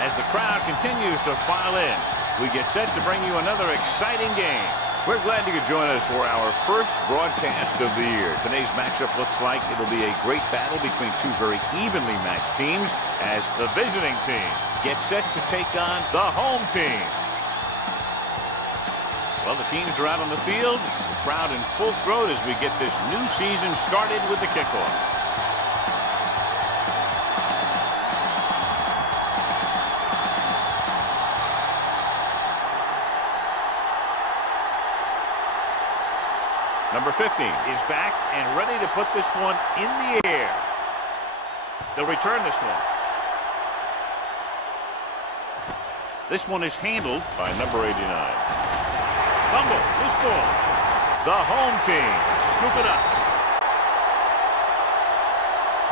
As the crowd continues to file in, we get set to bring you another exciting game. We're glad you could join us for our first broadcast of the year. Today's matchup looks like it'll be a great battle between two very evenly matched teams as the visiting team gets set to take on the home team. Well, the teams are out on the field, the crowd in full throat as we get this new season started with the kickoff. Number 15 is back and ready to put this one in the air. They'll return this one. This one is handled by number 89. Fumble, loose ball. The home team scoop it up.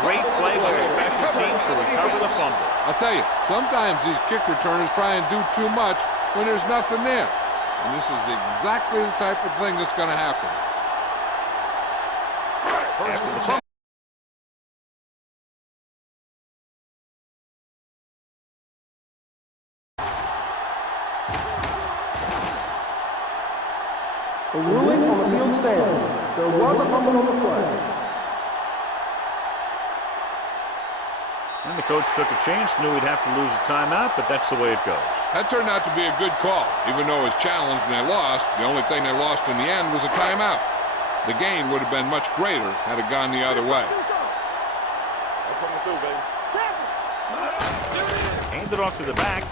Great play by the special teams to recover the fumble. I'll tell you, sometimes these kick returners try and do too much when there's nothing there. And this is exactly the type of thing that's going to happen. First of the fumble. The ruling on the field stands. There was a fumble on the play. And the coach took a chance, knew he'd have to lose a timeout, but that's the way it goes. That turned out to be a good call. Even though it was challenged and they lost, the only thing they lost in the end was a timeout. The gain would have been much greater had it gone the other way. Hand it off to the back.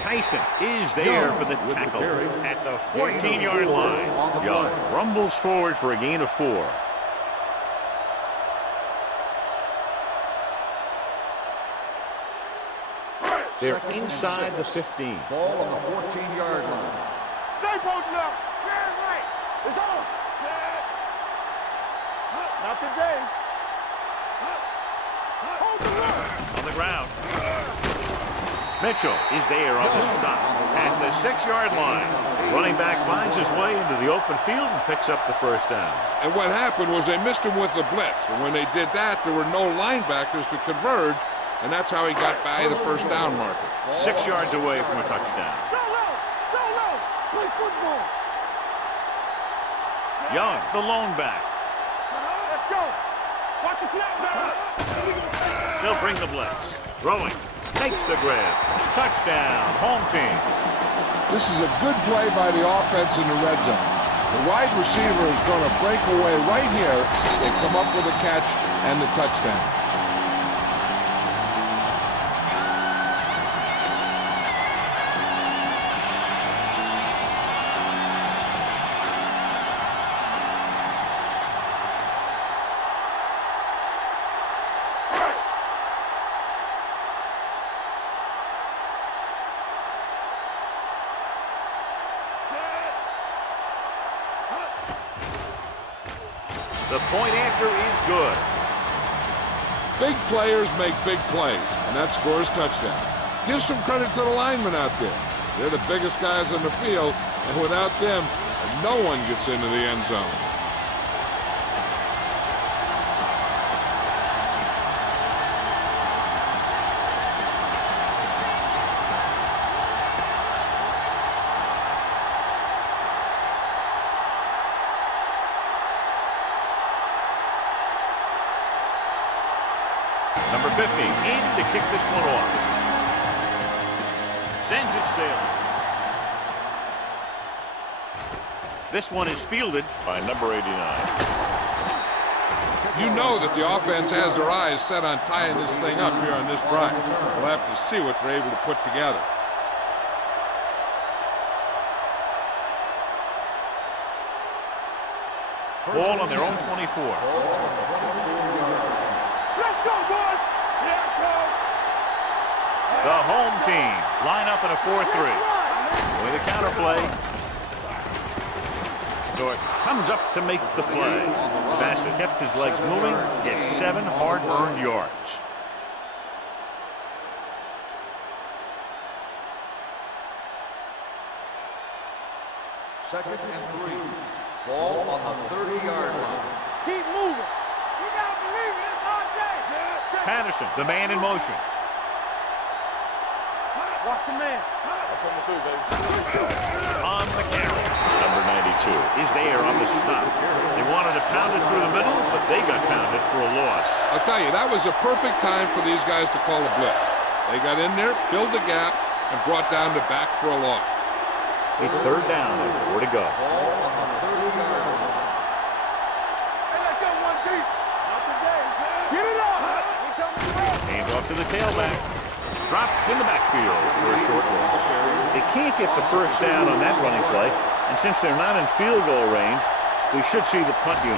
Tyson is there for the tackle at the 14-yard line. Young rumbles forward for a gain of 4. They're inside the 15. Ball on the 14-yard line. Stay posted up. Right. It's on. Not today. Hold the run. On the ground. Mitchell is there on the stop at the 6-yard line. Running back finds his way into the open field and picks up the first down. And what happened was they missed him with the blitz. And when they did that, there were no linebackers to converge. And that's how he got by the first down marker. 6 yards away from a touchdown. So low. Play football. Young, the lone back. Let's go. Watch the snap back. They'll bring the blitz. Throwing. Takes the grab. Touchdown. Home team. This is a good play by the offense in the red zone. The wide receiver is going to break away right here and come up with a catch and the touchdown. The point after is good. Big players make big plays, and that scores touchdown. Give some credit to the linemen out there. They're the biggest guys on the field, and without them, no one gets into the end zone. Number 50 in to kick this one off. Sends it sailing. This one is fielded by number 89. You know that the offense has their eyes set on tying this thing up here on this drive. We'll have to see what they're able to put together. Ball on their own 24. Let's go, boys. Here it goes. The home team line up in a 4-3. With a counter play. Short comes up to make the play. Bassett kept his legs moving, gets 7 hard-earned yards. Second and 3. Ball on the 30-yard line. Keep moving. You gotta believe it. It's our day. Patterson, the man in motion. Watch your man. On the carry. Number 92 is there on the stop. They wanted to pound it through the middle, but they got pounded for a loss. I'll tell you, that was a perfect time for these guys to call a blitz. They got in there, filled the gap, and brought down the back for a loss. It's third down and 4 to go. Ball on the 30-yard line. Hey, let's go one deep. Not today, son. Get it up. We coming through. Hand off to the tailback. Dropped in the backfield for a short loss. They can't get the first down on that running play, and since they're not in field goal range, we should see the punt unit.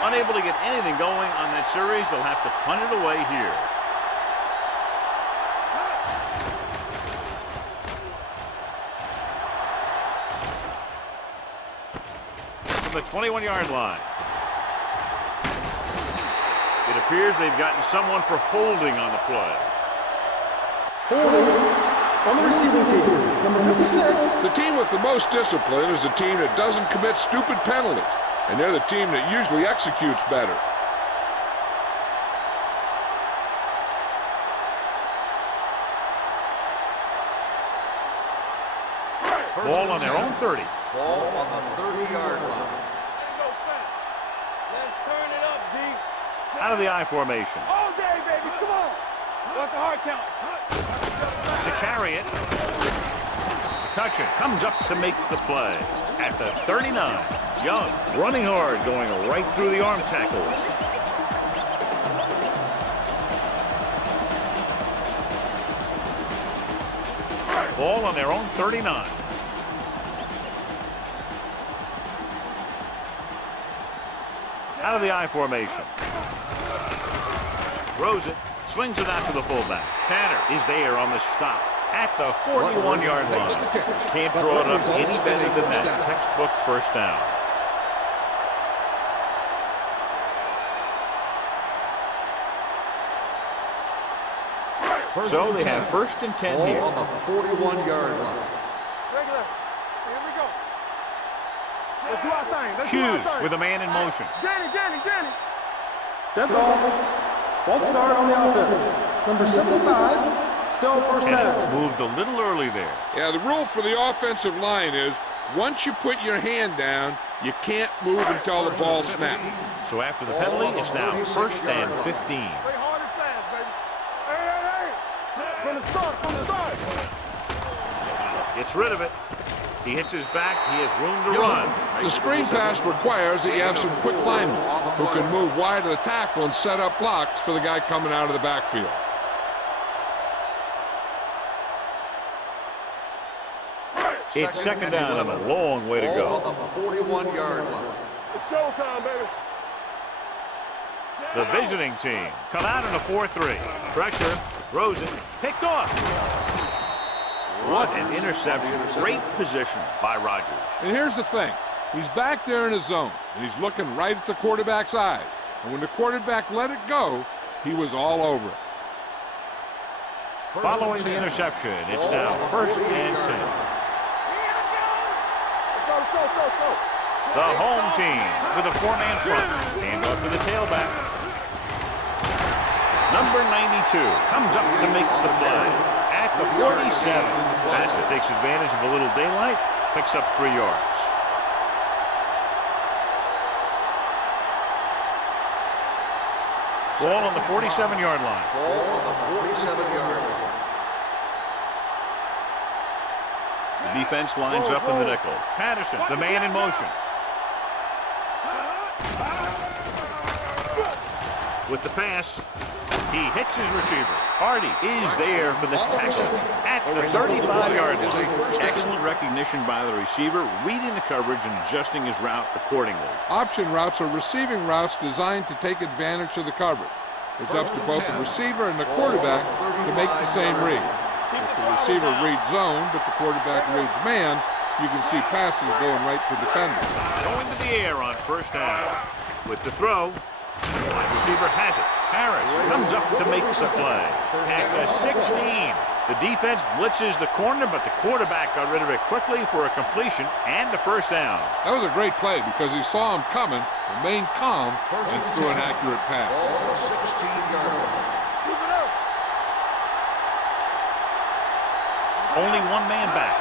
Unable to get anything going on that series, they'll have to punt it away here. From the 21-yard line. It appears they've gotten someone for holding on the play. Holding on the receiving team. Number 56. The team with the most discipline is the team that doesn't commit stupid penalties, and they're the team that usually executes better. Ball on their own 30. Ball on the 30-yard line. Let's turn it up, D. Out of the I formation. All day, baby. Come on. What's the hard count? To carry it. McCutcheon comes up to make the play. At the 39. Young running hard, going right through the arm tackles. Ball on their own 39. Out of the I formation. Throws it. Swings it out to the fullback. Tanner is there on the stop. At the 41-yard line. Can't draw it up any better than that. Textbook first down. So they have first and 10 here. Ball on the 41-yard line. Regular. Here we go. Let's do our thing. Let's do our Hughes thing. with a man in motion. Johnny. Dead ball. False start on the offense. Number 75. Still first And it's down. moved a little early there. Yeah, the rule for the offensive line is once you put your hand down, you can't move until the ball snaps. So after the penalty, it's now first and 15. Play hard and fast, baby. Hey. From the start. Gets rid of it. He hits his back. He has room to run. The screen pass requires that you have some quick linemen who can move wide of the tackle and set up blocks for the guy coming out of the backfield. It's second down and a long way to Ball go. on the 41-yard line. It's showtime, baby. The visiting team come out in a 4-3. Pressure. Throws it. Picked off. What an interception. Great position by Rodgers. And here's the thing. He's back there in his zone, and he's looking right at the quarterback's eyes. And when the quarterback let it go, he was all over it. Following the interception, it's now first and 10. Let's go. The home team with a four-man front. Hand off to the tailback. Number 92 comes up to make the play. At the 47. Bassett takes advantage of a little daylight. Picks up 3 yards. Ball on the 47-yard line. Ball on the 47-yard line. The defense lines up in the nickel. Patterson, the man in motion. With the pass, he hits his receiver. Hardy is there for the Texans at the 35-yard line. Excellent recognition by the receiver, reading the coverage and adjusting his route accordingly. Option routes are receiving routes designed to take advantage of the coverage. It's up to both the receiver and the quarterback to make the same read. If the receiver reads zone, but the quarterback reads man, you can see passes going right to defenders. Going to the air on first down. With the throw, Wide receiver has it. Harris comes up to make the play. At the 16. The defense blitzes the corner, but the quarterback got rid of it quickly for a completion and a first down. That was a great play because he saw him coming, remained calm, and threw an accurate pass. Ball on the 16-yard line. Keep it up. Only one man back.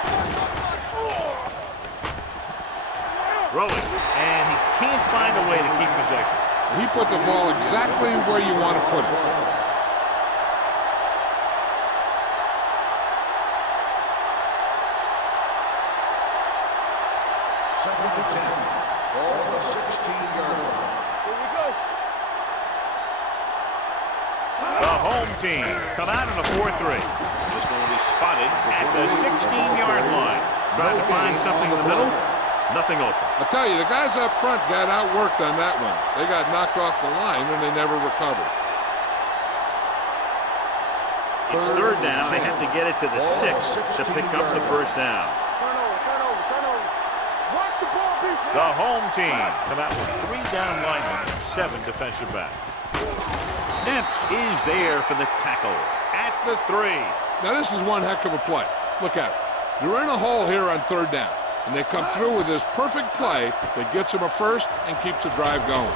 Rolling, and he can't find a way to keep possession. He put the ball exactly where you want to put it. Second and 10. Ball on the 16-yard line. Here we go. The home team come out in a 4-3. This one will be spotted at the 16-yard line. Trying to find something in the middle. Nothing open. I tell you, the guys up front got outworked on that one. They got knocked off the line and they never recovered. It's third down. They have to get it to the 6 to pick up the first down. Turn over. Watch the ball be snapped. The home team come out with 3 down linemen and 7 defensive backs. Dempsey is there for the tackle at the 3. Now this is one heck of a play. Look at it. You're in a hole here on third down, and they come through with this perfect play that gets them a first and keeps the drive going.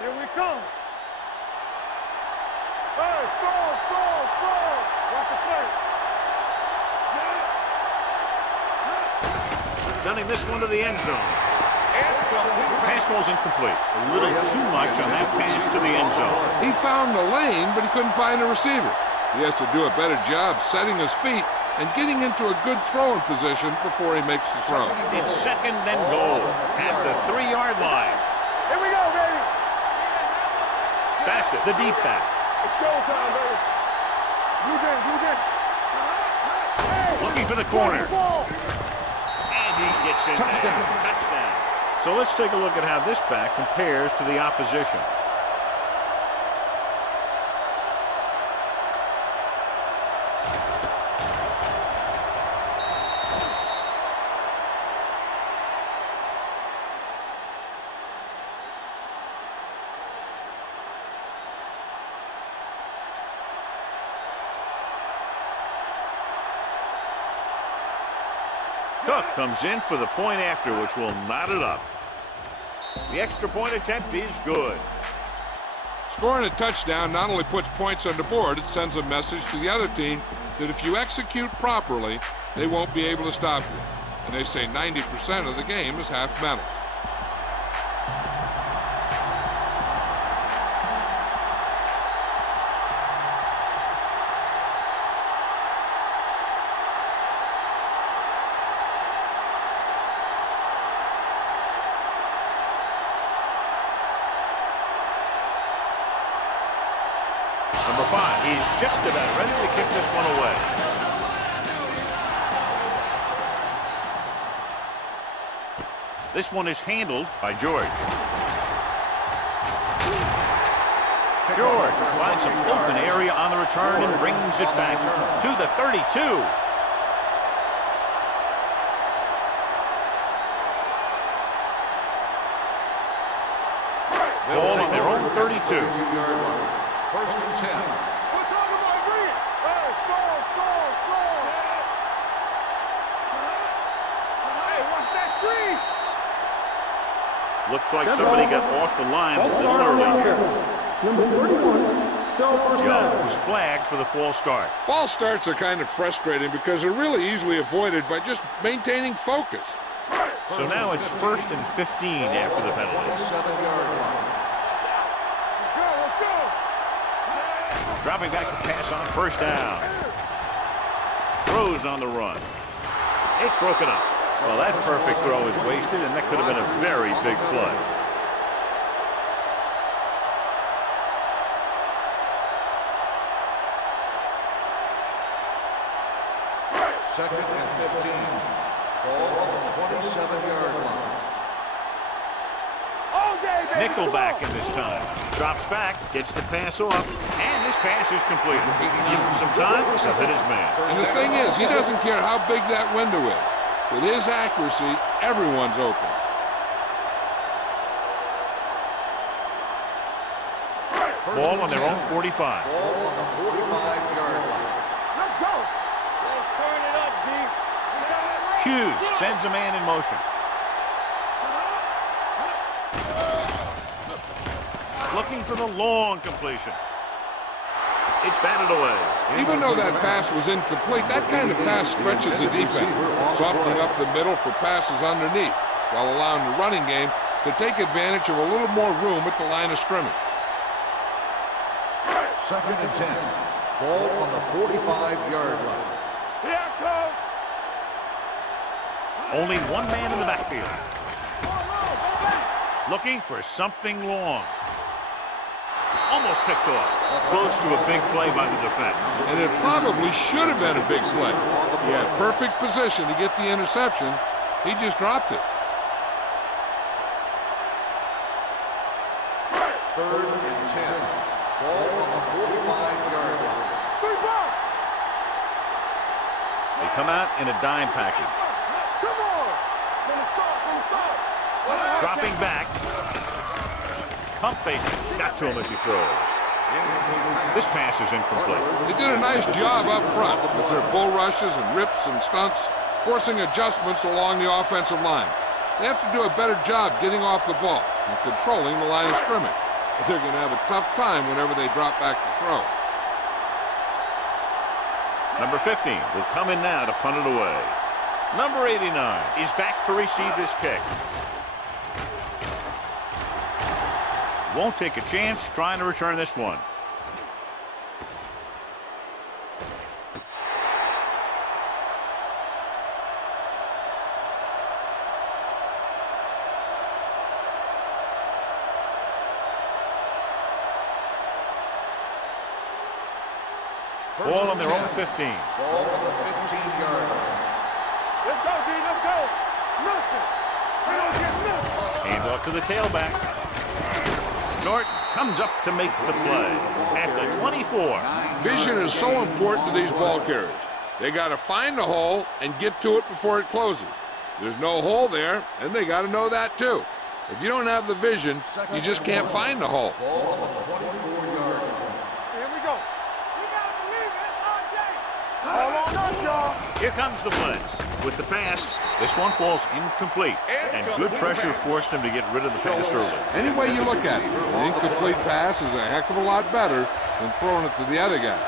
Here we come. Hey, stall. Watch the play. Dunning this one to the end zone. Pass ball's incomplete. A little too much on that pass to the end zone. He found the lane, but he couldn't find a receiver. He has to do a better job setting his feet and getting into a good throwing position before he makes the throw. It's second and goal at the 3-yard line. Here we go, baby. Bassett, the deep back. It's showtime, baby. You did. Hey, Looking for the corner. ball. And he gets in there. Touchdown. So let's take a look at how this back compares to the opposition. Cook comes in for the point after, which will knot it up. The extra point attempt is good. Scoring a touchdown not only puts points on the board, it sends a message to the other team that if you execute properly, they won't be able to stop you. And they say 90% of the game is half mental. Number 5, he's just about ready to kick this one away. This one is handled by George. George finds some open area on the return and brings it back to the 32. Ball on their own 32. First and 10. We're talking about bring it. Hey, stall. Hey, watch that screen. Looks like somebody got off the line a False little start on the early. offense. Number 31, still first Young down. was flagged for the false start. False starts are kind of frustrating because they're really easily avoided by just maintaining focus. So now it's 1st and 15 after the penalty. 27-yard line. Let's go. Dropping back to pass on first down. Throws on the run. It's broken up. Well, that perfect throw is wasted, and that could have been a very big play. Second and 15. Ball on the 27-yard line. All day. Nickel back in this time. Drops back, gets the pass off, and this pass is completed. Give him some time to hit his man. And the thing is, he doesn't care how big that window is. With his accuracy, everyone's open. Ball on their own 45. Ball on the 45-yard line. Let's go. Let's turn it up, D. Hughes sends a man in motion. Looking for the long completion. It's batted away. Even though that pass was incomplete, that kind of pass stretches the defense, softening up the middle for passes underneath, while allowing the running game to take advantage of a little more room at the line of scrimmage. 2nd and 10. Ball on the 45-yard line. Here I come. Only one man in the backfield. Looking for something long. Almost picked off. Close to a big play by the defense. And it probably should have been a big play. He had perfect position to get the interception. He just dropped it. 3rd and 10. Ball on the 45-yard line. They come out in a dime package. Come on. From the start. Dropping back. Pump fake. Got to him as he throws. This pass is incomplete. They did a nice job up front with their bull rushes and rips and stunts, forcing adjustments along the offensive line. They have to do a better job getting off the ball and controlling the line of scrimmage. They're going to have a tough time whenever they drop back to throw. Number 15 will come in now to punt it away. Number 89 is back to receive this kick. Won't take a chance trying to return this one. Ball on their own 15. Ball on the 15-yard line. Let's go, D. Let's go. Nothing. We don't get nothing. Hand off to the tailback. Norton comes up to make the play at the 24. Vision is so important to these ball carriers. They got to find the hole and get to it before it closes. There's no hole there, and they got to know that too. If you don't have the vision, you just can't find the hole. Ball on the 24-yard line. Here we go. We gotta believe it. It's our day. All on us, y'all. Here comes the blitz. With the pass, this one falls incomplete, and good pressure forced him to get rid of the pass early. Any way you look at it, an incomplete pass is a heck of a lot better than throwing it to the other guy.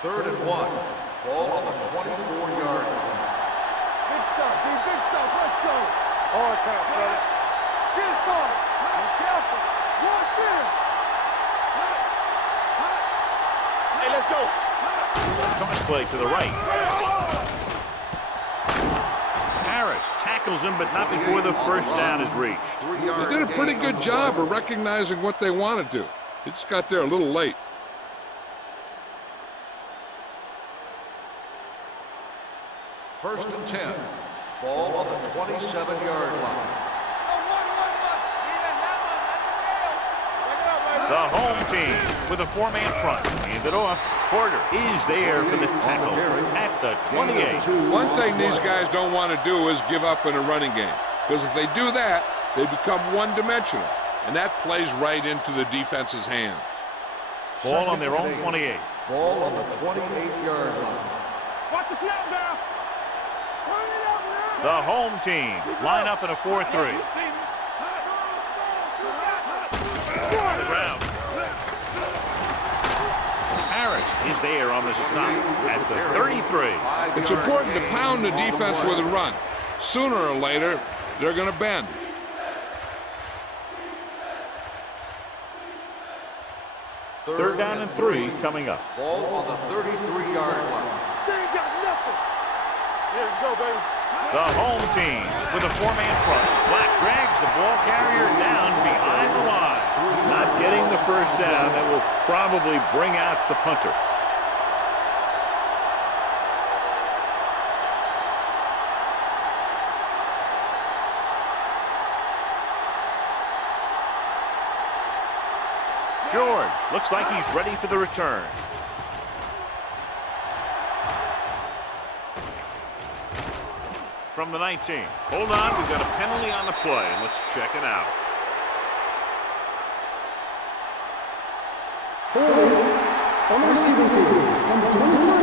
3rd and 1. Ball on the 24-yard line. Big stuff, D. Big stuff. Let's go. Hard count, brother. Get it started. Be careful. One seal. Hey, let's go. Toss play to the right. Harris tackles him, but not before the first down is reached. They did a pretty good job of recognizing what they wanted to. It just got there a little late. 1st and 10. Ball on the 27-yard line. The home team with a four-man front. Hand it off. Porter is there for the tackle at the 28. One thing these guys don't want to do is give up in a running game. Because if they do that, they become one-dimensional. And that plays right into the defense's hands. Ball on their own 28. Ball on the 28-yard line. Watch the snap now. Turn it up now. The home team line up in a 4-3. You see me? On the ground. Harris is there on the stop at the 33. It's important to pound the defense with a run. Sooner or later, they're going to bend. 3rd down and 3 coming up. Ball on the 33-yard line. They ain't got nothing. Here we go, baby. The home team with a four-man front. Black drags the ball carrier down behind the line. Not getting the first down. That will probably bring out the punter. George looks like he's ready for the return. From the 19. Hold on, we've got a penalty on the play. Let's check it out. On the receiving team, number 23.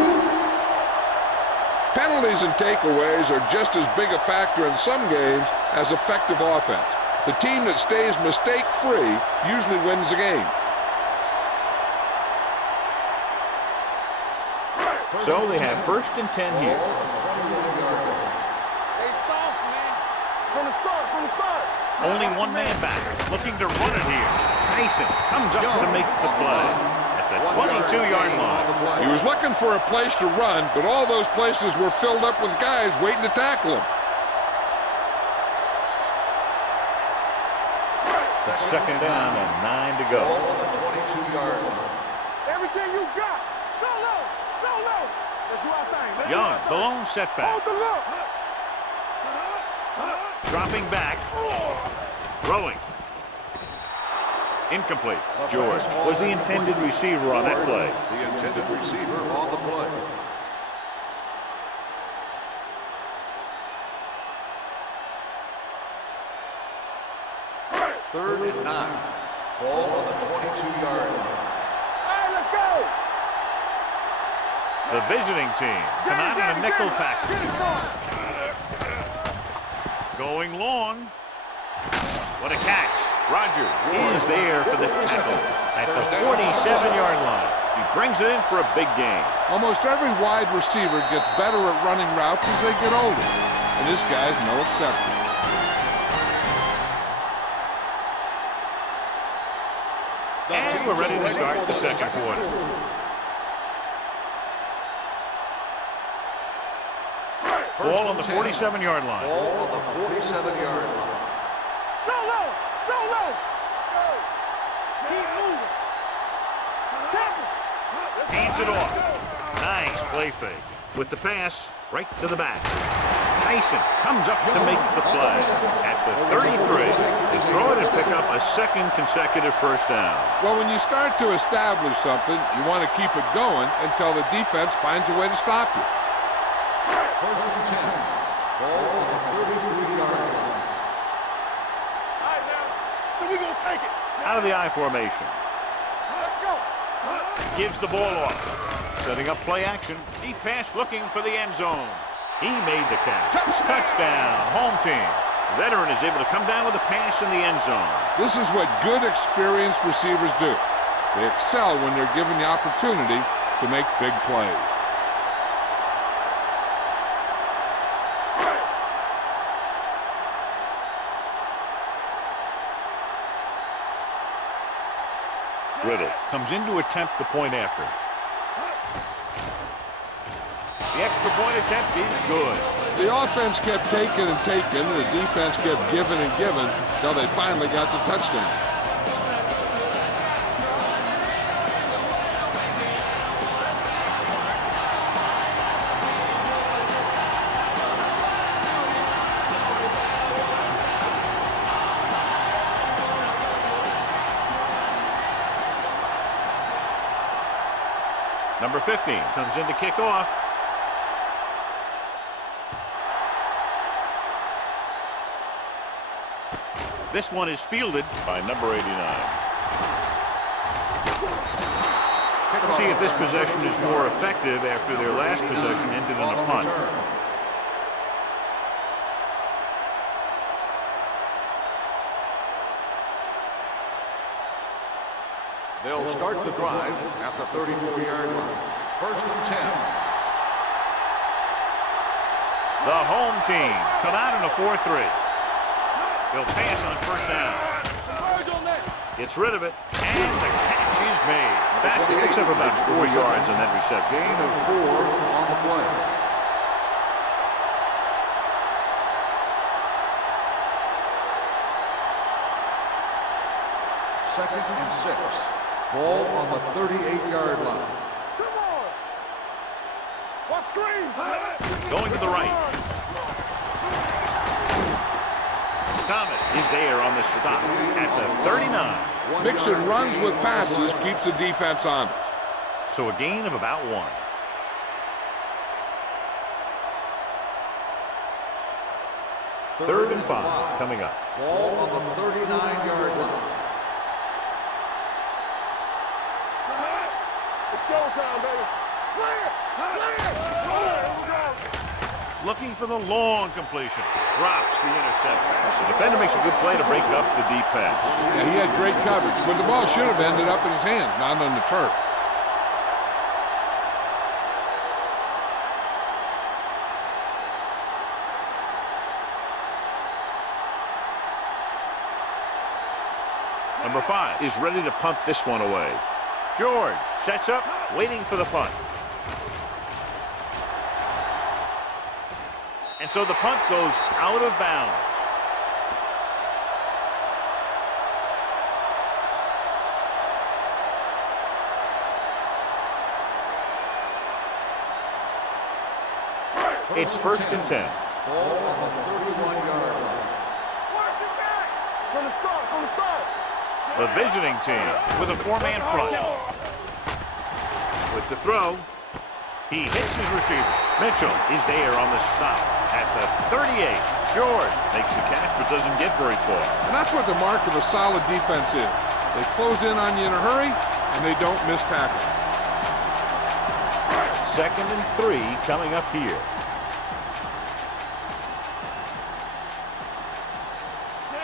Penalties and takeaways are just as big a factor in some games as effective offense. The team that stays mistake-free usually wins the game. So they have 1st and 10 here. From the start, from the start. Only one man back, looking to run it here. Tyson comes up to make the play at the 22-yard line. He was looking for a place to run, but all those places were filled up with guys waiting to tackle him. It's 2nd down and 9 to go. Ball on the 22-yard line. Everything you got. Solo, solo. Let's do our thing. Let's do Young, our the thing. lone setback. Hold the look. Dropping back. Throwing. Incomplete. George was the intended receiver on that play. The intended receiver on the play. Third and 9. Ball on the 22-yard line. Hey, let's go. The visiting team come out in a nickel package. Going long. What a catch. Rogers is there for the tackle at the 47-yard line. He brings it in for a big gain. Almost every wide receiver gets better at running routes as they get older, and this guy's no exception. And we're ready to start the second quarter. Ball on the 47-yard line. Ball on the 47-yard line. Solo, solo. Keep moving. Tackle. Hands it off. Nice play fake. With the pass, right to the back. Tyson comes up to make the play at the 33. They throw it and pick up a 2nd consecutive 1st down. Well, when you start to establish something, you want to keep it going until the defense finds a way to stop you. 1st and 10. Ball on the 33-yard line. All right, now. So we're going to take it. Out of the I formation. Let's go. Gives the ball off. Setting up play action. Deep pass looking for the end zone. He made the catch. Touchdown, home team. Veteran is able to come down with a pass in the end zone. This is what good, experienced receivers do. They excel when they're given the opportunity to make big plays. Riddle comes in to attempt the point after. The extra point attempt is good. The offense kept taking and taking, and the defense kept giving and giving until they finally got the touchdown. Number 15 comes in to kick off. This one is fielded by number 89. Let's see if this possession is more effective after their last possession ended in a punt. They'll start the drive at the 34-yard line. 1st and 10. The home team come out in a 4-3. They'll pass on 1st down. Gets rid of it, and the catch is made. Basket picks up about 4 yards on that reception. Gain of 4 on the play. Second and 6. Ball on the 38-yard line. Come on. What screen? Going to the right. Thomas is there on the stop at the 39. Mixing runs with passes keeps the defense honest. So a gain of about 1. Third and 5 coming up. Ball on the 39-yard line. It's showtime, baby. Play it! Looking for the long completion. Drops the interception. The defender makes a good play to break up the deep pass. Yeah, he had great coverage, but the ball should have ended up in his hands, not on the turf. Number 5 is ready to punt this one away. George sets up, waiting for the punt. And so the punt goes out of bounds. It's first and 10. Ball on the 31-yard line. Watch it back! From the start, from the start! The visiting team with a 4-man front. With the throw, he hits his receiver. Mitchell is there on the stop at the 38. George makes the catch but doesn't get very far. And that's what the mark of a solid defense is. They close in on you in a hurry, and they don't miss tackle. Second and 3 coming up here.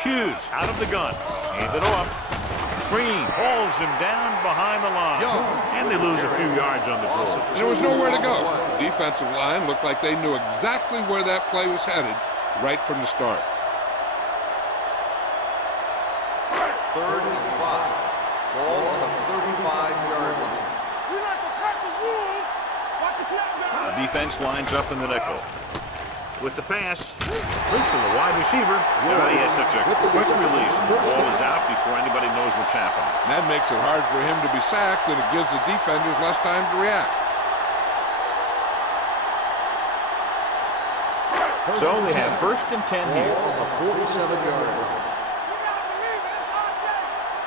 Hughes out of the gun. Hand it off. Green holds him down behind the line. And they lose a few yards on the draw. There was nowhere to go. The defensive line looked like they knew exactly where that play was headed right from the start. Third and 5. Ball on the 35-yard line. We like to crack the wood. Watch the snap down. The defense lines up in the nickel. With the pass, look for the wide receiver. He has such a quick release. The ball is out before anybody knows what's happening. And that makes it hard for him to be sacked, and it gives the defenders less time to react. So they have first and 10 here. Ball on the 47-yard line.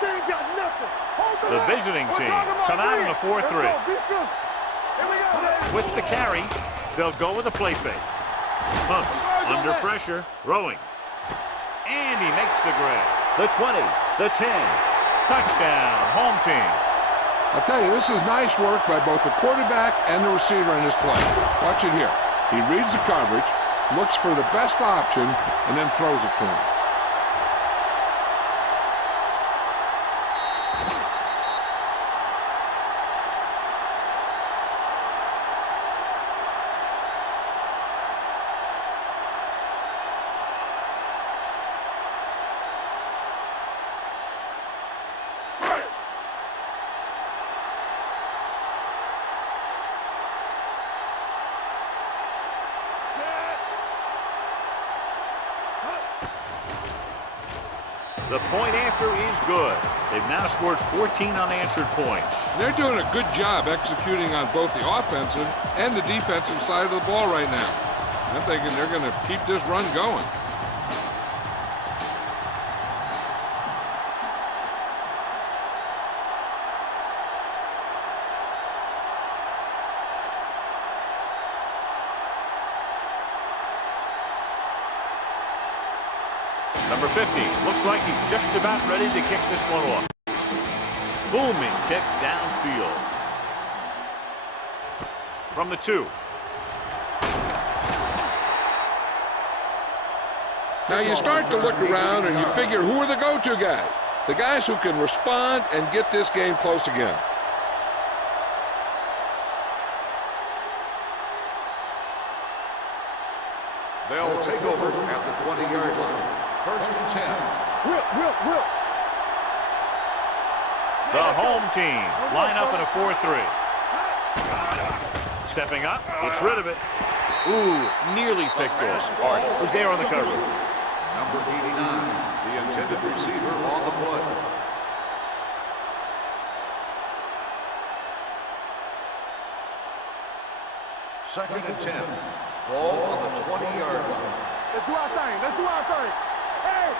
They ain't got nothing. Hold The line. visiting We're team talking about come out in Green. a 4-3. Let's go. Be physical. Here we go, baby. With the carry, they'll go with a play fake. Pumps under pressure, throwing. And he makes the grab. The 20, the 10. Touchdown, home team. I'll tell you, this is nice work by both the quarterback and the receiver in this play. Watch it here. He reads the coverage, looks for the best option, and then throws it to him. The point after is good. They've now scored 14 unanswered points. They're doing a good job executing on both the offensive and the defensive side of the ball right now. I'm thinking they're going to keep this run going. Number 50 looks like he's just about ready to kick this one off. Booming kick downfield. From the 2. Now you start to look around and you figure, who are the go-to guys? The guys who can respond and get this game close again. They'll take over at the 20-yard line. First and 10. Whip. The home team line up in a 4-3. Stepping up, gets rid of it. Ooh, nearly picked off. Hart was there on the coverage. Number 89, the intended receiver on the play. Second and 10. Ball on the 20-yard line. Let's do our thing. Hey,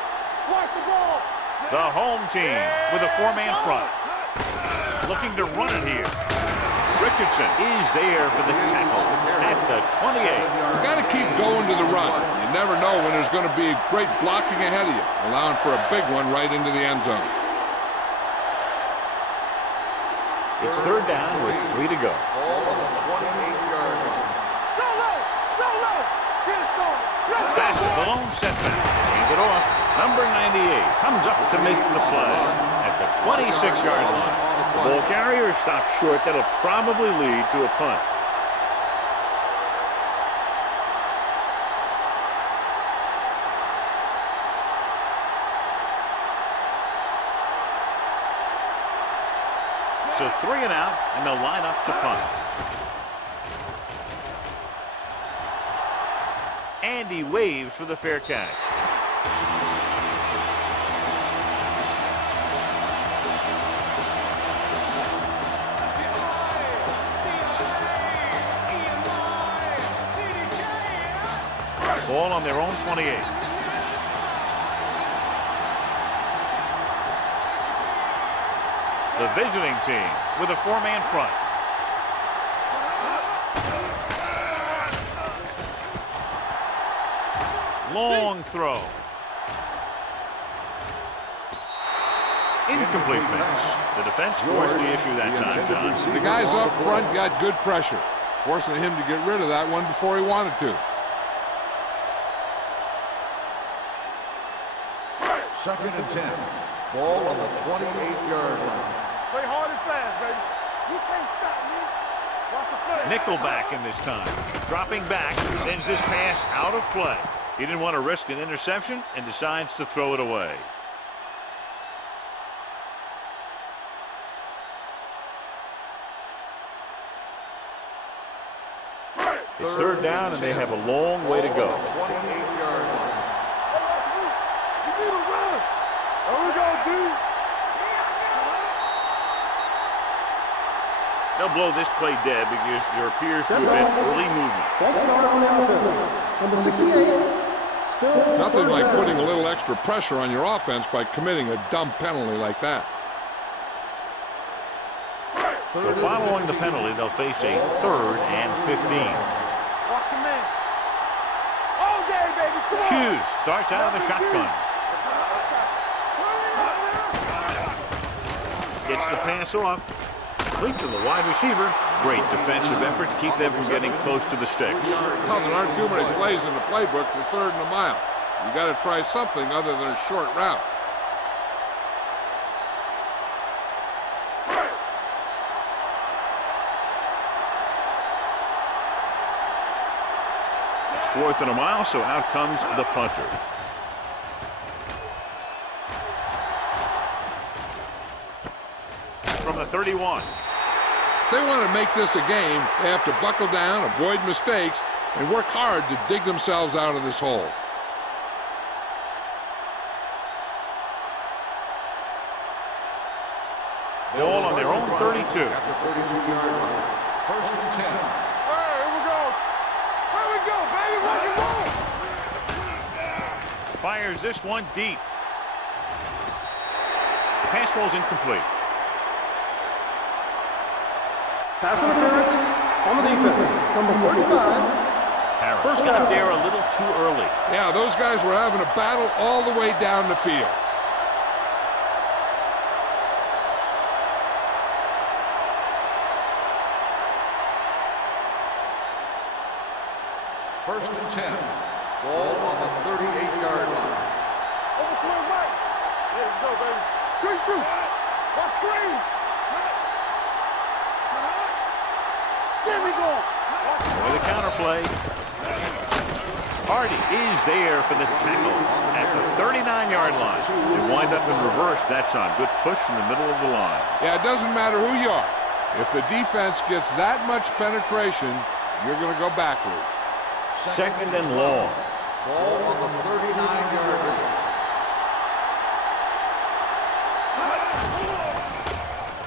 Watch the ball. The home team with a 4-man front. Looking to run it here. Richardson is there for the tackle at the 28. You got to keep going to the run. You never know when there's going to be great blocking ahead of you, allowing for a big one right into the end zone. It's third down with 3 to go. Ball on the 28-yard line. Go low. Go low. Get it started. Let's go, Passes the boys. lone setback. Hand it off. Number 98 comes up to make the play at the 26-yard line. The ball carrier stops short. That'll probably lead to a punt. So 3 and out, and they'll line up to punt. And he waves for the fair catch. Ball on their own 28. The visiting team with a 4-man front. Long throw. Incomplete pass. The defense forced the issue that time, John. The guys up front got good pressure, forcing him to get rid of that one before he wanted to. Second and 10. Ball on the 28-yard line. Play hard and fast, baby. You can't stop me. Watch the play. Nickelback in this time. Dropping back, sends this pass out of play. He didn't want to risk an interception and decides to throw it away. It's third down, and they have a long way to go. 28-yard line. You need a rush. There we go, dude. They'll blow this play dead because there appears to have been early movement. That's start on the offense. Number 68. Still Nothing third like down. putting a little extra pressure on your offense by committing a dumb penalty like that. So following the penalty, they'll face a 3rd and 15. Watch your man. All day, baby. Come on. Hughes starts out of the shotgun. Gets the pass off. Complete to the wide receiver. Great defensive effort to keep them from getting close to the sticks. Well, there aren't too many plays in the playbook for 3rd and a mile. You got to try something other than a short route. It's 4th and a mile, so out comes the punter. From the 31. If they want to make this a game, they have to buckle down, avoid mistakes, and work hard to dig themselves out of this hole. Ball on their own 32. At the 32-yard line. First and 10. All right, here we go. Here we go, baby. Rock and roll. Fires this one deep. Pass falls incomplete. Pass interference on the defense. Number 35. Harris got there a little too early. Yeah, those guys were having a battle all the way down the field. First and 10. Ball on the 38-yard line. Overswing right. There we go, baby. Good shoot. Watch screen. There we go. With a counter play. Hardy is there for the tackle at the 39-yard line. They wind up in reverse that time. Good push in the middle of the line. Yeah, it doesn't matter who you are. If the defense gets that much penetration, you're going to go backward. Second and long. Ball on the 39-yard line.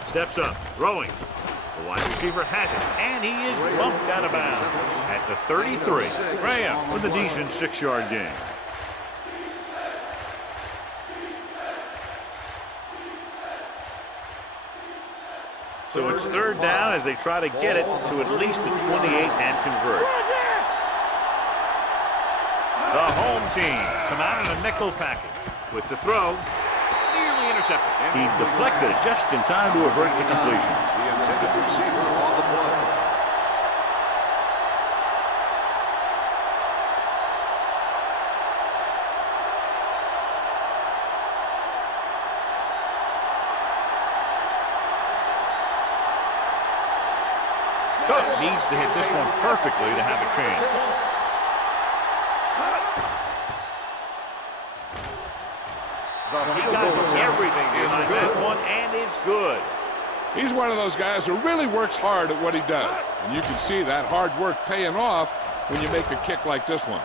Steps up, throwing. The wide receiver has it, and he is bumped out of bounds at the 33. Graham with a decent 6-yard gain. So it's third down as they try to get it to at least the 28 and convert. The home team come out in a nickel package with the throw. Nearly intercepted. He deflected it just in time to avert the completion. The intended receiver on the play. Coach needs to hit this one perfectly to have a chance. He got everything behind that one, and it's good. He's one of those guys who really works hard at what he does. And you can see that hard work paying off when you make a kick like this one.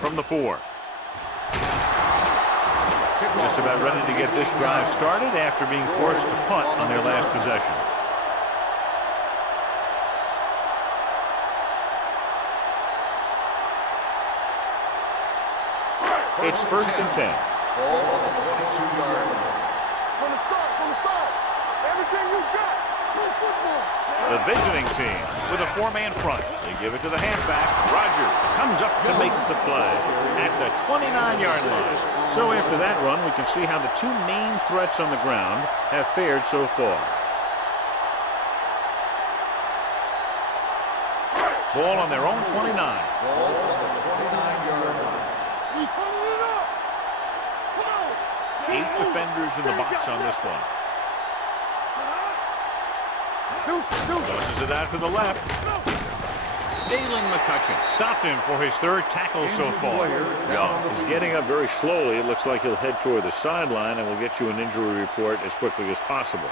From the 4. Just about ready to get this drive started after being forced to punt on their last possession. It's 1st and 10. Ball on the 22-yard line. From the start. Everything you got. Play football. The visiting team with a 4-man front. They give it to the halfback. Rogers comes up to make the play at the 29-yard line. So after that run, we can see how the two main threats on the ground have fared so far. Ball on their own 29. Ball on the 29-yard line. We turning it up. Come on. 8 defenders in the box on this one. Tosses it out to the left. Dalen McCutcheon stopped him for his 3rd tackle so far. Young is getting up very slowly. It looks like he'll head toward the sideline, and we'll get you an injury report as quickly as possible.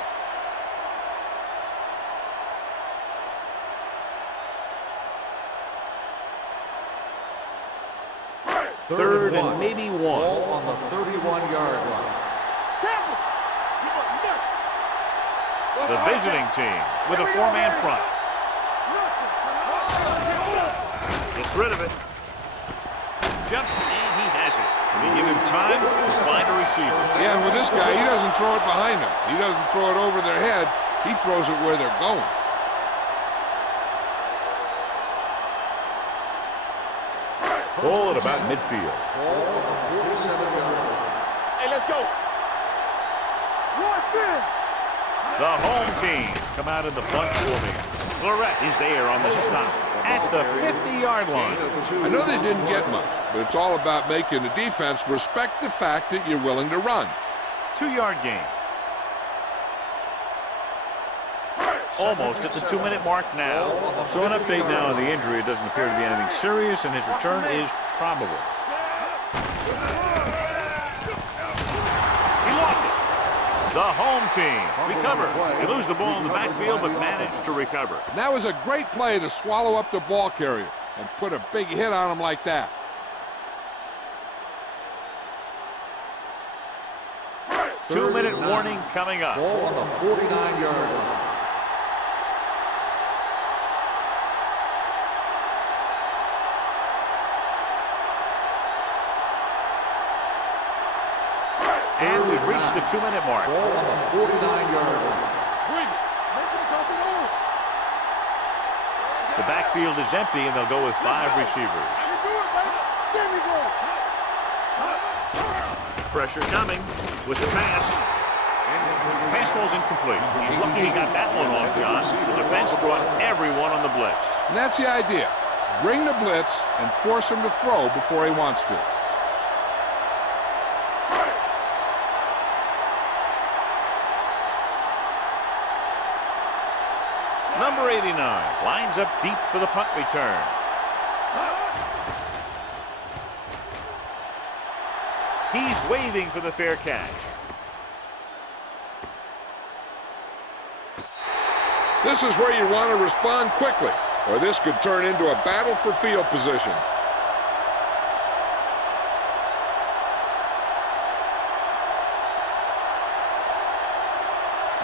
Third and maybe 1. Ball on the 31-yard line. The visiting team with a 4-man front. Gets rid of it. Jumps, and he has it. When you give him time, he'll find a receiver. Yeah, and with this guy, he doesn't throw it behind them. He doesn't throw it over their head. He throws it where they're going. Ball at about midfield. Ball on the 47-yard line. Hey, let's go. Watch in. The home team come out in the bunch formation. Florette is there on the stop at the 50-yard line. I know they didn't get much, but it's all about making the defense respect the fact that you're willing to run. 2-yard gain. Almost at the 2-minute mark now. So an update now on the injury. It doesn't appear to be anything serious, and his return is probable. He lost it. The home team recover. They lose the ball in the backfield, but manage to recover. And that was a great play to swallow up the ball carrier and put a big hit on him like that. Two-minute warning coming up. Ball on the 49-yard line. And we've reached the 2-minute mark. Ball on the 49-yard line. Bring it. Make him top it on. The backfield is empty, and they'll go with 5 receivers. You do it, baby. There we go. Pressure coming with the pass. Pass ball's incomplete. He's lucky he got that one off, John. The defense brought everyone on the blitz. And that's the idea. Bring the blitz and force him to throw before he wants to. Number 89 lines up deep for the punt return. He's waving for the fair catch. This is where you want to respond quickly, or this could turn into a battle for field position.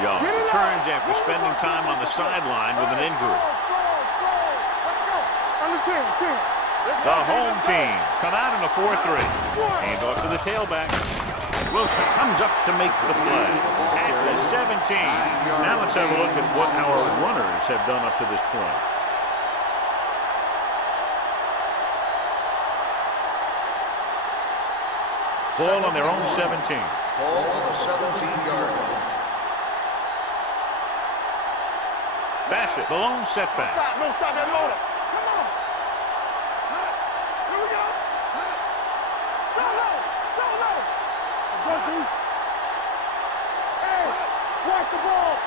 Young returns after spending time on the sideline with an injury. The home team come out in a 4-3. Hand off to the tailback. Wilson comes up to make the play at the 17. Now let's have a look at what our runners have done up to this point. Ball on their own 17. Ball on the 17-yard line. Bassett, the lone setback. Stop, no, stop that loader. Come on. Here we go. So low, so low. Let's go, D. Hey, watch the ball.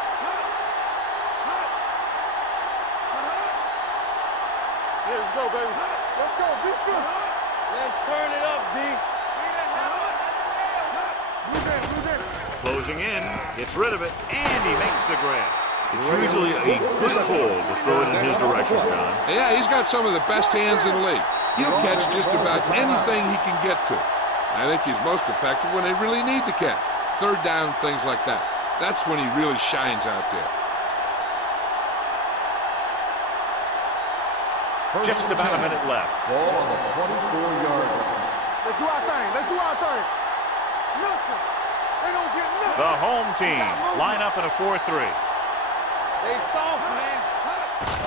Yeah, let's go, baby. Let's go, defense. Let's turn it up, D. Move in, move in. Closing in, gets rid of it, and he makes the grab. It's usually a good call to throw it in his direction, John. Yeah, he's got some of the best hands in the league. He'll catch just about anything he can get to. I think he's most effective when they really need to catch. Third down, things like that. That's when he really shines out there. Just about a minute left. Ball on the 24-yard line. Let's do our thing. Let's do our thing. Nothing. They don't get nothing. The home team line up in a 4-3. They soft, man.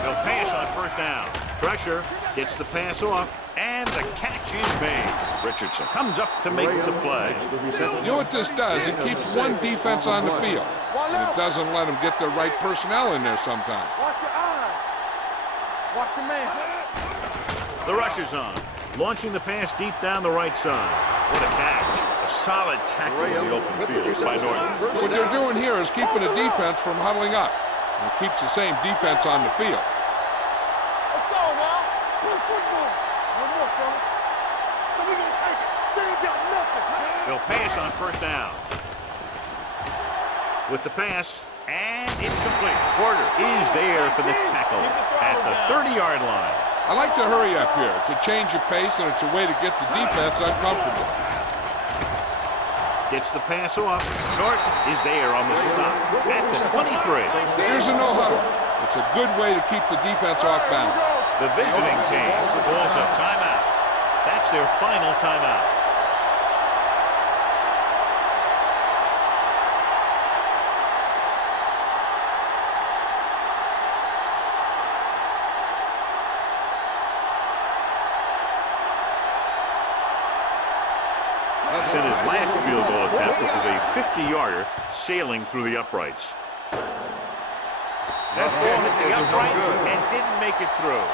They'll pass on first down. Pressure, gets the pass off, and the catch is made. Richardson comes up to make the play. You know what this does? It keeps one defense on the field. And it doesn't let them get the right personnel in there sometimes. Watch your eyes. Watch your man. The rush is on. Launching the pass deep down the right side. What a catch. A solid tackle in the open field by Norton. What they're doing here is keeping the defense from huddling up. And it keeps the same defense on the field. Let's go now. Play football. One more, fella. So we gonna take it. They ain't got nothing. They'll pass on first down. With the pass, and it's complete. Porter is there for the tackle at the 30-yard line. I like to hurry up here. It's a change of pace, and it's a way to get the defense uncomfortable. Gets the pass off. Norton is there on the stop at the 23. Here's a no-huddle. It's a good way to keep the defense off balance. The visiting team calls a timeout. That's their final timeout. That's in his last field goal attempt, which is a 50-yarder sailing through the uprights. That ball hit the upright and didn't make it through.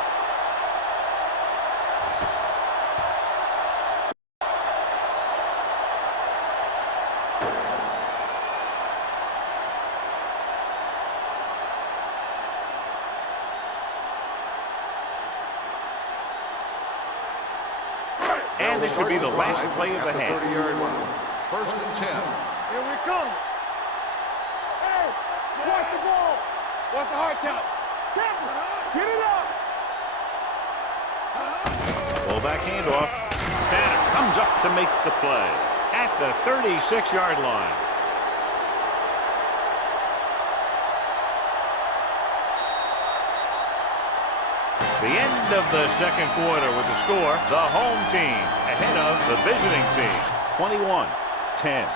And this should be the last play of the half. 30-yard line. First and 10. Here we come. Hey, watch the ball. Watch the hard count. Tackle. Get it up. Full back handoff. Banner comes up to make the play at the 36-yard line. It's the end of the second quarter with the score. The home team ahead of the visiting team. 21-10.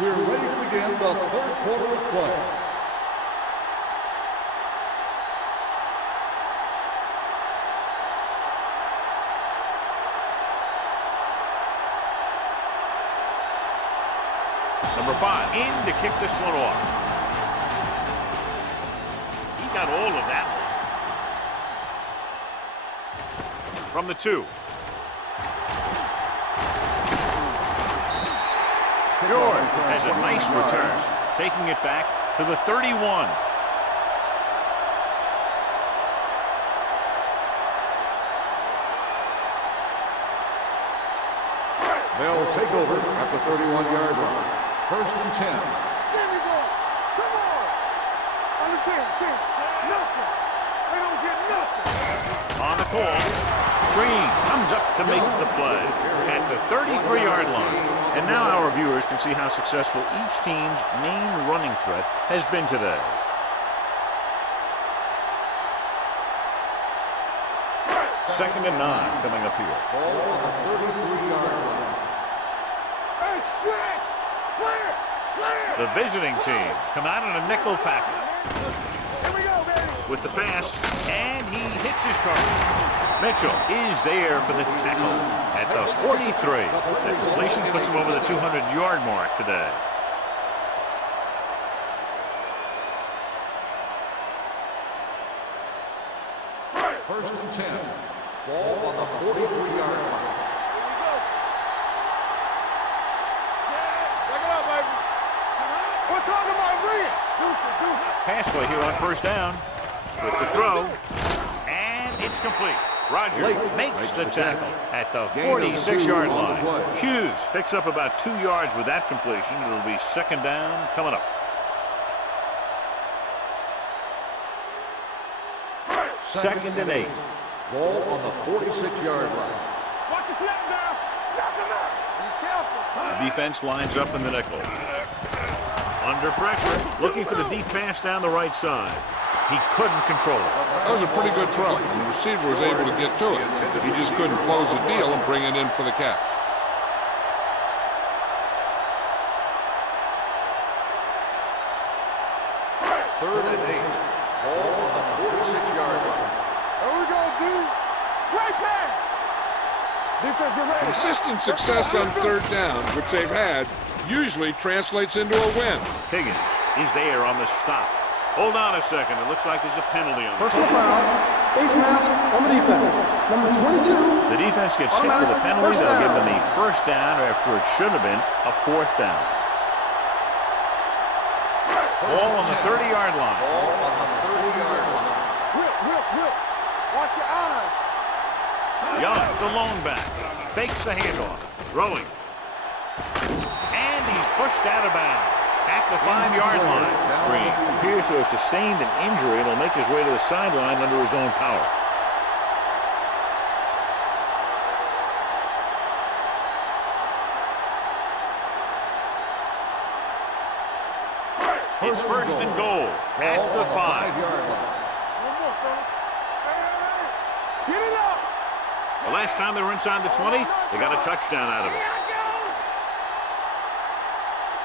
We're ready to begin the third quarter of play. Number 5 in to kick this one off. He got all of that one. From the 2. George has a nice return, taking it back to the 31. They'll take over at the 31-yard line. First and 10. Give me ball. Come on. On the 10. Nothing. They don't get nothing. On the call, Green comes up to make the play at the 33-yard line. And now our viewers can see how successful each team's main running threat has been today. Second and 9 coming up here. Ball on the 33-yard line. Hey, stretch. Clear. The visiting team come out in a nickel package Here we go, baby. with the pass, and he hits his target. Mitchell is there for the tackle at the 43. The completion puts him over the 200-yard mark today. First and 10. Ball on the 43-yard line. Back it up, baby. We're talking about Rhea. Deuce. Pass play here on first down with the throw, and it's complete. Rogers makes the tackle at the 46-yard line. Hughes picks up about 2 yards with that completion. It'll be second down coming up. Second and 8. Ball on the 46-yard line. Watch the snap down. Knock him out. Be careful. The defense lines up in the nickel. Under pressure, looking for the deep pass down the right side. He couldn't control it. That was a pretty good throw. The receiver was able to get to it. He just couldn't close the deal and bring it in for the catch. Third and 8. Ball on the 46-yard line. Here we go, dude. Great pass. Defense, get ready. Consistent success on third down, which they've had, usually translates into a win. Higgins is there on the stop. Hold on a second. It looks like there's a penalty on the Personal foul. Face mask on the defense. Number 22. The defense gets hit with a penalty. They'll give them the first down after it should have been a fourth down. Ball on the 30-yard line. Ball on the 30-yard line. Whip. Watch your eyes. Young, the lone back, fakes the handoff, throwing. And he's pushed out of bounds at the 5-yard line. Green appears to have sustained an injury and will make his way to the sideline under his own power. It's first and goal at the 5. 5-yard line. One more, fella. Hey. Get it up. The last time they were inside the 20, they got a touchdown out of it.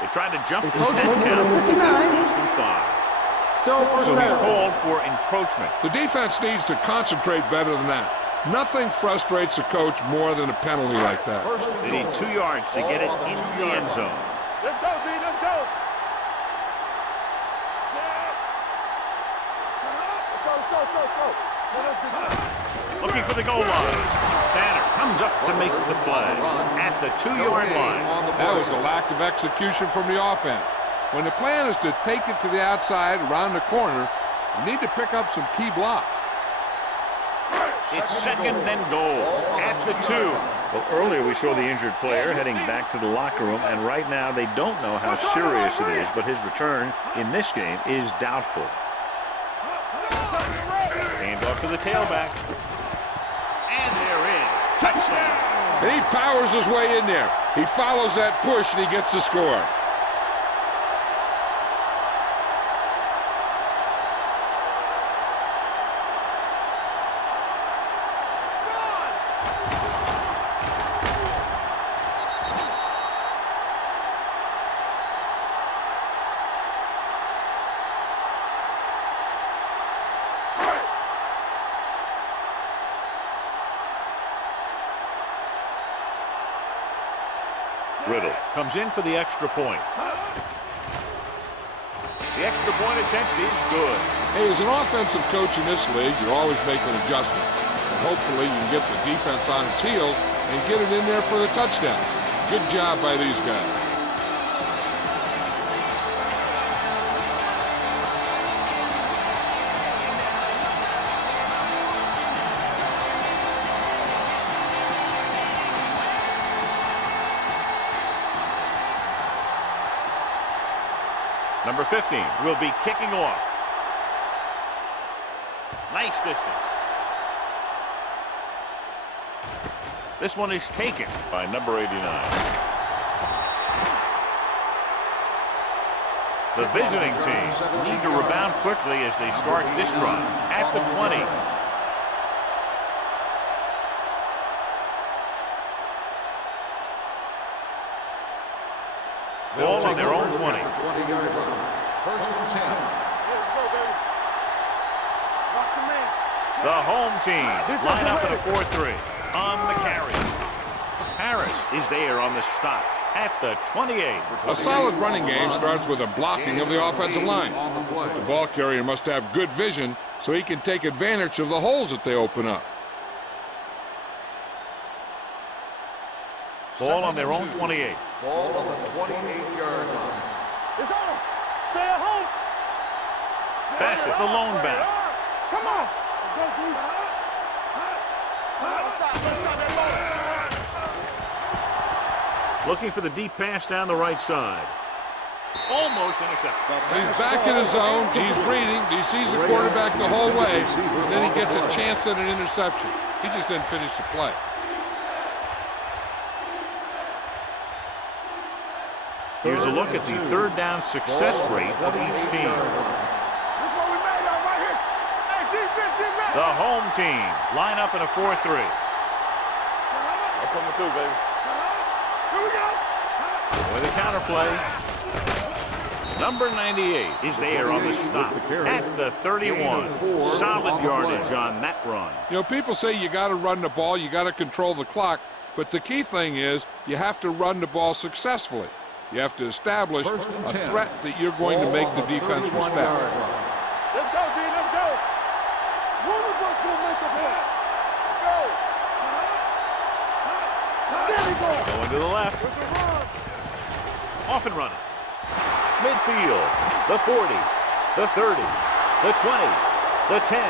They tried to jump the snap count, but 59. lost him 5. Still first So he's down. called for encroachment. The defense needs to concentrate better than that. Nothing frustrates a coach more than a penalty like that. First and They need 2 yards to get it into the end zone. Let's go, D. Let's go. Let's go. Let us be. Looking for the goal line. Banner comes up to make the play at the 2-yard line. That was a lack of execution from the offense. When the plan is to take it to the outside, around the corner, you need to pick up some key blocks. It's second and goal at the 2. Well, earlier we saw the injured player heading back to the locker room, and right now they don't know how serious it is, but his return in this game is doubtful. Hand off to the tailback. And they're in. Touchdown. And he powers his way in there. He follows that push and he gets the score. Riddle comes in for the extra point. The extra point attempt is good. Hey, as an offensive coach in this league, you're always making adjustments. And hopefully you can get the defense on its heels and get it in there for the touchdown. Good job by these guys. Number 15 will be kicking off. Nice distance. This one is taken by number 89. The visiting team need to rebound quickly as they start this drive at the 20. Ball on their own 20. 20-yard line. First and 10. Let's go, baby. Watch your man. The home team line up in a 4-3 on the carry. Harris is there on the stop at the 28. A solid running game starts with a blocking of the offensive line. On the play. The ball carrier must have good vision so he can take advantage of the holes that they open up. Ball on their own 28. Ball on the 28-yard line. It's on. Stay at home. Bassett, the lone back. Come on. Let's go, Goose. Let's stop that ball. Looking for the deep pass down the right side. Almost intercepted. He's back in his zone. He's reading. He sees the quarterback the whole way. Then he gets a chance at an interception. He just didn't finish the play. Here's a look at the third down success rate of each team. This what we made out right here. Hey, defense, get ready. The home team line up in a 4-3. I'm coming through, baby. Here we go. With a counterplay. Number 98 is there on the stop at the 31. Solid yardage on that run. You know, people say you got to run the ball, you got to control the clock, but the key thing is you have to run the ball successfully. You have to establish a threat that you're going to make the defense respect. Let's go, D. Let's go. One of us will make the play. Let's go. There we go. Going to the left. There's a run. Off and running. Midfield. The 40. The 30. The 20. The 10.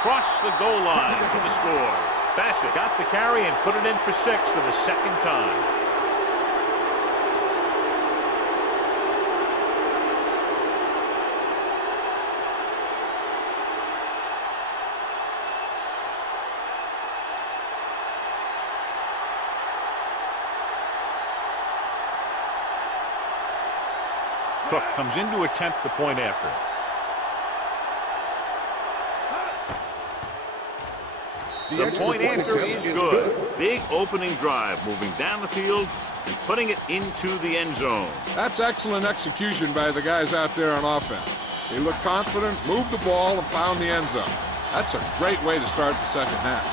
Across the goal line for the score. Bassett got the carry and put it in for 6 for the second time. Cook comes in to attempt the point after. The point after is good. Big opening drive, moving down the field and putting it into the end zone. That's excellent execution by the guys out there on offense. They looked confident, moved the ball, and found the end zone. That's a great way to start the second half.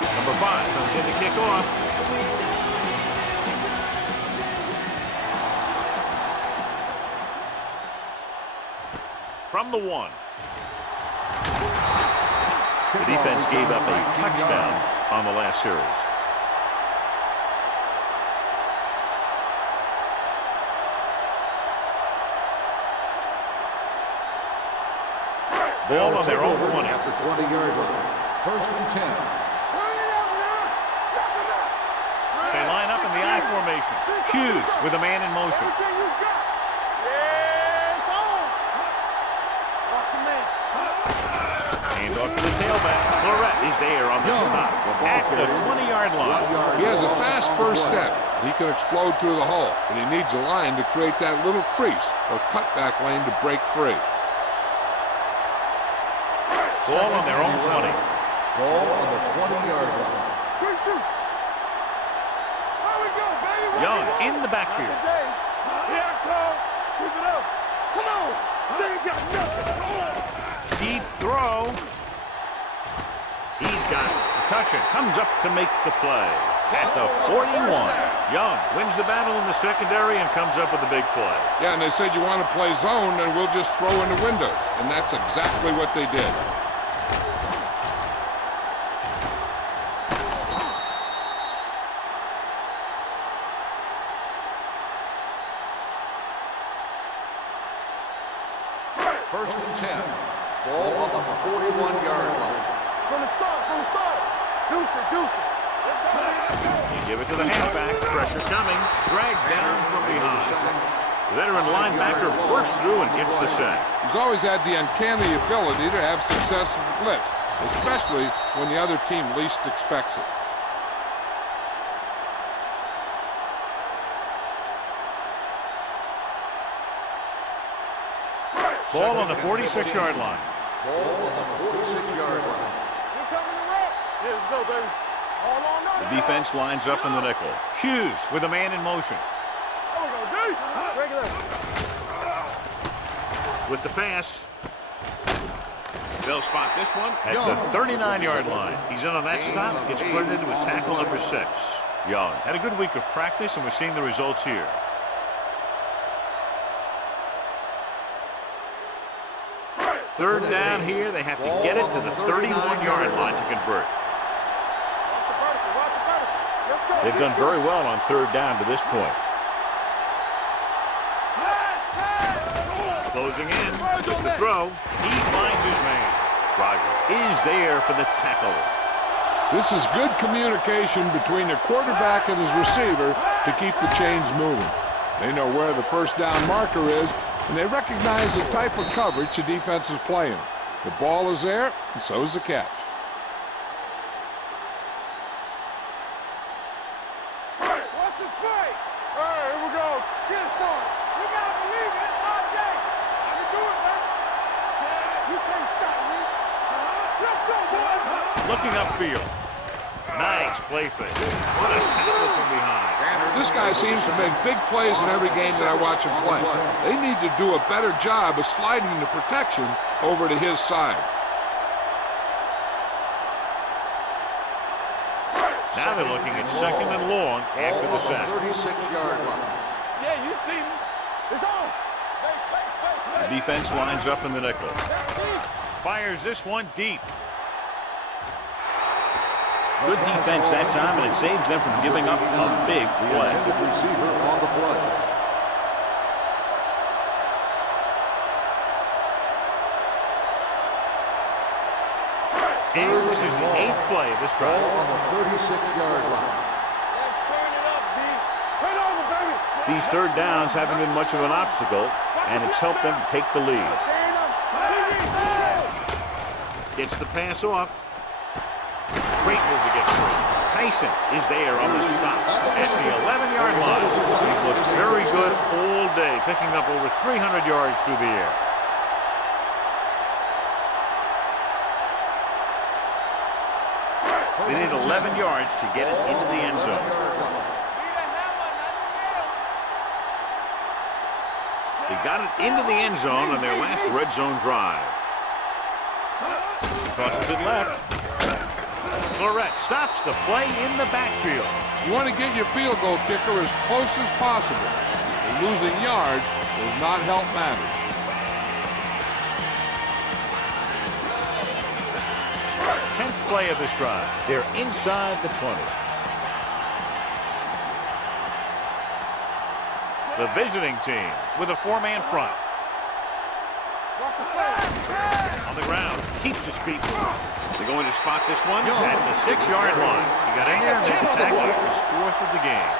Number 5 comes in to kick off. From the 1. The defense gave up a touchdown on the last series. Ball on their own 20. At the 20-yard line. First and 10. They line up in the I formation. Hughes with a man in motion. Everything you got. Yeah, it's on. Watch your man. Hand off to the tailback. Barrett is there on the stop at the 20-yard line. He has a fast first step. He can explode through the hole, but he needs a line to create that little crease or cutback lane to break free. Ball on their own 20. Ball on the 20-yard line. Good shoot. There we go, baby. Young in the backfield. Here I come. Keep it up. Come on. They ain't got nothing. Deep throw. He's got McCutcheon. Comes up to make the play. At the 41. Young wins the battle in the secondary and comes up with a big play. Yeah, and they said you want to play zone, and we'll just throw in the windows. And that's exactly what they did. Ball on the 41-yard line. From the start, Deuce it. You give it to the halfback. Pressure coming. Dragged down from behind. The veteran linebacker bursts through and gets the sack. He's always had the uncanny ability to have success in the blitz, especially when the other team least expects it. Ball on the 46-yard line. Ball on the 46-yard line. You coming to rock? Yeah, let's go, baby. All on us. The defense lines up in the nickel. Hughes with a man in motion. There we go, D. Regular. With the pass. They'll spot this one at the 39-yard line. He's in on that stop. Gets credited with tackle number 6. Young had a good week of practice, and we're seeing the results here. Third down here. They have to get it to the 31-yard line to convert. They've done very well on third down to this point. Closing in with the throw. He finds his man. Roger is there for the tackle. This is good communication between the quarterback and his receiver to keep the chains moving. They know where the first down marker is, and they recognize the type of coverage the defense is playing. The ball is there, and so is the catch. What's the play? All right, here we go. Get it started. We got to believe it. It's our day. I can do it, man. You can't stop me. Let's go, boys. Looking upfield. Nice play fake. What a tackle from behind. This guy seems to make big plays in every game that I watch him play. They need to do a better job of sliding the protection over to his side. Now they're looking at second and long after the sack. 36-yard line. Yeah, you see me. It's on. The defense lines up in the nickel. Fires this one deep. Good defense that time, and it saves them from giving up a big play. Receiver on the play. And this is the 8th play of this drive. Ball on the 36-yard line. Let's turn it up, D. Turn over, baby. These third downs haven't been much of an obstacle, and it's helped them to take the lead. Turn up. Gets the pass off. Great move to get through. Tyson is there on the stop at the 11-yard line. He's looked very good all day, picking up over 300 yards through the air. They need 11 yards to get it into the end zone. They got it into the end zone on their last red zone drive. Crosses it left. Florette stops the play in the backfield. You want to get your field goal kicker as close as possible. Losing yards does not help matters. Tenth play of this drive. They're inside the 20. The visiting team with a 4-man front. On the ground, keeps his feet moving. They're going to spot this one at the 6-yard line. He got in there, made the tackle. His 4th of the game.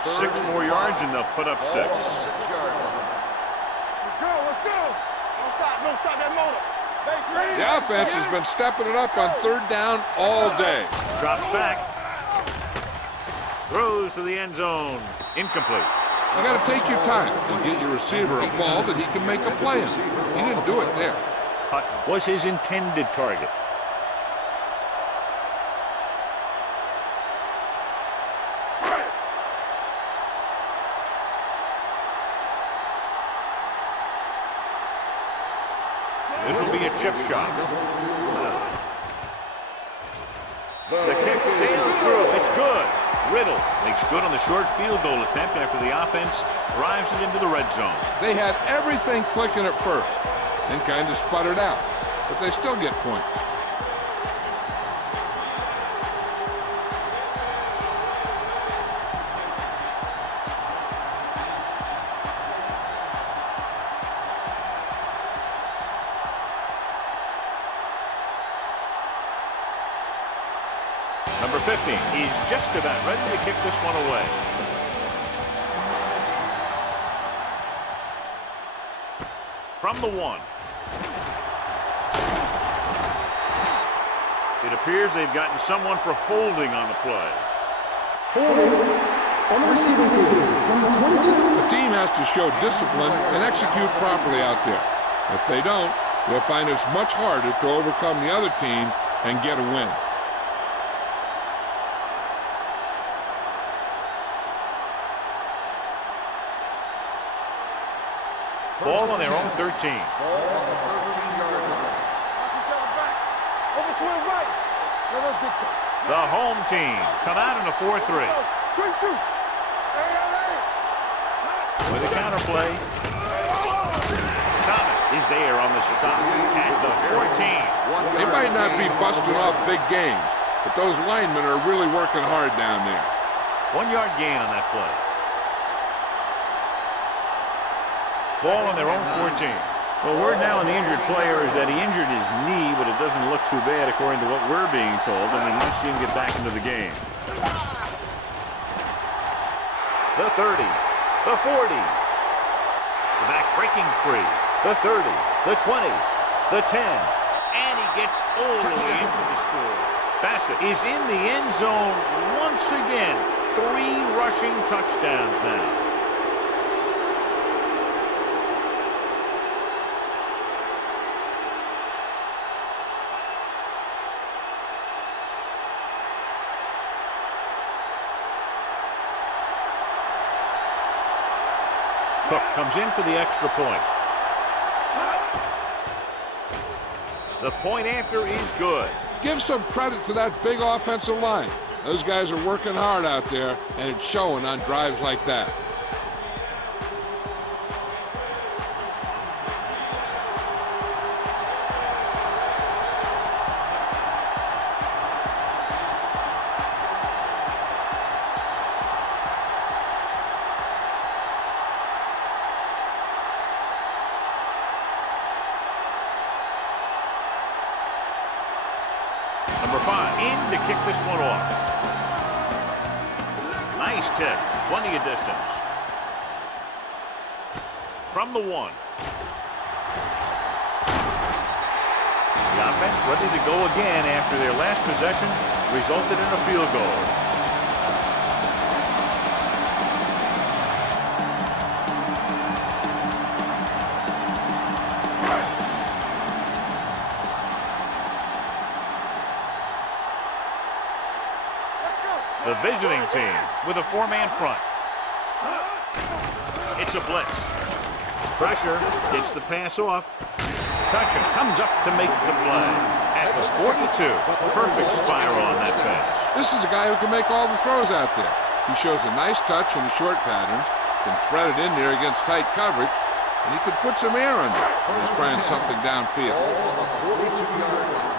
Six more yards and they'll put up 6. 6-yard line. Let's go. Don't stop that motor. The offense has been stepping it up on third down all day. Drops back. Throws to the end zone. Incomplete. You got to take your time and get your receiver a ball that he can make a play in. He didn't do it there. Hutton was his intended target. This will be a chip shot. The kick sails through. It's good. Riddle makes good on the short field goal attempt after the offense drives it into the red zone. They had everything clicking at first and kind of sputtered out, but they still get points. Number 15, he's just about ready to kick this one away. From the 1. It appears they've gotten someone for holding on the play. Holding on the receiving team. Number 22. The team has to show discipline and execute properly out there. If they don't, they'll find it's much harder to overcome the other team and get a win. Ball on their own 13. Ball on the 13-yard line. Overswing right. The home team come out in a 4-3. Good shoot. With a counterplay. Thomas is there on the stop at the 14. They might not be busting off big game, but those linemen are really working hard down there. 1-yard gain on that play. Ball on their own 14. Well, word now on the injured player is that he injured his knee, but it doesn't look too bad according to what we're being told, and we might see him get back into the game. The 30, the 40, the back breaking free, the 30, the 20, the 10, and he gets all the way in for the score. Bassett is in the end zone once again. 3 rushing touchdowns now. Cook comes in for the extra point. The point after is good. Give some credit to that big offensive line. Those guys are working hard out there, and it's showing on drives like that. Number 5 in to kick this one off. Nice kick. Plenty of distance. From the 1. The offense ready to go again after their last possession resulted in a field goal. The visiting team with a 4-man front. It's a blitz. Pressure gets the pass off. Toucher comes up to make the play. That was 42. Perfect spiral on that pass. This is a guy who can make all the throws out there. He shows a nice touch in the short patterns, can thread it in there against tight coverage, and he could put some air under it when he's trying something downfield. Ball on the 42-yard line.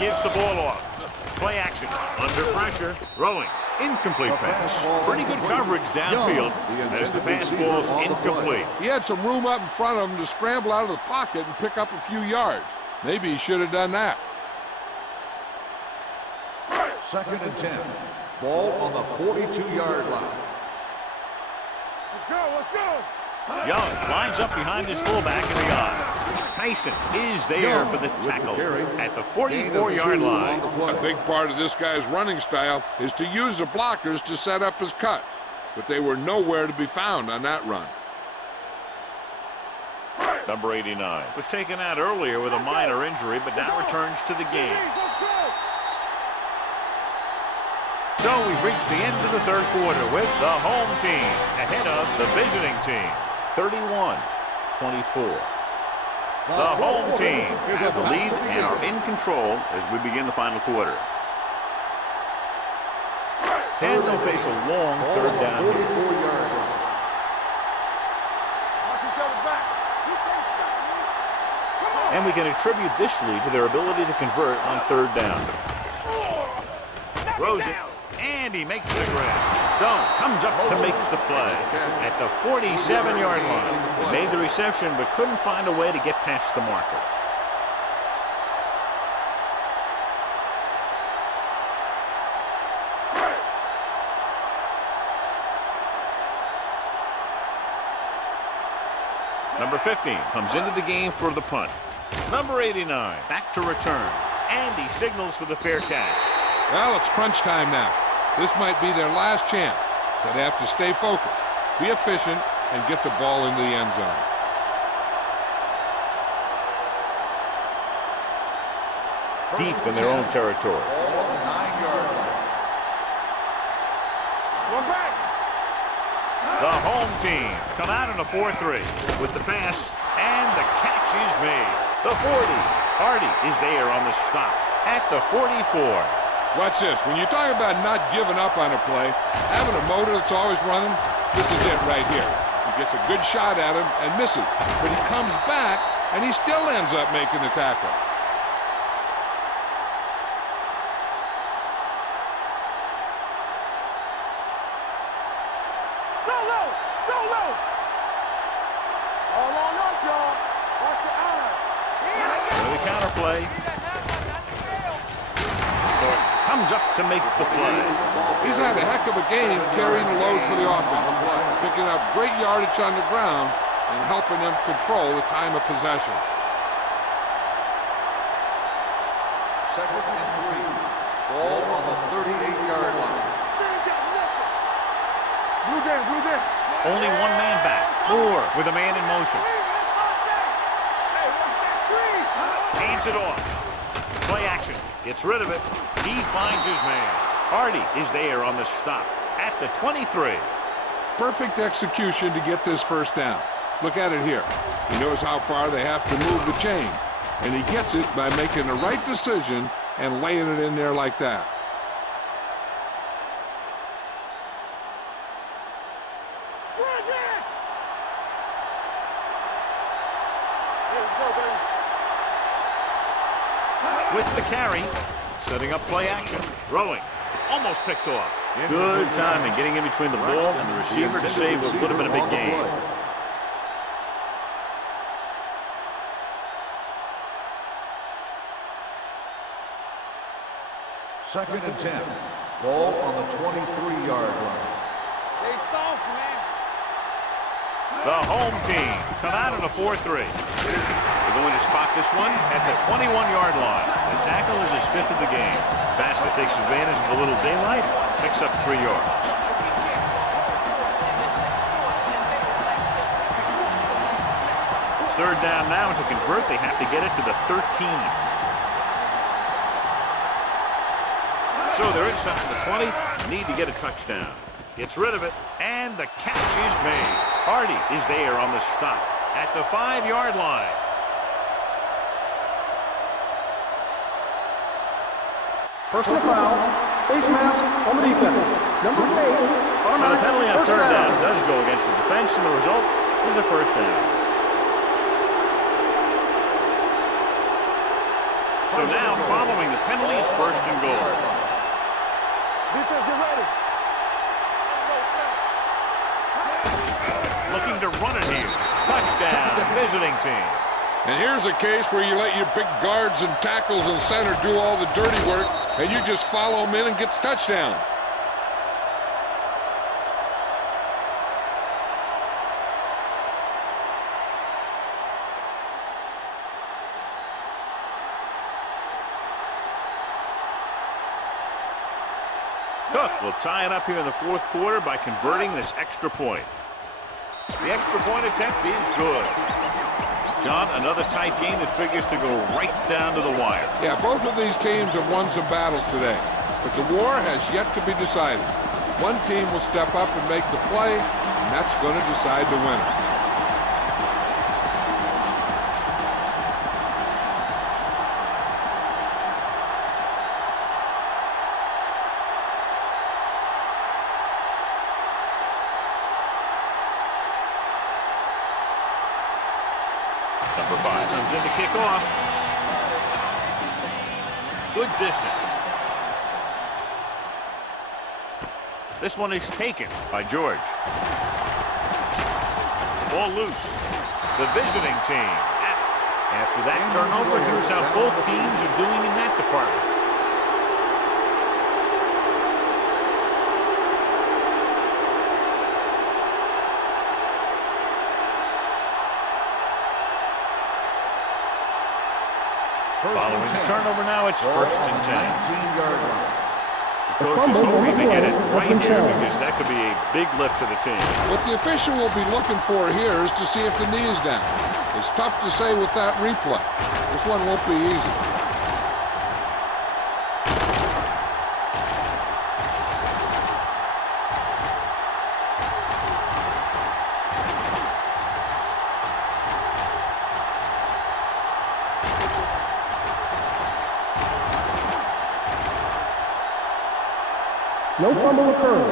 Gives the ball off. Play action. Under pressure. Throwing. Incomplete pass. Pretty good coverage downfield as the pass falls incomplete. He had some room up in front of him to scramble out of the pocket and pick up a few yards. Maybe he should have done that. 2nd and 10. Ball on the 42-yard line. Let's go, let's go. Young lines up behind his fullback in the eye. Tyson is there for the tackle at the 44-yard line. A big part of this guy's running style is to use the blockers to set up his cut, but they were nowhere to be found on that run. Number 89 was taken out earlier with a minor injury, but now returns to the game. So we've reached the end of the 3rd quarter with the home team ahead of the visiting team, 31-24. The home team have the lead and are in control as we begin the final quarter. And they'll face a long 3rd down here. And we can attribute this lead to their ability to convert on 3rd down. Throws it. And he makes the grab. Stone comes up to make the play at the 47-yard line. He made the reception but couldn't find a way to get past the marker. Number 15 comes into the game for the punt. Number 89 back to return. And he signals for the fair catch. Well, it's crunch time now. This might be their last chance, so they have to stay focused, be efficient, and get the ball into the end zone. Deep in their own territory. Ball on the 9-yard line. One back. The home team come out in a 4-3 with the pass, and the catch is made. The 40. Hardy is there on the stop at the 44. Watch this. When you talk about not giving up on a play, having a motor that's always running, this is it right here. He gets a good shot at him and misses, but he comes back, and he still ends up making the tackle. Solo. All on us, y'all. Watch your eyes. For the counterplay. Comes up to make the play. He's had a heck of a game carrying the load for the offense, picking up great yardage on the ground and helping them control the time of possession. 2nd and 3. Ball on the 38-yard line. Blue game. Only one man back. Moore with a man in motion. Hey, watch that screen. Hands it off. Play action. Gets rid of it. He finds his man. Hardy is there on the stop at the 23. Perfect execution to get this first down. Look at it here. He knows how far they have to move the chain, and he gets it by making the right decision and laying it in there like that. With the carry, setting up play action, throwing, almost picked off. Good timing, getting in between the ball and the receiver to save what would have been a big gain. Second and 10. Ball on the 23-yard line. They soft, man. The home team come out in a 4-3. They're going to spot this one at the 21-yard line. The tackle is his 5th of the game. Bassett takes advantage of a little daylight, picks up 3 yards. It's 3rd down now, and to convert, they have to get it to the 13. So they're inside the 20, need to get a touchdown. Gets rid of it, and the catch is made. Hardy is there on the stop at the 5-yard line. Personal foul, face mask on the defense. Number 8, So the penalty on first 3rd down does go against the defense, and the result is a first down. So now, following the penalty, it's 1st and goal. Defense, get ready. Looking to run it here. Touchdown, visiting team. And here's a case where you let your big guards and tackles and center do all the dirty work, and you just follow them in and get the touchdown. Cook will tie it up here in the 4th quarter by converting this extra point. The extra point attempt is good. John, another tight game that figures to go right down to the wire. Yeah, both of these teams have won some battles today, but the war has yet to be decided. One team will step up and make the play, and that's going to decide the winner. Number 5 comes in to kick off. Good distance. This one is taken by George. Ball loose. The visiting team. After that turnover, here's how both teams are doing in that department. Following the turnover now, it's first and 10. 19-yard line. The coach is hoping to get it right here because that could be a big lift for the team. What the official will be looking for here is to see if the knee is down. It's tough to say with that replay. This one won't be easy. No fumble occurred.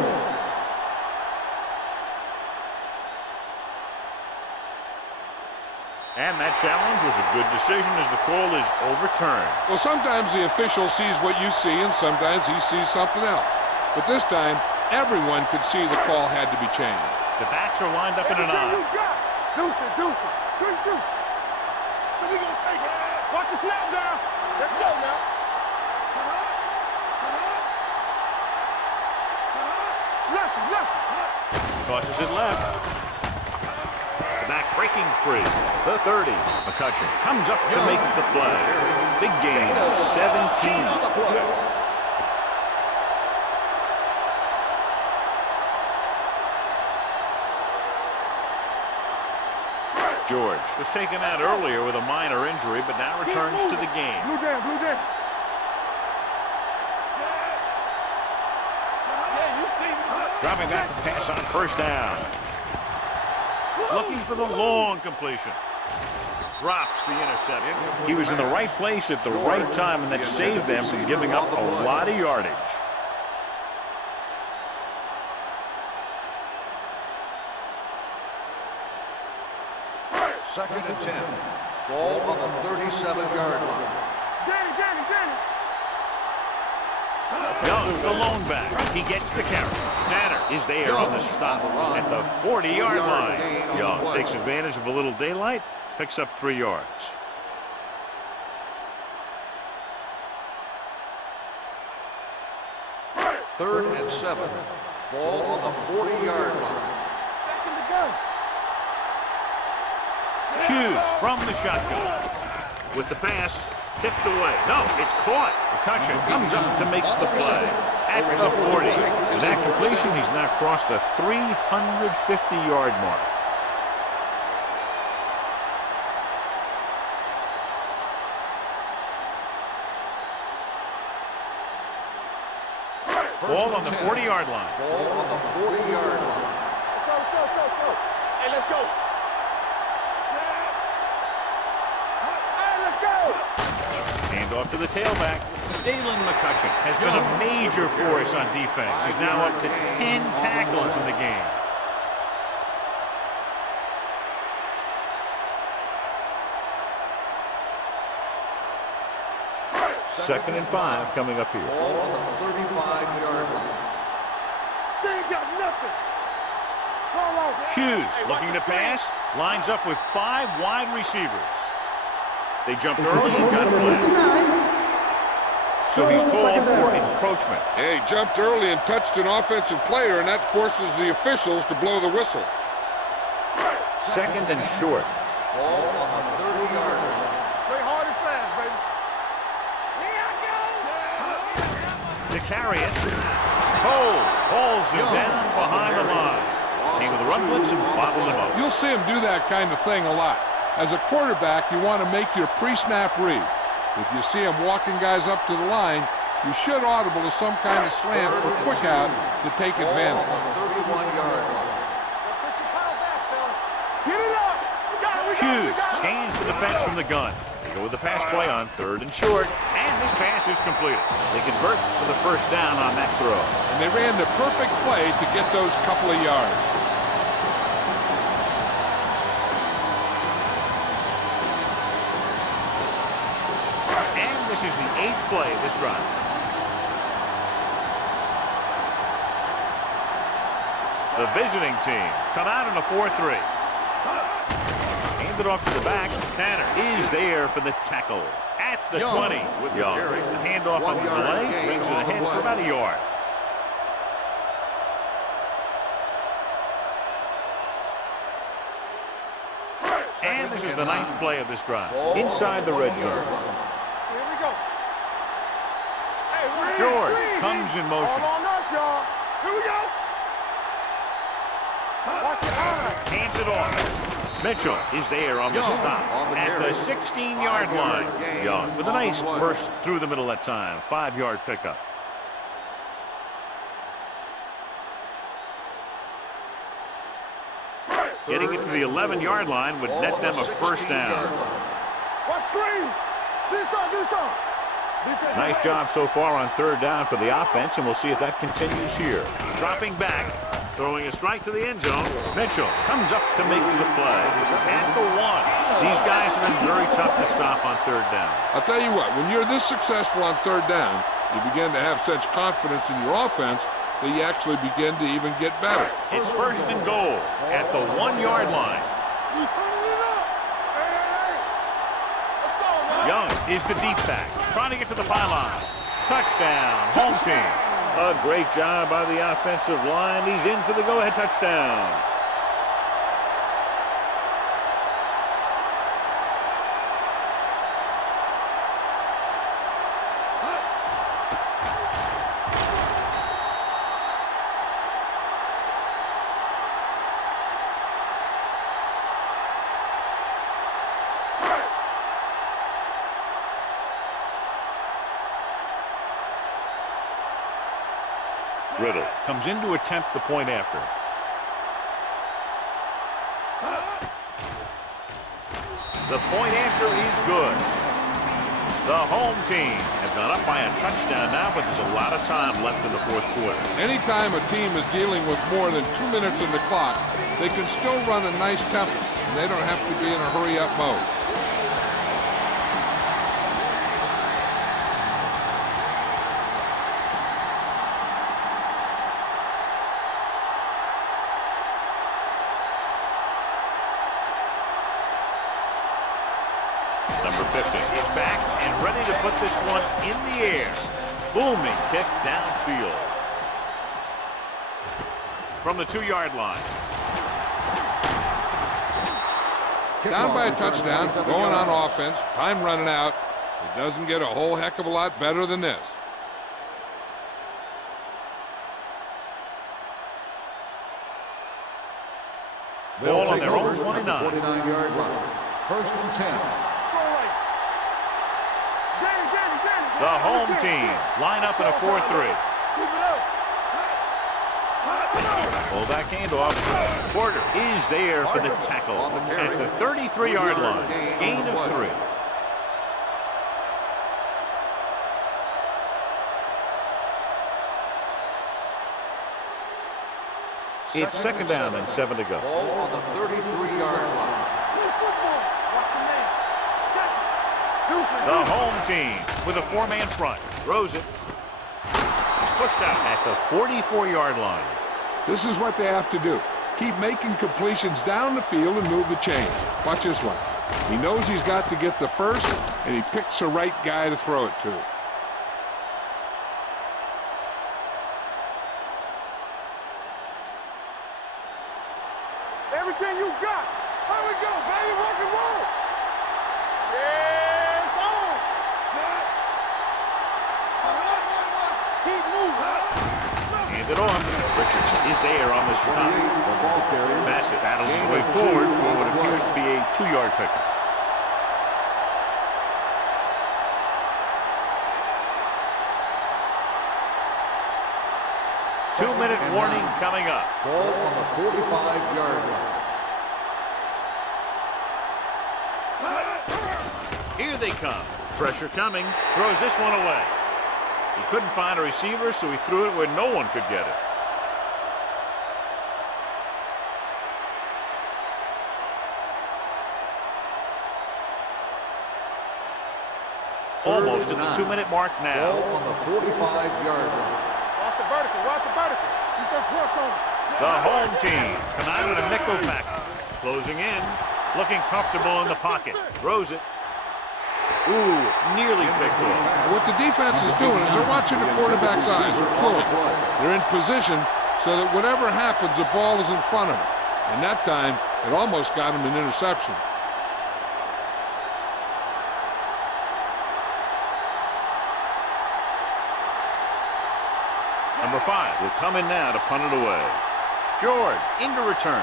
And that challenge was a good decision as the call is overturned. Well, sometimes the official sees what you see, and sometimes he sees something else. But this time, everyone could see the call had to be changed. The backs are lined up in an eye. Deuce it. Good shoot. So we gonna take it. Watch the snap down. Let's go now. Left. Tosses it left. The back breaking free. The 30. McCutcheon comes up to make the play. Big gain of 17 on the play. George was taken out earlier with a minor injury, but now returns to the game. Blue down. Dropping back to pass on first down. Looking for the long completion. Drops the interception. He was in the right place at the right time, and that saved them from giving up a lot of yardage. Second and 10. Ball on the 37-yard line. Danny. Young, the lone back. He gets the carry. Tanner is there on the stop at the 40-yard line. Young takes advantage of a little daylight, picks up 3 yards. Third and 7. Ball on the 40-yard line. Back in the gun. Hughes from the shotgun. With the pass, tipped away. No, it's caught. McCutcheon comes up to make the play. At the 40. With that completion, he's now crossed the 350-yard mark. Ball on the 40-yard line. Ball on the 40-yard line. Let's go. Hey, let's go. Hand off to the tailback. Dalen McCutcheon has been a major force on defense. He's now up to 10 tackles in the game. Second and 5 coming up here. Ball on the 35-yard line. They ain't got nothing. Hughes looking to pass. Lines up with 5 wide receivers. They jumped early and got flagged. So he's called for encroachment. Yeah, he jumped early and touched an offensive player, and that forces the officials to blow the whistle. Second and short. Ball on the 30-yard line. Play hard and fast, baby. To carry it. Cole hauls him down behind the line. Came with a run blitz and bobbled him up. You'll see him do that kind of thing a lot. As a quarterback, you want to make your pre-snap read. If you see him walking guys up to the line, you should audible to some kind of slant or quick out to take advantage. Ball on the 31-yard line. Get it up. Hughes scans the defense from the gun. They go with the pass play on third and short, and this pass is completed. They convert for the first down on that throw. And they ran the perfect play to get those couple of yards. And this is the 8th play of this drive. The visiting team come out in a 4-3. Hand it off to the back. Tanner is there for the tackle at the 20. Young gets the handoff on the delay, brings it ahead for about a yard. And this is the 9th play of this drive. Inside the red zone. Here we go. Hey, George comes in motion. All on us, y'all. Here we go. Watch your eyes. Hands it off. Mitchell is there on the stop at the 16-yard line. Young with a nice burst through the middle that time. 5-yard pickup. Getting it to the 11-yard line would net them a first down. Watch screen. Do some. Nice job so far on 3rd down for the offense, and we'll see if that continues here. Dropping back, throwing a strike to the end zone. Mitchell comes up to make the play at the 1. These guys have been very tough to stop on 3rd down. I'll tell you what, when you're this successful on 3rd down, you begin to have such confidence in your offense that you actually begin to even get better. It's 1st and goal at the 1-yard line. You turning it up. Hey. Let's go, man. Young is the deep back, trying to get to the pylon. Touchdown, home team. A great job by the offensive line. He's in for the go-ahead touchdown. Riddle comes in to attempt the point after. The point after is good. The home team has gone up by a touchdown now, but there's a lot of time left in the 4th quarter. Anytime a team is dealing with more than 2 minutes in the clock, they can still run a nice tempo, and they don't have to be in a hurry-up mode. Number 50 is back and ready to put this one in the air. Booming kick downfield. From the 2-yard line. Down by a touchdown, going on offense, time running out. It doesn't get a whole heck of a lot better than this. Ball on their own 29. 29-yard line. 1st and 10. The home team line up in a 4-3. Fullback handoff. Porter is there for the tackle at the 33-yard line. Gain of 3. It's 2nd down and 7 to go. Ball on the 33-yard line. The home team with a 4-man front. Throws it. He's pushed out at the 44-yard line. This is what they have to do. Keep making completions down the field and move the chains. Watch this one. He knows he's got to get the first, and he picks the right guy to throw it to. Everything you got. Here we go, baby. Rock and roll. Yeah, it's on. Set. Keep moving. Hand it off. Richardson is there on the stop. Bassett battles his way forward for what appears to be a 2-yard pickup. Two-minute warning coming up. Ball on the 45-yard line. Here they come. Pressure coming. Throws this one away. He couldn't find a receiver, so he threw it where no one could get it. Almost at the 2-minute mark now. Ball on the 45-yard line. Watch the vertical. Watch the vertical. Keep that press on. The home team come out in a nickel package. Closing in. Looking comfortable in the pocket. Throws it. Ooh, nearly picked off. What the defense is doing is they're watching the quarterback's eyes. They're cluing. They're in position so that whatever happens, the ball is in front of them. And that time, it almost got him an interception. Number 5 will come in now to punt it away. George into return.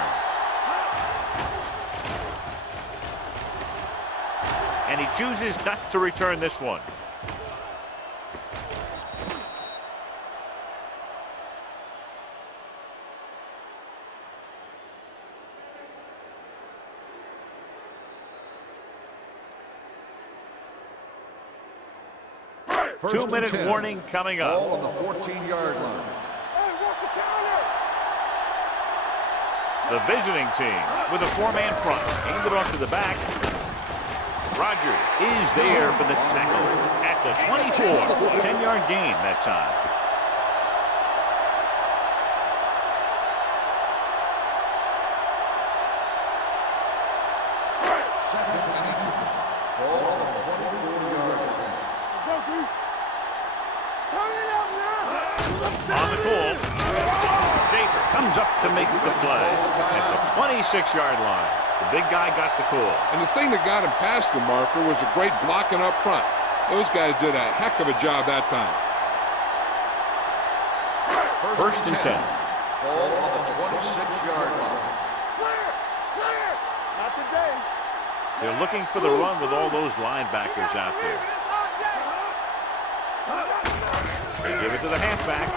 And he chooses not to return this one. First 2-minute 10. warning coming up. Ball on the 14-yard line. Hey, what's the counter? The visiting team with a 4-man front. Hand it off to the back. Rogers is there for the tackle at the 24. 10-yard gain that time. Second and inches. Ball on the 24-yard line. Let's go, D. Turn it up now. On the call. Schaefer comes up to make the play at the 26-yard line. The big guy got the call. And the thing that got him past the marker was a great blocking up front. Those guys did a heck of a job that time. First and 10. Ball on the 26-yard line. Clear, clear. Not today. They're looking for the run with all those linebackers out there. They give it to the halfback.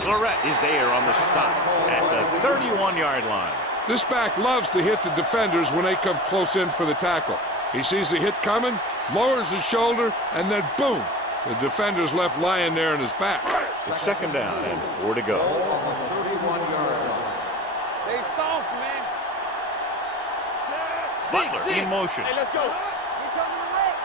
Florette is there on the stop at the 31-yard line. This back loves to hit the defenders when they come close in for the tackle. He sees the hit coming, lowers his shoulder, and then boom, the defender's left lying there in his back. It's second down and 4 to go. Ball on the 31-yard line. They soft, man. Butler in motion. Hey, let's go. We coming to wreck.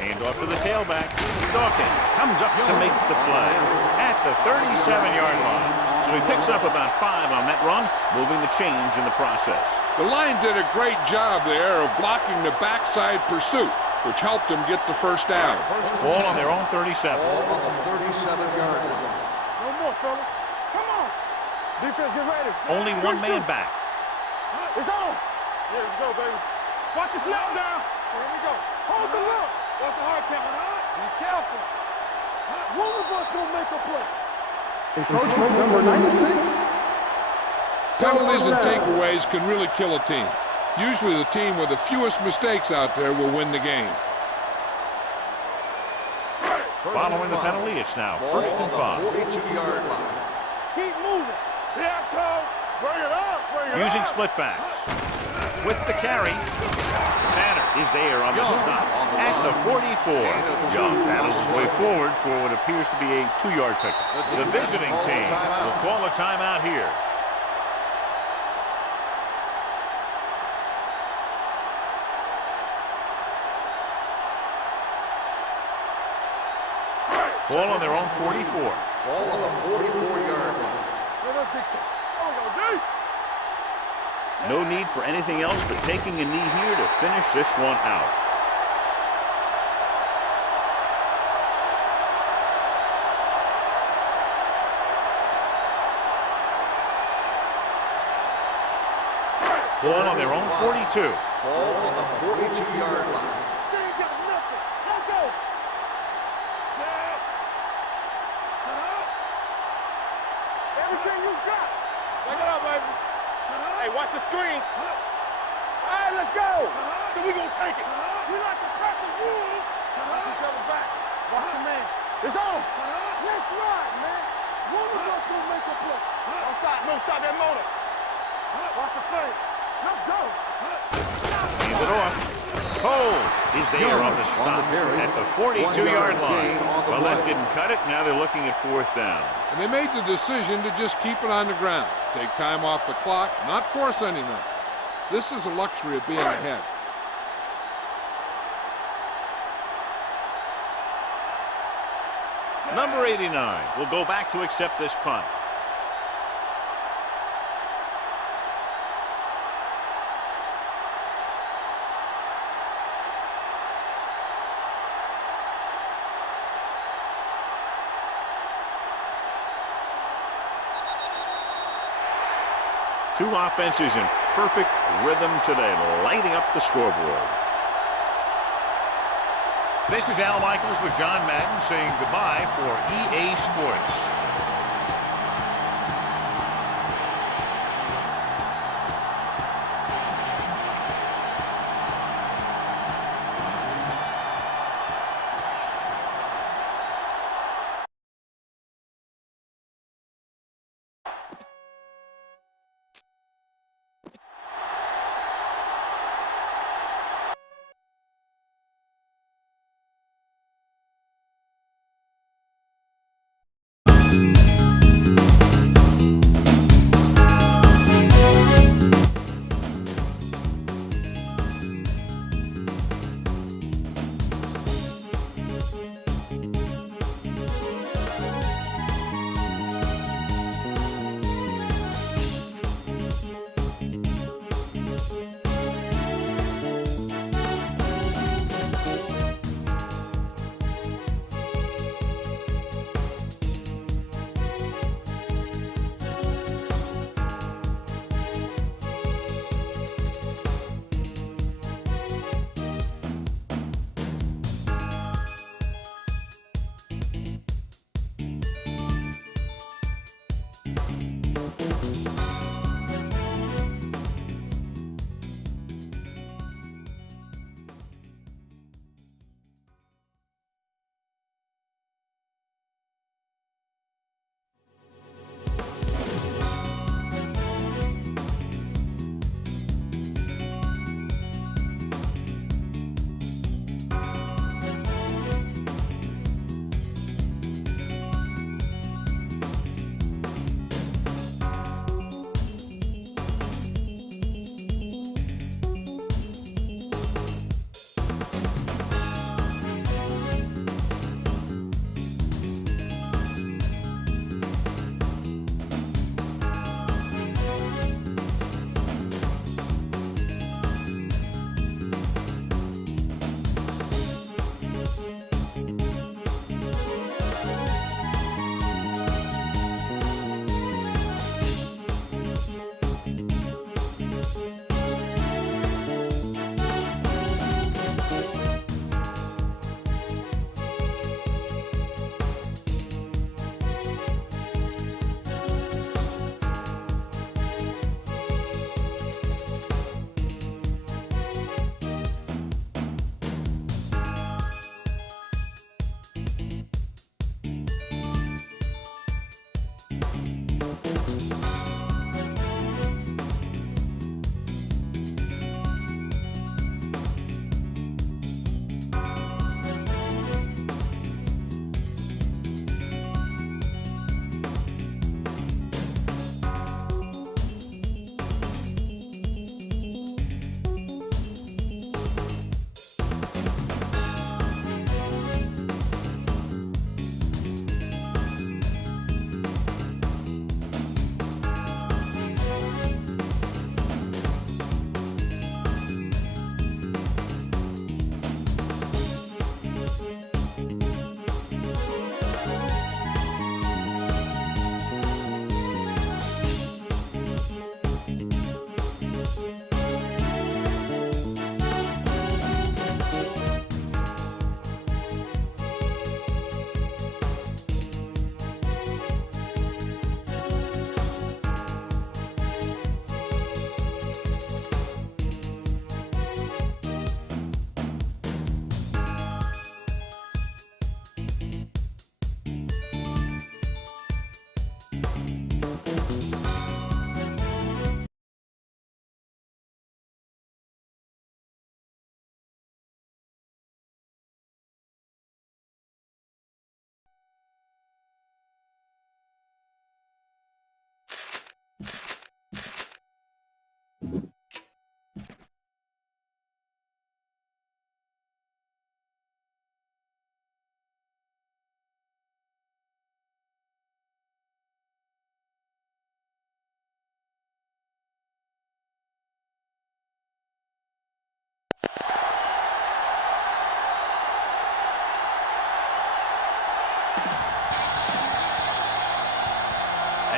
Hand off to the tailback. Dawkins comes up to make the play at the 37-yard line. So he picks up about 5 on that run, moving the chains in the process. The line did a great job there of blocking the backside pursuit, which helped them get the first down. First and Ball 10. on their own 37. Ball on the 37-yard line. No more, fellas. Come on. Defense, get ready. Only one man back. It's on. Here we go, baby. Watch the snap down. Here we go. Hold the look. Watch the hard count. Be careful. One of us gonna make a play. Encroachment number 96. Penalties and takeaways can really kill a team. Usually the team with the fewest mistakes out there will win the game. Following the penalty, it's now first and 5. 42-yard line. Keep moving. Yeah, Cole. Bring it up. Bring it Using up. split backs. With the carry, Tanner is there on the stop at the 44. Young battles his way forward for what appears to be a 2-yard pickup. The visiting team will call a timeout here. Ball on their own 44. Ball on the 44-yard line. Let us be careful. Oh, go deep. No need for anything else but taking a knee here to finish this one out. Ball on their own 42. Ball on the 42-yard line. They ain't got nothing. Let's go. Set. Everything you got. Back it up, baby. Hey, watch the screen. All right, let's go. So we gonna take it. We like to crack the rules. Watch each other back. Watch your man. It's on. Let's ride, man. One of us gonna make a play. Don't stop. No, stop that motor. Watch the play. Let's go. Hand it off. Cole is there on the stop at the 42-yard line. Well, that didn't cut it. Now they're looking at 4th down. And they made the decision to just keep it on the ground. Take time off the clock, not force anything. This is a luxury of being ahead. Number 89 will go back to accept this punt. Two offenses in perfect rhythm today, lighting up the scoreboard. This is Al Michaels with John Madden saying goodbye for EA Sports.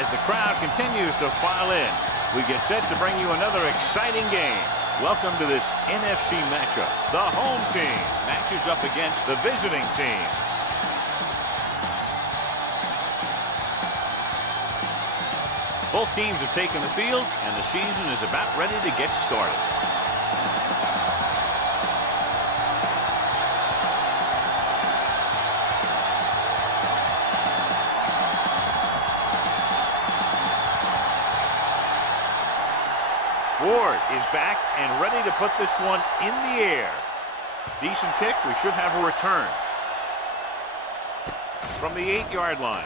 As the crowd continues to file in, We get set to bring you another exciting game. Welcome to this NFC matchup. The home team matches up against the visiting team. Both teams have taken the field, and the season is about ready to get started. Ward is back and ready to put this one in the air. Decent kick. We should have a return. From the 8-yard line.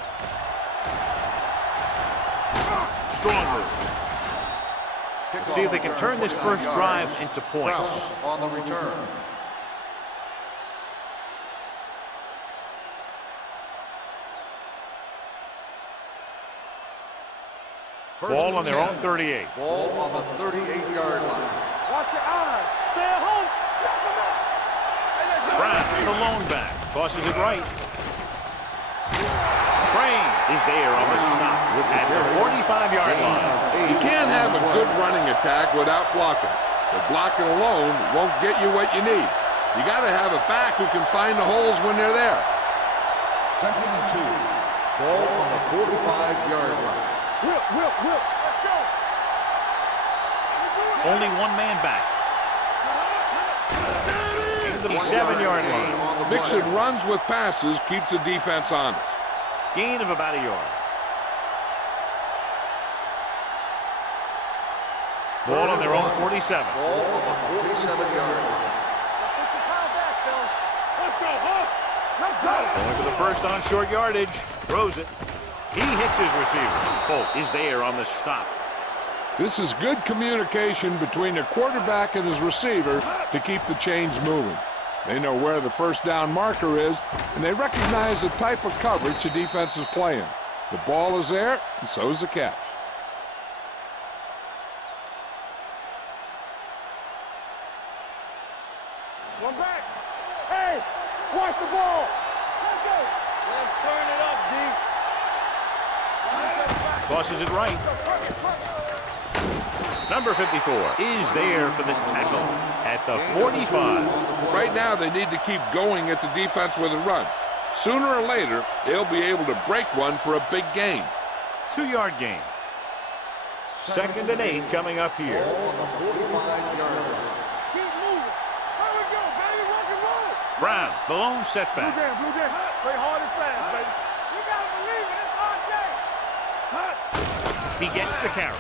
Strong move. Let's see if they can turn this first drive into points. On the return. Ball on their own 38. Ball on the 38-yard line. Watch your eyes. Stay at home. Brown, the lone back, tosses it right. Crane is there on the stop at the 45-yard line. You can't have a good running attack without blocking. But blocking alone won't get you what you need. You got to have a back who can find the holes when they're there. 2nd and 2. Ball on the 45-yard line. Whip. Let's go. Only one man back. The 7-yard line. Mixing runs with passes keeps the defense honest. Gain of about a yard. Ball on their own 47. Ball on the 47-yard line. Let's go, huh? Going for the first on short yardage. Throws it. He hits his receiver. Holt is there on the stop. This is good communication between the quarterback and his receiver to keep the chains moving. They know where the first down marker is, and they recognize the type of coverage the defense is playing. The ball is there, and so is the catch. One back. Hey, watch the ball. Let's go. Let's turn it up, D. Tosses it right. Number 54 is there for the tackle at the 45. Right now, they need to keep going at the defense with a run. Sooner or later, they'll be able to break one for a big gain. 2-yard gain. 2nd and 8 coming up here. Ball on the 45-yard line. Keep moving. There we go, baby. Rock and roll. Brown, the lone setback. Blue Jay. Play hard and fast, baby. You gotta believe it. It's our day. He gets the carry.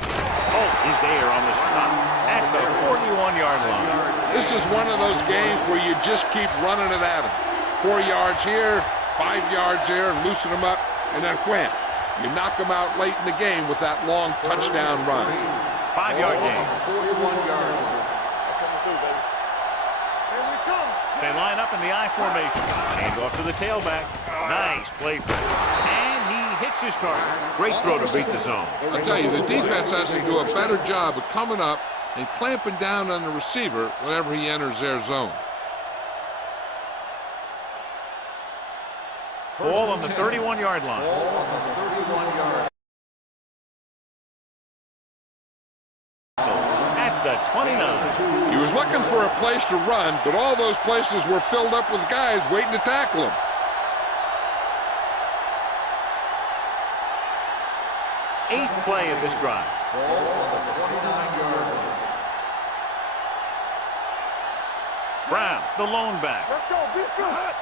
Holt is there on the stop at the 41-yard line. This is one of those games where you just keep running it at them. 4 yards here, 5 yards there, and loosen them up, and then wham. You knock them out late in the game with that long touchdown run. 5-yard gain. 41-yard line. Coming through, baby. Here we come. They line up in the I formation. Hand off to the tailback. Nice play fake. And he hits his target. Great throw to beat the zone. I'll tell you, the defense has to do a better job of coming up and clamping down on the receiver whenever he enters their zone. Ball on the 31-yard line. Ball on the 31-yard At the 29. He was looking for a place to run, but all those places were filled up with guys waiting to tackle him. Eighth play of this drive. Ball on the 29-yard line. Brown, the lone back. Let's go. Be good.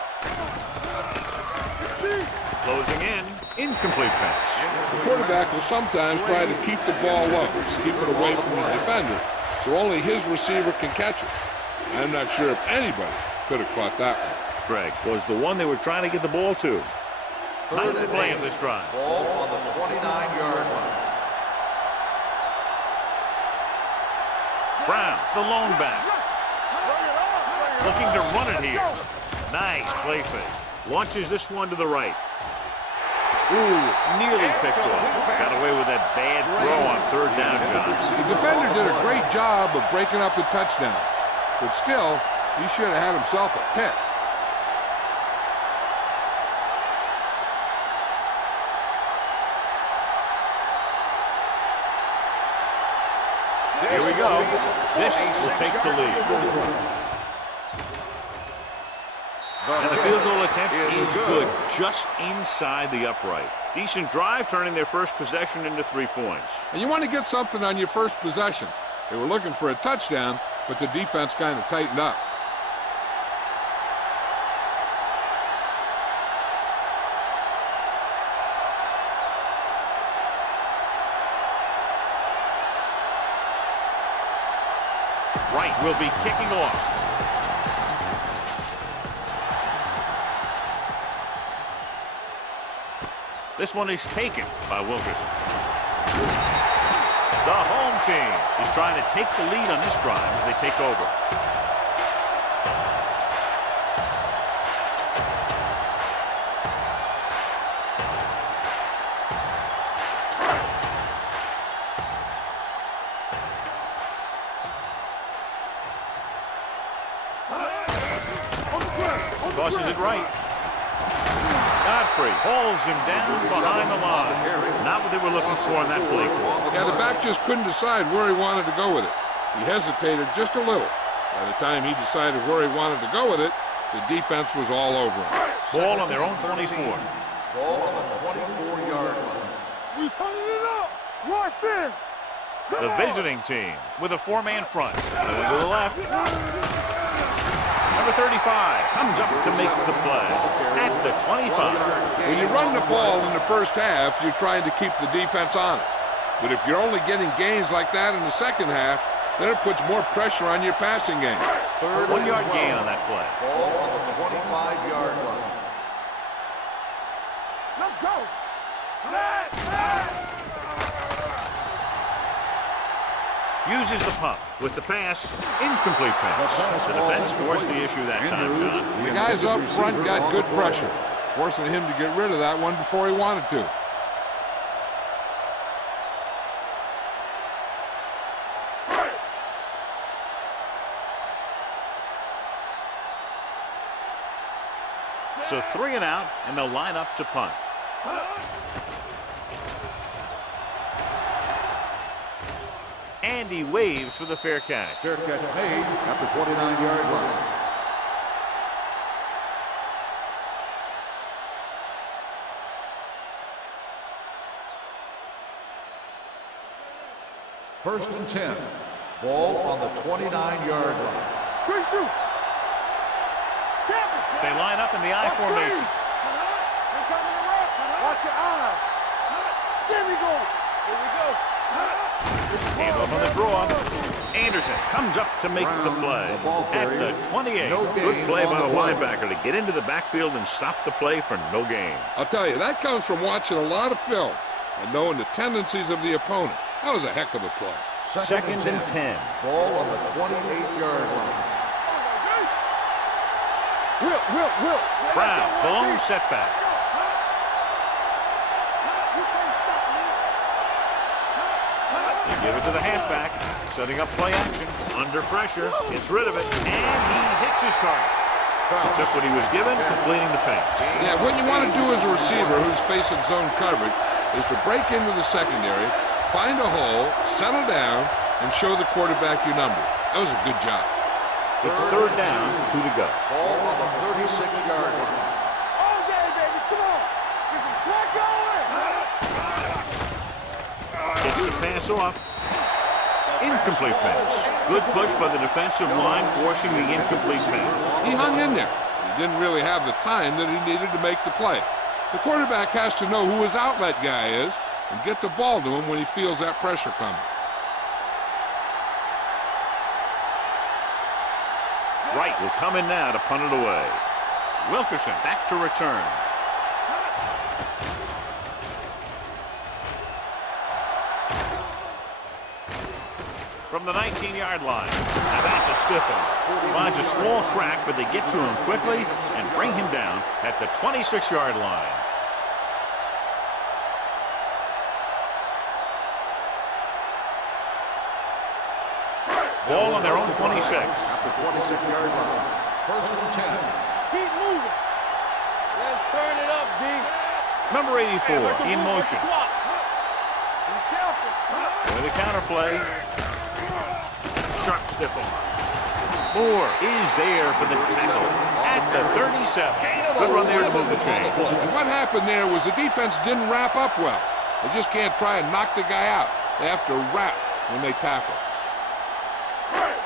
Closing in. Incomplete pass. The quarterback will sometimes try to keep the ball low, keep it away from the defender, so only his receiver can catch it. I'm not sure if anybody could have caught that one. Greg was the one they were trying to get the ball to. Ninth play of this drive. Ball on the 29-yard line. Brown, the lone back. Looking to run it here. Nice play fake. Launches this one to the right. Ooh, nearly picked off. Got away with that bad throw on 3rd down, John. The defender did a great job of breaking up the touchdown, but still, he should have had himself a pick. Here we go. This will take the lead. And the field goal attempt is good, just inside the upright. Decent drive, turning their first possession into 3 points. And you want to get something on your first possession. They were looking for a touchdown, but the defense kind of tightened up. Wright will be kicking off. This one is taken by Wilkerson. The home team is trying to take the lead on this drive as they take over. Tosses it right. Godfrey holds him down behind the line. Not what they were looking for in that play call. Yeah, the back just couldn't decide where he wanted to go with it. He hesitated just a little. By the time he decided where he wanted to go with it, the defense was all over him. Ball on their own 24. Ball on the 24-yard line. We turning it up. Watch in. The visiting team with a 4-man front. Going to the left. Number 35 comes up to make the play at the 25. When you run the ball in the first half, you're trying to keep the defense on it. But if you're only getting gains like that in the second half, then it puts more pressure on your passing game. 1-yard gain on that play. Ball on the 25-yard line. Let's go. Uses the pump with the pass. Incomplete pass. The defense forced the issue that time, John. The guys up front got good pressure, forcing him to get rid of that one before he wanted to. So 3 and out, and they'll line up to punt. And he waves for the fair catch. Fair catch made at the 29-yard line. First and 10. Ball on the 29-yard line. Quick shoot. They line up in the I formation. They're coming around. Watch your eyes. There we go. Here we go. Hand off on the draw. Anderson comes up to make the play at the 28. Good play by the linebacker to get into the backfield and stop the play for no gain. I'll tell you, that comes from watching a lot of film and knowing the tendencies of the opponent. That was a heck of a play. Second and 10. Ball on the 28-yard line. Will. Brown, the lone setback. They give it to the halfback, setting up play action, under pressure, gets rid of it, and he hits his target. He took what he was given, completing the pass. Yeah, what you want to do as a receiver who's facing zone coverage is to break into the secondary, find a hole, settle down, and show the quarterback your numbers. That was a good job. It's 3rd down, 2 to go. Ball on the 36-yard line. All day, baby. Come on. Get some slack going. Gets the pass off. Incomplete pass. Good push by the defensive line, forcing the incomplete pass. He hung in there. He didn't really have the time that he needed to make the play. The quarterback has to know who his outlet guy is and get the ball to him when he feels that pressure coming. Wright will come in now to punt it away. Wilkerson back to return. From the 19-yard line. Now that's a stiff one. Finds a small crack, but they get to him quickly and bring him down at the 26-yard line. Ball on their own 26. At the 26-yard line. First and 10. Keep moving. Let's turn it up, D. Number 84 in motion. Be careful. With a counter play. Sharp stiff arm. Moore is there for the tackle at the 37. Good run there to move the chains. And what happened there was the defense didn't wrap up well. They just can't try and knock the guy out. They have to wrap when they tackle.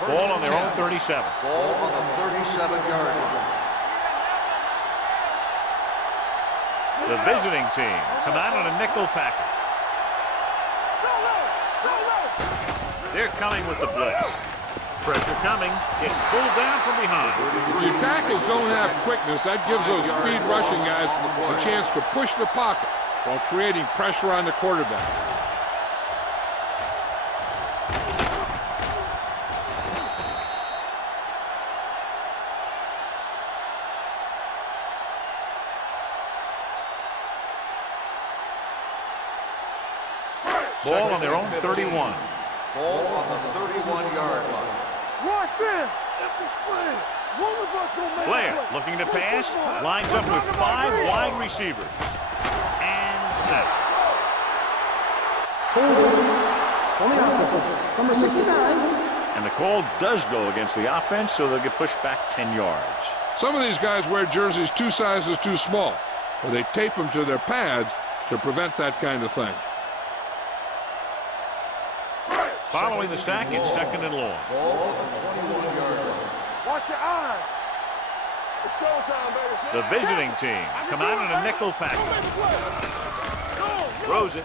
Ball on their own 37. Ball on the 37-yard line. The visiting team come out on a nickel package. They're coming with the blitz. Pressure coming. Gets pulled down from behind. If your tackles don't have quickness, that gives those speed rushing guys a chance to push the pocket while creating pressure on the quarterback. Ball on their own 31. Ball on the 31-yard line. Rush in. Empty spread. One of us will make Blair it. looking to pass. Lines up with 5 wide receivers. And set. On the offense, number 69. And the call does go against the offense, so they'll get pushed back 10 yards. Some of these guys wear jerseys 2 sizes too small, or they tape them to their pads to prevent that kind of thing. Following the sack, it's 2nd and long. Ball on the 21-yard line. Watch your eyes. It's showtime, baby. The visiting team come out in a nickel package. Throws it.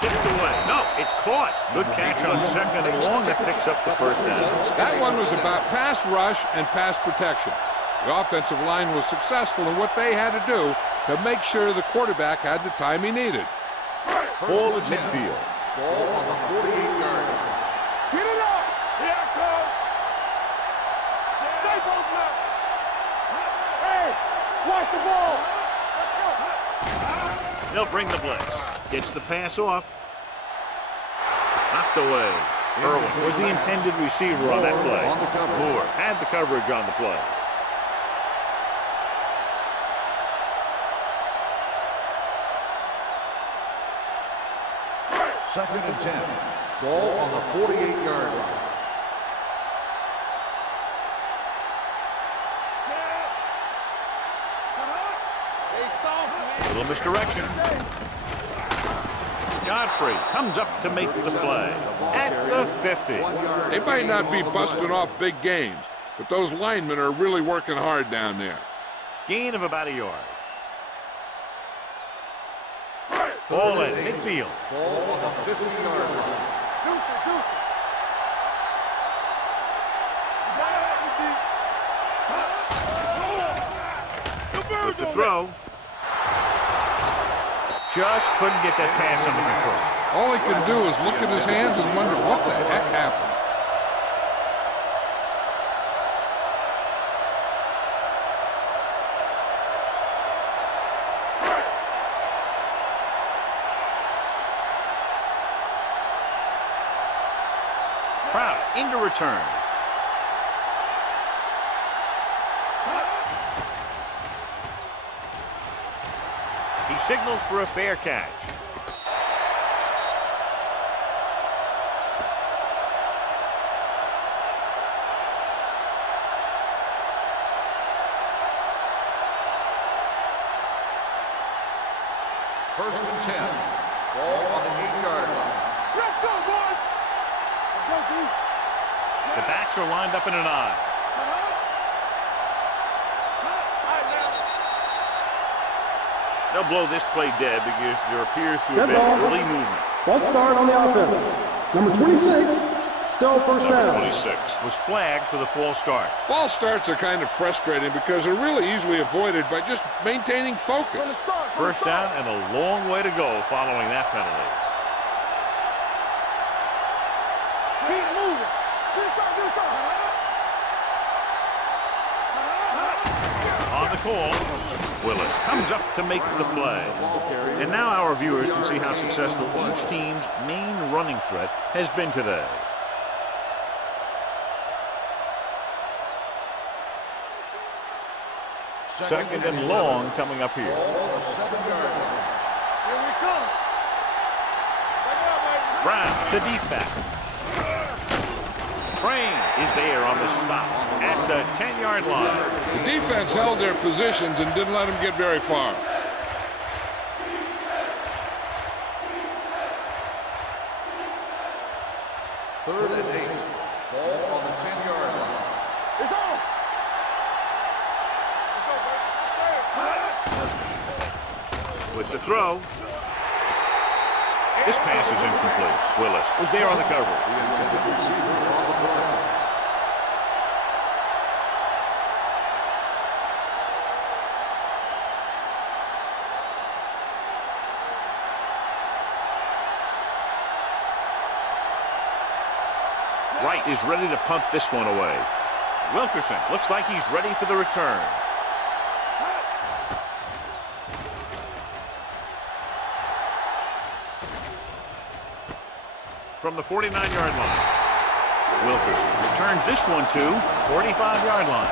Tipped away. No, it's caught. Good catch on 2nd and long. That picks up the first down. That one was about pass rush and pass protection. The offensive line was successful in what they had to do to make sure the quarterback had the time he needed. Ball at midfield. Ball on the 48-yard line. Get it up. Here I come. Stay both left. Hey, watch the ball. They'll bring the blitz. Gets the pass off. Knocked away. Irwin was the intended receiver on that play. Moore had the coverage on the play. Second and 10. Ball on the 48-yard line. Little misdirection. Godfrey comes up to make the play at the 50. They might not be busting off big games, but those linemen are really working hard down there. Gain of about a yard. Ball at midfield. Ball on the 50-yard line. With the throw. Just couldn't get that pass under control. All he can do is look at his hands and wonder what the heck happened. Prowse into return. He signals for a fair catch. First and 10. Ball on the 8-yard line. Let's go, boys. Let's go, D. The backs are lined up in an eye. They'll blow this play dead because there appears to have been early movement. False start on the offense. Number 26, still first Number down. 26 was flagged for the false start. False starts are kind of frustrating because they're really easily avoided by just maintaining focus. First down and a long way to go following that penalty. Keep moving. On the call, Willis comes up to make the play. And now our viewers can see how successful each team's main running threat has been today. Second and long coming up here. Ball on the 7-yard line. Here we come. Back up, baby. Brown, the deep back. Crane is there on the stop at the 10-yard line. The defense held their positions and didn't let them get very far. Third and 8. Ball on the 10-yard line. It's on. Let's go, baby. With the throw. This pass is incomplete. Willis was there on the cover. The intended receiver on the play. Wright is ready to punt this one away. Wilkerson looks like he's ready for the return. From the 49-yard line. Wilkerson returns this one to 45-yard line.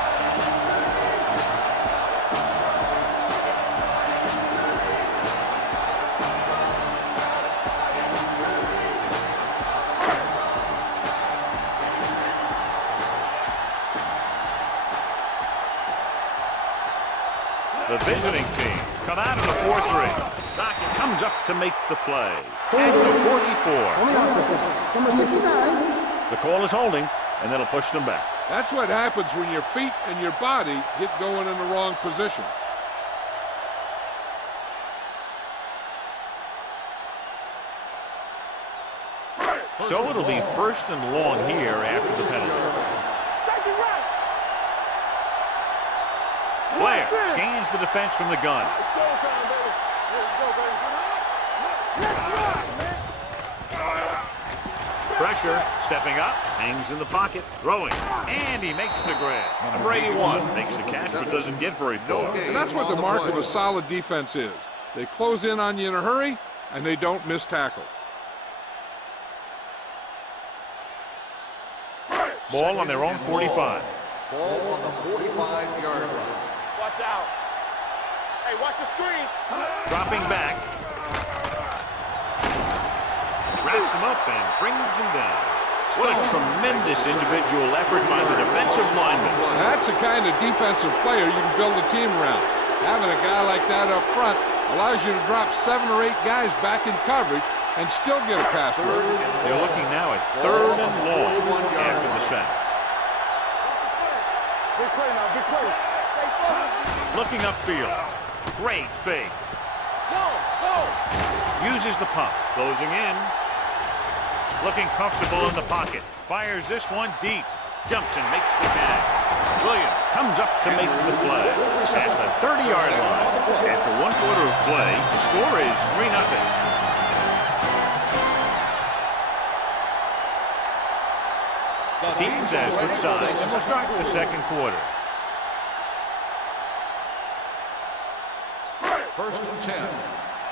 The visiting team come out of the 4-3. Dockett comes up to make the play at the 44. On the offense, number 69. The call is holding, and that'll push them back. That's what happens when your feet and your body get going in the wrong position. So it'll be first and long here after the penalty. Take it right. Blair scans the defense from the gun. Showtime, baby. Let's go, baby. Let's rock, man. Pressure, stepping up, hangs in the pocket, throwing, and he makes the grab. Number 81 makes the catch but doesn't get very far. And that's what the mark of a solid defense is. They close in on you in a hurry, and they don't miss tackle. Ball on their own 45. Ball on the 45-yard line. Watch out. Hey, watch the screen. Dropping back. Wraps him up and brings him down. What a tremendous individual effort by the defensive lineman. Now, that's the kind of defensive player you can build a team around. Having a guy like that up front allows you to drop 7 or 8 guys back in coverage and still get a pass rush. They're looking now at 3rd and long after the sack. Big play now, big play. Looking upfield. Great fake. Go, go. Uses the pump. Closing in. Looking comfortable in the pocket. Fires this one deep. Jumps and makes the catch. Williams comes up to make the play. At the 30-yard line. After 1 quarter of play, the score is 3-0. Teams as good sides, and we'll start the second quarter. First and 10.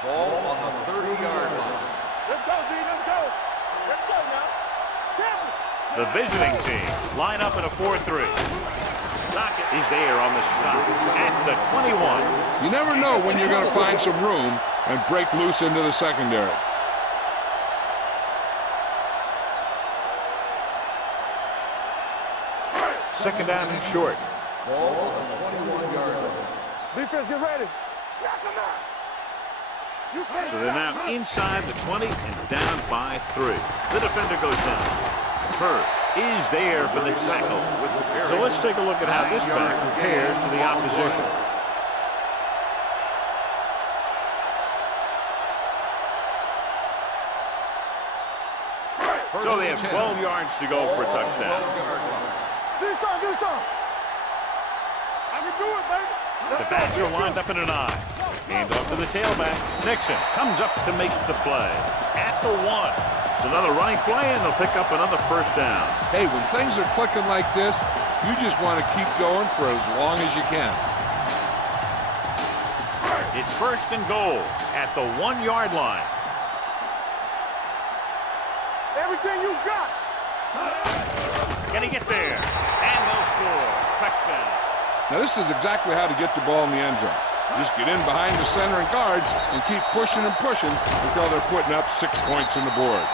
Ball on the 30-yard line. Let's go, D, let's go. Let's go now. Champion. The visiting team line up in a 4-3. Dockett is there on the stop at the 21. You never know when you're going to find some room and break loose into the secondary. Second down and short. Ball on the 21-yard line. Defense, get ready. Knock him out. You can't So they're now inside the 20 and down by 3. The defender goes down. Hurd is there for the tackle with the carry. So let's take a look at how this back compares to the opposition. So they have 12 yards to go for a touchdown. Give me some, give me some. I can do it, baby. The backs are lined up in an eye. Hand off to the tailback. Nixon comes up to make the play. At the 1. It's another running play, and they'll pick up another first down. Hey, when things are clicking like this, you just want to keep going for as long as you can. It's first and goal at the 1-yard line. Everything you got. Can he get there? And they'll score. Touchdown. Now, this is exactly how to get the ball in the end zone. Just get in behind the center and guard and keep pushing and pushing until they're putting up 6 points on the board.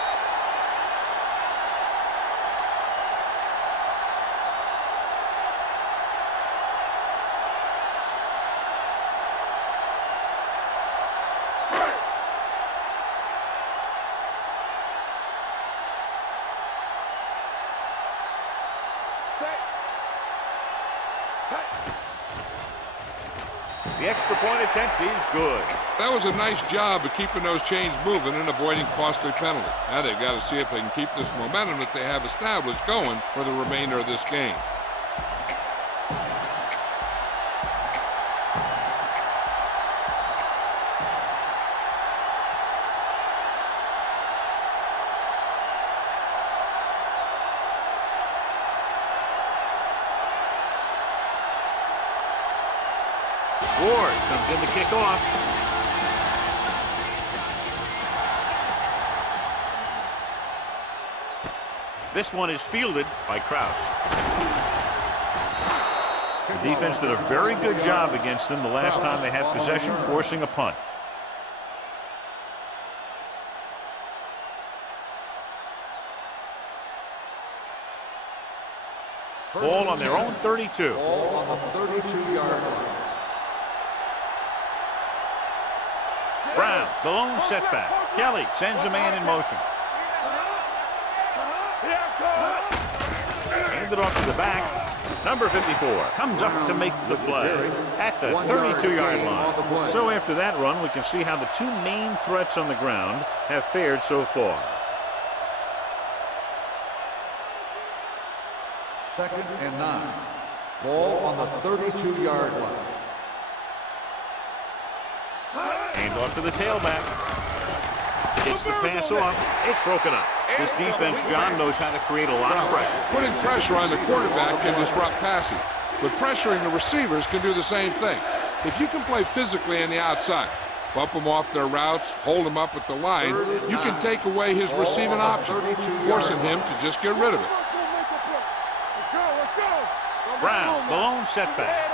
The extra point attempt is good. That was a nice job of keeping those chains moving and avoiding costly penalties. Now they've got to see if they can keep this momentum that they have established going for the remainder of this game. Ward comes in to kick off. This one is fielded by Kraus. The defense did a very good job against them the last time they had possession, forcing a punt. Ball on their own 32. Ball on the 32-yard line. Brown, the lone setback. Kelly sends a man in motion. Handed off to the back. Number 54 comes up to make the play at the 32-yard line. So after that run, we can see how the two main threats on the ground have fared so far. Second and 9. Ball on the 32-yard line. Hand off to the tailback. Gets the pass off. It's broken up. This defense, John, knows how to create a lot of pressure. Putting pressure on the quarterback can disrupt passing, but pressuring the receivers can do the same thing. If you can play physically on the outside, bump them off their routes, hold them up at the line, you can take away his receiving option, forcing him to just get rid of it. Brown, the lone setback.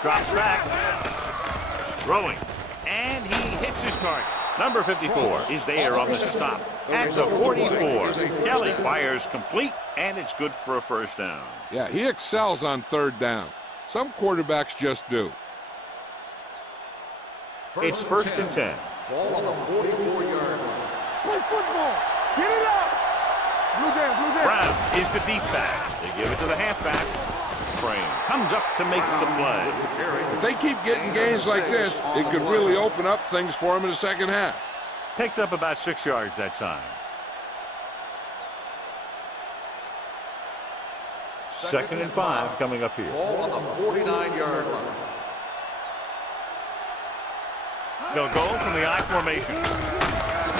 Drops back. Throwing. And he hits his target. Number 54 is there on the stop at the 44. Kelly fires complete, and it's good for a first down. Yeah, he excels on third down. Some quarterbacks just do. It's first and 10. Ball on the 44-yard line. Play football. Get it up. Blue down. Brown is the deep back. They give it to the halfback. Crane comes up to make the play. If they keep getting gains like this, it could really open up things for them in the second half. Picked up about 6 yards that time. Second and 5 coming up here. Ball on the 49-yard line. They'll go from the I formation.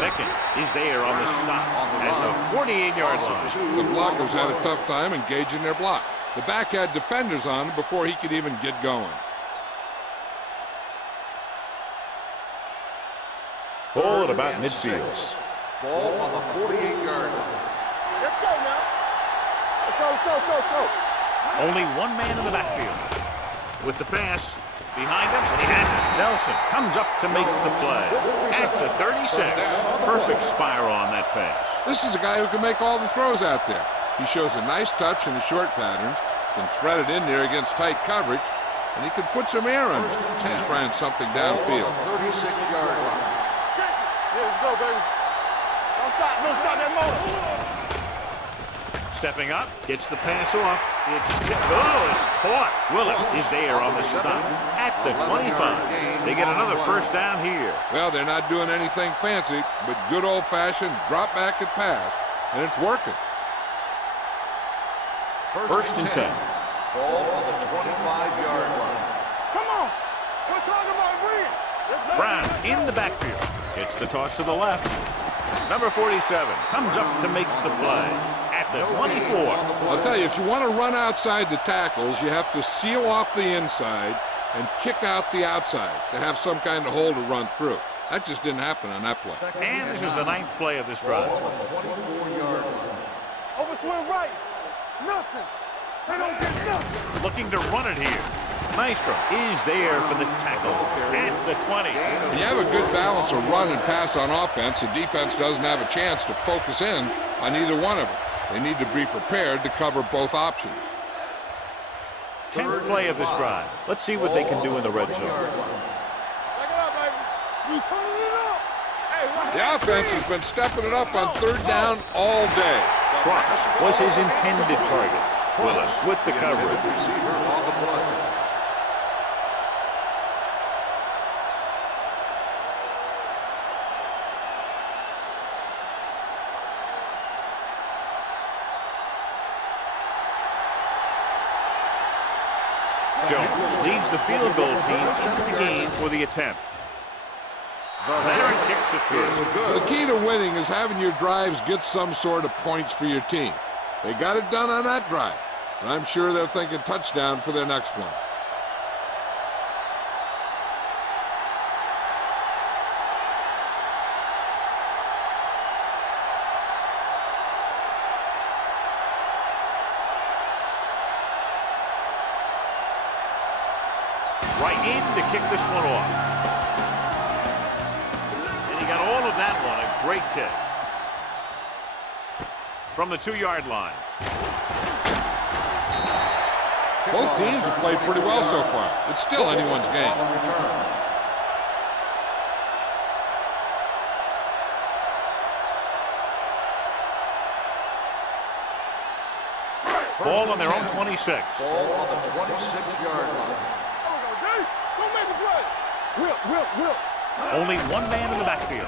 Mickens is there on the stop at the 48-yard line. The blockers had a tough time engaging their block. The back had defenders on him before he could even get going. Ball at about midfield. Ball on the 48-yard line. Let's go now. Let's go. Only one man in the backfield. With the pass behind him, he has it. Nelson comes up to make the play. At the 36. Perfect spiral on that pass. This is a guy who can make all the throws out there. He shows a nice touch in the short patterns, can thread it in there against tight coverage, and he can put some air under it. He's trying something downfield. 36-yard line. Yeah, let's go, baby. Don't stop that motor. Stepping up, gets the pass off. It's caught. Willett is there on the stop at the 25. They get another first down here. Well, they're not doing anything fancy, but good old-fashioned drop back and pass, and it's working. First and 10. Ball on the 25-yard line. Come on. We're talking about win. Brown in the backfield. Gets the toss to the left. Number 47 comes up to make the play at the 24. I'll tell you, if you want to run outside the tackles, you have to seal off the inside and kick out the outside to have some kind of hole to run through. That just didn't happen on that play. And this is the 9th play of this drive. Ball on the 24-yard line. Overswing right. Nothing. They don't get nothing. Looking to run it here. Maestro is there for the tackle at the 20. When you have a good balance of run and pass on offense, the defense doesn't have a chance to focus in on either one of them. They need to be prepared to cover both options. 10th play of this drive. Let's see what they can do in the red zone. Back it up, baby. We turning it up. Hey, watch The that offense speed. has been stepping it up on third down all day. Cross was his intended target. Willis with the coverage. Receiver on the play. Jones leads the field goal team into the game for the attempt. Veteran kicks it through. The key to winning is having your drives get some sort of points for your team. They got it done on that drive, and I'm sure they're thinking touchdown for their next one. Right in to kick this one off. And he got all of that one. A great kick. From the 2-yard line. Both teams have played pretty well so far. It's still anyone's game. Ball on their own 26. Ball on the 26-yard line. Don't make a play. Will. Only one man in the backfield.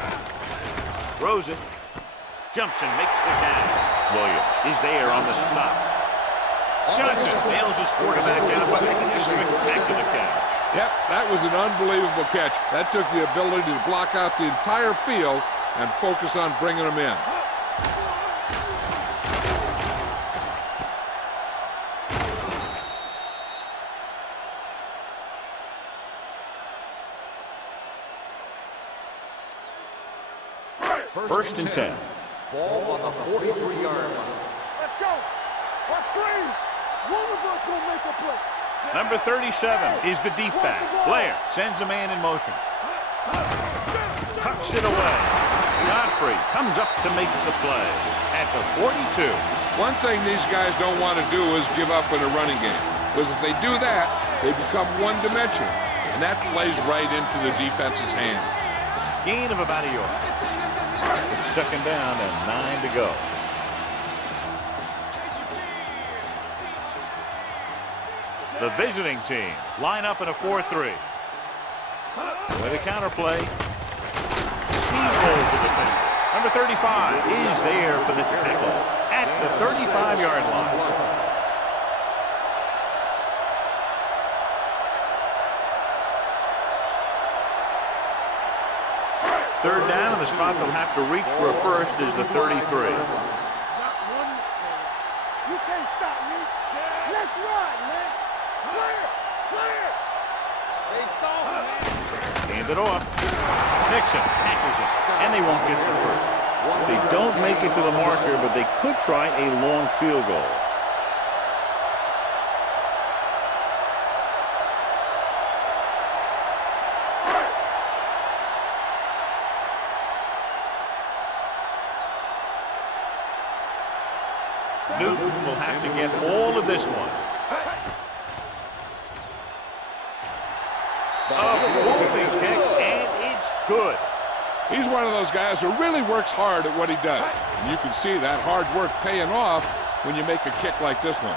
Throws it. Jumps and makes the catch. Williams is there on the stop. Johnson nails his quarterback out by making a spectacular catch. Yep, that was an unbelievable catch. That took the ability to block out the entire field and focus on bringing them in. First and 10. Ball on the 43-yard line. Let's go. Let's screen. One of us gonna make a play. Number 37 is the deep back. Blair sends a man in motion. Tucks it away. Godfrey comes up to make the play at the 42. One thing these guys don't want to do is give up in a running game. Because if they do that, they become one-dimensional. And that plays right into the defense's hand. Gain of about a yard. It's second down and 9 to go. The visiting team line up in a 4-3. With a counterplay. Steamrolls the defender. Number 35 is there for the tackle at the 35-yard line. Third down, and the spot they'll have to reach for a first is the 33. You can't stop me. Let's ride, man. Clear. They saw him, man. Hand it off. Nixon tackles it, and they won't get the first. They don't make it to the marker, but they could try a long field goal. Newton will have to get all of this one. A whooping kick, and it's good. He's one of those guys who really works hard at what he does. And you can see that hard work paying off when you make a kick like this one.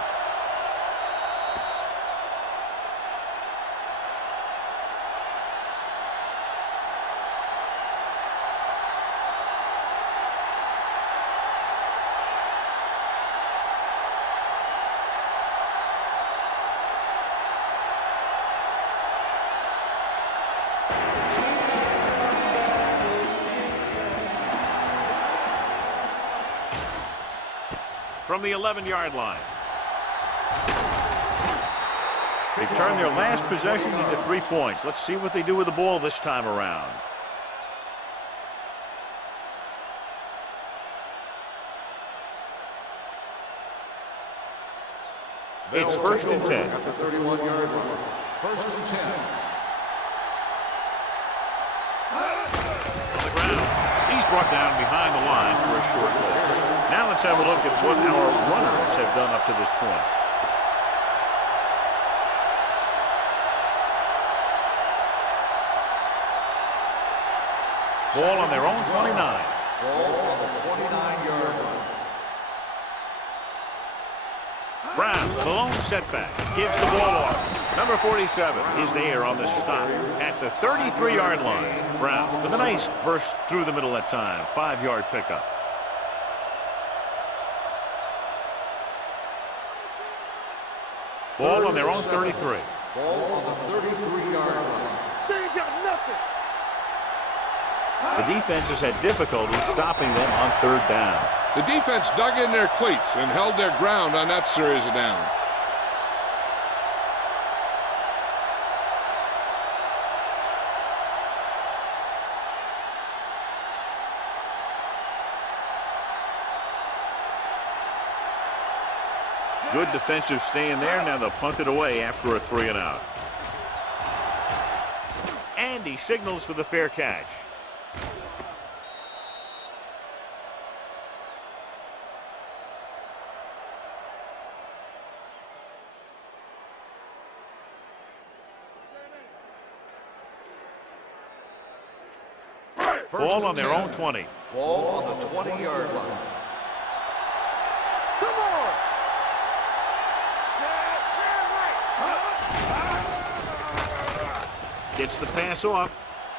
From the 11-yard line. They turn their last possession into 3 points. Let's see what they do with the ball this time around. It's first and 10. At the 31-yard line. First and 10. On the ground. He's brought down behind the line for a short loss. Now let's have a look at what our runners have done up to this point. Ball on their own 29. Ball on the 29-yard line. Brown with a lone setback. Gives the ball off. Number 47 is there on the stop at the 33-yard line. Brown with a nice burst through the middle that time. 5-yard pickup. Ball on their own 33. Ball on the 33-yard line. They ain't got nothing. The defense has had difficulty stopping them on 3rd down. The defense dug in their cleats and held their ground on that series of downs. Good defensive stand there. Now they'll punt it away after a 3-and-out. And he signals for the fair catch. Ball on their own 20. Ball on the 20-yard line. Come on. Gets the pass off.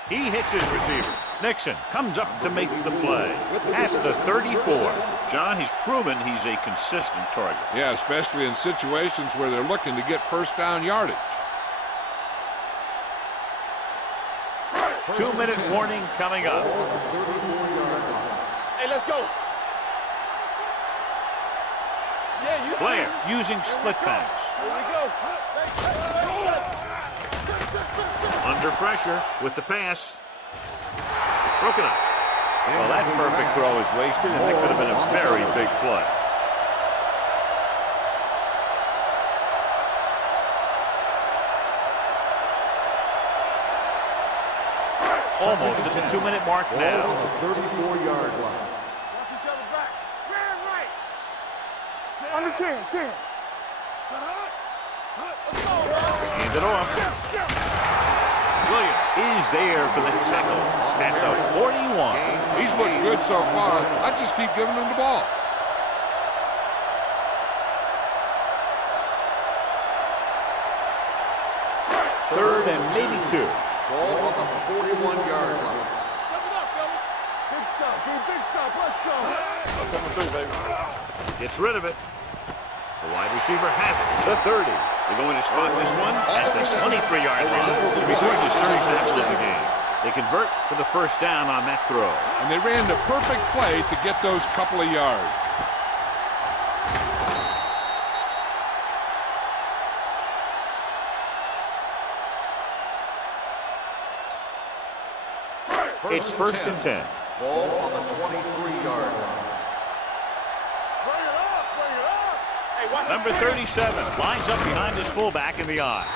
He hits his receiver. Nixon comes up to make the play at the 34. John, he's proven he's a consistent target. Yeah, especially in situations where they're looking to get 1st down yardage. 2-minute warning coming up. Hey, let's go. Yeah, you Blair using split backs. Here we go. Under pressure with the pass. Broken up. Well, that perfect throw is wasted, and that could have been a very big play. Almost at the 2-minute mark now. Ball on the 34-yard line. Watch each other back. Man right. Under 10. Hand it off. Williams is there for the tackle at the 41. He's looked good so far. I just keep giving him the ball. Third and maybe 2. Ball on the 41-yard line. Step it up, fellas. Big stop, dude. Big stop. Let's go. Coming through, baby. Gets rid of it. The wide receiver has it. The 30. They're going to spot this one at the 23-yard line. Records his 3rd tackle of the game. They convert for the 1st down on that throw. And they ran the perfect play to get those couple of yards. It's 1st and 10. Ball on the 23-yard line. Bring it up. Hey, watch Number 37 lines up behind his fullback in the eye.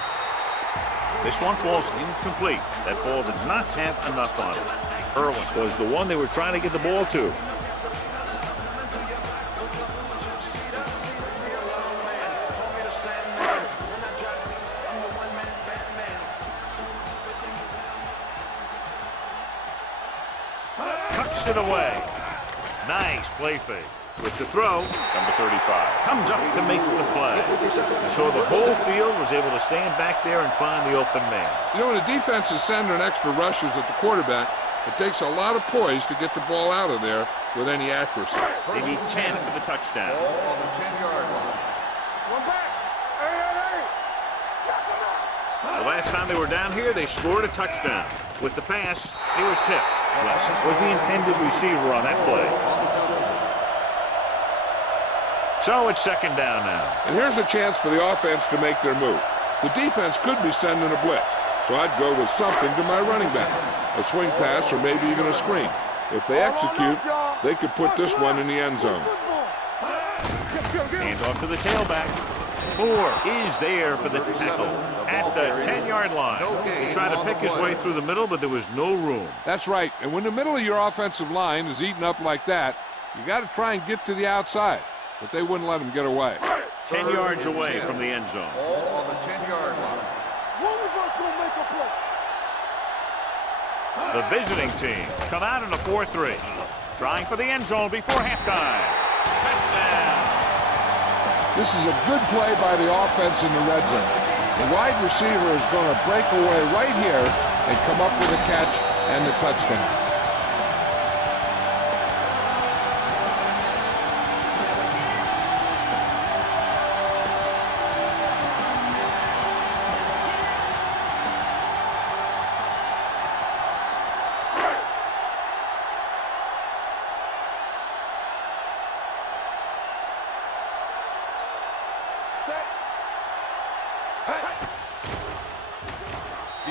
This one falls incomplete. That ball did not have enough on it. Irwin was the one they were trying to get the ball to. Tucks it away. Nice play fake. With the throw, number 35 comes up to make the play. So the whole field was able to stand back there and find the open man. You know, when the defense is sending extra rushes at the quarterback, it takes a lot of poise to get the ball out of there with any accuracy. They need 10 for the touchdown. Ball on the 10-yard line. One back. Hey. The last time they were down here, they scored a touchdown. With the pass, he was tipped. West was the intended receiver on that play. So it's 2nd down now. And here's a chance for the offense to make their move. The defense could be sending a blitz, so I'd go with something to my running back. A swing pass or maybe even a screen. If they execute, they could put this one in the end zone. Hand off to the tailback. Moore is there for the tackle at the 10-yard line. He tried to pick his way through the middle, but there was no room. That's right. And when the middle of your offensive line is eaten up like that, you got to try and get to the outside. But they wouldn't let him get away. 10 yards away from the end zone. Ball on the 10-yard line. One of us will make a play. The visiting team come out in a 4-3. Trying for the end zone before halftime. Touchdown. This is a good play by the offense in the red zone. The wide receiver is going to break away right here and come up with a catch and the touchdown.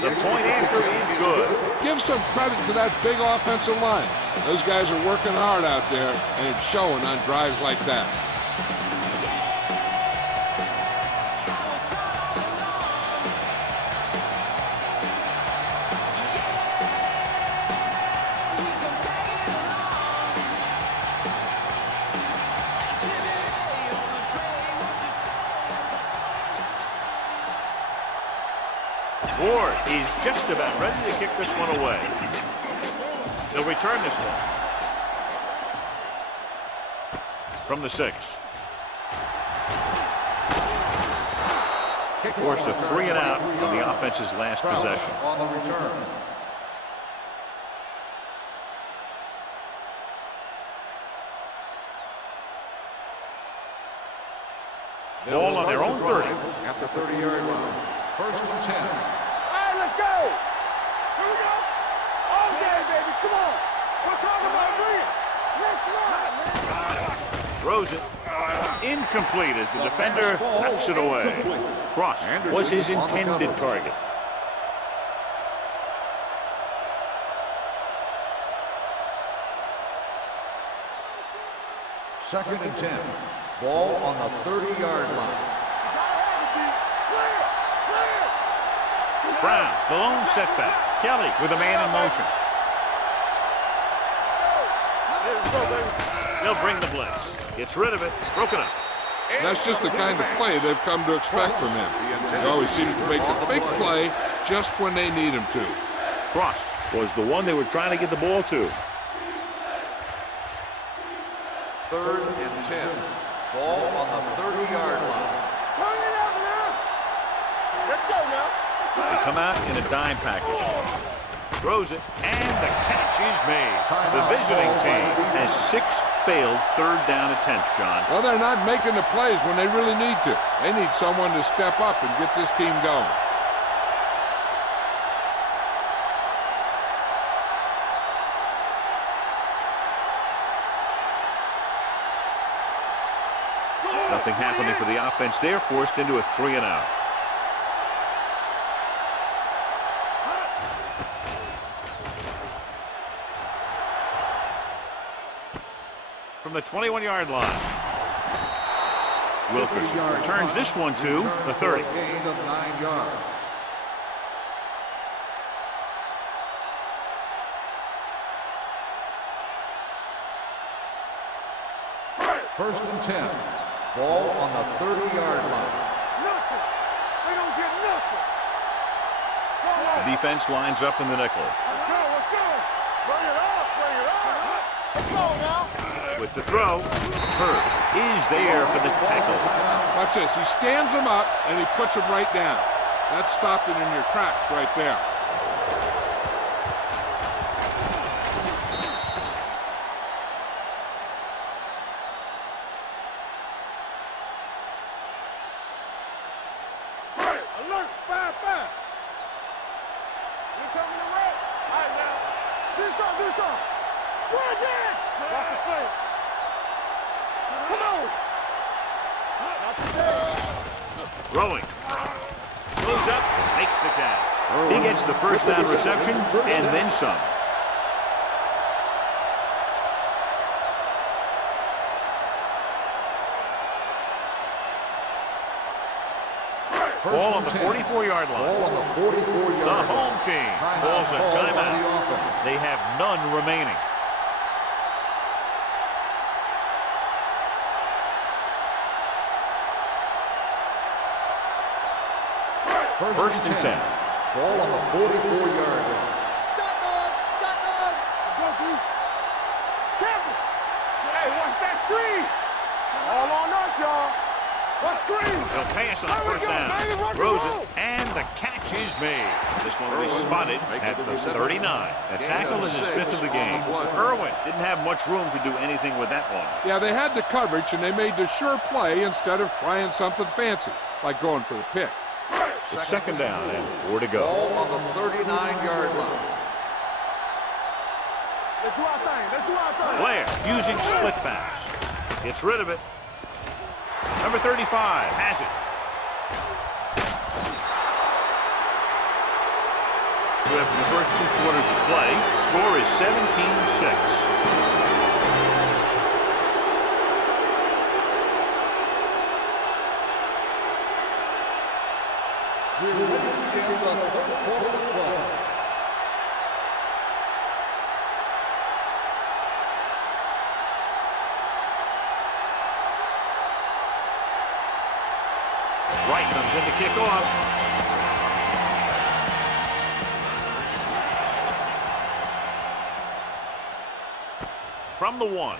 The point after is good. Give some credit to that big offensive line. Those guys are working hard out there, and it's showing on drives like that. Ward is just about ready to kick this one away. He'll return this one. From the 6. Forced a 3 and out on the offense's last possession. On the return. Ball on their own 30. At the 30-yard line. First and 10. All right, let's go. Here we go. All day, baby. Come on. We're talking about green. Let's run, man. Throws it. Incomplete as the defender knocks it away. Cross was his intended target. Second and 10. Ball on the 30-yard line. Brown, the lone setback. Kelly with a man in motion. They'll bring the blitz. Gets rid of it. Broken up. That's just the kind of play they've come to expect from him. He always seems to make the big play just when they need him to. Cross was the one they were trying to get the ball to. Third and 10. Ball on the 30-yard line. Turn it up now. Let's go now. They come out in a dime package. Throws it, and the catch is made. The visiting team has 6 failed third down attempts, John. Well, they're not making the plays when they really need to. They need someone to step up and get this team going. Nothing happening for the offense there, forced into a 3 and out. From the 21-yard line. Wilkerson returns this one to the 30. Gain of 9 yards. First and 10. Ball on the 30-yard line. Nothing. They don't get nothing. The defense lines up in the nickel. Let's go. Let's go. Bring it up. Bring it up. Let's go now. With the throw, Hurd is there for the tackle. Watch this. He stands him up, and he puts him right down. That's stopping in your tracks right there. Alert. 5-5. You coming to red? All right, now. Do something. Do something. Right there. Watch the play. Come on. Not today. Throwing. Goes up, makes the catch. He gets the first down reception and then some. Ball on the 44-yard line. Ball on the 44-yard The line. home team calls a timeout. They have none remaining. First and 10. Ball on the 44-yard line. Shotgun. Shotgun. Go, D. Careful. Hey, watch that screen. All on us, y'all. He'll pass on first down. Throws it, and the catch is made. This one will be spotted at the 39. The tackle is his 5th of the game. Irwin didn't have much room to do anything with that one. Yeah, they had the coverage, and they made the sure play instead of trying something fancy, like going for the pick. It's 2nd down and 4 to go. Ball on the 39-yard line. Let's do our thing. Let's do our thing. Blair using split pass. Gets rid of it. Number 35 has it. So after the first 2 quarters of play, the score is 17-6. Wright comes in to kick off. From the 1.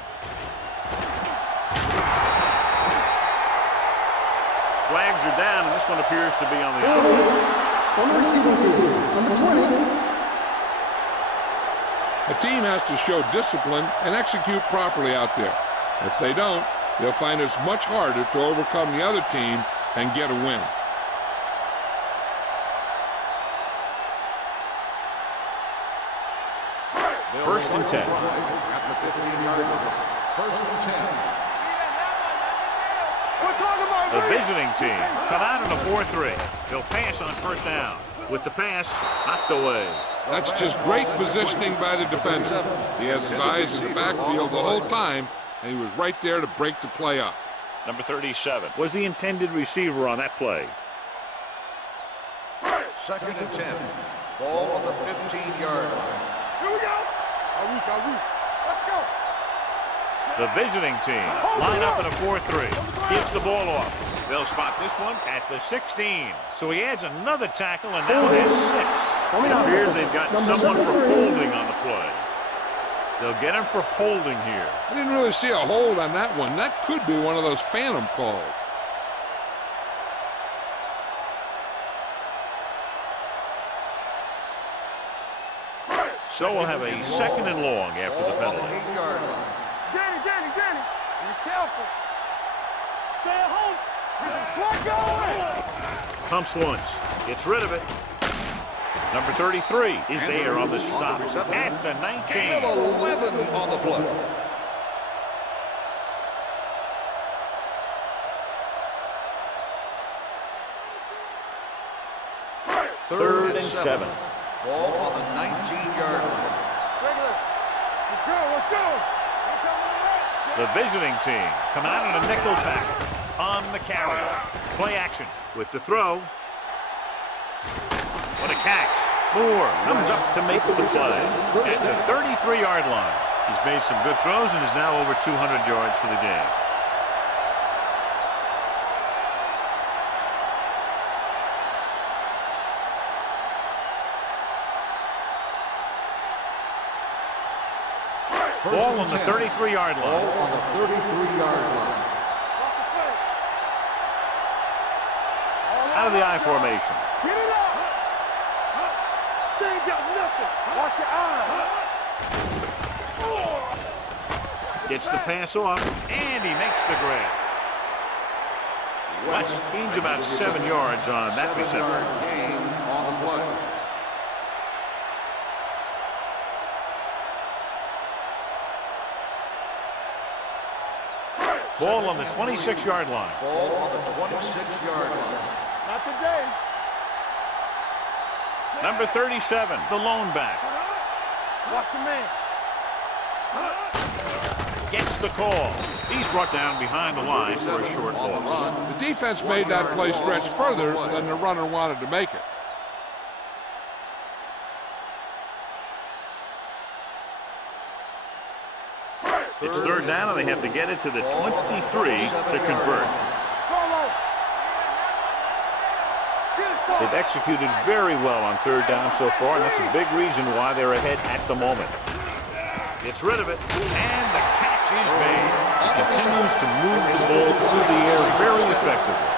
Flags are down, and this one appears to be on the offense. On the receiving team, number 20. A team has to show discipline and execute properly out there. If they don't, they'll find it's much harder to overcome the other team and get a win. First and 10. At the 15-yard line. First and 10. We're talking about The visiting team come out in a 4-3. They'll pass on first down. With the pass, knocked away. That's just great positioning by the defender. He has his eyes in the backfield the whole time, and he was right there to break the play up. Number 37 was the intended receiver on that play. 2nd and 10. Ball on the 15-yard line. Here we go. Let's go. The visiting team line up in a 4-3. Gives the ball off. They'll spot this one at the 16. So he adds another tackle and now has 6. It appears they've gotten someone for holding on the play. They'll get him for holding here. I didn't really see a hold on that one. That could be one of those phantom calls. So we'll have a 2nd and long after the Ball on the penalty. 8-yard line. Danny. Be careful. Stay at home. Flag going. Pumps once. Gets rid of it. Number 33 is there on the stop at the 19. Gain of 11 on the play. Third and 7. Ball on the 19-yard line. Let's go. The visiting team come out in a nickel pack on the carry. Play action with the throw. What a catch. Moore comes up to make the play at the 33-yard line. He's made some good throws and is now over 200 yards for the game. Ball on the 33-yard line. Ball on the 33-yard line. Out of the I formation. Get it up. They ain't got nothing. Watch your eyes. Gets the pass off, and he makes the grab. West gains about 7 yards on that reception. 7-yard gain on the play. Ball on the 26-yard line. Ball on the 26-yard line. Not today. Number 37, the lone back. Watch your man. Gets the call. He's brought down behind the line for a short loss. The defense made that play stretch further than the runner wanted to make it. It's third down, and they have to get it to the 23 to convert. They've executed very well on third down so far, and that's a big reason why they're ahead at the moment. Gets rid of it, and the catch is made. Continues to move the ball through the air very effectively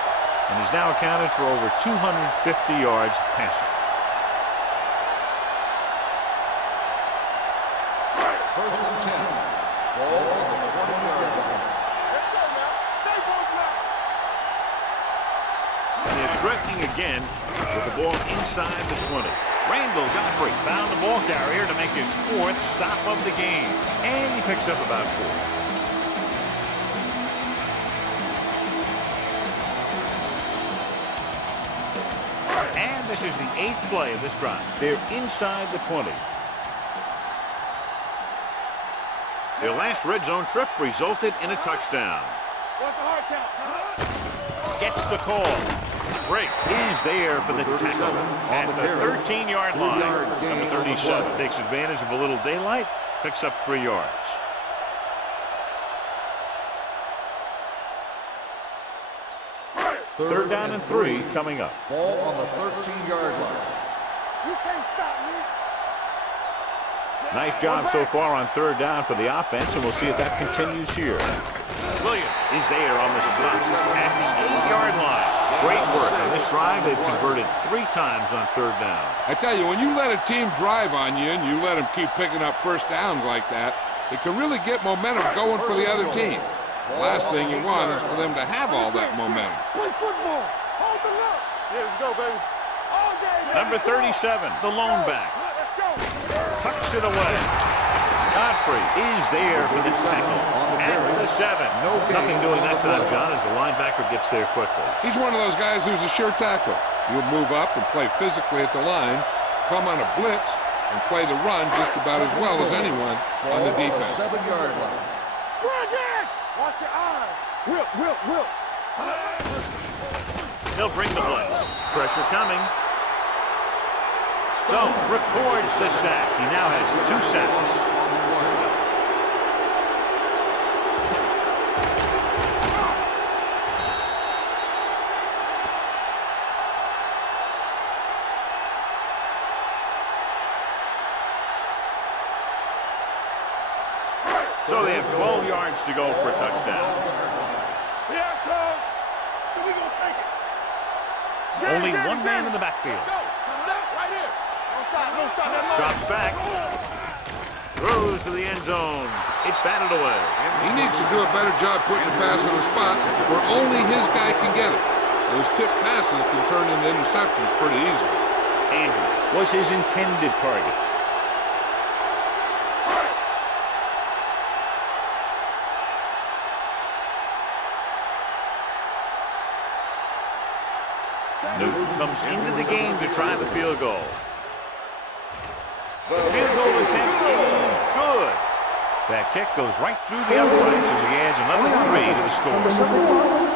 and is now accounted for over 250 yards passing. First and 10. Ball on the 20-yard line. Let's go now. Stay both left. And they're threatening again with the ball inside the 20. Randall Godfrey found the ball carrier to make his 4th stop of the game. And he picks up about 4. And this is the 8th play of this drive. They're inside the 20. Their last red zone trip resulted in a touchdown. What's the hard count? Gets the call. Break is there for the tackle at the 13-yard line. Number 37 takes advantage of a little daylight, picks up 3 yards. Third down and 3 coming up. Ball on the 13-yard line. You can't stop me. Nice job so far on third down for the offense, and we'll see if that continues here. Williams is there on the stop at the 8-yard line. Great work on this drive. They've converted 3 times on third down. I tell you, when you let a team drive on you and you let them keep picking up first downs like that, it can really get momentum going for the other team. The last thing you want is for them to have all that momentum. Play football. Hold the look. Yeah, let's go, baby. All day. Number 37, the lone back. Let's go. Tucks it away. Godfrey is there for the tackle at the 7. Nothing doing that time, John, as the linebacker gets there quickly. He's one of those guys who's a sure tackle. He'll move up and play physically at the line, come on a blitz, and play the run just about as well as anyone on the defense. 7-yard line. Watch your eyes. Will. He'll bring the blitz. Pressure coming. Stone records the sack. He now has 2 sacks. So they have 12 yards to go for a touchdown. Here it comes. So we gonna take it. Only one man in the backfield. Go. Set right here. Don't stop that line. Drops back. Throws to the end zone. It's batted away. He needs to do a better job putting the pass in a spot where only his guy can get it. Those tipped passes can turn into interceptions pretty easily. Andrews was his intended target. Newton comes into the game to try the field goal. The field goal attempt is good. That kick goes right through the uprights as he adds another 3 to the score.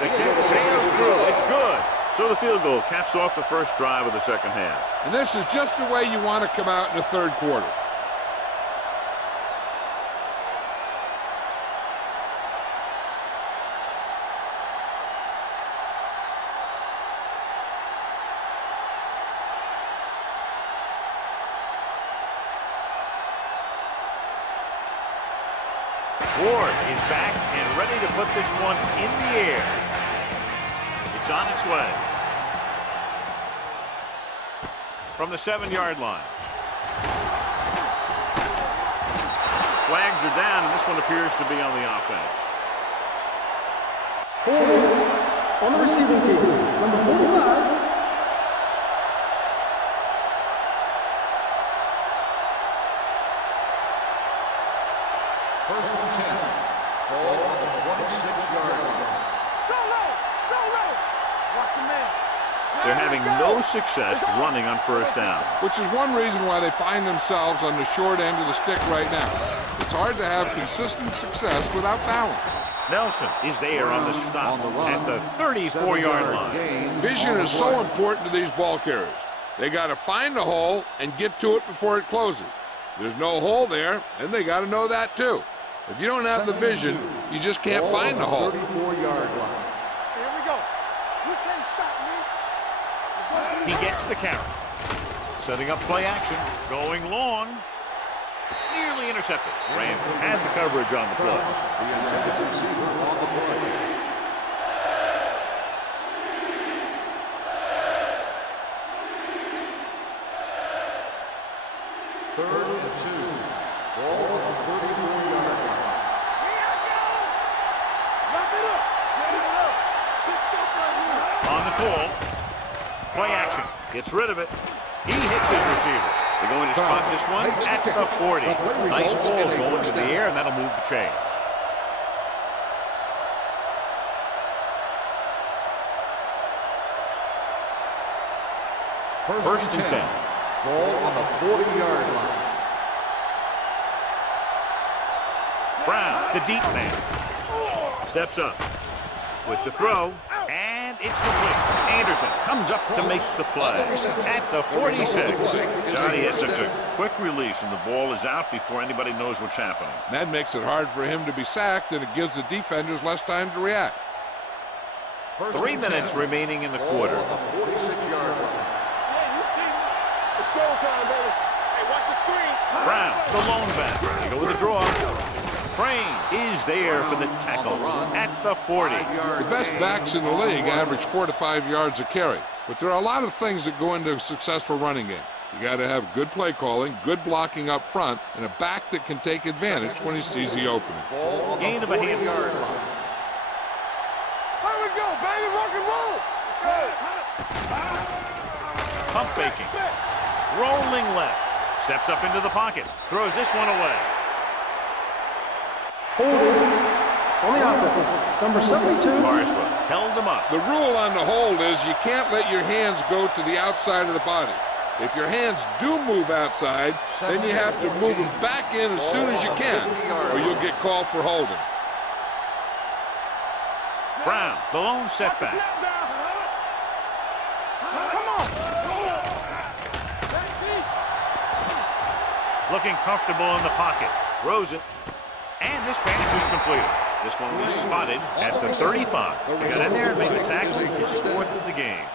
The kick sails through. It's good. So the field goal caps off the first drive of the second half. And this is just the way you want to come out in the third quarter. Ward is back and ready to put this one in the air. It's on its way. From the 7-yard line. Flags are down, and this one appears to be on the offense. On the receiving team, number 45. First and 10. Ball on the 26-yard line. Go low. Watch your man. They're having no success running on first down. Which is one reason why they find themselves on the short end of the stick right now. It's hard to have consistent success without balance. Nelson is there on the stop at the 34-yard line. Vision is so important to these ball carriers. They got to find the hole and get to it before it closes. There's no hole there, and they got to know that too. If you don't have the vision, you just can't find the hole. 34-yard line. Here we go. You can't stop me. He gets the carry. Setting up play action. Going long. Nearly intercepted. Ram had the coverage on the play. The intended receiver on the play. Third and 2. Ball on the 34-yard line. Wrap it up. Set it up. Good stuff right here. On the pull. Play action. Gets rid of it. He hits his receiver. They're going to spot this one at the 40. Nice ball going to the air, and that'll move the chain. First and 10. Ball on the 40-yard line. Brown, the deep man. Steps up with the throw, and it's complete. Anderson comes up to make the play at the 46. Johnny has such a quick release, and the ball is out before anybody knows what's happening. That makes it hard for him to be sacked, and it gives the defenders less time to react. 3 minutes remaining in the quarter. On the 46-yard line. Hey, you see me? It's showtime, baby. Hey, watch the screen. Brown, the lone back. They go with a draw. Crane is there for the tackle at the 40. The best backs in the league average 4 to 5 yards a carry, but there are a lot of things that go into a successful running game. You got to have good play calling, good blocking up front, and a back that can take advantage when he sees the opening. Ball on Gain the of a handful. 40-yard line. Here we go, baby. Rock and roll. Pump faking. Rolling left. Steps up into the pocket. Throws this one away. Holding on the offense. Number 72. Carswell held him up. The rule on the hold is you can't let your hands go to the outside of the body. If your hands do move outside, then you have to move them back in as soon as you can, or you'll get called for holding. Brown, the lone setback. Come on. Looking comfortable in the pocket. Throws it. And this pass is completed. This one was spotted at the 35. They got in there and made the tackle. His 4th of the game.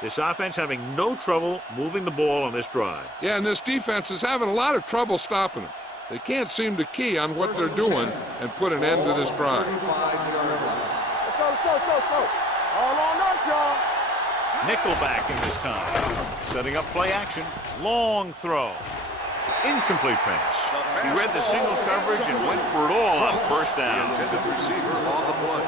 This offense having no trouble moving the ball on this drive. Yeah, and this defense is having a lot of trouble stopping them. They can't seem to key on what they're doing and put an end to this drive. Let's go. All on us, y'all. Nickelback in this time. Setting up play action. Long throw. Incomplete pass. He read the single coverage and went for it all on first down. The intended receiver on the play.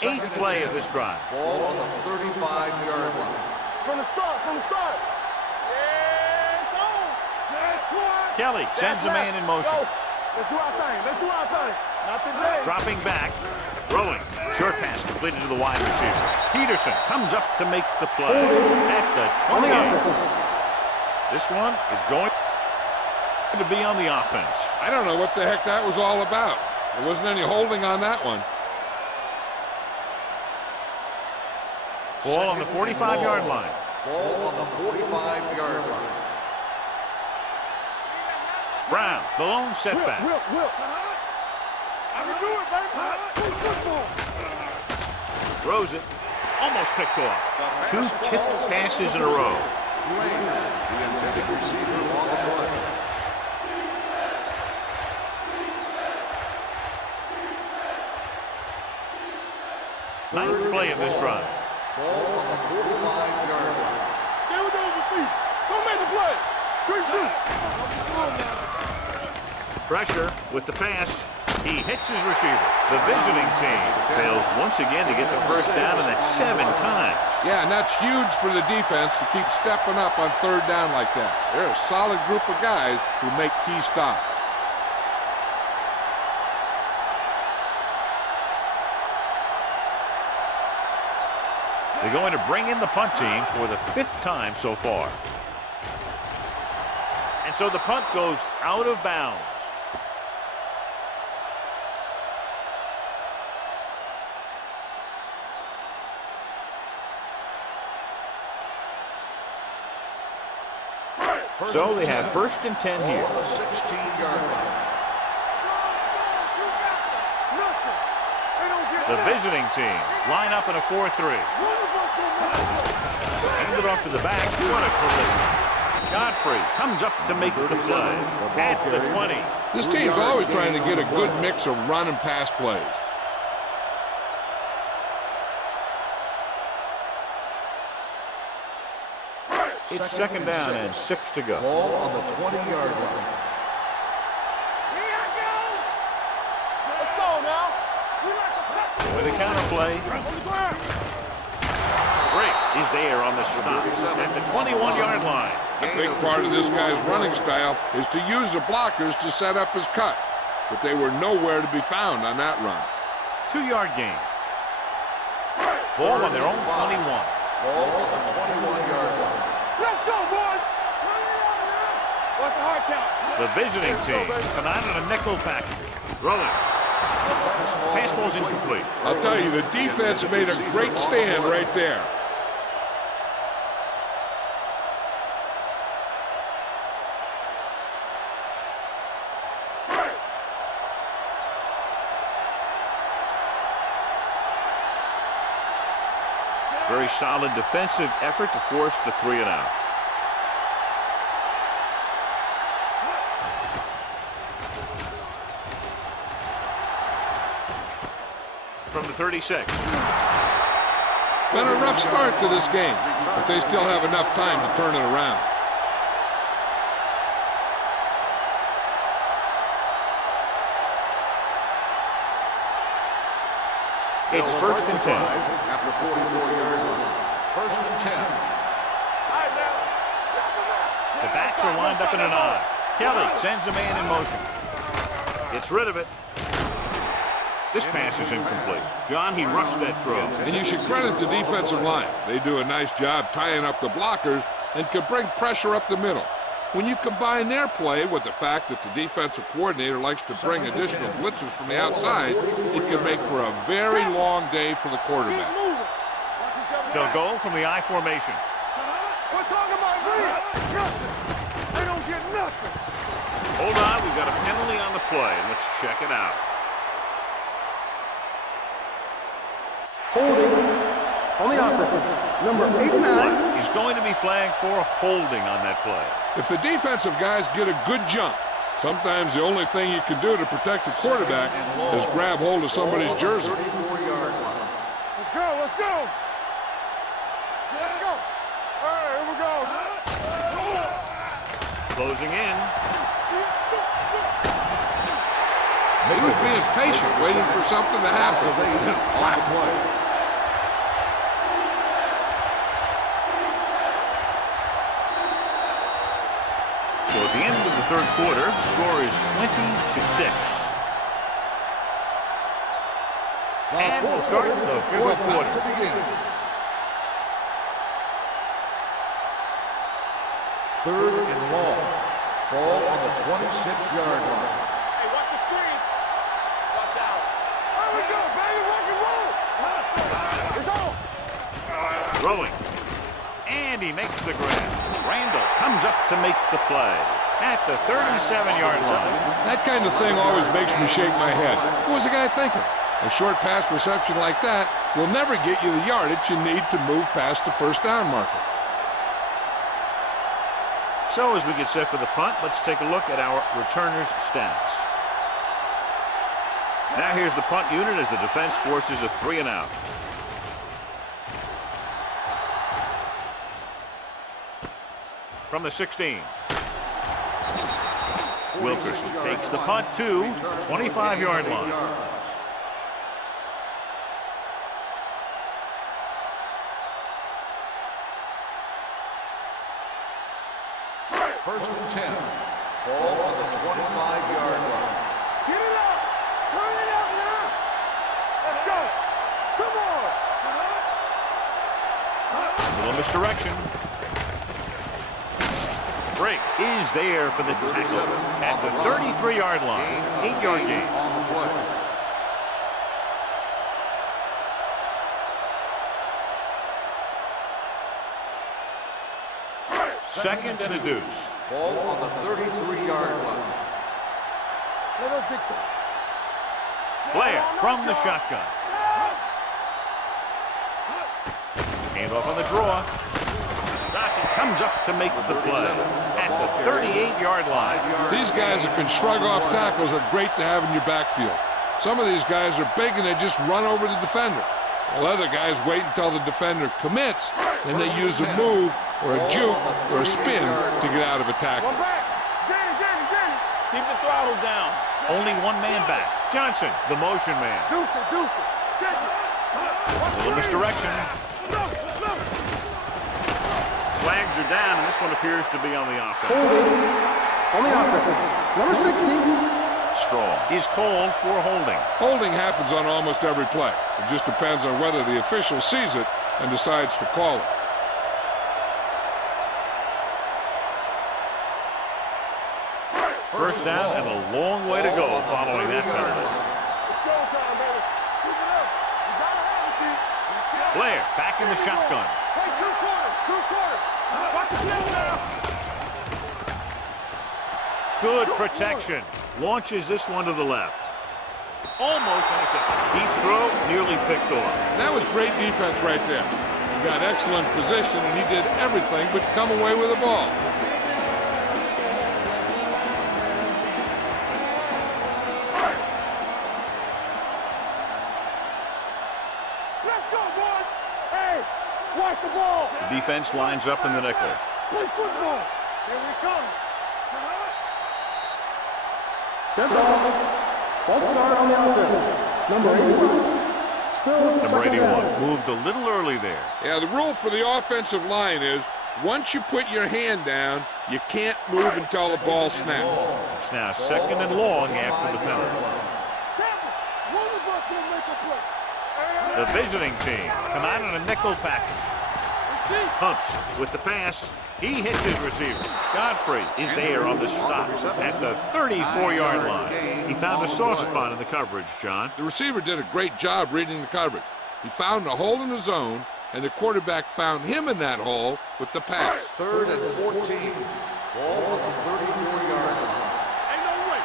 Eighth play of this drive. Ball on the 35-yard line. From the start. Yeah, it's on. Kelly sends a man in motion. Let's do our thing. Not today. Dropping back. Throwing. Short pass completed to the wide receiver. Peterson comes up to make the play at the On the 28. offense. This one is going to be on the offense. I don't know what the heck that was all about. There wasn't any holding on that one. Ball on the 45-yard line. Ball on the 45-yard line. Brown, the lone setback. Whip. I can do it, baby. Football. Throws it. Almost picked off. 2 tipped passes in a row. Wayne, the intended receiver on the play. Ninth play of this drive. Ball on the 45-yard line. Stay with those receivers. Don't make the play. Good shoot. Pressure with the pass. He hits his receiver. The visiting team fails once again to get the first down, and that's 7 times. Yeah, and that's huge for the defense to keep stepping up on third down like that. They're a solid group of guys who make key stops. They're going to bring in the punt team for the 5th time so far. And so the punt goes out of bounds. So they have 1st and 10 here. On the 16-yard line. The visiting team line up in a 4-3. Hand it off to the back. What a collision. Godfrey comes up to make the play at the 20. This team's always trying to get a good mix of run and pass plays. It's 2nd down and 6 to go. Ball on the 20-yard line. Let's go now. With a counter play. Break is there on the stop at the 21-yard line. A big part of this guy's running style is to use the blockers to set up his cut, but they were nowhere to be found on that run. 2-yard gain. Ball on their own 21. Ball on the 21-yard line. Let's go, boys. What's the hard count? The visiting team come out in a nickel package. Rolling. Pass ball's incomplete. I'll tell you, the defense made a great stand right there. Very solid defensive effort to force the 3-and-out. From the 36. Been a rough start to this game, but they still have enough time to turn it around. It's 1st and 10. At the 44-yard line. 1st and 10. The backs are lined up in an I. Kelly sends a man in motion. Gets rid of it. This pass is incomplete. John, he rushed that throw. And you should credit the defensive line. They do a nice job tying up the blockers and can bring pressure up the middle. When you combine their play with the fact that the defensive coordinator likes to bring additional blitzes from the outside, it can make for a very long day for the quarterback. They'll go from the I formation. We're talking about nothing. They don't get nothing. Hold on, we've got a penalty on the play. Let's check it out. Holding on the offense. Number 89. He's going to be flagged for holding on that play. If the defensive guys get a good jump, sometimes the only thing you can do to protect the quarterback is grab hold of somebody's jersey. 34-yard line. Let's go, let's go. Let's go. All right, here we go. Closing in. He was being patient, waiting for something to happen. Black play. So at the end of the 3rd quarter, the score is 20-6. And we'll start the 4th quarter. To begin. 3rd and long. Ball on the 26-yard line. Hey, watch the screen. Watch out. There we go, baby. Rock and roll. It's on. Rolling. And he makes the grab. Randall comes up to make the play at the 37-yard line. That kind of thing always makes me shake my head. What was the guy thinking? A short pass reception like that will never get you the yardage you need to move past the 1st down marker. So as we get set for the punt, let's take a look at our returners' stats. Now here's the punt unit as the defense forces a 3-and-out. From the 16. Wilkerson takes the punt to 25-yard line. First and 10. Ball on the 25-yard line. Get it up. Turn it up now. Let's go. Come on. Little misdirection. break is there for the tackle at the 33-yard line. 8-yard gain. On the play. Second and a deuce. Ball on the 33-yard line. Blair from the shotgun. Hand off on the draw. Dockett comes up to make the play at the 38-yard line. These guys that can shrug off tackles are great to have in your backfield. Some of these guys are big and they just run over the defender. While other guys wait until the defender commits, and they use a move or a juke or a spin to get out of a tackle. Keep the throttle down. Only one man back. Johnson, the motion man. Deuce it. Check it. A little misdirection. Flags are down, and this one appears to be on the offense. On the offense. Number 60. Strong is called for holding. Holding happens on almost every play. It just depends on whether the official sees it and decides to call it. First down and a long way to go following that penalty. It's showtime, baby. Keep it up. You gotta have it, Pete. Blair back in the shotgun. Hey, two quarters. Watch the play now. Good protection. Launches this one to the left. Almost intercepted. Deep throw, nearly picked off. That was great defense right there. He got excellent position, and he did everything but come away with the ball. Let's go, boys. Hey, watch the ball. The defense lines up in the nickel. Play football. Here we come. Dead ball. False start on the offense. Number 81. Still Number second 81 down. moved a little early there. Yeah, the rule for the offensive line is once you put your hand down, you can't move until the ball snaps. It's now second and long after the penalty. One of us will make a play. The visiting team come out in a nickel package. Humps with the pass. He hits his receiver. Godfrey is there on the stop at the 34-yard line. He found a soft spot in the coverage, John. The receiver did a great job reading the coverage. He found a hole in the zone, and the quarterback found him in that hole with the pass. 3rd and 14. Ball on the 34-yard line. Ain't no way.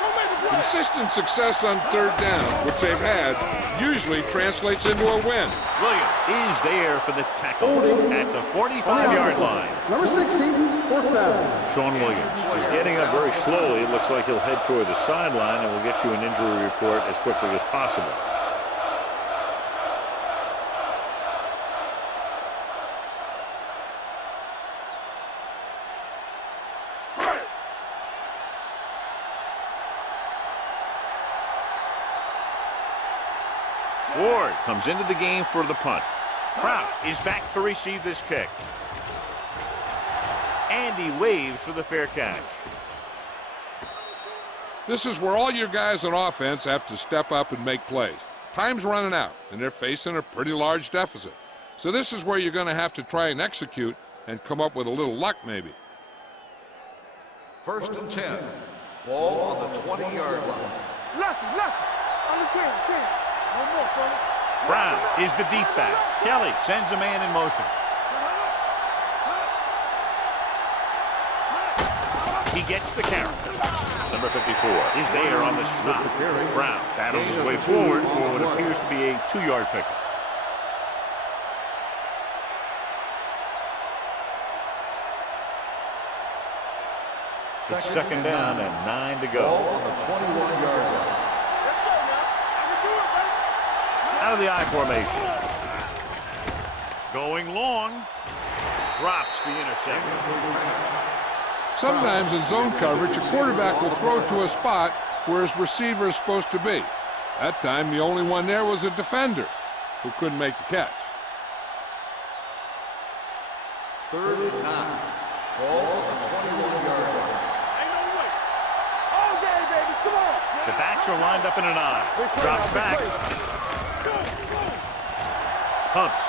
Go make the play. Consistent success on 3rd down, which they've had, usually translates into a win. Williams is there for the tackle at the On the 45-yard offense. line. Number 60. Fourth down. Sean Williams is getting up very slowly. It looks like he'll head toward the sideline, and we'll get you an injury report as quickly as possible. Ward comes into the game for the punt. Kraus is back to receive this kick. And he waves for the fair catch. This is where all your guys on offense have to step up and make plays. Time's running out, and they're facing a pretty large deficit. So this is where you're going to have to try and execute and come up with a little luck maybe. 1st and 10. Ball on the 20-yard line. Lefty. On the 10. One more, fella. Brown is the deep back. Kelly sends a man in motion. He gets the carry. Number 54 is there on the stop. Brown battles his way forward for what appears to be a 2-yard pickup. It's second down and 9 to Ball go. on the 21-yard line. Let's go now. I can do it, baby. Out of the I formation. Going long. Drops the interception. Sometimes in zone coverage, a quarterback will throw to a spot where his receiver is supposed to be. That time, the only one there was a defender who couldn't make the catch. 3rd and 9. Ball on the 21-yard line. Ain't no way. All day, baby. Come on. The backs are lined up in an I. Drops back. Pumps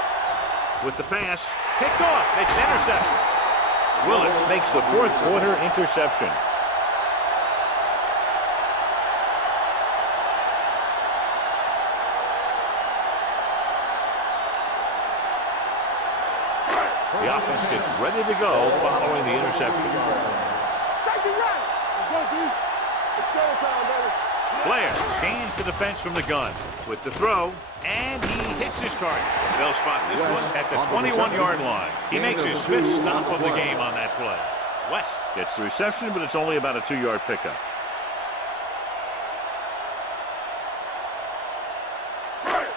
with the pass. Picked off. It's intercepted. Willis makes the fourth quarter interception. The offense gets ready to go following the interception. Blair scans the defense from the gun with the throw, and he hits his target. They'll spot this one at the 21-yard line. He makes his fifth stop of the game on that play. West gets the reception, but it's only about a 2-yard pickup.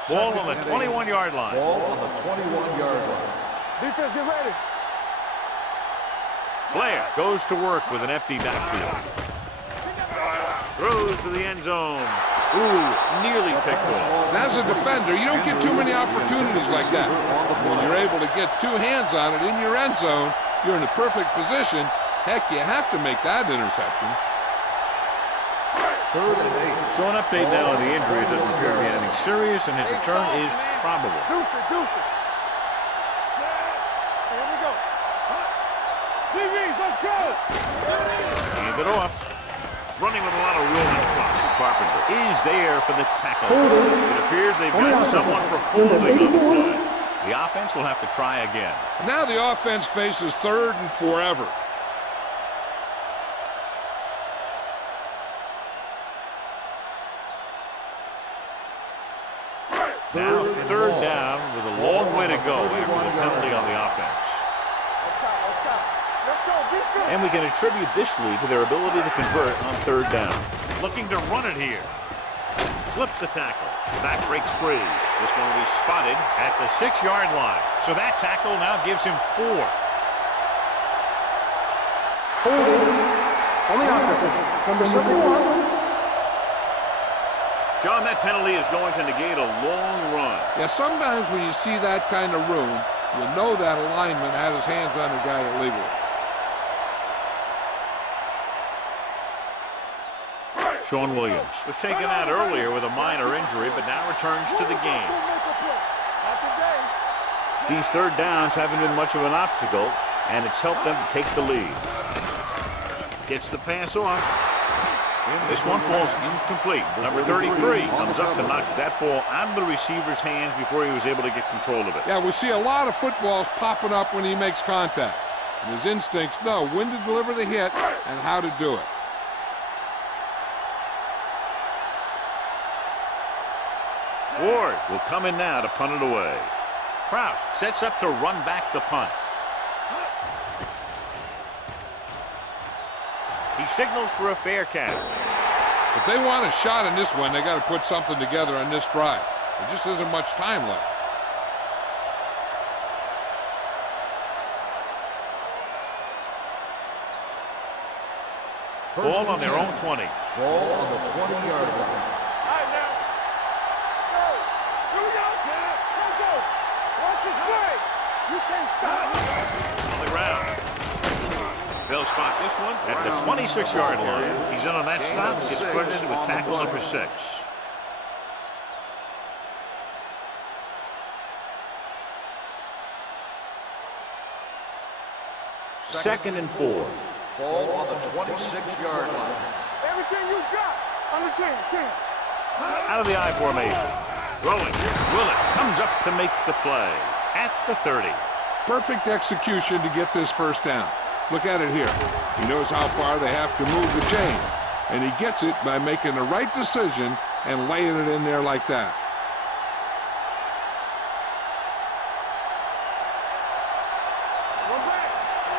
Ball on the 21-yard line. Ball on the 21-yard line. Defense, get ready. Blair goes to work with an empty backfield. Throws to the end zone. Ooh, nearly picked off. As a defender, you don't get too many opportunities like that. When you're able to get two hands on it in your end zone, you're in the perfect position. Heck, you have to make that interception. 3rd and 8. So an update now on the injury. It doesn't appear to be anything serious, and his return is probable. Deuce it. Here we go. DBs, let's go. Hand it off. Running with a lot of room in front. Carpenter is there for the tackle. It appears they've got someone for holding on the play. The offense will have to try again. Now the offense faces 3rd and forever. Now 3rd down with a long way to go after the penalty on the offense. And we can attribute this lead to their ability to convert on 3rd down. Looking to run it here. Slips the tackle. The back breaks free. This one will be spotted at the 6-yard line. So that tackle now gives him 4. Holding on the offense. Number 71. John, that penalty is going to negate a long run. Yeah, sometimes when you see that kind of room, you know that lineman had his hands on the guy illegally. Sean Williams was taken out earlier with a minor injury, but now returns to the game. These 3rd downs haven't been much of an obstacle, and it's helped them to take the lead. Gets the pass off. This one falls incomplete. Number 33 comes up to knock that ball out of the receiver's hands before he was able to get control of it. Yeah, we see a lot of footballs popping up when he makes contact. And his instincts know when to deliver the hit and how to do it. Ward will come in now to punt it away. Kraus sets up to run back the punt. He signals for a fair catch. If they want a shot in this one, they got to put something together on this drive. There just isn't much time left. Ball on their own 20. Ball on the 20-yard line. On the ground. They'll spot this one at the 26-yard line. He's in on that stop and gets credited with tackle number 6. Second and 4. Ball on the 26-yard line. Everything you got on the team. Out of the I formation. Rolling. Willis comes up to make the play at the 30. Perfect execution to get this 1st down. Look at it here. He knows how far they have to move the chain. And he gets it by making the right decision and laying it in there like that. One back.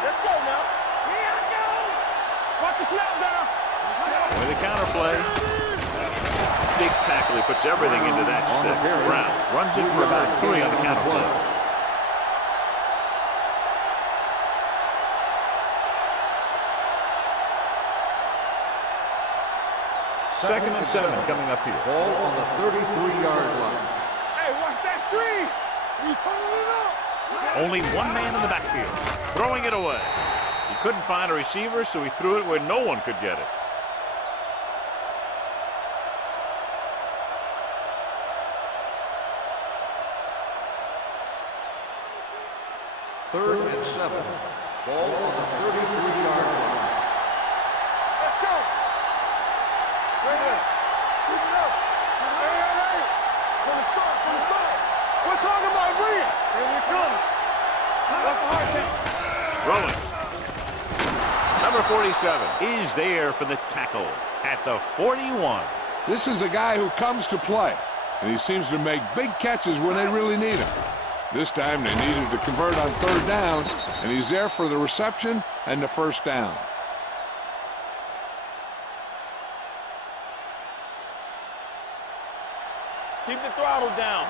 Let's go now. Here I go. Watch the snap down. With a counterplay. Big tackle. He puts everything into that stick. Brown runs it for about 3 on the counterplay. Second and 7 coming up here. Ball on the 33-yard line. Hey, watch that screen. You total it up. Only one man in the backfield. Throwing it away. He couldn't find a receiver, so he threw it where no one could get it. Third and 7. Ball on the 33-yard line. Let's go. Right there. Keep it up. Hey. From the start. We're talking about Rhea. Here we come. That's the hard thing. Rolling. Number 47 is there for the tackle at the 41. This is a guy who comes to play, and he seems to make big catches when they really need him. This time they needed to convert on third down, and he's there for the reception and the first down. Keep the throttle down.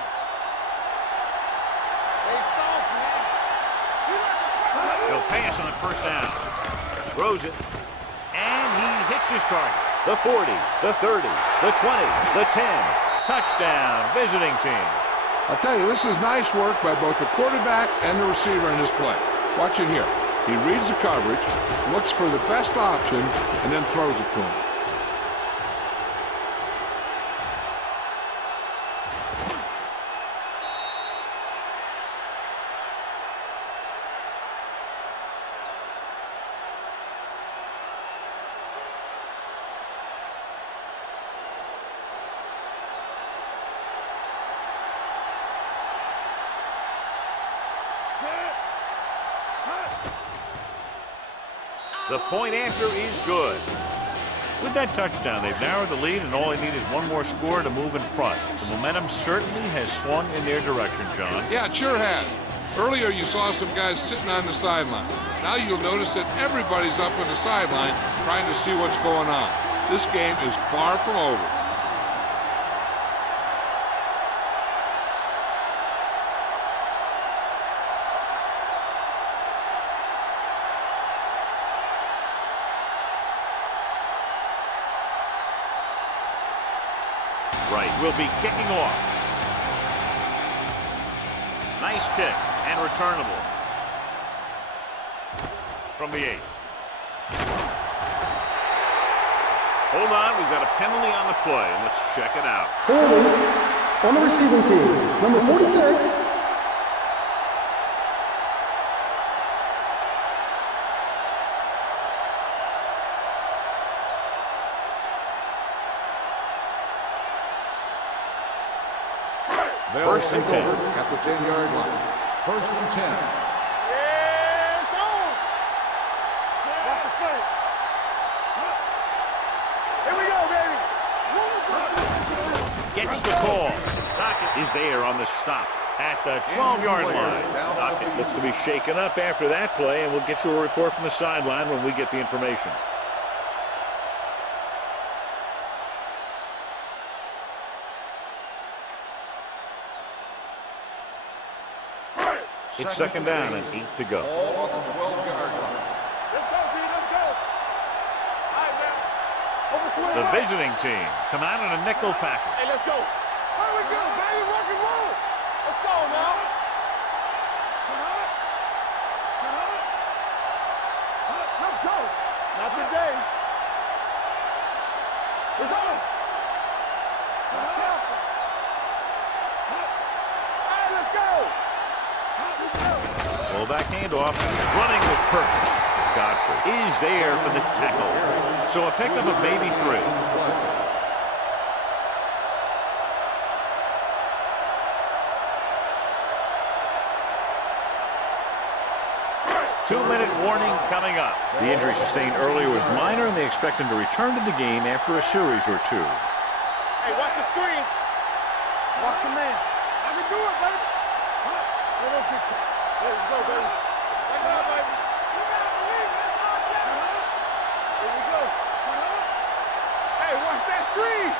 Stay soft, man. He'll pass on first down. Throws it. And he hits his target. The 40, the 30, the 20, the 10. Touchdown, visiting team. I'll tell you, this is nice work by both the quarterback and the receiver in this play. Watch it here. He reads the coverage, looks for the best option, and then throws it to him. The point after is good. With that touchdown, they've narrowed the lead, and all they need is one more score to move in front. The momentum certainly has swung in their direction, John. Yeah, it sure has. Earlier, you saw some guys sitting on the sideline. Now you'll notice that everybody's up on the sideline trying to see what's going on. This game is far from over. Right, will be kicking off. Nice kick and returnable from the 8. Hold on, we've got a penalty on the play. Let's check it out. Holding on the receiving team, number 46. First and 10. At the 10-yard line. First and 10. Yeah, it's on. Watch the play. Here we go, baby. Gets the call. Dockett is there on the stop at the 12-yard line. Dockett looks to be shaken up after that play, and we'll get you a report from the sideline when we get the information. It's second down and 8 to go. Ball on the 12-yard line. Let's go, D. Let's go. All right, man. Over swing. The visiting team come out in a nickel package. Hey, let's go. Here we go, baby. Rock and roll. Let's go now. Let's go. Not today. It's on. Hey, let's go. Fullback handoff, running with purpose. Godfrey is there for the tackle. So a pickup of maybe 3. 2-minute warning coming up. The injury sustained earlier was minor, and they expect him to return to the game after a series or 2. Hey, watch the screen. Watch your man. I can do it, baby. Let's get you. Let's go, baby. Let's go, baby. You gotta believe it. It's all day. Here we go. Hey, watch that screen.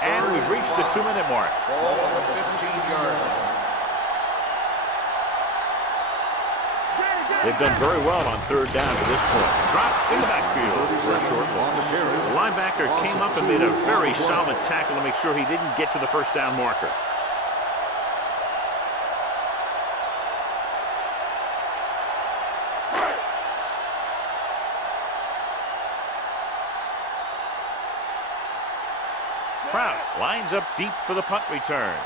And we've reached the 2-minute mark. Ball on the 15-yard line. They've done very well on third down to this point. Dropped in the backfield for a short loss. The linebacker came up and made a very solid tackle to make sure he didn't get to the first down marker. Kraus lines up deep for the punt return.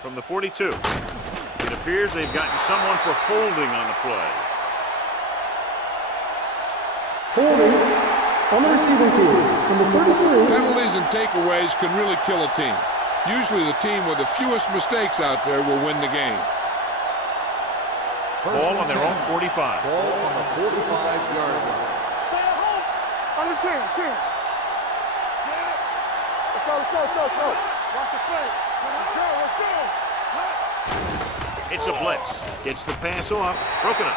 From the 42. It appears they've gotten someone for holding on the play. Holding on the receiving team. Number 33. Penalties and takeaways can really kill a team. Usually the team with the fewest mistakes out there will win the game. Ball on their own 45. Ball on the 45-yard line. Stay at home. On the 10. Let's go. Watch the play. Let's go. It's a blitz. Gets the pass off. Broken up.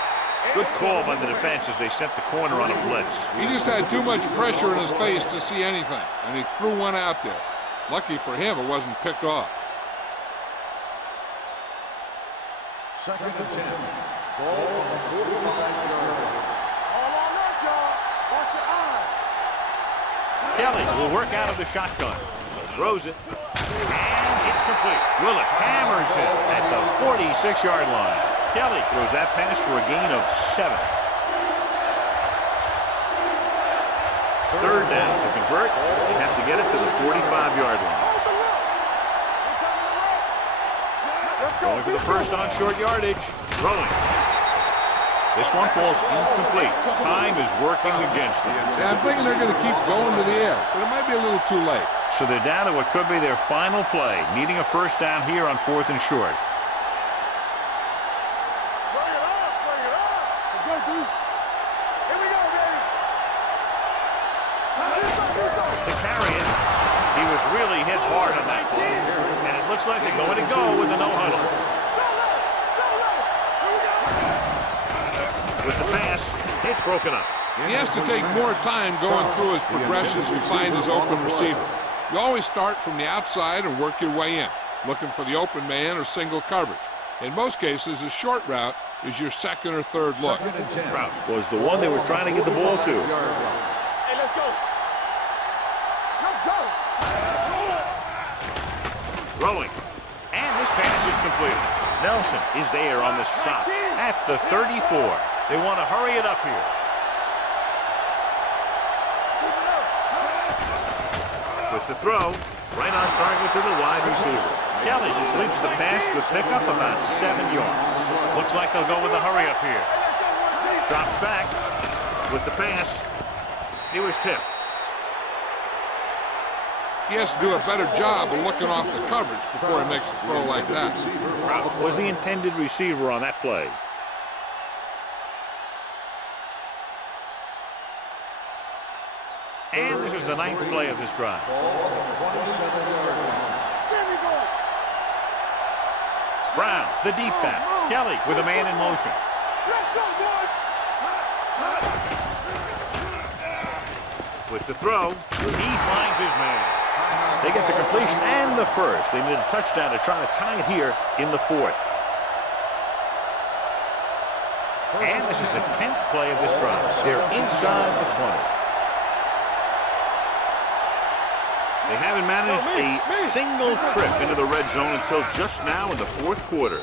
Good call by the defense as they sent the corner on a blitz. He just had too much pressure in his face to see anything, and he threw one out there. Lucky for him, it wasn't picked off. 2nd and 10. Ball on the 45-yard line. All on us, y'all. Watch your eyes. Kelly will work out of the shotgun. Throws it. And it's complete. Willis hammers it at the 46-yard line. Kelly throws that pass for a gain of 7. Third down. To convert, they have to get it to the 45-yard line. Going for the first on short yardage. Throwing. This one falls incomplete. Time is working against them. Yeah, I'm thinking they're going to keep going to the air, but it might be a little too late. So they're down to what could be their final play, needing a first down here on 4th and short. Bring it up. Let's go, dude. Here we go, baby. To carry it, he was really hit hard on that play. And it looks like they're going to go with the no-huddle. With the pass, it's broken up. He has to take more time going through his progressions to find his open receiver. You always start from the outside and work your way in, looking for the open man or single coverage. In most cases, a short route is your second or third look. Kraus was the one they were trying to get the ball to. Hey, let's go. Throwing. And this pass is completed. Nelson is there on the stop at the 34. They want to hurry it up here. With the throw, right on target to the wide receiver. Kelly completes the pass, could pick up about 7 yards. Looks like they'll go with a hurry up here. Drops back with the pass. He was tipped. He has to do a better job of looking off the coverage before he makes a throw like that. Kraus was the intended receiver on that play. And this is the 9th play of this drive. Brown, the deep back. Kelly with a man in motion. Let's go, boys. With the throw, he finds his man. They get the completion and the first. They need a touchdown to try to tie it here in the 4th. And this is the 10th play of this drive. They're inside the 20. They haven't managed a single trip into the red zone until just now in the 4th quarter.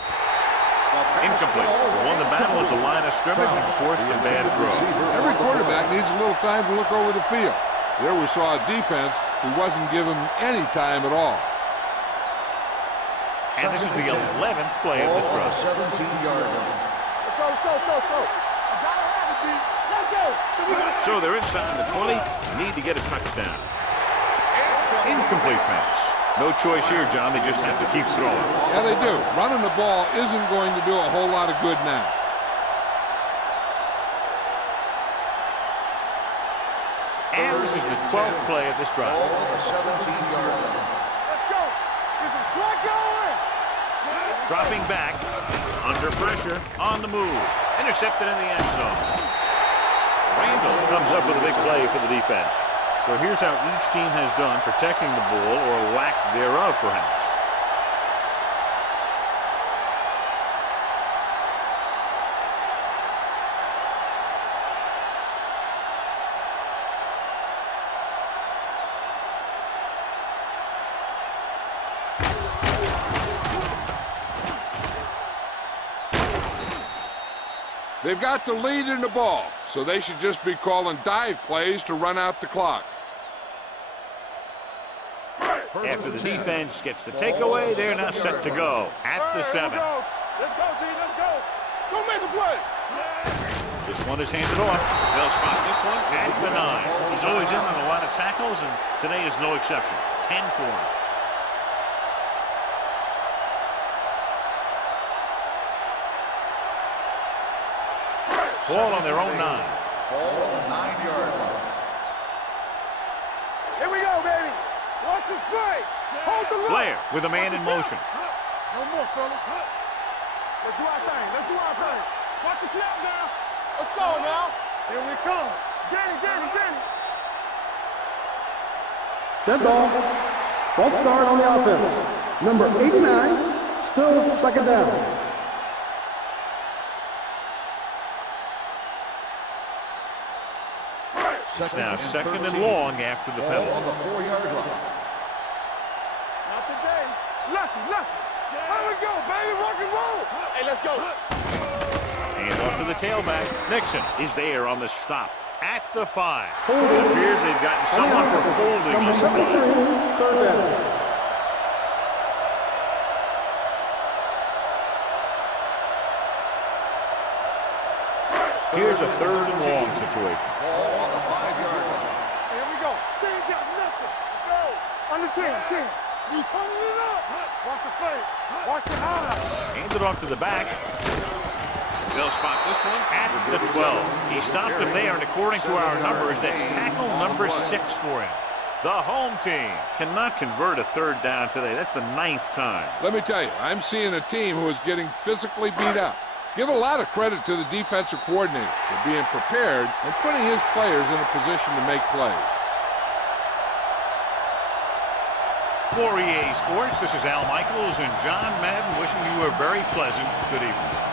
Incomplete. They won the battle at the line of scrimmage and forced a bad throw. Every quarterback needs a little time to look over the field. There we saw a defense who wasn't given any time at all. And this is the 11th play of this drive. 17-yard line. Let's go. So they're inside the 20. Need to get a touchdown. Incomplete pass. No choice here, John. They just have to keep throwing. Yeah, they do. Running the ball isn't going to do a whole lot of good now. And this is the 12th play of this drive. Ball on the 17-yard line. Let's go. Get some slack going. Dropping back. Under pressure. On the move. Intercepted in the end zone. Randall comes up with a big play for the defense. So here's how each team has done protecting the ball, or lack thereof, perhaps. They've got the lead in the ball, so they should just be calling dive plays to run out the clock. After the defense gets the takeaway, they're now set to go at the 7. Let's go, D. Let's go. Go make a play. This one is handed off. They'll spot this one at the 9. He's always in on a lot of tackles, and today is no exception. 10 for him. Ball on their own 9. Ball on the 9-yard line. Here we go, baby. Watch the play. Hold the line. Blair with a man in motion. No more, fella. Let's do our thing. Let's do our thing. Watch the snap now. Let's go now. Here we come. Get it, get it, get it. Dead ball. False start on the offense. Number 89, still second down. It's now second and long after the Ball on penalty. the 4-yard line. Not today. Lucky, lucky. Here we go, baby. Rock and roll. Hey, let's go. And off to the tailback. Nixon is there on the stop at the 5. Holding. It appears they've gotten someone for holding Number on the 73, play. third down. Here's a third and long situation. Ball on the 5-yard line. Here we go. They ain't got nothing. Let's go. Under 10, 10. You turning it up. Watch the play. Watch your eye. Handed off to the back. They'll spot this one at the 12. He stopped him there, and according to our numbers, that's tackle number 6 for him. The home team cannot convert a third down today. That's the 9th time. Let me tell you, I'm seeing a team who is getting physically beat up. Give a lot of credit to the defensive coordinator for being prepared and putting his players in a position to make plays. For EA Sports, this is Al Michaels and John Madden wishing you a very pleasant good evening.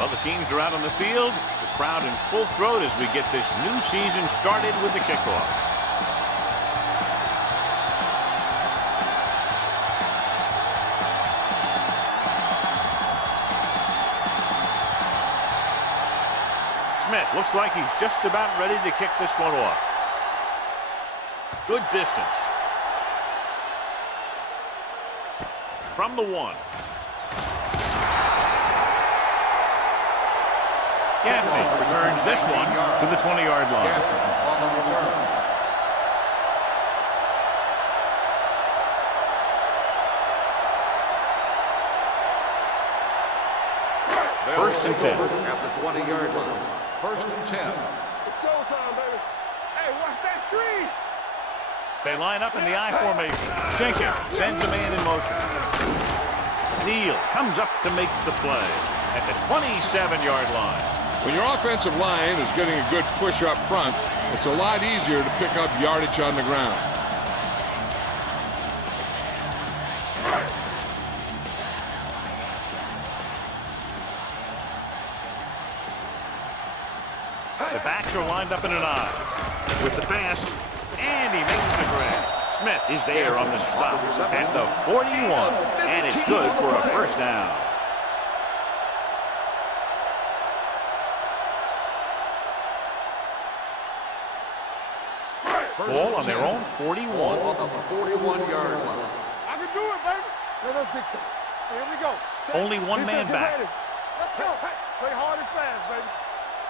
Well, the teams are out on the field. The crowd in full throat as we get this new season started with the kickoff. Smith looks like he's just about ready to kick this one off. Good distance. From the 1. Acme returns this one to the 20-yard line. On the return. First and 10. At the 20-yard line. First and 10. It's showtime, baby. Hey, watch that screen. They line up in the I formation. Jenkins sends a man in motion. Neal comes up to make the play at the 27-yard line. When your offensive line is getting a good push up front, it's a lot easier to pick up yardage on the ground. The backs are lined up in an I. With the pass, and he makes the grab. Smith is there on the stop at the 41, and it's good for a first down. Ball on their own 41. On the 41-yard line. I can do it, baby. Let us dictate. Here we go. Only one man back. Let's go. Play hard and fast, baby.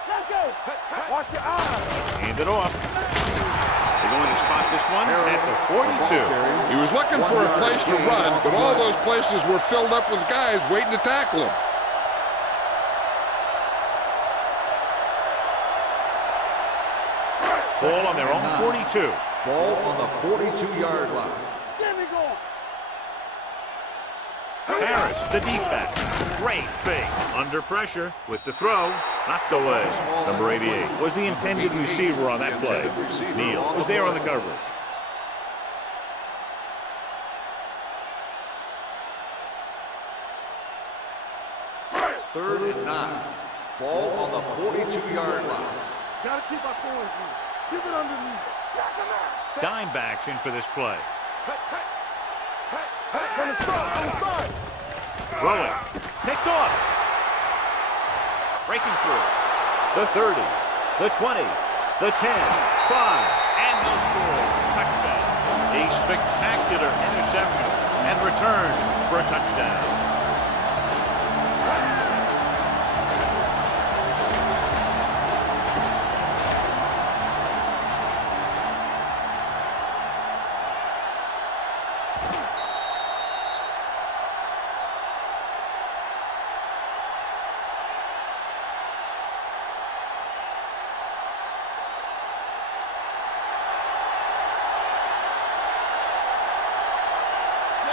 Let's go. Watch your eyes. Hand it off. They're going to spot this one at the 42. He was looking for a place to run, but all those places were filled up with guys waiting to tackle him. Ball on their own 42. Ball on the 42-yard line. There we go. Harris, the deep back. Great fake. Under pressure with the throw. Knocked away. Number 88 was the intended receiver on that play. Neal was there on the coverage. Third and 9. Ball on the 42-yard line. Gotta keep our points here. Keep it underneath. Dime backs in for this play. On the side. Rolling. Picked off. Breaking through. The 30. The 20. The 10. 5. And no score. Touchdown. A spectacular interception and return for a touchdown.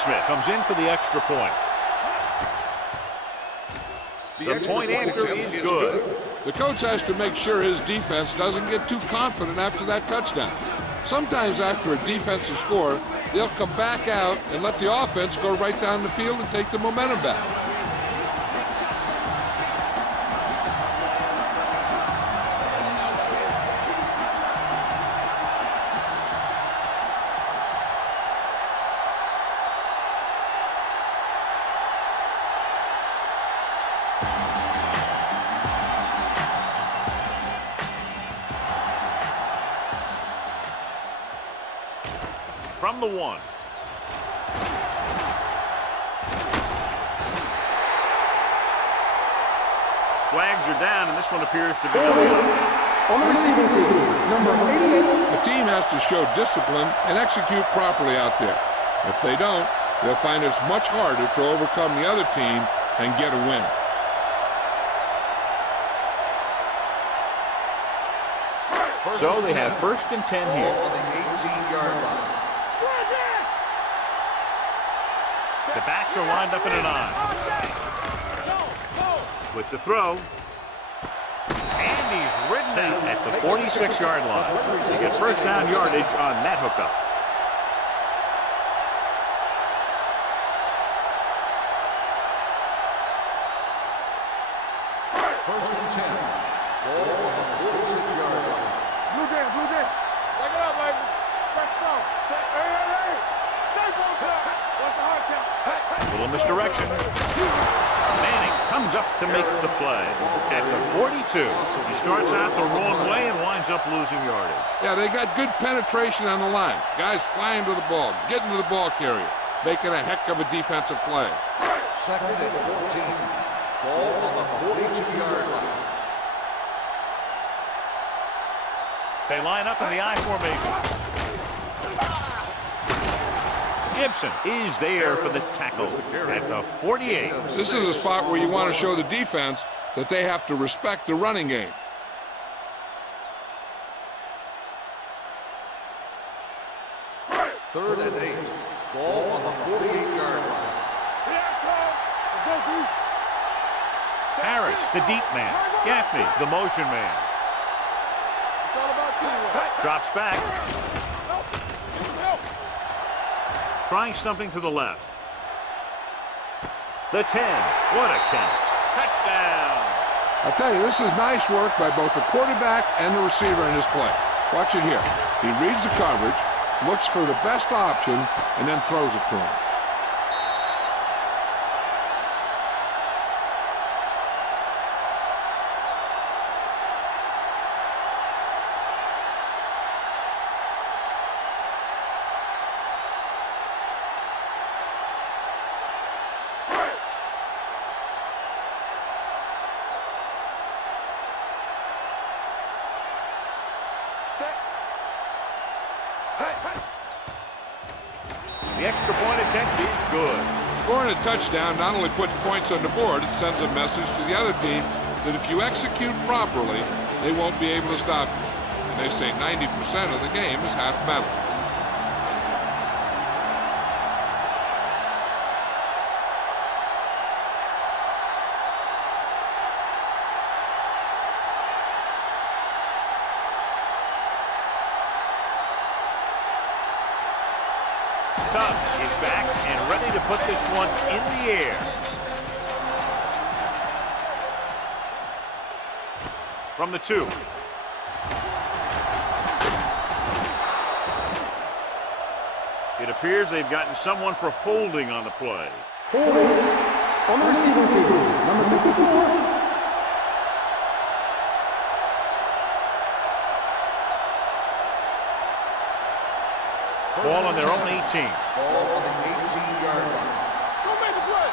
Smith comes in for the extra point. The point after is good. The coach has to make sure his defense doesn't get too confident after that touchdown. Sometimes after a defensive score, they'll come back out and let the offense go right down the field and take the momentum back. From the 1. Flags are down, and this one appears to be on the offense. On the receiving team, number 88. The team has to show discipline and execute properly out there. If they don't, they'll find it's much harder to overcome the other team and get a win. So they have first and 10 here. On the 18-yard line. The backs are lined up in an I. With the throw. And he's ridden out at the 46-yard line. He gets first down yardage on that hookup. Ball on the 46-yard line. Blue game, blue game. Back it up, baby. Back strong. Hey, hey, hey. Stay on top. What's the hard count? A little misdirection. Manning comes up to make the play at the 42. He starts out the wrong way and winds up losing yardage. Yeah, they got good penetration on the line. Guys flying to the ball, getting to the ball carrier, making a heck of a defensive play. Second and 14. Ball on the 42-yard line. They line up in the I formation. Gibson is there for the tackle at the 48. This is a spot where you want to show the defense that they have to respect the running game. Third and 8. Ball on the 48-yard line. Harris, the deep man. Gaffney, the motion man. It's all about teamwork. Drops back. Help. Trying something to the left. The 10. What a catch. Touchdown. I'll tell you, this is nice work by both the quarterback and the receiver in this play. Watch it here. He reads the coverage, looks for the best option, and then throws it to him. The extra point attempt is good. Scoring a touchdown not only puts points on the board, it sends a message to the other team that if you execute properly, they won't be able to stop you. And they say 90% of the game is half mental. Tubbs is back and ready to put this one in the air. From the 2. It appears they've gotten someone for holding on the play. Holding on the receiving team, number 54. Ball on their own 18. Ball on the 18-yard line. Don't make the play.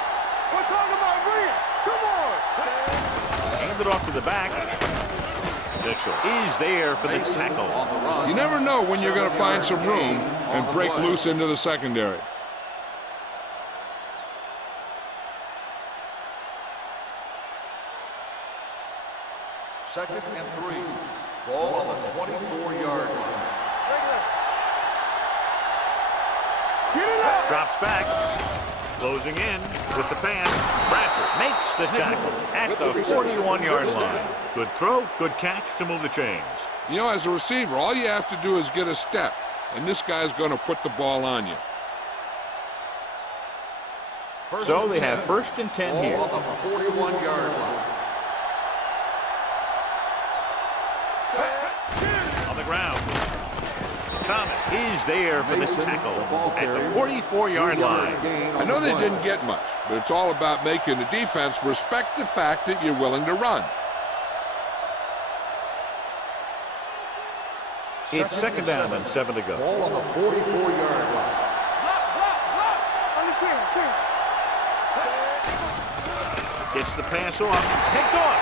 We're talking about bringing. Come on. Hand it off to the back. Mitchell is there for the tackle. On the run. You never know when you're going to find some room and break loose into the secondary. Second and 3. Ball on the 24-yard line. Get it up. Drops back. Closing in with the pass. Bradford makes the tackle at the 41-yard line. Good throw, good catch to move the chains. You know, as a receiver, all you have to do is get a step, and this guy's going to put the ball on you. So they have 1st and 10 here. Ball on the 41-yard line. On the ground. Thomas is there for this tackle at the 44-yard line. I know they didn't get much, but it's all about making the defense respect the fact that you're willing to run. It's 2nd down and 7 to go. Ball on the 44-yard line. Block. On the team. Gets the pass off. Picked off.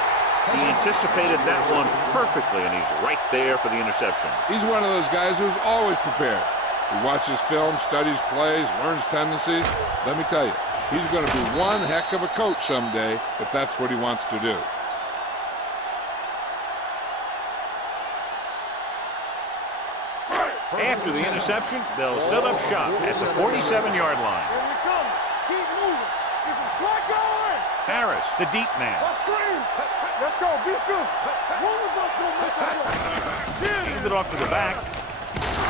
He anticipated that one perfectly, and he's right there for the interception. He's one of those guys who's always prepared. He watches film, studies plays, learns tendencies. Let me tell you, he's going to be one heck of a coach someday if that's what he wants to do. After the interception, they'll set up shop at the 47-yard line. Here we come. Keep moving. Get some slack going. Harris, the deep man. Let's scream. Let's go. Be good. One of us will make the play. Hand it off to the back.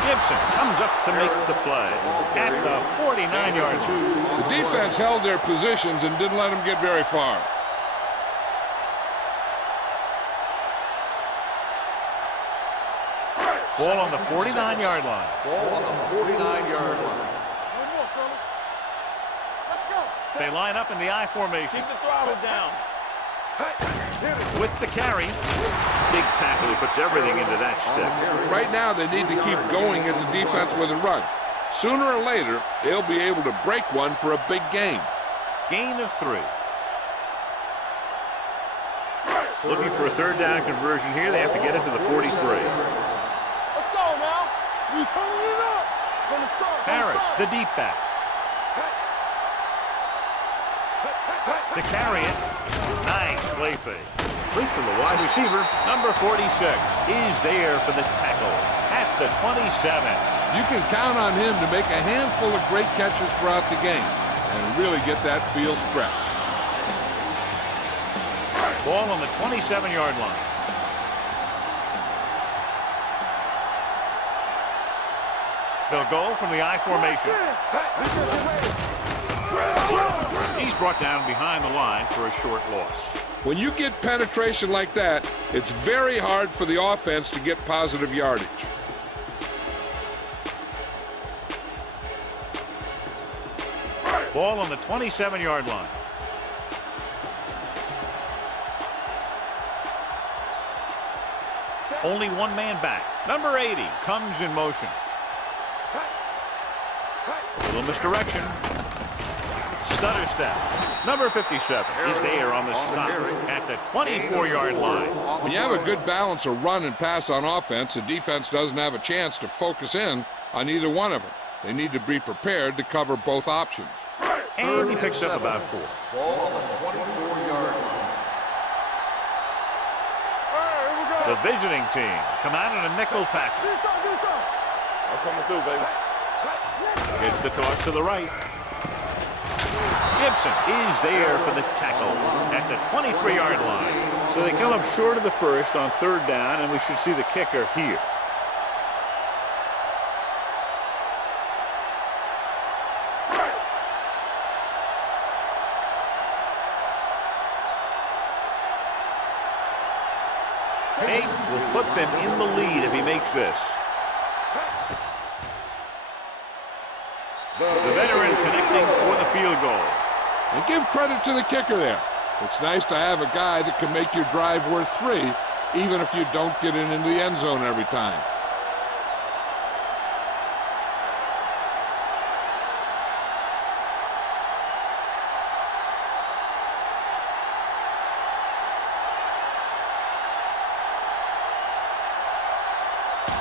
Gibson comes up to make the play at the 49-yard line. The defense held their positions and didn't let them get very far. Ball on the Second and 49-yard line. Ball on the 49-yard line. No more, fellas. Let's go. They line up in the I formation. Keep the throttle down. With the carry. Big tackle. He puts everything into that step. Right now, they need to keep going at the defense with a run. Sooner or later, they'll be able to break one for a big gain. Gain of 3. Looking for a third down conversion here. They have to get it to the 43. Let's go now. We turning it up. From the start. Harris, the deep back. To carry it. Nice play fake. Complete to the wide receiver. Number 46 is there for the tackle at the 27. You can count on him to make a handful of great catches throughout the game and really get that field stretched. Ball on the 27-yard line. They'll go from the I formation. He's brought down behind the line for a short loss. When you get penetration like that, it's very hard for the offense to get positive yardage. Ball on the 27-yard line. Only one man back. Number 80 comes in motion. A little misdirection. Stutter step. Number 57 is there on the stop at the 24-yard line. When you have a good balance of run and pass on offense, the defense doesn't have a chance to focus in on either one of them. They need to be prepared to cover both options. And he picks up about 4. Ball on the 24-yard line. The visiting team come out in a nickel package. I'm coming through, baby. Gets the toss to the right. Gibson is there for the tackle at the 23-yard line. So they come up short of the first on third down, and we should see the kicker here. Eight will put them in the lead if he makes this. The veteran connecting for the field goal. And give credit to the kicker there. It's nice to have a guy that can make your drive worth 3, even if you don't get it into the end zone every time.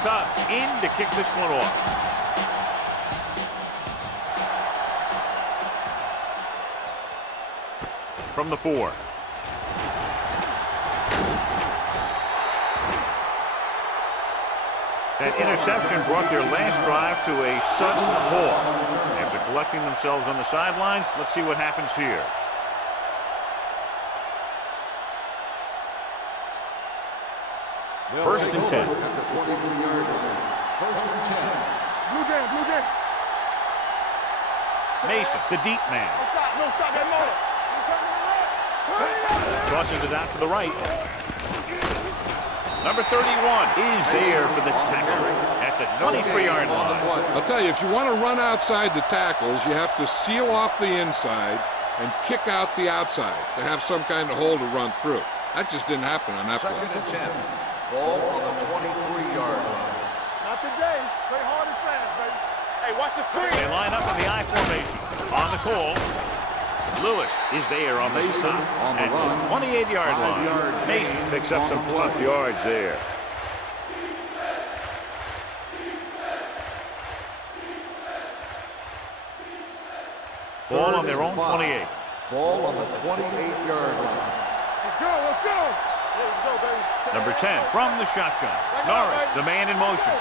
Tuck in to kick this one off. From the 4. That interception brought their last drive to a sudden halt. After collecting themselves on the sidelines, let's see what happens here. First and 10. At the 23-yard line. First and 10. Blue game, blue game. Mason, the deep man. No, stop that motor. Crosses it out to the right. Number 31 is there for the tackle at the 23-yard line. I'll tell you, if you want to run outside the tackles, you have to seal off the inside and kick out the outside to have some kind of hole to run through. That just didn't happen on that play. Second and 10. Ball on the 23-yard line. Not today. Play hard and fast, baby. Hey, watch the screen. They line up in the I formation. On the call. Lewis is there on the stop at the 28-yard line. Mason picks up some tough yards there. Ball on their own 28. Ball on the 28-yard line. Let's go, let's go. Yeah, let's go, baby. Number 10 from the shotgun. Norris, the man in motion.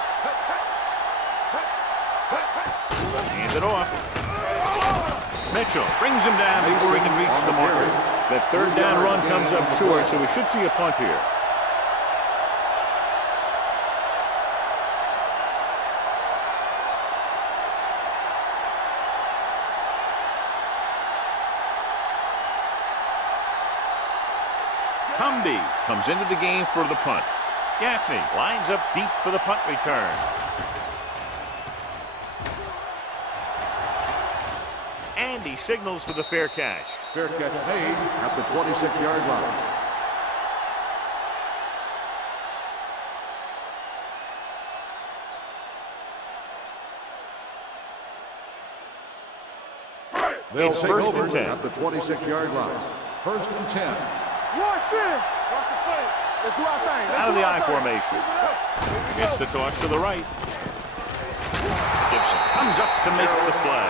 Hands it off. Mitchell brings him down before he can reach the marker. That third down run comes up short, so we should see a punt here. Cumby comes into the game for the punt. Gaffney lines up deep for the punt return. And he signals for the fair catch. Fair catch made at the 26-yard line. They'll It's take first over and 10. at the 26-yard line. First and 10. Watch it. Watch the play. Let's do our thing. Out of the I formation. Gets the toss to the right. Gibson comes up to make the play.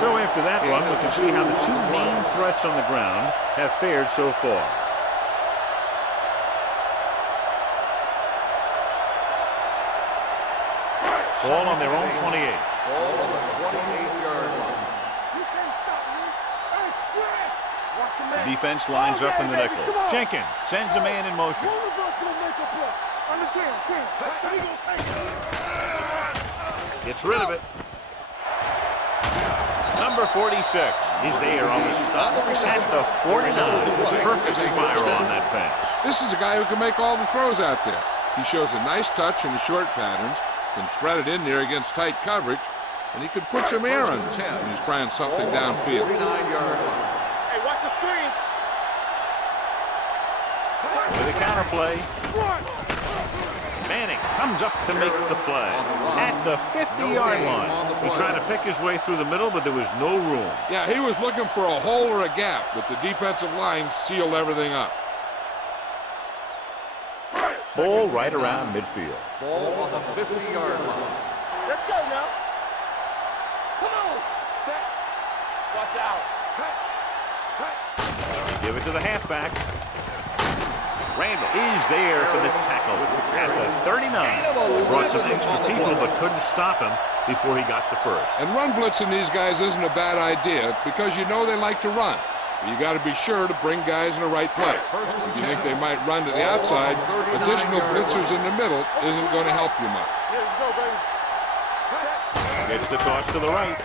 So after that run, we can see how the two main threats on the ground have fared so far. Ball on their own 28. Ball on the 28-yard line. You can't stop me. Hey, stretch. Watch your man. Defense lines up in the nickel. Jenkins sends a man in motion. One of us gonna make a play. On the 10. He gonna take it. Gets rid of it. Number 46 is there on the stop at the 49. Perfect spiral on that pass. This is a guy who can make all the throws out there. He shows a nice touch in the short patterns, can thread it in there against tight coverage, and he could put some air on it when he's trying something downfield. 49-yard line. Hey, watch the screen. With a counter play, Manning comes up to make the play at the 50-yard line. He tried to pick his way through the middle, but there was no room. Yeah, he was looking for a hole or a gap, but the defensive line sealed everything up. Ball right around midfield. Ball on the 50-yard line. Let's go now. Come on. Set. Watch out. Give it to the halfback. Randall is there for the tackle at the 39. They brought some extra people but couldn't stop him before he got the first. And run blitzing these guys isn't a bad idea because you know they like to run. But you got to be sure to bring guys in the right place. If you think they might run to the outside, additional blitzers in the middle isn't going to help you much. Here we go, baby. Gets the toss to the right.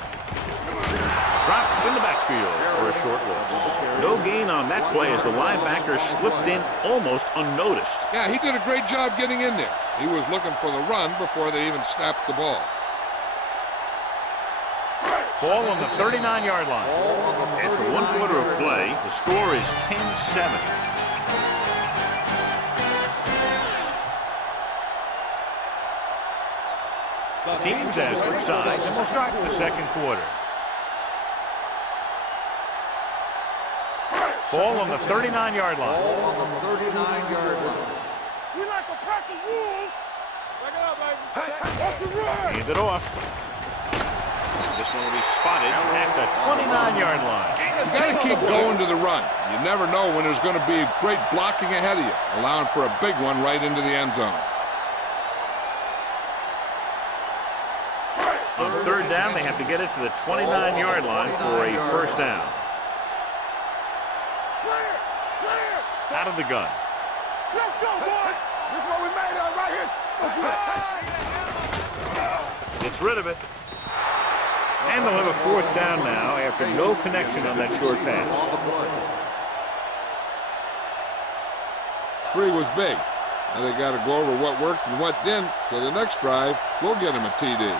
Dropped in the backfield for a short loss. No gain on that play as the linebacker slipped in almost unnoticed. Yeah, he did a great job getting in there. He was looking for the run before they even snapped the ball. Ball on the 39-yard line. After 1 quarter of play, the score is 10-7. Teams as their sides, and we'll start the second quarter. Ball on the 39-yard line. Ball on the 39-yard line. We like a pack of wolves. Back it up, baby. What's the run? Hand it off. This one will be spotted at the 29-yard line. You got to keep going to the run. You never know when there's going to be great blocking ahead of you, allowing for a big one right into the end zone. On third down, they have to get it to the 29-yard line for a first down. Out of the gun. Let's go, boy. This is what we made of right here. Gets rid of it. And they'll have a fourth down now after no connection on that short pass. 3 was big. Now they got to go over what worked and what didn't, so the next drive will get him a TD.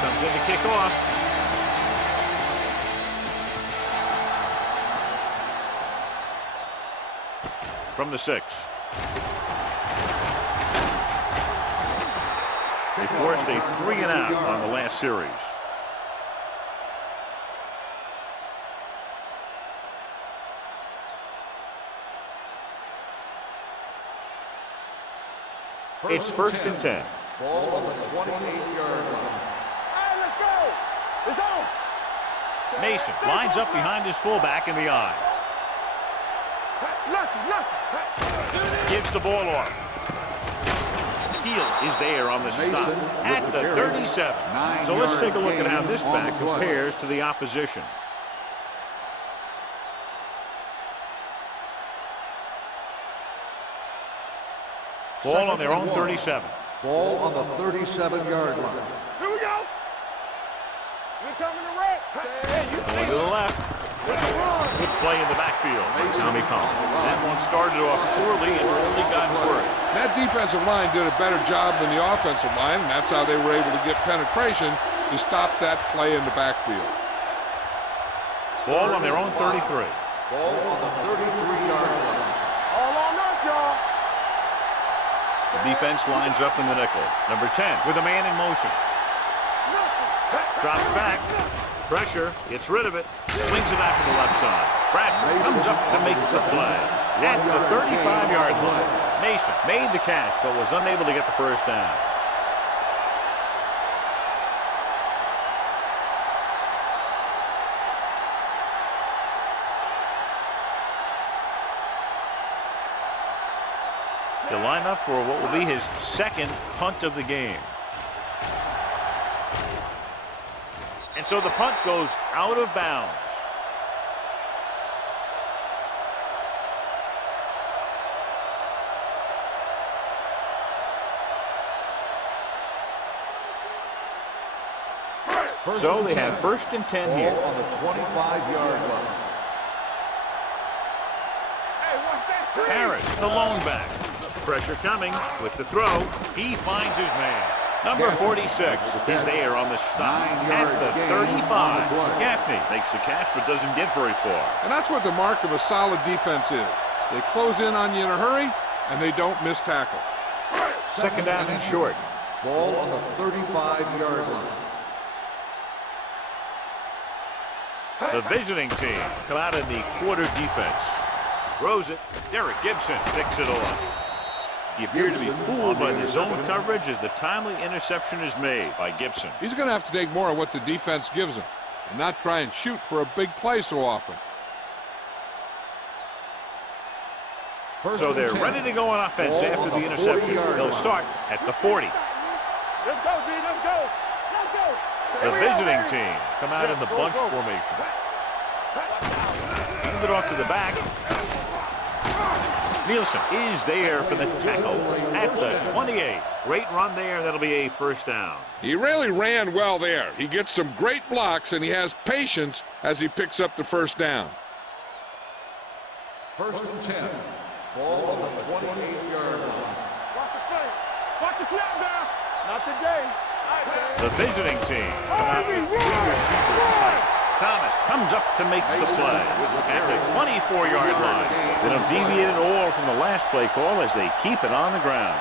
Comes in to kick off. From the 6. They forced a 3-and-out on the last series. It's first and 10. Ball on the 28-yard line. Hey, let's go. It's on. Mason lines up behind his fullback in the eye. Lucky. Gives the ball off. Heel is there on the stop at the 37. So let's take a look at how this back compares to the opposition. Ball on their own 37. Ball on the 37-yard line. Here we go. Here coming the red. Hey, you Going to the left. Good play in the backfield by Tommy Pallet. That one started off poorly and only got worse. That defensive line did a better job than the offensive line, and that's how they were able to get penetration to stop that play in the backfield. Ball on their own 33. Ball on the 33-yard line. all on us, y'all. The defense lines up in the nickel. Number 10 with a man in motion. Drops back. Pressure. Gets rid of it. Swings it out to the left side. Bradford comes up to make the play. At the 35-yard line, Mason made the catch but was unable to get the first down. He'll line up for what will be his second punt of the game. And so the punt goes out of bounds. So they have 1st and 10 here. Ball on the 25-yard line. Hey, watch that screen. Harris, the lone back. Pressure coming with the throw. He finds his man. Number 46 is there on the stop at the 35. Gaffney makes the catch but doesn't get very far. And that's what the mark of a solid defense is. They close in on you in a hurry, and they don't miss tackle. 2nd down and short. Ball on the 35-yard line. The visiting team come out in the quarter defense. Throws it. Derek Gibson picks it off. He appeared to be fooled by the zone coverage as the timely interception is made by Gibson. He's going to have to take more of what the defense gives him and not try and shoot for a big play so often. So they're ready to go on offense after the interception. They'll start at the 40. Let's go, D. Let's go. Let's go. The visiting team come out in the bunch formation. Hand it off to the back. Nielsen is there for the tackle at the 28. Great run there. That'll be a first down. He really ran well there. He gets some great blocks, and he has patience as he picks up the first down. 1st and 10. Ball on the 28-yard line. Watch the play. Watch the snap down. Not today. The visiting team come out with three receivers tight. Thomas comes up to make the play at the 24-yard line. They don't deviate at all from the last play call as they keep it on the ground.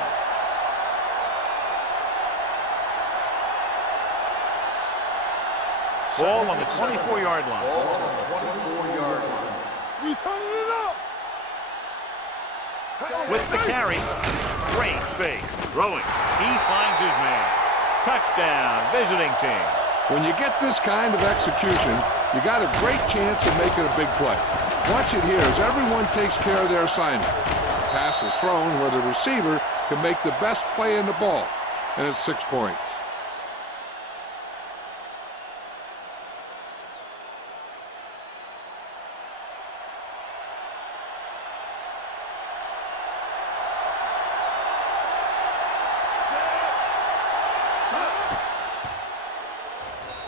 Ball on the 24-yard line. Ball on the 24-yard line. We turning it up. With the carry, great fake. Throwing. He finds his man. Touchdown, visiting team. When you get this kind of execution, you got a great chance of making a big play. Watch it here as everyone takes care of their assignment. The pass is thrown where the receiver can make the best play in the ball, and it's 6 points.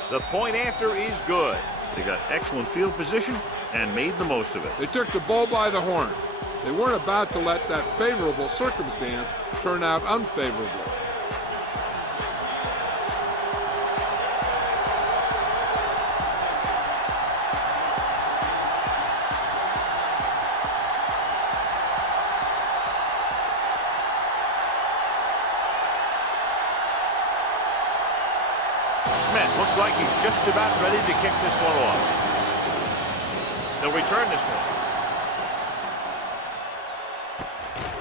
The point after is good. They got excellent field position and made the most of it. They took the bull by the horn. They weren't about to let that favorable circumstance turn out unfavorably. Looks like he's just about ready to kick this one off. They'll return this one.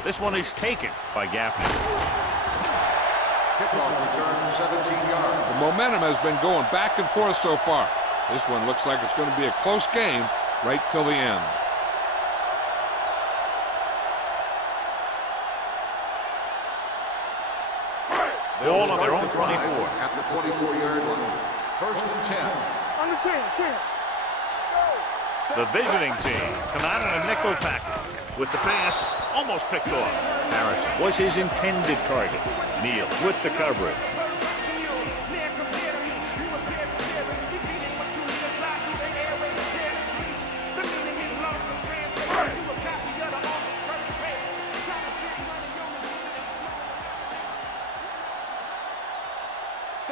This one is taken by Gaffney. Kickoff return 17 yards. The momentum has been going back and forth so far. This one looks like it's going to be a close game right till the end. Ball on their own 24. At the 24-yard line. 1st and 10. On the 10. The visiting team come out in a nickel package. with the pass, almost picked off. Harris was his intended target. Neal with the coverage.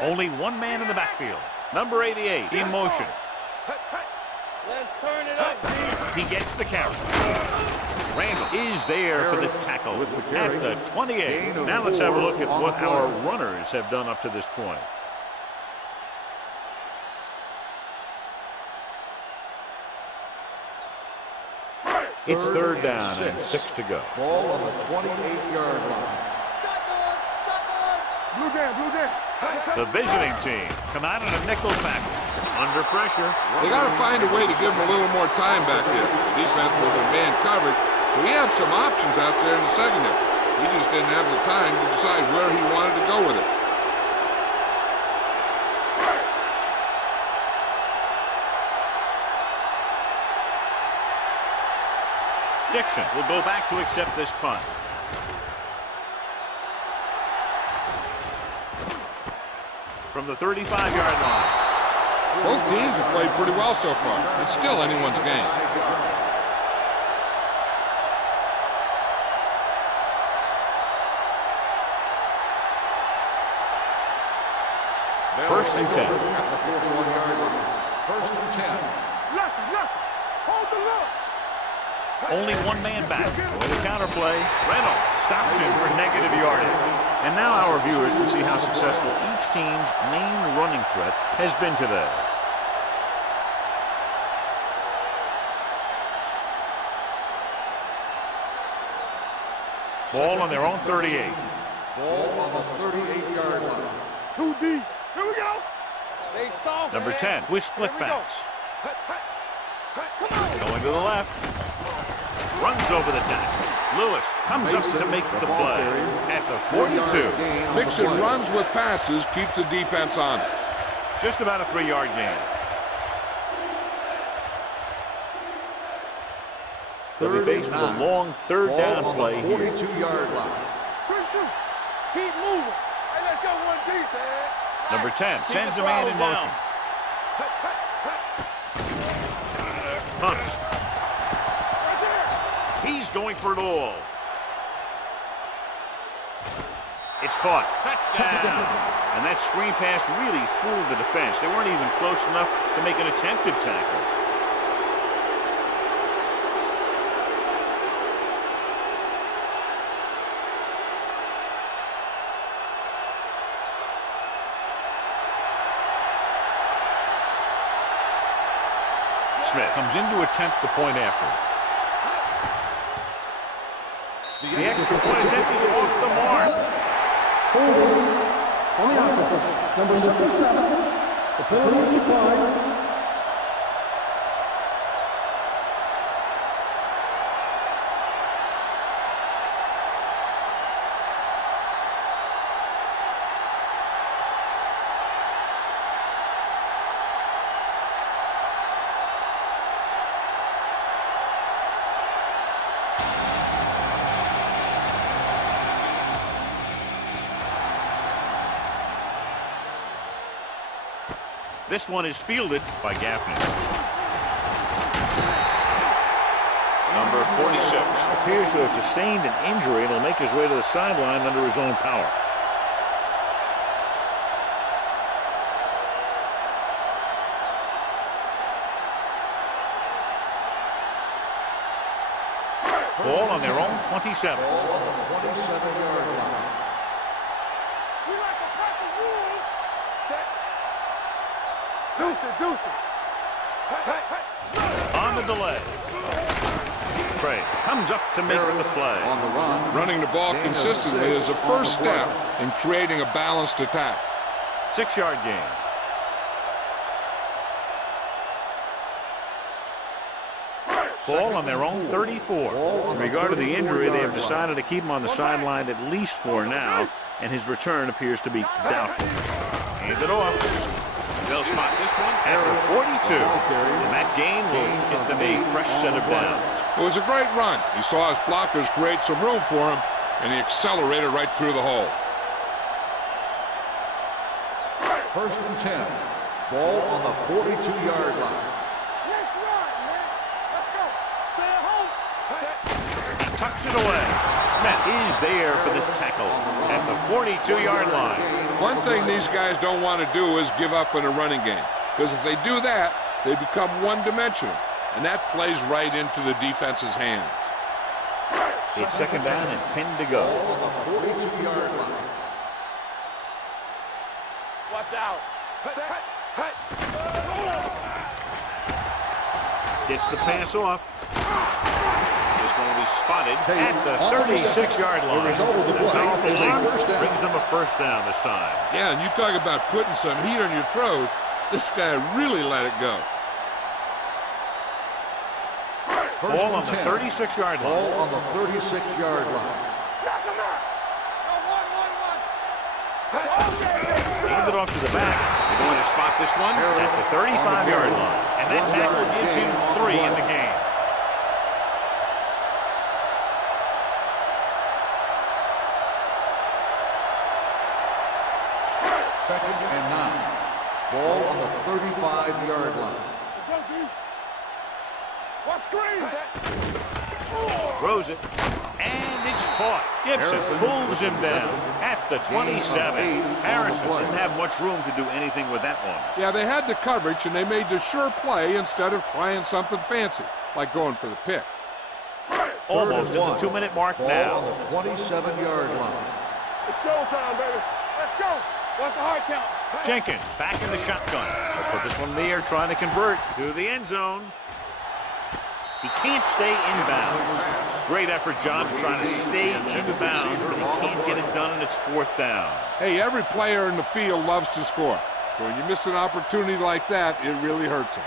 Only one man in the backfield. Number 88 in motion. Let's turn it up, D. He gets the carry. Randall is there for the tackle at the 28. Now let's have a look at what our runners have done up to this point. It's third down and 6 to go. Ball on the 28-yard line. Blue down, blue down. The visiting team come out in a nickel tackle. Under pressure. They got to find a way to give him a little more time back there. The defense was in man coverage, so he had some options out there in the secondary. He just didn't have the time to decide where he wanted to go with it. Dixon will go back to accept this punt. From the 35-yard line. Both teams have played pretty well so far. It's still anyone's game. First and 10. At the 41-yard line. First and 10. Left. Hold the look. Only one man back. With the counterplay, Reynolds stops him for negative yardage. And now our viewers can see how successful each team's main running threat has been today. Ball on their own 38. Ball on the 38-yard line. Too deep. Here we go. They soft. Number 10 with split Here we go. backs. Come on. Going to the left. Runs over the tackle. Lewis comes up to make the play at the 42. Mixing runs with passes keeps the defense on it. Just about a 3-yard gain. They'll be faced with a long third down play here. 42-yard line. Christian, keep moving. Hey, let's go 1D. Number 10 sends a man in motion. Hunts. He's going for it all. It's caught. Touchdown. And that screen pass really fooled the defense. They weren't even close enough to make an attempted tackle. Smith comes in to attempt the point after. The extra point attempt is off the mark. Holding on the offense. Number 77. The penalty is declined. This one is fielded by Gaffney. Number 46 appears to have sustained an injury and will make his way to the sideline under his own power. Ball on their own 27. Ball on the 27-yard line. We like to cut the rules. Set. Deuce it. On the delay. Craig comes up to make the play. On the run. Running the ball consistently is the first step in creating a balanced attack. 6-yard gain. Ball on their own 34. In regard to the injury, they have decided to keep him on the sideline at least for now, and his return appears to be doubtful. Hand it off. They'll spot this one at the 42. And that gain will get them a fresh set of downs. It was a great run. He saw his blockers create some room for him, and he accelerated right through the hole. First and 10. Ball on the 42-yard line. Let's run, man. Let's go. Stay at home. He tucks it away. Smith is there for the tackle at the 42-yard line. One thing these guys don't want to do is give up in a running game, because if they do that, they become one-dimensional, and that plays right into the defense's hands. It's second down and 10 to go. Ball on the 42-yard line. Watch out. Gets the pass off. This one will be spotted at the 36-yard line. The result of the play Powerful is a arm first down. brings them a first down this time. Yeah, and you talk about putting some heat on your throws. This guy really let it go. First Ball on and the 10. 36-yard line. Ball on the 36-yard line. Knock him out. Hand it off to the back. They're going to spot this one at the 35-yard line. And that tackle gives him 3 in the game. Second and 9. Ball on the 35-yard line. Let's go, D. What screen? Throws it. And it's caught. Gibson pulls him down at the 27. Harrison didn't have much room to do anything with that one. Yeah, they had the coverage, and they made the sure play instead of trying something fancy, like going for the pick. Almost at the 2-minute mark Ball now. on the 27-yard line. It's showtime, baby. Let's go. What's the hard count? Jenkins back in the shotgun. They'll put this one in the air, trying to convert to the end zone. He can't stay inbounds. Great effort, John, trying to stay inbounds, but he can't get it done, and it's 4th down. Hey, every player in the field loves to score. So when you miss an opportunity like that, it really hurts him.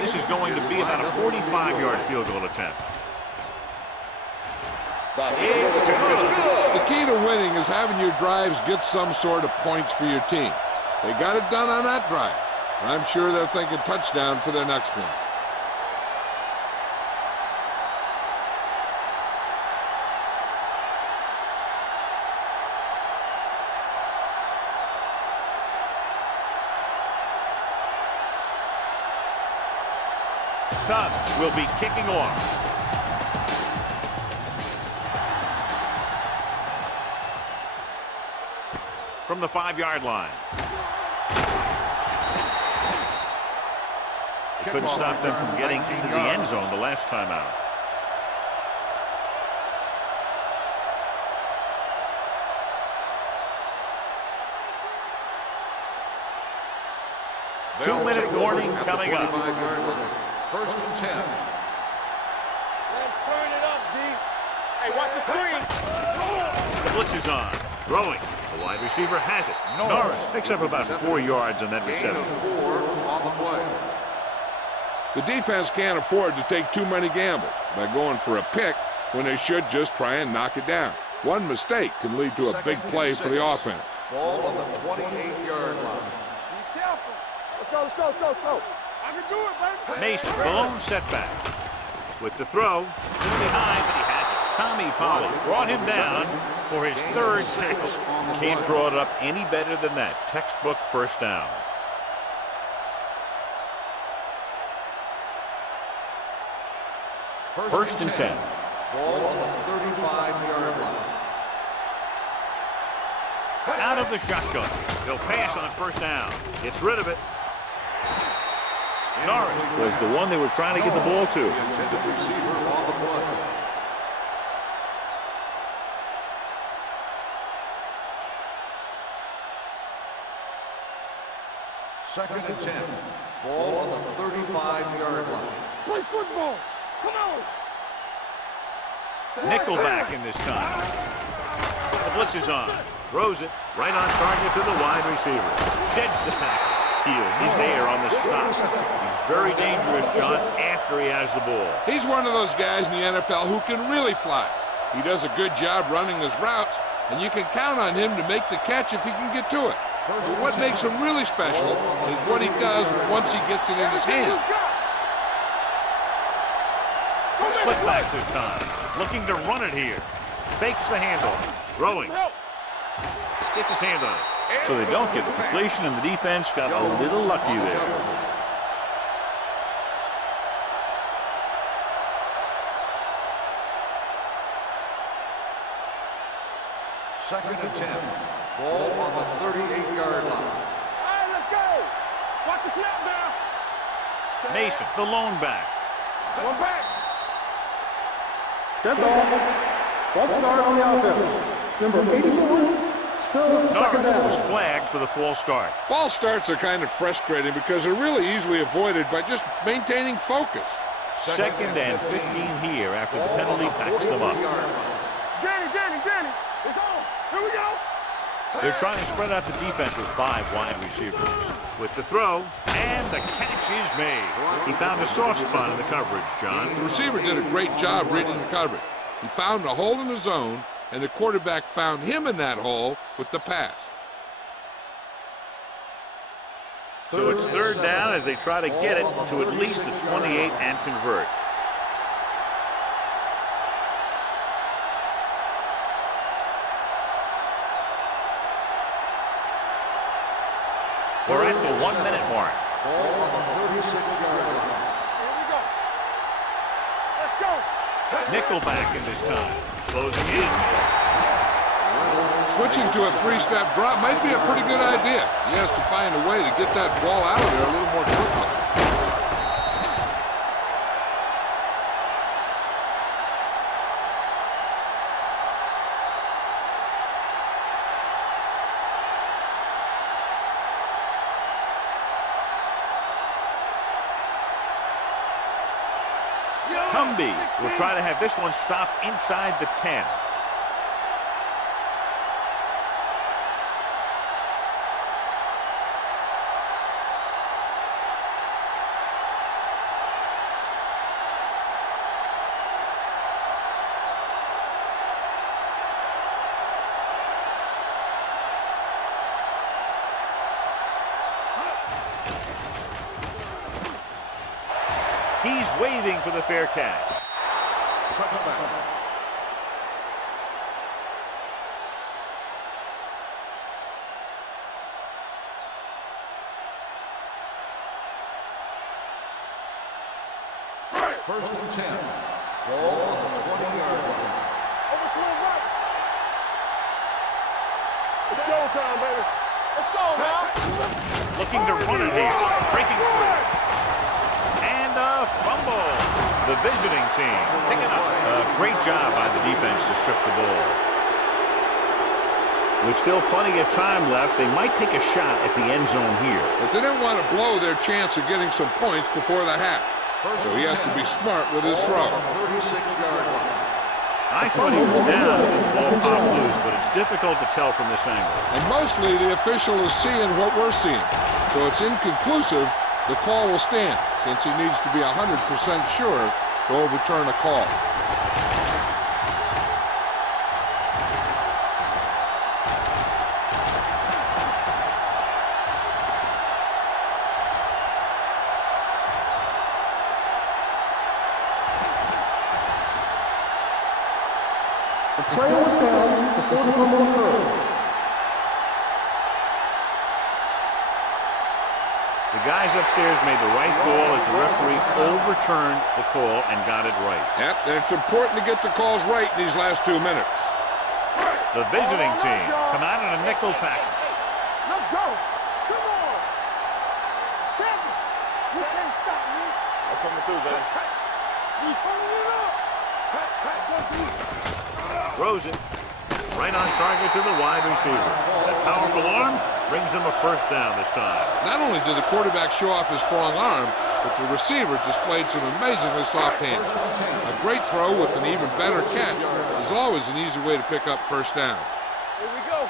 This is going to be about a 45-yard field goal attempt. It's good. The key to winning is having your drives get some sort of points for your team. They got it done on that drive, and I'm sure they're thinking touchdown for their next one. Tubb will be kicking off. From the 5-yard line. They couldn't stop them from getting into the end zone the last time out. Two-minute warning coming up. First and 10. Let's turn it up, D. Hey, watch the screen. The blitz is on. Throwing. The wide receiver has it. Norris picks up about 4 yards on that Gain of reception. 4 on the play. The defense can't afford to take too many gambles by going for a pick when they should just try and knock it down. One mistake can lead to a big play for the offense. Ball on the 28-yard line. Be careful. Let's go, let's go, let's go, let's go. I can do it, baby. Mason, blown setback. With the throw, a little behind, but he has it. Tommy Pallet brought him down for his 3rd tackle. Can't draw it up any better than that. Textbook first down. First and 10. Ball on the 35-yard line. Out of the shotgun. They'll pass on first down. Gets rid of it. Norris was the one they were trying to get the ball to. The intended receiver on the play. Second and 10. Ball on the 35-yard line. Play football. Come on. Nickelback in this time. The blitz is on. Throws it right on target to the wide receiver. Sheds the tackle. heel. He's there on the stop. He's very dangerous, John, after he has the ball. He's one of those guys in the NFL who can really fly. He does a good job running his routes, and you can count on him to make the catch if he can get to it. But what makes him really special is what he does once he gets it in his hands. Split back this time. Looking to run it here. Fakes the handoff. Throwing. Gets his hand on it. So they don't get the completion, and the defense got a little lucky there. Second and 10. Ball on the 38-yard line. All right, let's go. Watch the snap now. Mason, the lone back. One back. Dead ball. False start on the offense. Number 84, still second Norris down. was flagged for the false start. False starts are kind of frustrating because they're really easily avoided by just maintaining focus. Second and 15 here after the penalty backs them up. Danny. It's on. Here we go. They're trying to spread out the defense with 5 wide receivers. With the throw, and the catch is made. He found a soft spot in the coverage, John. The receiver did a great job reading the coverage. He found a hole in the zone, and the quarterback found him in that hole with the pass. So it's third down as they try to get it to at least the 28 and convert. We're at the 1-minute mark. Ball on the 36-yard line. Here we go. Let's go. Nickelback in this time. Closing in. Switching to a 3-step drop might be a pretty good idea. He has to find a way to get that ball out of there a little more quickly. Cumbie will try to have this one stop inside the 10. He's waving for the fair catch. Touchback. First and 10. Ball on the 20-yard line. Over to the right. It's showtime, baby. Let's go, man. Looking to run it here. Breaking free. And a fumble. The visiting team picking up. A great job by the defense to strip the ball. With still plenty of time left, they might take a shot at the end zone here. But they didn't want to blow their chance of getting some points before the half. So he has to be smart with his throw. 36-yard line. I thought he was down and the ball popped loose, but it's difficult to tell from this angle. And mostly the official is seeing what we're seeing. So it's inconclusive. The call will stand since he needs to be 100% sure to overturn a call. The player was down before the fumble occurred. The guys upstairs made the right call as the referee overturned the call and got it right. Yep, and it's important to get the calls right in these last 2 minutes. The visiting team come out in a nickel package. Let's go. Come on. Champion. You can't stop me. I'm coming through, man. You turning it up. Throws it right on target to the wide receiver. That powerful arm brings them a first down this time. Not only did the quarterback show off his strong arm, but the receiver displayed some amazingly soft hands. A great throw with an even better catch is always an easy way to pick up first down. Here we go.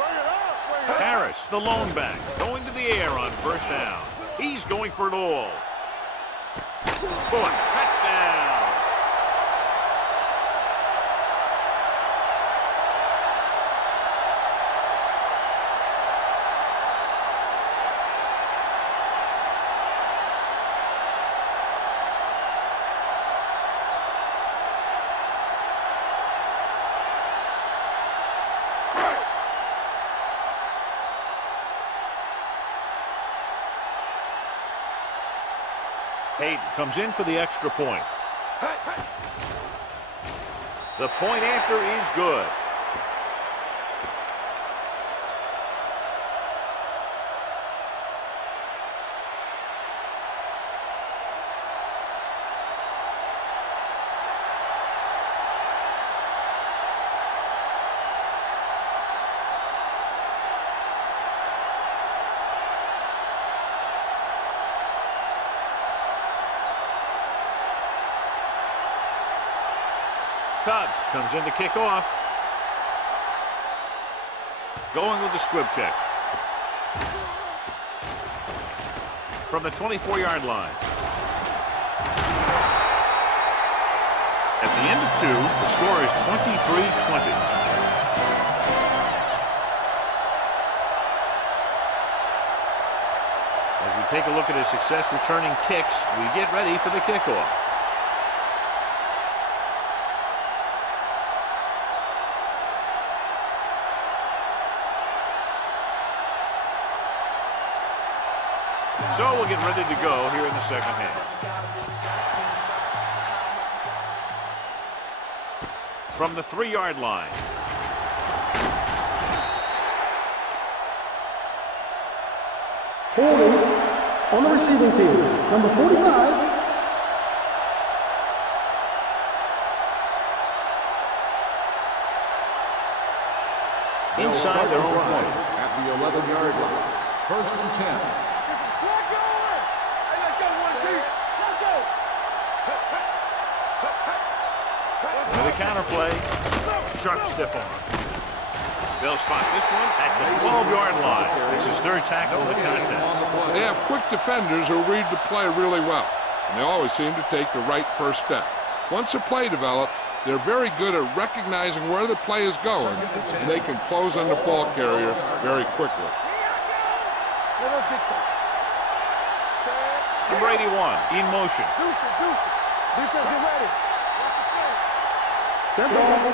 Bring it up. Harris, the lone back, going to the air on first down. He's going for it all. Boy, touchdown. Hayden comes in for the extra point. The point after is good. Tubbs comes in to kick off. Going with the squib kick. From the 24-yard line. At the end of 2, the score is 23-20. As we take a look at his success returning kicks, we get ready for the kickoff. So we'll get ready to go here in the second half. From the 3-yard line. Holding on the receiving team, number 45. Inside their own 20. At the 11-yard line. First and 10. With a counter play, sharp stiff arm. They'll spot this one at the 12-yard line. It's his third tackle of the contest. They have quick defenders who read the play really well, and they always seem to take the right first step. Once a play develops, they're very good at recognizing where the play is going, and they can close on the ball carrier very quickly. Number 81, in motion. Defense, get ready. Dead ball.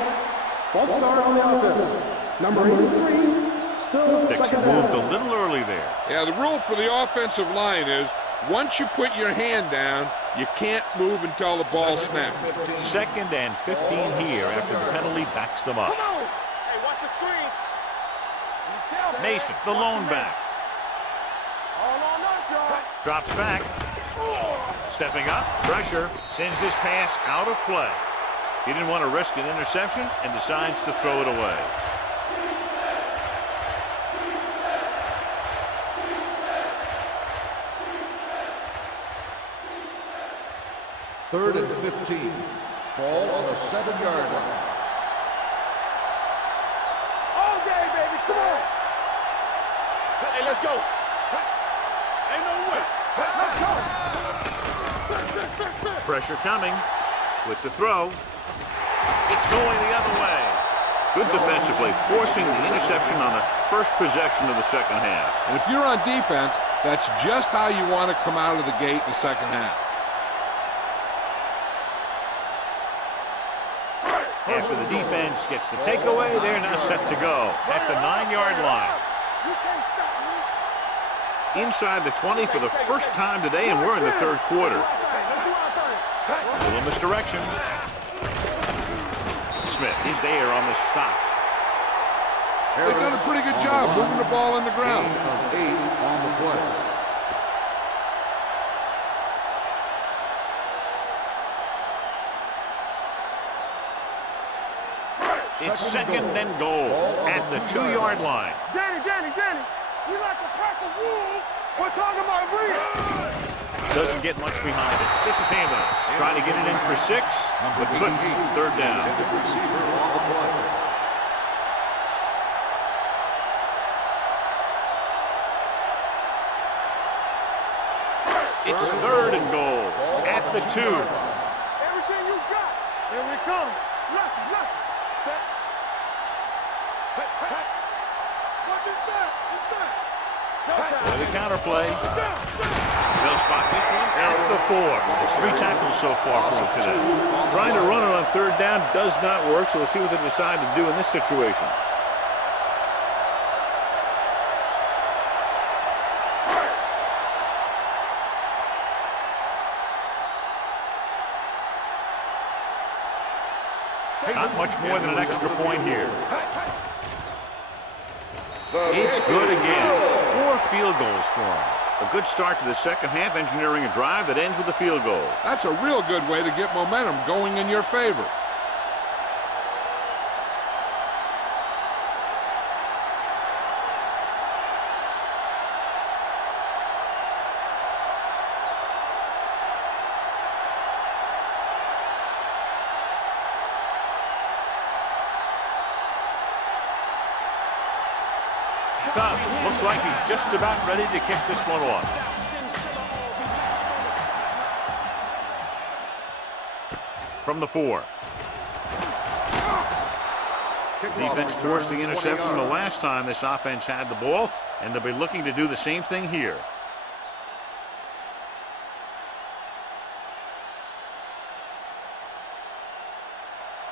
False start on the offense. Number 83, still Dixon second moved down. a little early there. Yeah, the rule for the offensive line is once you put your hand down, you can't move until the ball snaps. 2nd and 15 here after the penalty backs them up. Come on. Hey, watch the screen. Mason, the lone back. All on us, y'all. Drops back. Stepping up, pressure, sends this pass out of play. He didn't want to risk an interception and decides to throw it away. Third and 15. Ball on the 7-yard line. All day, baby. Come on. Hey, let's go. Ain't no way. Let's go. Pressure coming with the throw. It's going the other way. Good defensive play, forcing the interception on the first possession of the second half. And if you're on defense, that's just how you want to come out of the gate in the second half. After the defense gets the takeaway, they're now set to go at the 9-yard line. You can't stop me. Inside the 20 for the first time today, and we're in the third quarter. Let's do our thing. A little misdirection. Smith, he's there on the stop. They've done a pretty good job moving the ball in the ground. Gain of 8 on the play. It's second and goal at the 2-yard line. Danny. We like a pack of wolves. We're talking about real. Doesn't get much behind it. Gets his hand on it. Trying to get it in for 6, but couldn't. Third down. Receiver on the play. It's 3rd and goal at the 2. Everything you got. Here we come. Lucky. Set. Hey. What is that? The counter play. They'll spot this one at the 4. It's 3 tackles so far for him today. Trying to run it on 3rd down does not work, so we'll see what they decide to do in this situation. Not much more than an extra point here. It's good again. 4 field goals for him. A good start to the second half, engineering a drive that ends with a field goal. That's a real good way to get momentum going in your favor. Tough. Looks like he's just about ready to kick this one off. From the 4. Defense forced the interception the last time this offense had the ball, and they'll be looking to do the same thing here.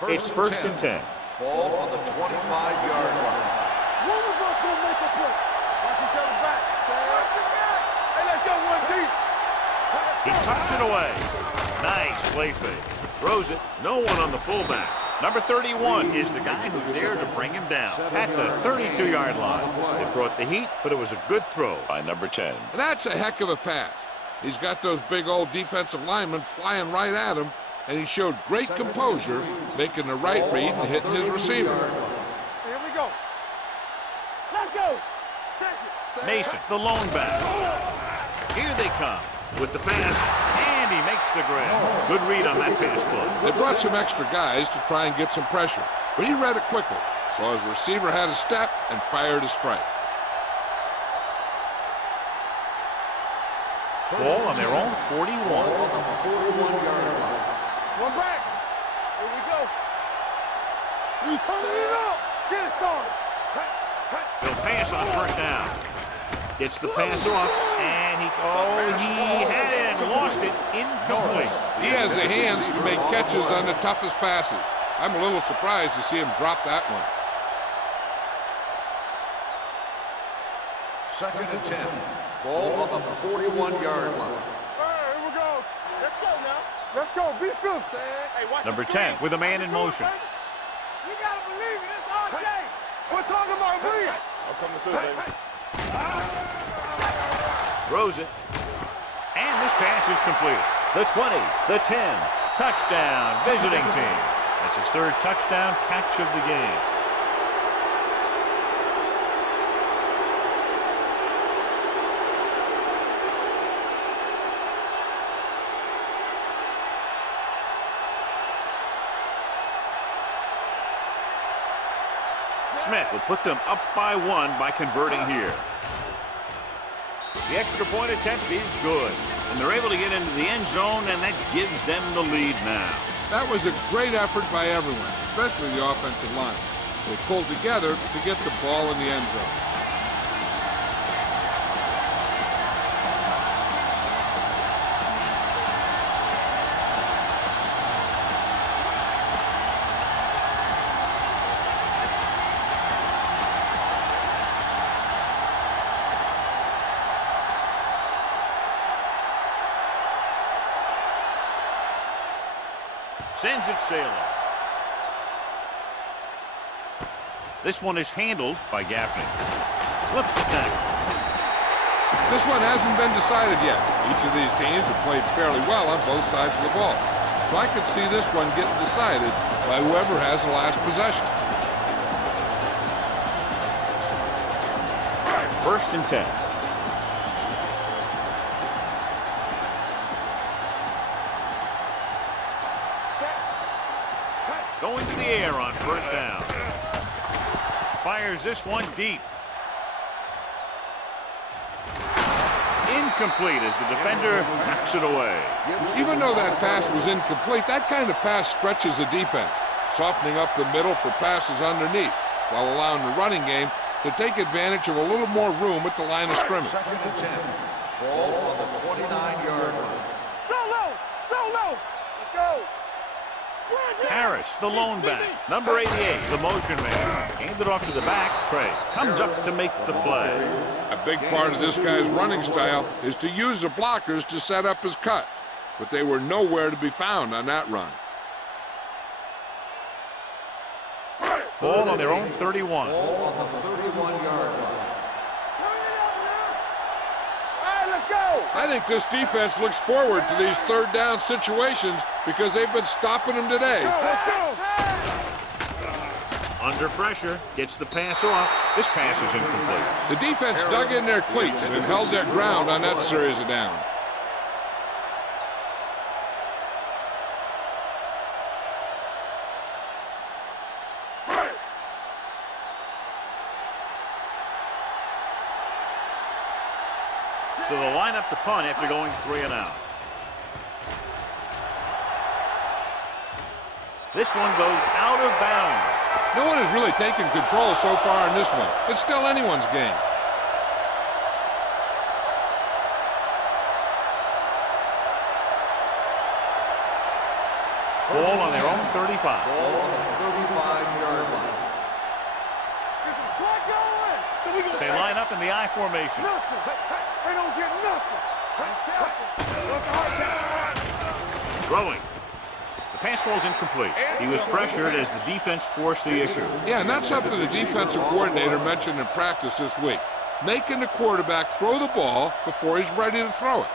It's 1st and 10. Ball on the 25-yard line. One of us will make a play. Watch each other back. Hey, let's go 1 deep. He tucks it away. Nice play fake. Throws it. No one on the fullback. Number 31 is the guy who's there to bring him down at the 32-yard line. It brought the heat, but it was a good throw by number 10. And that's a heck of a pass. He's got those big old defensive linemen flying right at him, and he showed great composure, making the right read and hitting his receiver. Here we go. Let's go. Mason, the lone back. Here they come with the pass, and he makes the grab. Good read on that pass play. They brought some extra guys to try and get some pressure, but he read it quickly, so his receiver had a step and fired a strike. Ball on their own 41. One back. Here we go. You turn it up. Get it started. He'll pass on 1st down. Gets the pass off, and he had it and lost it. Incomplete. He has the hands to make catches on the toughest passes. I'm a little surprised to see him drop that one. 2nd and 10. Ball on the 41-yard line. All right, here we go. Let's go now. Let's go. Be fierce. Hey, watch Number 10 with a man in motion. You gotta believe it. It's our game. We're talking about me. I'm coming through, baby. Throws it. And this pass is completed. The 20, the 10. Touchdown, visiting team. That's his 3rd touchdown catch of the game. Smith will put them up by 1 by converting here. The extra point attempt is good, and they're able to get into the end zone, and that gives them the lead now. That was a great effort by everyone, especially the offensive line. They pulled together to get the ball in the end zone. Sends it sailing. This one is handled by Gaffney. Slips the tackle. This one hasn't been decided yet. Each of these teams have played fairly well on both sides of the ball. So I could see this one getting decided by whoever has the last possession. 1st and 10. Going to the air on 1st down. Fires this one deep. incomplete as the defender knocks it away. Even though that pass was incomplete, that kind of pass stretches the defense, softening up the middle for passes underneath, while allowing the running game to take advantage of a little more room at the line of scrimmage. 2nd and 10. Ball on the 29-yard line. Solo! Solo! Let's go! Harris, the lone back. Number 88, the motion man. Handed off to the back. Craig comes up to make the play. A big part of this guy's running style is to use the blockers to set up his cut, but they were nowhere to be found on that run. Ball on their own 31. Ball on the 31-yard line. I think this defense looks forward to these third down situations because they've been stopping them today. Under pressure, gets the pass off. This pass is incomplete. The defense dug in their cleats and held their ground on that series of downs. So they'll line up the punt after going 3 and out. This one goes out of bounds. No one has really taken control so far in this one. It's still anyone's game. Ball on their own 35. Ball on the 35-yard line. They line up in the I formation. They don't get nothing. Throwing. The pass falls incomplete. He was pressured as the defense forced the issue. Yeah, and that's something the defensive coordinator mentioned in practice this week. Making the quarterback throw the ball before he's ready to throw it.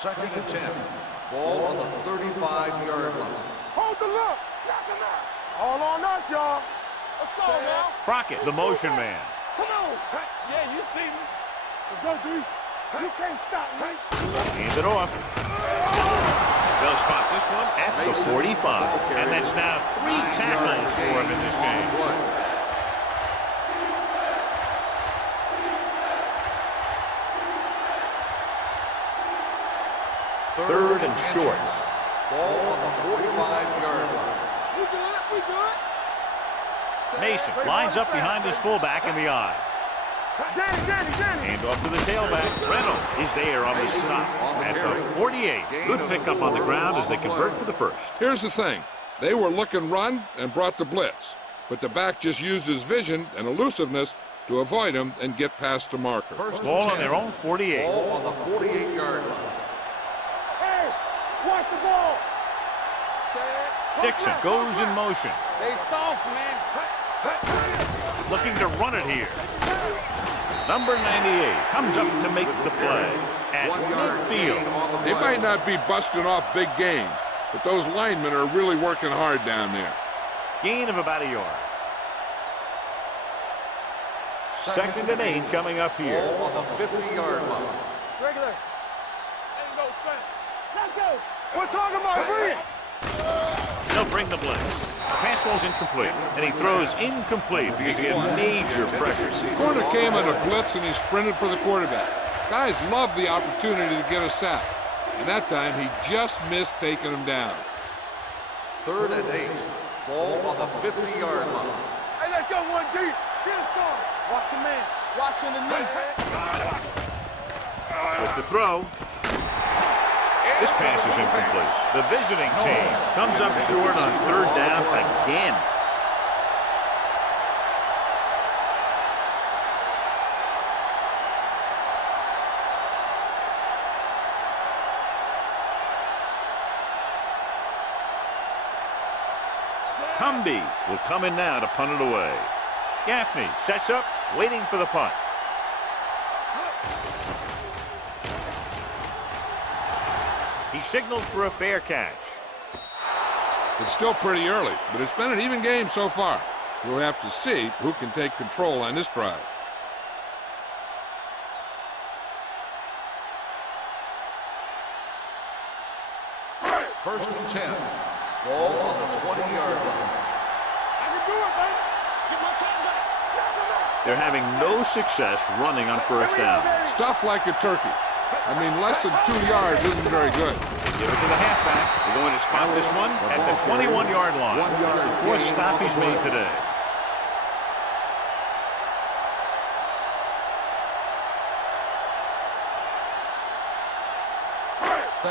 2nd and 10. Ball on the 35-yard line. Hold the look. Knock him out. All on us, y'all. Let's go now. Crockett, the motion man. Come on. Yeah, you see me. Let's go, D. You can't stop me. Hand it off. They'll spot this one at the 45. And that's now 3 tackles for him in this game. Third and short. Ball on the 45-yard line. We good. We good. Mason lines up behind his fullback in the I. Danny. Hand off to the tailback. Reynolds is there on the stop at the 48. Good pickup on the ground as they convert for the first. Here's the thing. They were looking run and brought the blitz, but the back just used his vision and elusiveness to avoid him and get past the marker. First Ball and on 10. their own 48. Ball on the 48-yard line. Hey, watch the ball. Dixon goes in motion. They soft, man. Looking to run it here. Number 98 comes up to make the play at 1 yard midfield. gain on the They play. might not be busting off big games, but those linemen are really working hard down there. Gain of about a yard. 2nd and 8 coming up here. Ball on the 50-yard line. Regular. Ain't no thing. Let's go. We're talking about bring. They'll bring the blitz. The pass ball's incomplete, and he throws incomplete because he had major pressure. Corner came on a blitz and he sprinted for the quarterback. Guys love the opportunity to get a sack, and that time he just missed taking him down. 3rd and 8. Ball on the 50-yard line. Hey, let's go one deep. Get us on. Watch your man. Watching the knee. With the throw. This pass is incomplete. The visiting team comes up short on 3rd down again. Cumby will come in now to punt it away. Gaffney sets up, waiting for the punt. He signals for a fair catch. It's still pretty early, but it's been an even game so far. We'll have to see who can take control on this drive. First and 10. Ball on the 20-yard line. I can do it, man. Get my cut back. They're having no success running on first down. Stuff like a turkey. I mean, less than 2 yards isn't very good. Give it to the halfback. They're going to spot this one at the 21-yard line. It's the 4th stop he's made today.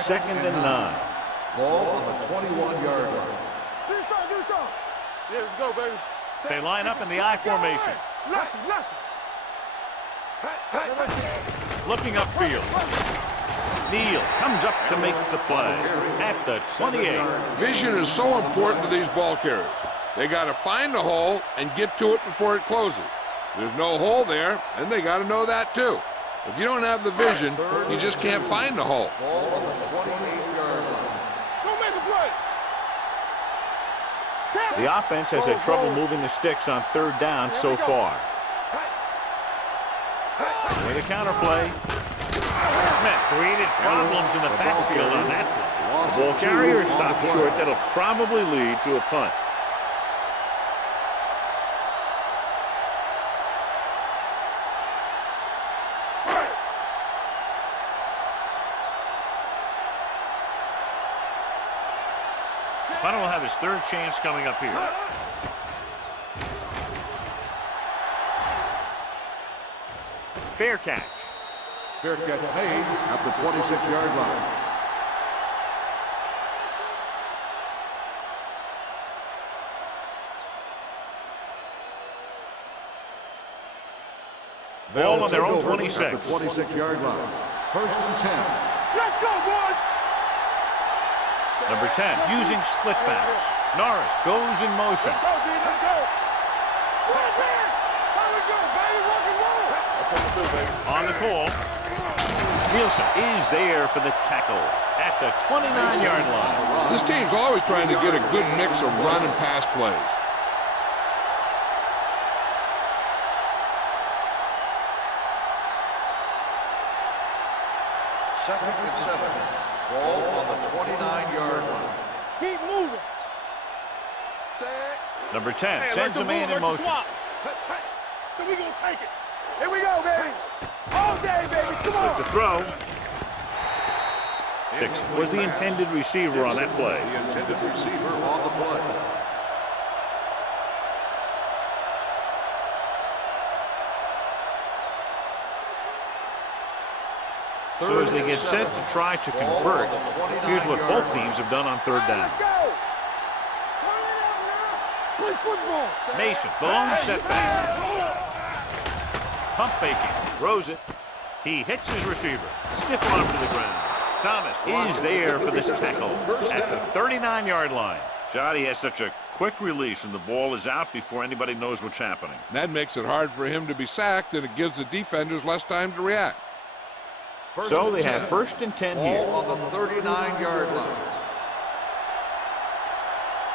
Second and 9. Ball on the 21-yard line. Do something. Yeah, let's go, baby. They line up in the I formation. Left. Looking upfield. Neal comes up to make the play at the 28. Vision is so important to these ball carriers. They got to find the hole and get to it before it closes. There's no hole there, and they got to know that too. If you don't have the vision, you just can't find the hole. Ball on the 28-yard line. Don't make a play. The offense has had trouble moving the sticks on third down so far. With a counter play. Smith created problems in the backfield on that play. The ball carrier stopped short. That'll probably lead to a punt. Punter will have his 3rd chance coming up here. Fair catch. Fair catch made at the 26-yard line. Ball on their own 26. At the 26-yard line. 1st and 10. Let's go, boys. Number 10, using split backs. Norris goes in motion. Let's go, D. Let's go. Right there. There we go, baby. Rock and roll. I'll take it too, baby. On the call. Nielsen is there for the tackle at the 29-yard line. This team's always trying to get a good mix of run and pass plays. Second and 7. Ball on the 29-yard line. Keep moving. Set. Number 10 sends a man in motion. So we gonna take it. Here we go, baby. All day, baby. Come on. With the throw. Dixon was the intended receiver on that play. The intended receiver on the play. So as they get set to try to convert, here's what both teams have done on third down. Let's go. Play football. Mason, the lone setback. Pump faking, throws it. He hits his receiver. Stiff arm to the ground. Thomas is there for this tackle at the 39-yard line. Jody has such a quick release, and the ball is out before anybody knows what's happening. That makes it hard for him to be sacked, and it gives the defenders less time to react. So they have 1st and 10 here. Ball on the 39-yard line.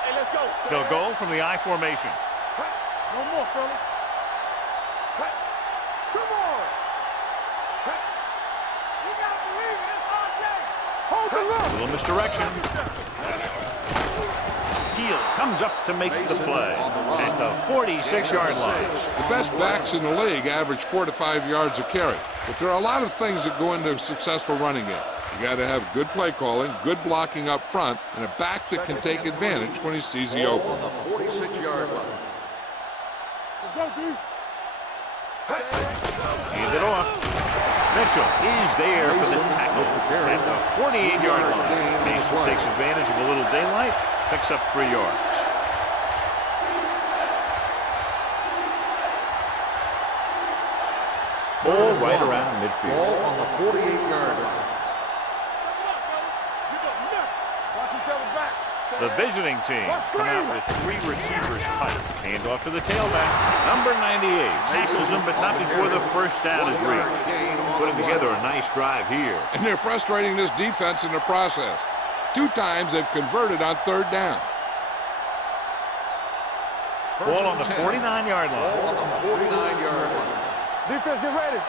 Hey, let's go. They'll go from the I formation. No more, fella. Come on. You gotta believe it. It's all day. Hold the look. Little misdirection. Heel comes up to make the play at the 46-yard line. The best backs in the league average 4 to 5 yards a carry. But there are a lot of things that go into a successful running game. You got to have good play calling, good blocking up front, and a back that can take advantage when he sees the open. On the 46-yard line. Let's go, D. Hand it off. Mitchell is there for the tackle at the 48-yard line. Mason takes advantage of a little daylight, picks up 3 yards. Ball right around midfield. Ball on the 48-yard line. The visiting team come out with 3 receivers tight. Hand off to the tailback. Number 98 tackles him, but not before the first down is reached. Putting together a nice drive here. And they're frustrating this defense in the process. 2 times they've converted on third down. Ball on the 49-yard line. Ball on the 49-yard line. Defense, get ready.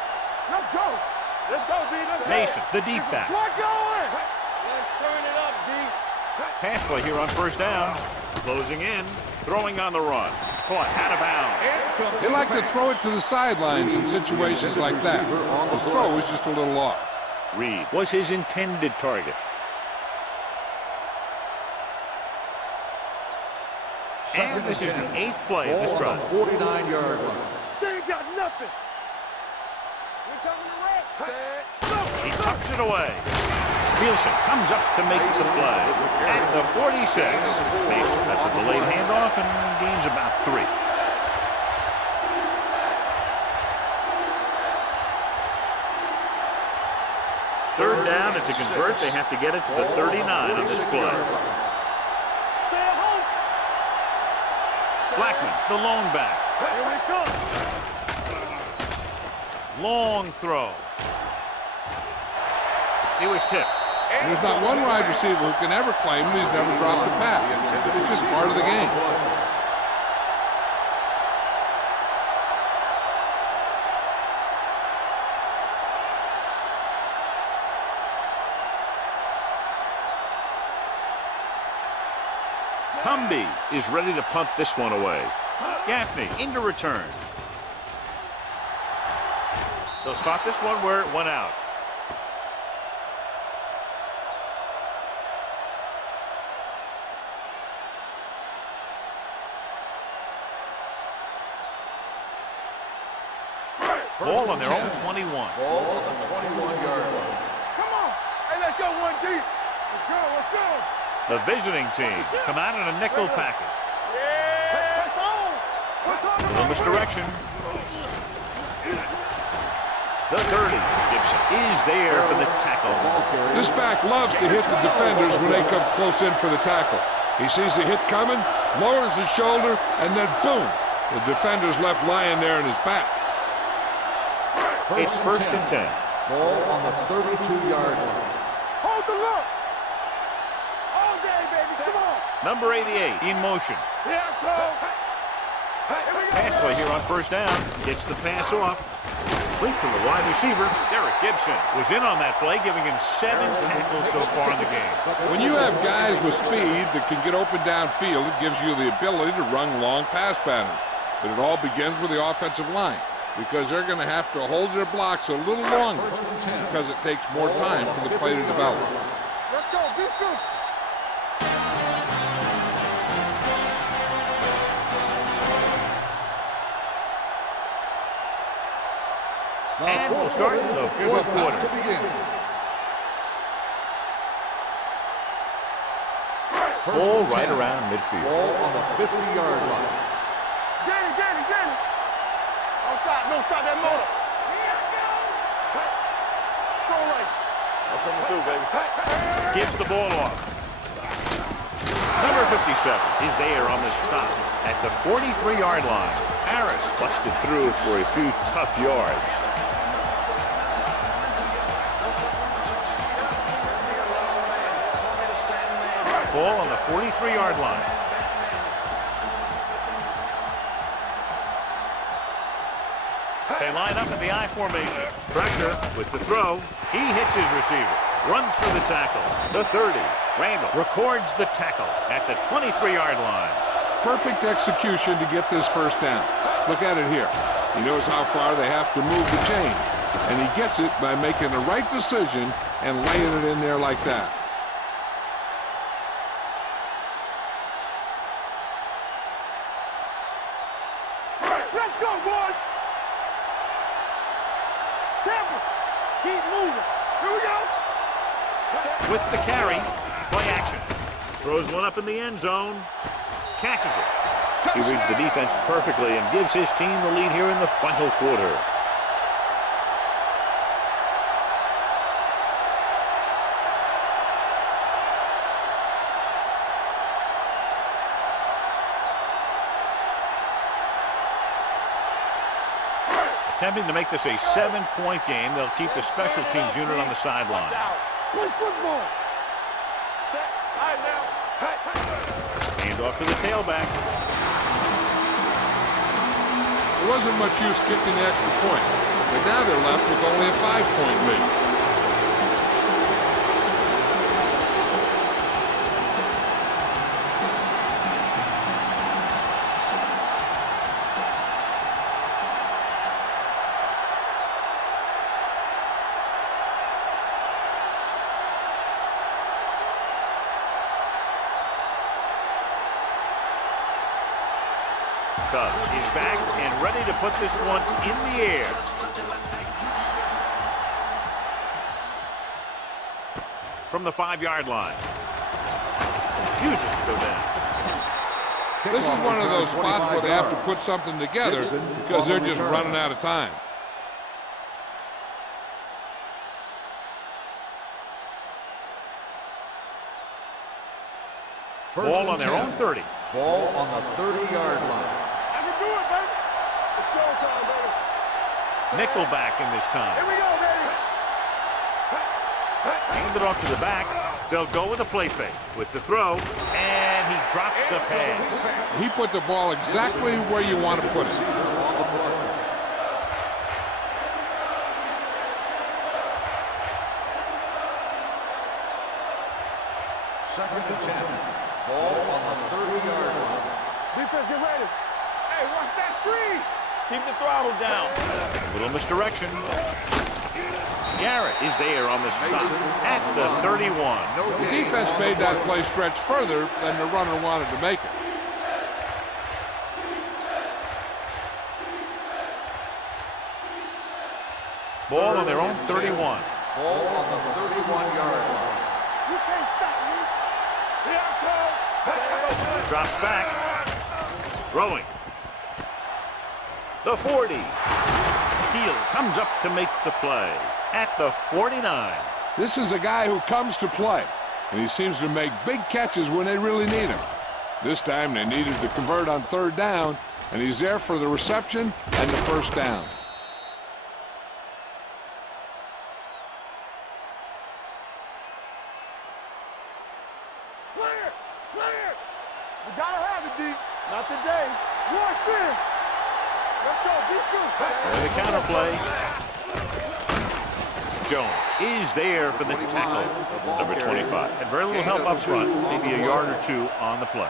Let's go. Let's go, D. Let's go. Mason, the deep back. Slide going. Let's turn it up, D. Pass play here on first down. Closing in, throwing on the run. caught out of bounds. They like to throw it to the sidelines in situations like that. His throw was just a little off. Reed was his intended target. And this is the 8th play of this drive. 49-yard line. They ain't got nothing. We coming to rest. He tucks it away. Nielsen comes up to make the play. At the 46, Mason got the delayed handoff and gains about 3. Third down, and to convert, they have to get it to the 39 on this play. Blackman, the lone back. Here we come. Long throw. He was tipped. There's not one wide receiver who can ever claim that he's never dropped a pass. It's just part of the game. Cumby is ready to punt this one away. Gaffney into return. They'll spot this one where it went out. Ball on their own 21. Ball on the 21-yard line. Come on. Hey, let's go one deep. Let's go. Let's go. The visiting team come out in a nickel package. Yeah, it's on. We're talking Little about misdirection. The 30. Gibson is there for the tackle. This back loves to hit the defenders when they come close in for the tackle. He sees the hit coming, lowers his shoulder, and then boom, the defender's left lying there in his back. It's first and 10. Ball on the 32-yard line. Hold the look. All day, baby. Come on. Number 88 in motion. Here I come. Here we go. Pass play here on first down. Gets the pass off. Link to the wide receiver. Derek Gibson was in on that play, giving him 7 tackles so far in the game. When you have guys with speed that can get open downfield, it gives you the ability to run long pass patterns. But it all begins with the offensive line, because they're going to have to hold their blocks a little longer because it takes more time for the play to develop. Let's go. Get this. And we'll start the fourth quarter. To begin. Ball right around midfield. Ball on the 50-yard line. Get it. Don't stop that motor. Control right. I'm coming through, baby. Gives the ball off. Number 57 is there on the stop at the 43-yard line. Harris busted through for a few tough yards. Ball on the 43-yard line. They line up in the I formation. Pressure with the throw. He hits his receiver. Runs for the tackle. The 30. Randall records the tackle at the 23-yard line. Perfect execution to get this first down. Look at it here. He knows how far they have to move the chain, and he gets it by making the right decision and laying it in there like that. Let's go, boys. Temple. Keep moving. Here we go. With the carry, play action. Throws one up in the end zone. Catches it. He reads the defense perfectly and gives his team the lead here in the final quarter. Attempting to make this a 7-point game, they'll keep the special teams unit on the sideline. Play football. Set. All right, now. Hand off to the tailback. There wasn't much use kicking the extra point, but now they're left with only a 5-point lead. Cubs is back and ready to put this one in the air. From the 5-yard line. Refuses to go down. This is one of those spots where they have to put something together because they're just running out of time. Ball on their own 30. Ball on the 30-yard line. I can do it, baby. It's showtime, baby. Nickelback in this time. Here we go, baby. Hand it off to the back. They'll go with a play fake. With the throw, and he drops the pass. He put the ball exactly where you want to put it. Second and 10. Ball on the 30-yard line. Defense, get ready. Hey, watch that screen. Keep the throttle down. Little misdirection. Garrett is there on the stop at the 31. The defense made that play stretch further than the runner wanted to make it. Ball on their own 31. Ball on the 31-yard line. You can't stop me. Here I come. Drops back. Throwing. The 40. Heel comes up to make the play at the 49. This is a guy who comes to play, and he seems to make big catches when they really need him. This time they needed to convert on 3rd down, and he's there for the reception and the 1st down. Clear. Clear. You gotta have it, D. Not today. Rush in. Let's go. And the counter play. Jones is there for the tackle. Number 25. Had very little help up front. Maybe a yard or two on the play.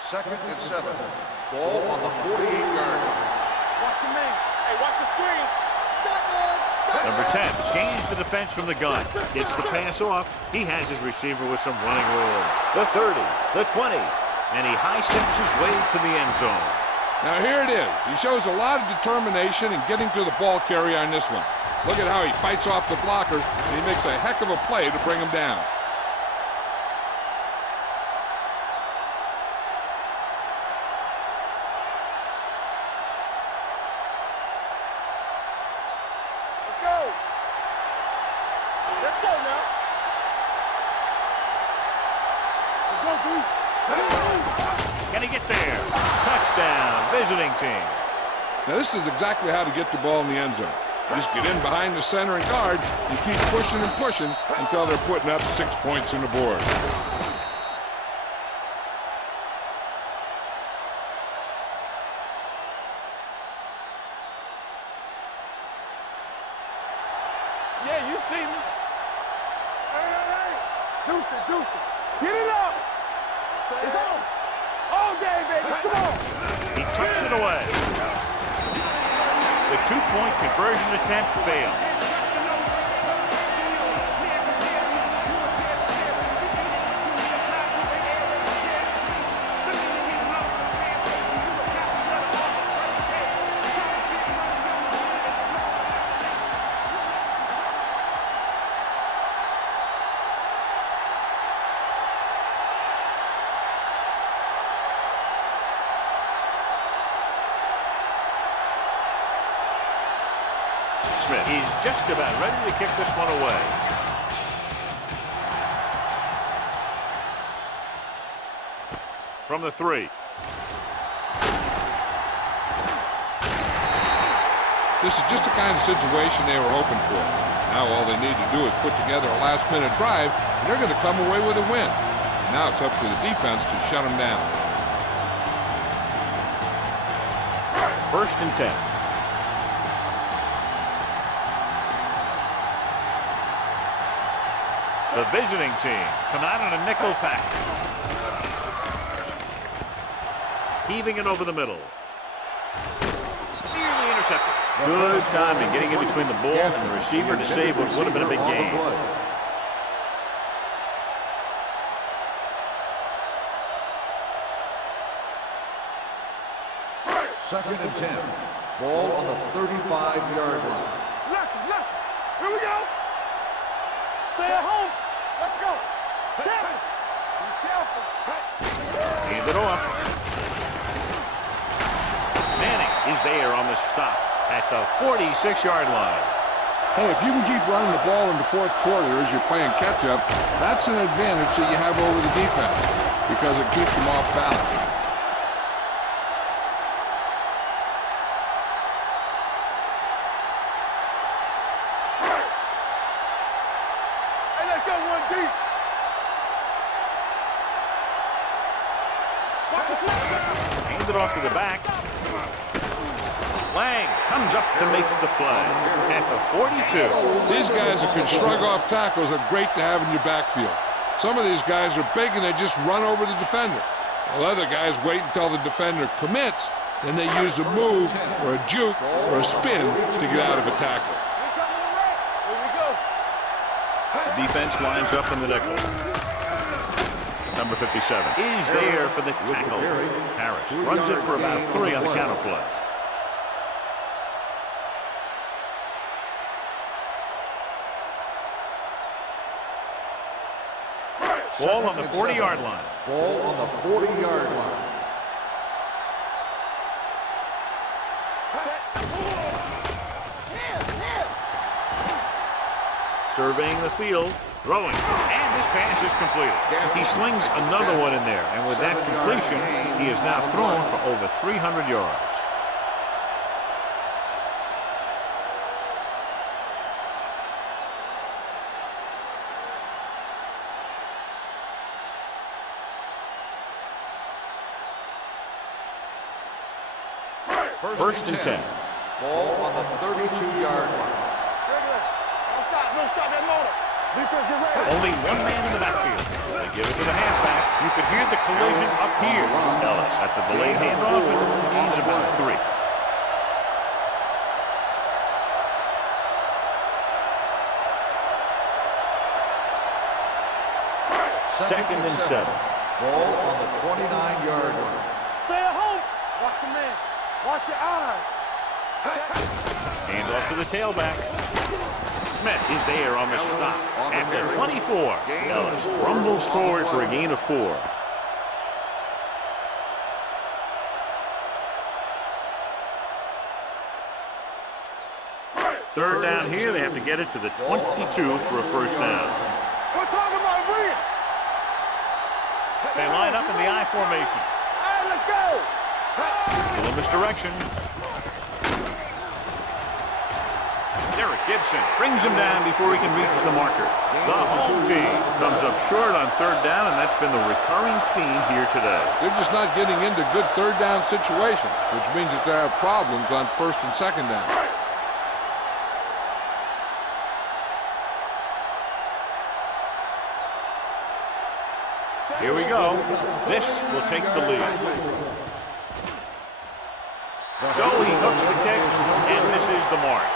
Second and 7. Ball on the 48-yard line. Watch your man. Hey, watch the screen. Number 10 scans the defense from the gun. Gets the pass off. He has his receiver with some running room. The 30, the 20, and he high steps his way to the end zone. Now here it is. He shows a lot of determination in getting to the ball carrier on this one. Look at how he fights off the blocker, and he makes a heck of a play to bring him down. Can he get there? Touchdown, visiting team. Now this is exactly how to get the ball in the end zone. Just get in behind the center and guard and keep pushing and pushing until they're putting up 6 points on the board. Yeah, you see me. Hey. Deuce it. Get it up. It's on. All day, baby. Come on. He tucks it away. The 2-point conversion attempt fails. Smith is just about ready to kick this one away. From the 3. This is just the kind of situation they were hoping for. Now all they need to do is put together a last-minute drive, and they're going to come away with a win. Now it's up to the defense to shut them down. 1st and 10. The visiting team come out on a nickel package. Heaving it over the middle. Nearly intercepted. Good timing getting in between the ball and the receiver to save what would have been a big gain. Second and 10. Ball on the 35-yard line. Left. Here we go. Stay at home. Let's go. Seven. Be careful. Hand it off. Manning is there on the stop at the 46-yard line. Hey, if you can keep running the ball in the fourth quarter as you're playing catch-up, that's an advantage that you have over the defense because it keeps them off balance. Hey, let's go one deep. Watch the snap. Hand it off to the back. Lang comes up to make the play at the 42. These guys that can shrug off tackles are great to have in your backfield. Some of these guys are big and they just run over the defender. While other guys wait until the defender commits, then they use a move or a juke or a spin to get out of a tackle. Here we go. The defense lines up in the nickel. Number 57 is there for the tackle. Harris runs it for about 3 on the counter play. Ball on the 40-yard line. Ball on the 40-yard line. Surveying the field, throwing, and this pass is completed. He slings another one in there, and with that completion, he is now thrown for over 300 yards. First and 10. Ball on the 32-yard line. Don't stop that motor. Defense, get ready. Only one man in the backfield. They give it to the halfback. You could hear the collision up here. Ellis at the delayed handoff and gains about 3. Second and 7. Ball on the 29-yard line. Stay at home. Watch your man. Watch your eyes. Hand off to the tailback. Smith is there on the stop at the 24. Ellis rumbles forward for a gain of 4. Third down here. They have to get it to the 22 for a first down. We're talking about brilliant. They line up in the I formation. Hey, let's go. Little misdirection. Derek Gibson brings him down before he can reach the marker. The home team comes up short on third down, and that's been the recurring theme here today. They're just not getting into good third down situations, which means that they have problems on first and second down. Here we go. This will take the lead. So he hooks the kick and misses the mark.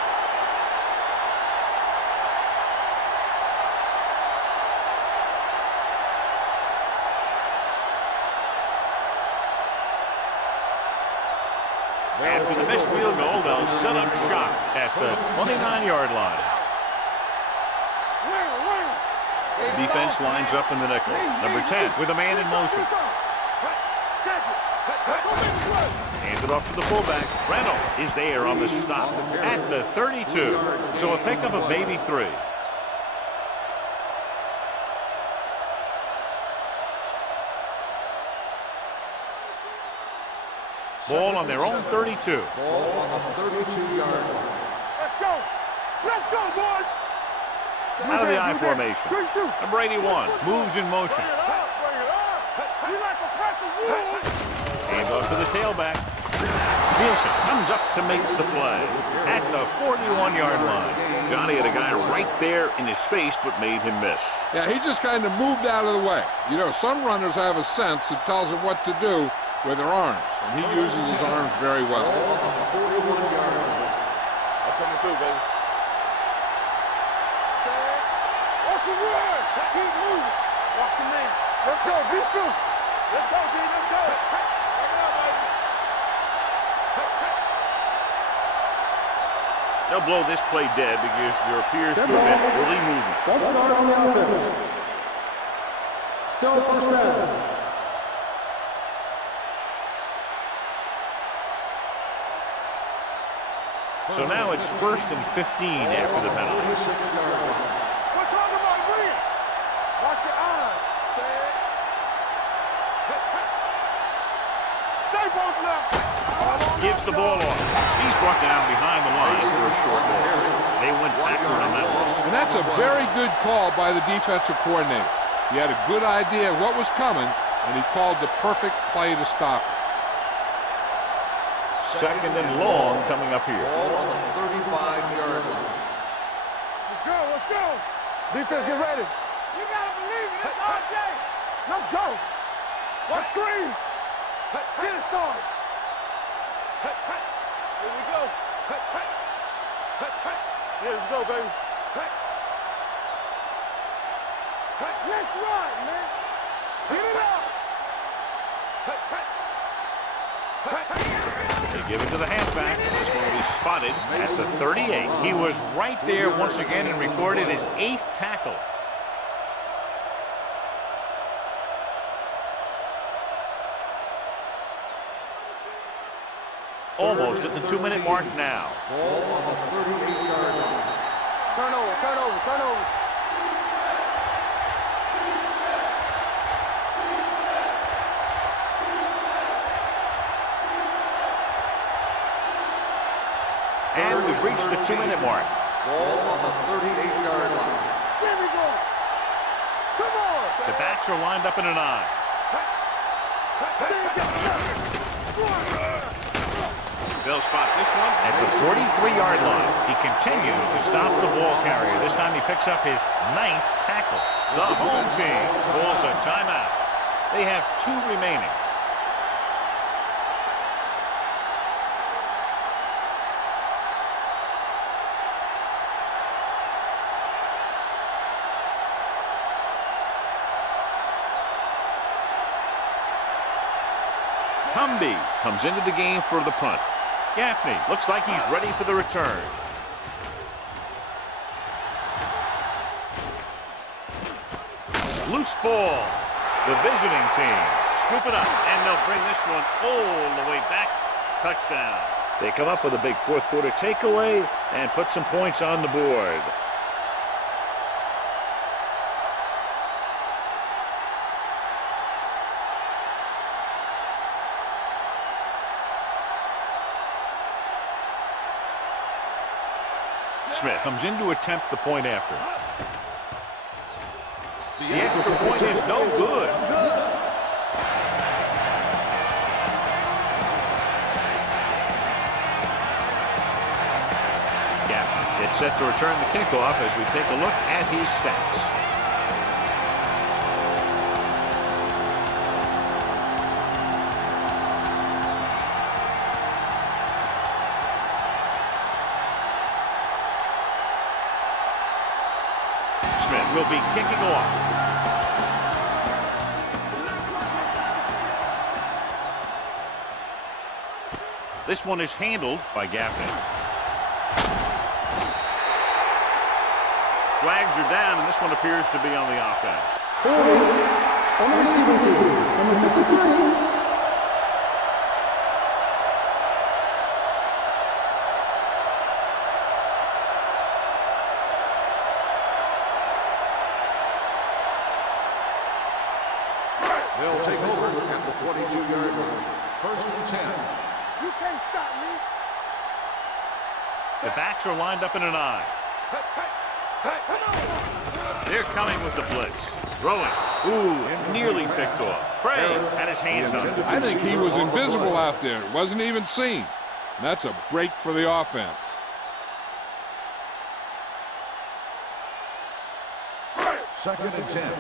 After the missed field goal, they'll set up shop at the 29-yard line. Defense lines up in the nickel. Number 10 with a man in motion. Hand it off to the fullback. Reynolds is there on the stop at the 32. So a pickup of maybe 3. Ball on their own 32. Ball on the 32-yard line. Let's go. Let's go, boys. Out of the I formation. Number 81 moves in motion. Hand off to the tailback. Nielsen comes up to make the play at the 41-yard line. Johnny had a guy right there in his face, but made him miss. Yeah, he just kind of moved out of the way. You know, some runners have a sense that tells them what to do with their arms, and he uses his arms very well. Ball on the 41-yard line. That's coming through, baby. Watch the run. Keep moving. Watch your man. Let's go. Be true. Let's go, D. Let's go. Check it out, baby. They'll blow this play dead because there appears to have been early movement. That's start on the offense. Still first down. So now it's 1st and 15 after the penalty. We're talking about real. Watch your eyes. Say it. Stay both left. Gives the ball off. He's brought down behind the line for a short loss. They went backward on that loss. And that's a very good call by the defensive coordinator. He had a good idea of what was coming, and he called the perfect play to stop it. 2nd and long coming up here. Ball on the 35-yard line. Let's go, let's go. Defense, get ready. You gotta believe it. It's our day. Let's go. Let's scream. Get it started. Here we go. Here we go, baby. Let's run, man. Get it up. They give it to the halfback. This one will be spotted at the 38. He was right there once again and recorded his 8th tackle. Almost at the 2-minute mark now. Ball on the 38-yard line. Turnover, turnover, turnover. And we've reached the 2-minute mark. Ball on the 38-yard line. There we go. Come on. The backs are lined up in an eye. They'll spot this one at the 43-yard line. He continues to stop the ball carrier. This time he picks up his 9th tackle. The home team calls a timeout. They have 2 remaining. Humby comes into the game for the punt. Gaffney looks like he's ready for the return. Loose ball. The visiting team scoop it up, and they'll bring this one all the way back. Touchdown. They come up with a big 4th quarter takeaway and put some points on the board. Smith comes in to attempt the point after. The extra point is no good. Gaffney gets set to return the kickoff as we take a look at his stats. Smith will be kicking off. This one is handled by Gaffney. Flags are down, and this one appears to be on the offense. On the receiving team, number 53. They'll take over at the 22-yard line. 1st and 10. You can't stop me. The backs are lined up in an eye. They're coming with the blitz. Throwing. Ooh, nearly picked off. Craig had his hands on it. I think he was invisible out there. Wasn't even seen. And that's a break for the offense. 2nd and 10.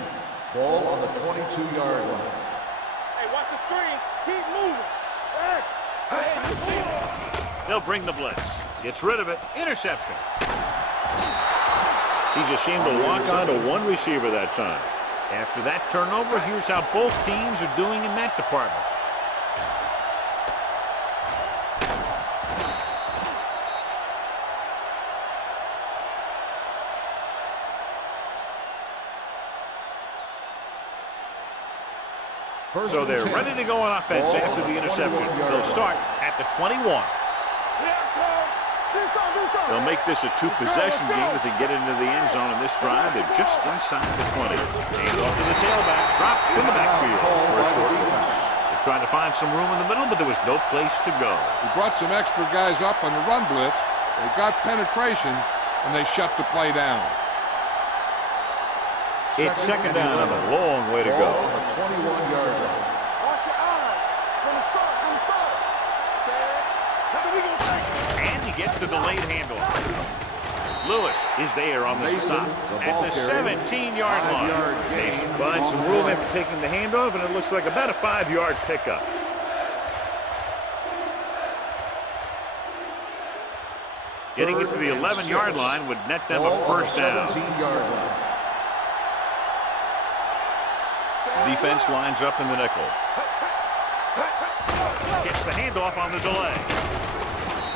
Ball on the 22-yard line. Hey, watch the screen. Keep moving. They'll bring the blitz. Gets rid of it. Interception. He just seemed to lock on to one receiver that time. After that turnover, here's how both teams are doing in that department. First So and they're 10. ready to go on offense Ball after on the interception. 21-yard They'll line. start at the 21. They'll make this a two-possession game if they get into the end zone in this drive. They're just inside the 20. Hand off to the tailback. Drop in the backfield for a short loss. They're trying to find some room in the middle, but there was no place to go. He brought some extra guys up on the run blitz. They got penetration, and they shut the play down. It's second down and a long way to Ball go. on the 21-yard line. Watch your eyes. From the start. And he gets the delayed handoff. Lewis is there on the Mason, stop the at ball the carrier. 17-yard line. 5-yard gain Mason finds some on room play. after taking the handoff, and it looks like about a 5-yard pickup. Getting it to the 11-yard line would net them a first down. 17-yard line. Defense lines up in the nickel. Gets the handoff on the delay.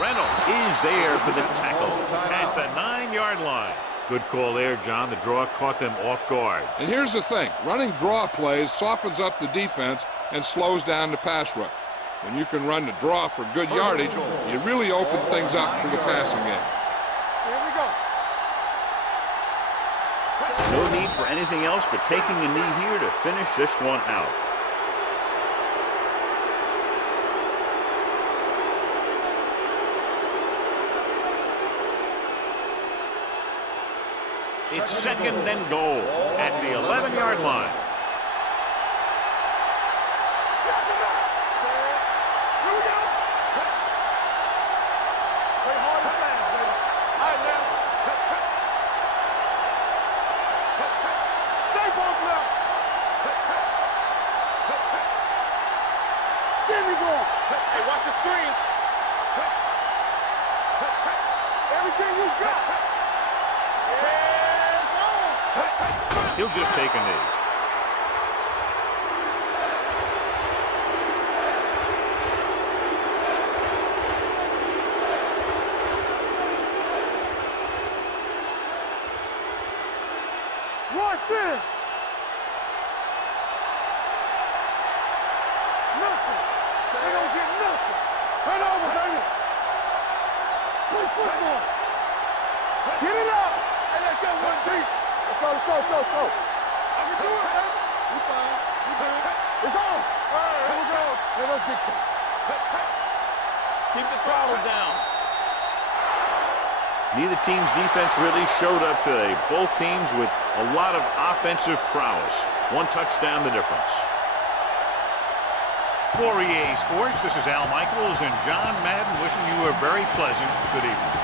Reynolds is there for the tackle at the 9-yard line. Good call there, John. The draw caught them off guard. And here's the thing. Running draw plays softens up the defense and slows down the pass rush. When you can run the draw for good yardage, you really open things up for the passing game. Here we go. No need for anything else but taking a knee here to finish this one out. It's second and goal at the 11-yard line. Here we go. Play hard and fast, baby. All right, now. Stay both left. There we go. Hey, watch the screen. Everything you got. He'll just take a knee. Rush in. Nothing. They don't get nothing. Turn over, baby. Play football. Get it up. Hey, let's go, 1-3. Let's go. I can do it, baby. We fine. It's on. All right, here we go. Let us get you. Keep the throttle down. Neither team's defense really showed up today. Both teams with a lot of offensive prowess. One touchdown the difference. For EA Sports, this is Al Michaels and John Madden wishing you a very pleasant good evening.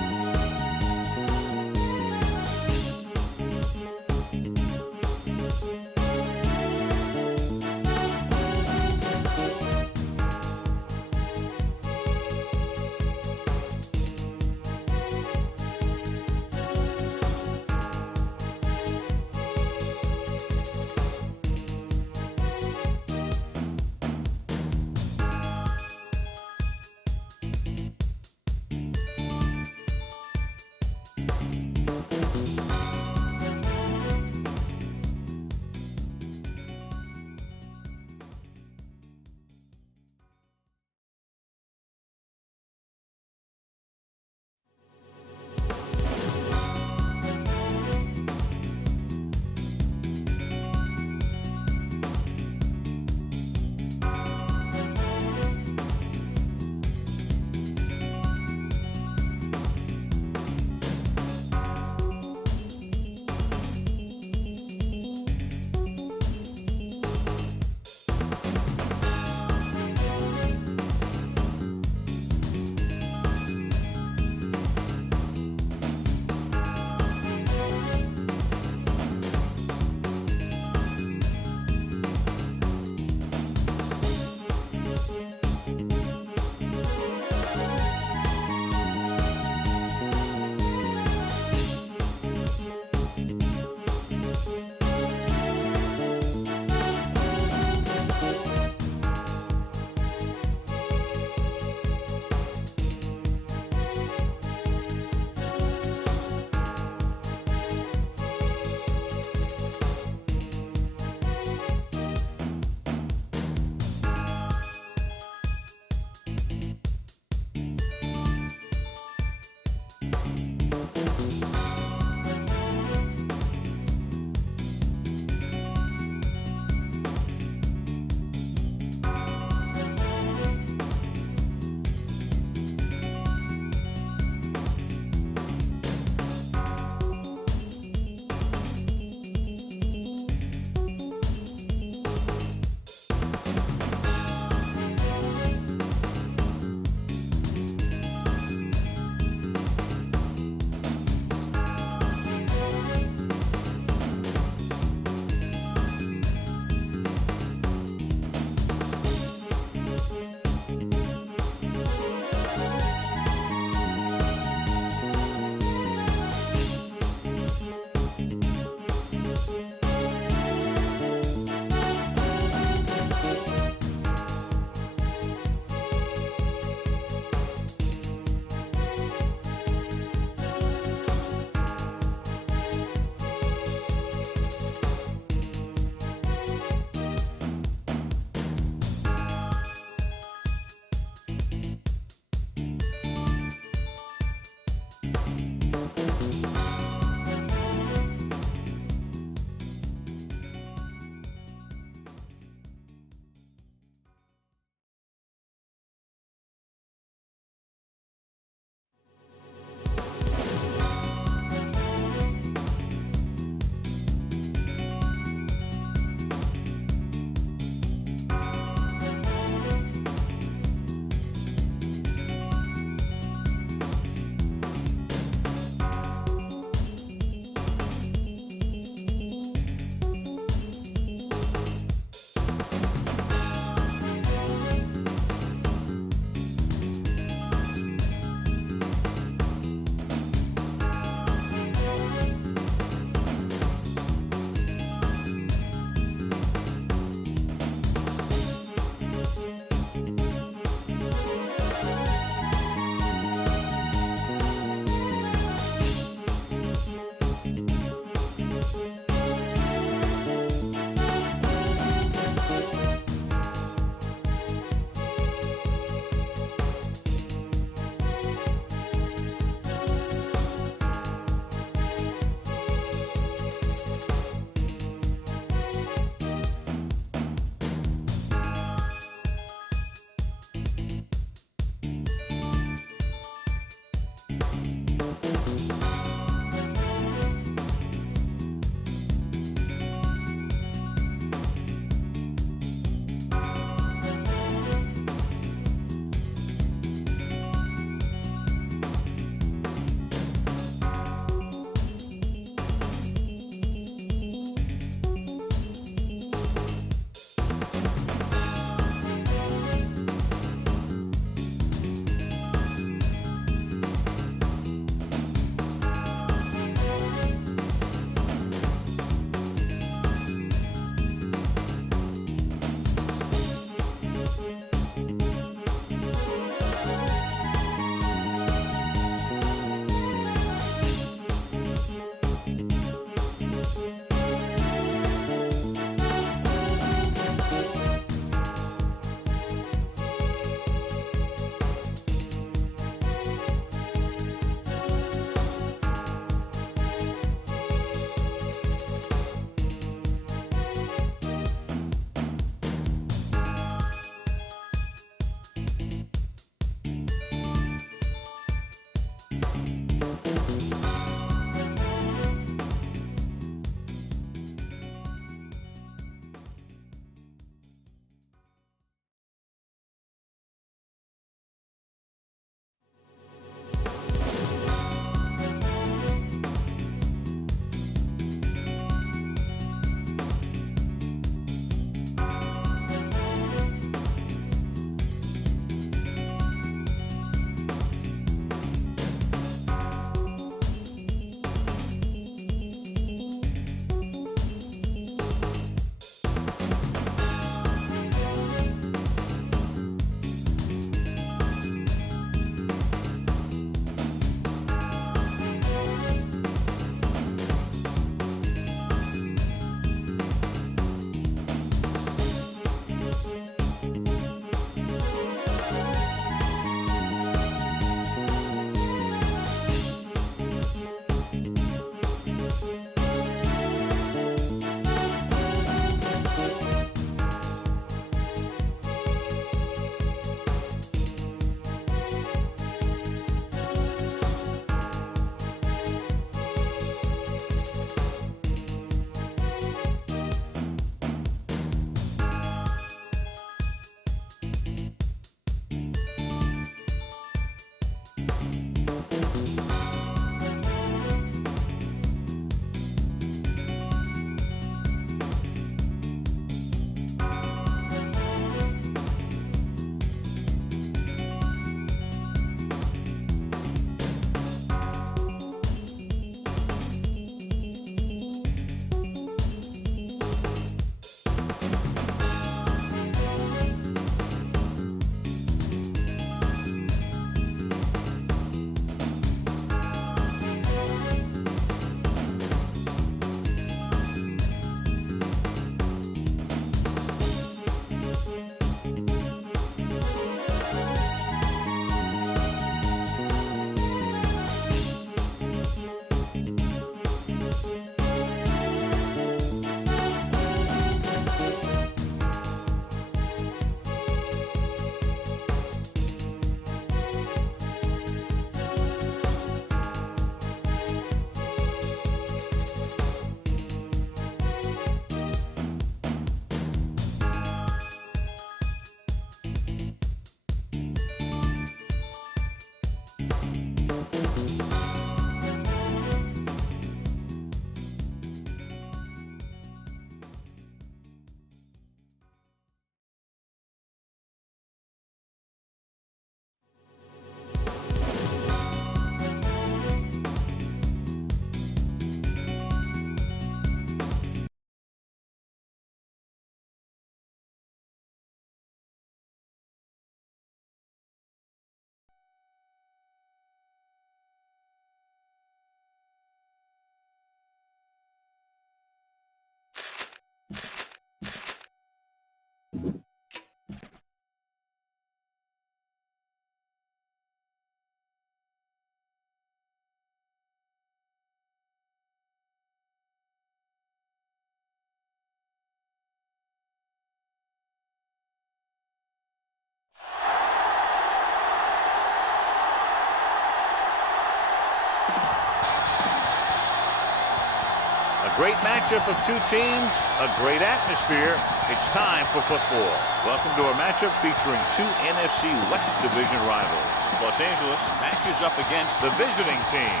Great matchup of two teams, a great atmosphere. It's time for football. Welcome to our matchup featuring two NFC West Division rivals. Los Angeles matches up against the visiting team.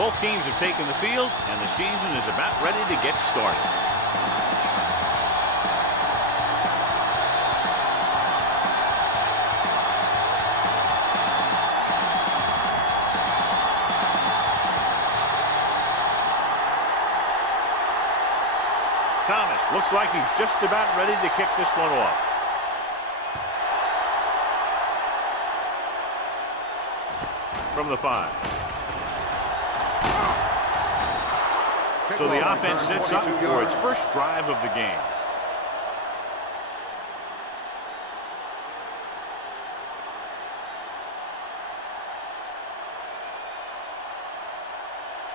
Both teams have taken the field, and the season is about ready to get started. Thomas looks like he's just about ready to kick this one off. From the 5. So the offense sets up for its first drive of the game.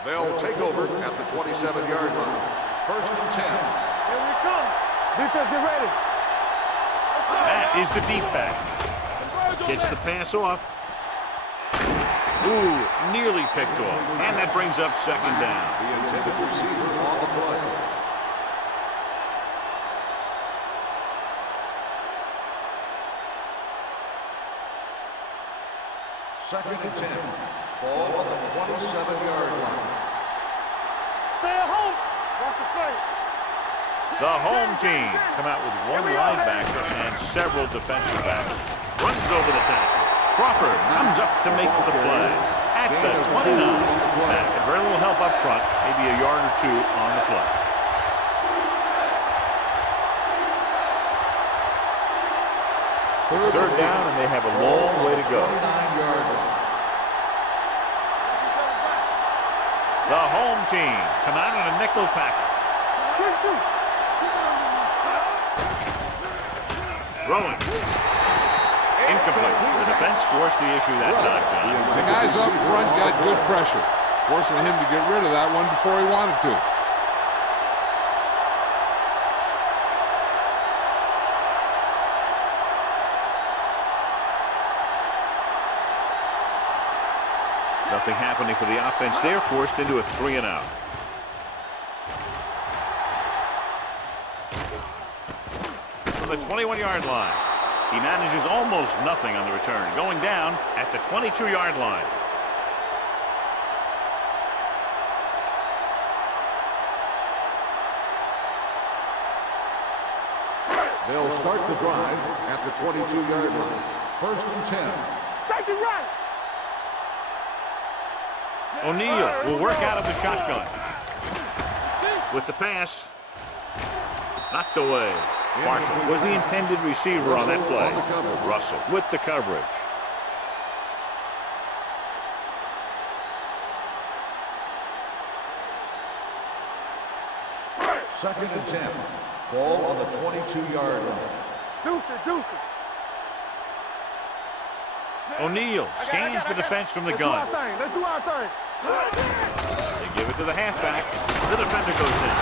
They'll take over at the 27-yard line. First and 10. Here we come. Defense, get ready. That is the deep back. Gets the pass off. Ooh, nearly picked off. And that brings up second down. The intended receiver on the play. Second and 10. Ball on the 27-yard line. Stay at home. Watch the play. The home team come out with one linebacker and several defensive backs. Runs over the tackle. Crawford comes up to make the play at the 29. Back and very little help up front, maybe a yard or two on the play. It's third down, and they have a long way to go. 29-yard line. The home team come out in a nickel package. Throwing. Incomplete. The defense forced the issue that time, John. The guys up front got good pressure, forcing him to get rid of that one before he wanted to. Nothing happening for the offense there, forced into a 3-and-out. From the 21-yard line. He manages almost nothing on the return, going down at the 22-yard line. They'll start the drive at the 22-yard line. First and 10. Safety right. O'Neal will work out of the shotgun. With the pass. Knocked away. Marshall was the intended receiver on that play. Russell with the coverage. Second and 10. Ball on the 22-yard line. Deuce it. O'Neal scans the defense from the gun. Let's do our thing. They give it to the halfback. The defender goes in.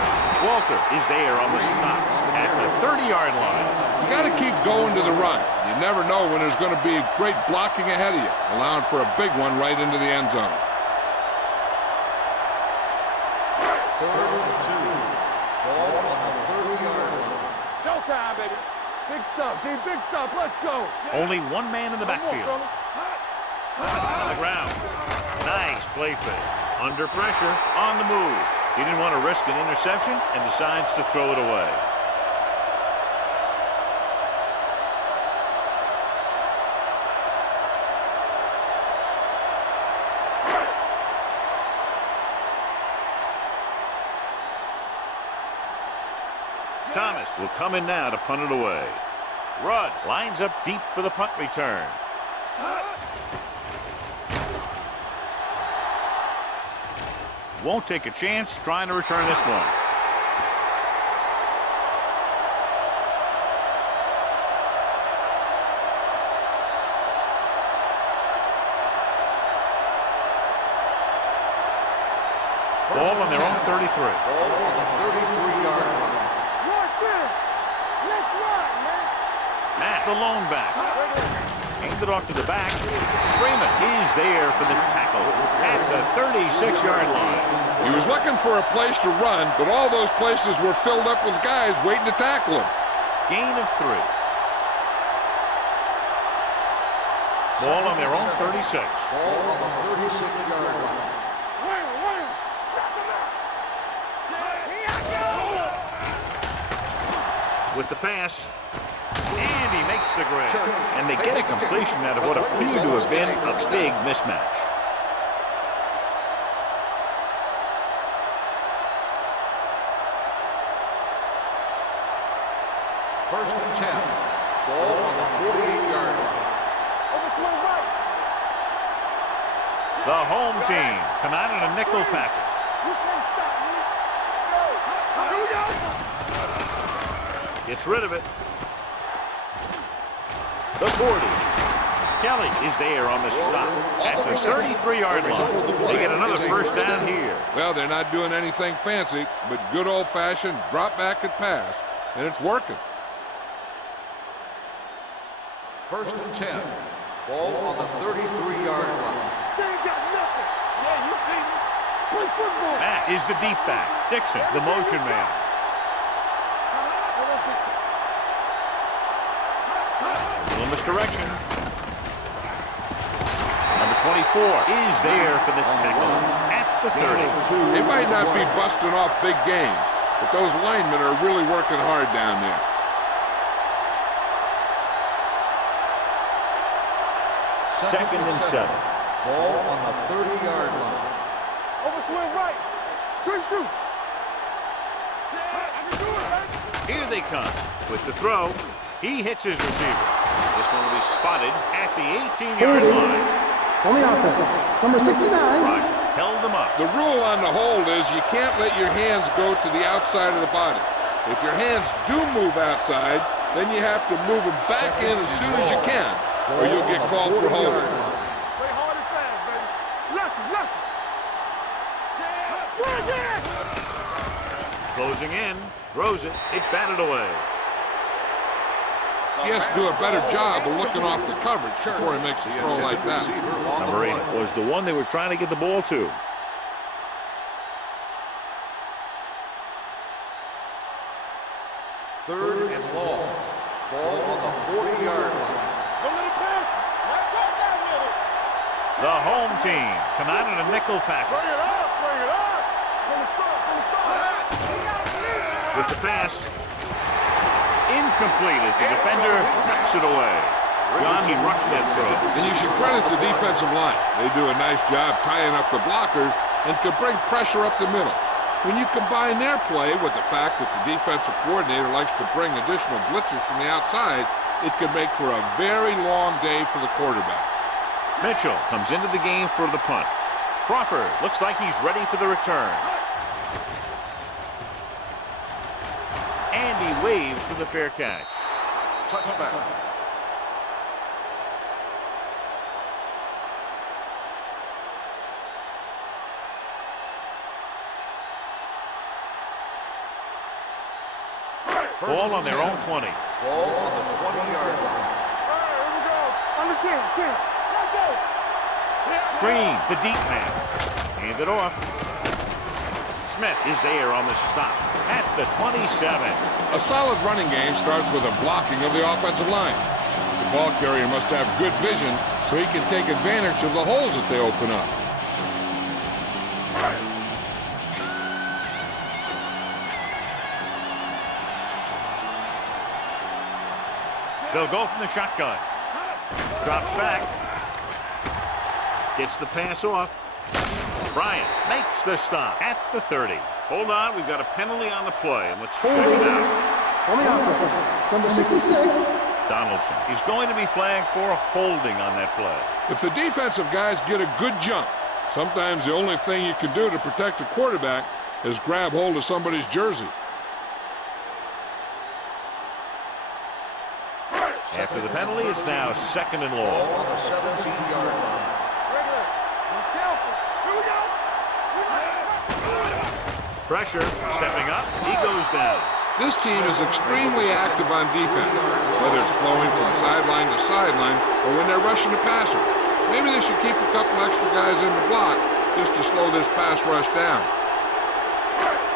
Walter is there on the stop at the 30-yard line. You got to keep going to the run. You never know when there's going to be great blocking ahead of you, allowing for a big one right into the end zone. Third and 2. Ball on the 30-yard line. Showtime, baby. Big stuff, D. Big stuff. Let's go. Only one man in the backfield. On the ground. Nice play fake. Under pressure, on the move. He didn't want to risk an interception and decides to throw it away. Thomas will come in now to punt it away. Rudd lines up deep for the punt return. Won't take a chance trying to return this one. Ball on their own 33. Ball on the 33-yard line. Let's run, man. Matt, the lone back. Hand it off to the back. Freeman is there for the tackle at the 36-yard line. He was looking for a place to run, but all those places were filled up with guys waiting to tackle him. Gain of 3. Ball on their own 36. Ball on the 36-yard line. With the pass, and he makes the grab. And they get a completion out of what appeared to have been a big mismatch. First and 10. Ball on the 48-yard line. The home team come out in a nickel package. Gets rid of it. The 40. Kelly is there on the stop at the 33-yard line. They get another first down here. Well, they're not doing anything fancy, but good old-fashioned drop back and pass, and it's working. First and 10. Ball on the 33-yard line. They ain't got nothing. Yeah, you see me. Play football. Matt is the deep back. Dixon, the motion man. A little misdirection. Number 24 is there for the tackle at the 30. They might not be busting off big game, but those linemen are really working hard down there. Second and 7. Ball on the 30-yard line. Overswing right. Good shoot. I can do it, man. Here they come with the throw. He hits his receiver. This one will be spotted at the 18-yard line. On the offense, number 69. Roger held him up. The rule on the hold is you can't let your hands go to the outside of the body. If your hands do move outside, then you have to move them back in as soon as you can, or you'll get called for holding. Play hard and fast, baby. Lucky. Closing in, throws it. It's batted away. He has to do a better job of looking off the coverage before he makes a throw like that. Number 8 was the one they were trying to get the ball to. Third and long. Ball on the 40-yard line. Don't let it pass. The home team come out in a nickel package. Bring it up. From the start. With the pass. Incomplete as the defender knocks it away. John, he rushed that throw. And you should credit the defensive line. They do a nice job tying up the blockers and can bring pressure up the middle. When you combine their play with the fact that the defensive coordinator likes to bring additional blitzes from the outside, it can make for a very long day for the quarterback. Mitchell comes into the game for the punt. Crawford looks like he's ready for the return. And he waves for the fair catch. Touchback. Ball on their own 20. Ball on the 20-yard line. All right, here we go. Under 10. Let's go. Green, the deep man. Hand it off. Smith is there on the stop at the 27. A solid running game starts with a blocking of the offensive line. The ball carrier must have good vision so he can take advantage of the holes that they open up. They'll go from the shotgun. Drops back. Gets the pass off. Bryant makes the stop at the 30. Hold on, we've got a penalty on the play, and let's check it out. On the offense, number 66. Donaldson. He's going to be flagged for holding on that play. If the defensive guys get a good jump, sometimes the only thing you can do to protect the quarterback is grab hold of somebody's jersey. After the penalty, it's now second and long. Ball on the 17-yard line. Regular. Be careful. Here we go. Pressure, stepping up, he goes down. This team is extremely active on defense, whether it's flowing from sideline to sideline or when they're rushing the passer. Maybe they should keep a couple extra guys in the block just to slow this pass rush down.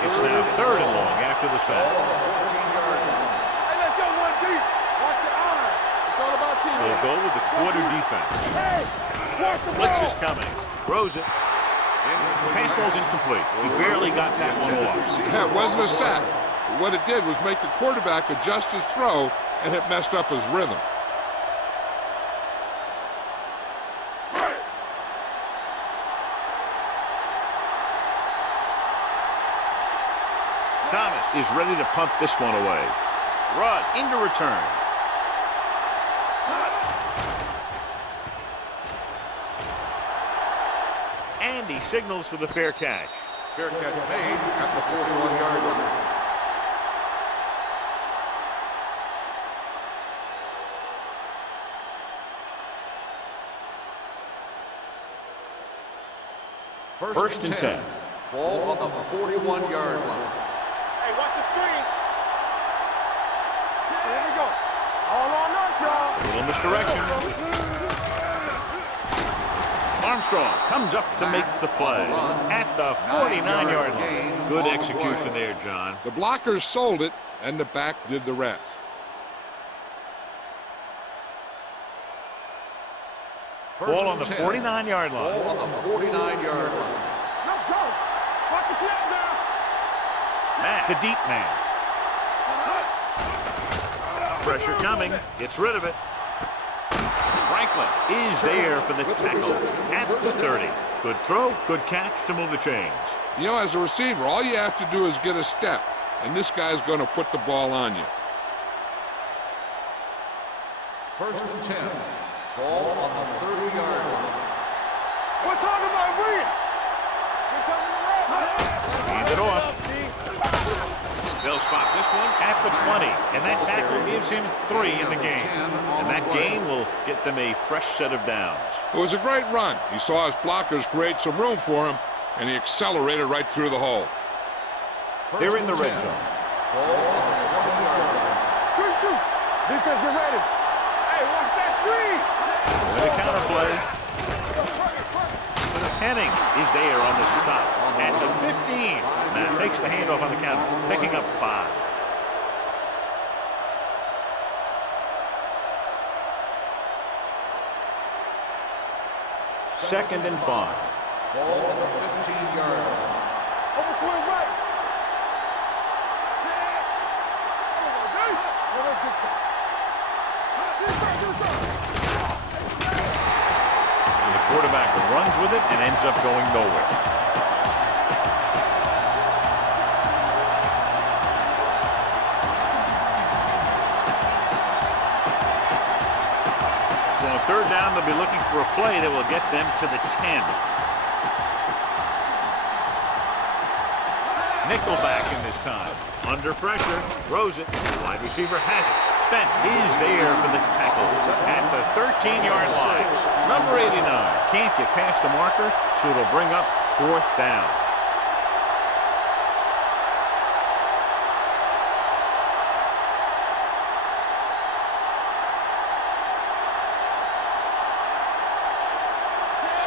It's now 3rd and long after the sack. Hey, let's go one deep. Watch your eyes. It's all about teamwork. They'll go with the quarter defense. Hey, watch the Blitz ball. is coming. Throws it. Pass ball's incomplete. He barely got that one off. Yeah, it wasn't a sack. But what it did was make the quarterback adjust his throw, and it messed up his rhythm. Thomas is ready to punt this one away. Run into return. And he signals for the fair catch. Fair catch made at the 41-yard line. First and 10. Ball on the 41-yard line. Hey, watch the screen. Here we go. All on us, y'all. Little misdirection. Armstrong comes up to make the play at the 49-yard line. Good execution there, John. The blockers sold it, and the back did the rest. Ball on the 49-yard line. Ball on the 49-yard line. Let's go. Watch the snap now. Matt, the deep man. Pressure coming. Gets rid of it. Franklin is there for the tackle at the 30. Good throw, good catch to move the chains. You know, as a receiver, all you have to do is get a step, and this guy's going to put the ball on you. First and 10. Ball on the 30-yard line. We're talking about William. We're coming around. Hand it off. They'll spot this one at the 20, and that tackle gives him 3 in the game. And that gain will get them a fresh set of downs. It was a great run. He saw his blockers create some room for him, and he accelerated right through the hole. They're in the red zone. Ball on the 20-yard line. Good shoot. Defense, get ready. Hey, watch that screen. With a counter play. Henning is there on the stop at the 15. Matt takes the handoff on the counter, picking up 5. Second and 5. Ball on the 15-yard line. Over swing right. Let's get to The quarterback runs with it and ends up going nowhere. So on 3rd down, they'll be looking for a play that will get them to the 10. Nickelback in this time. Under pressure, throws it. Wide receiver has it. Spence is there for the tackle at the 13-yard line. Number 89 can't get past the marker, so it'll bring up 4th down.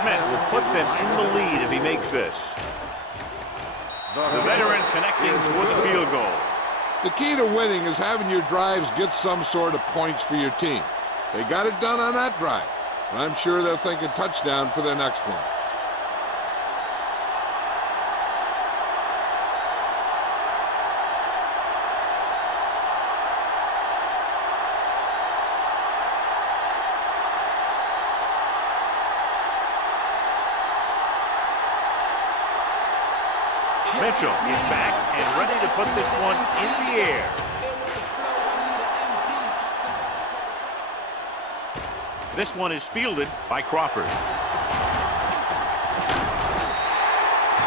Smith will put them in the lead if he makes this. The veteran connecting for the field goal. The key to winning is having your drives get some sort of points for your team. They got it done on that drive, and I'm sure they're thinking touchdown for their next one. Mitchell is back and ready to put this one in the air. This one is fielded by Crawford.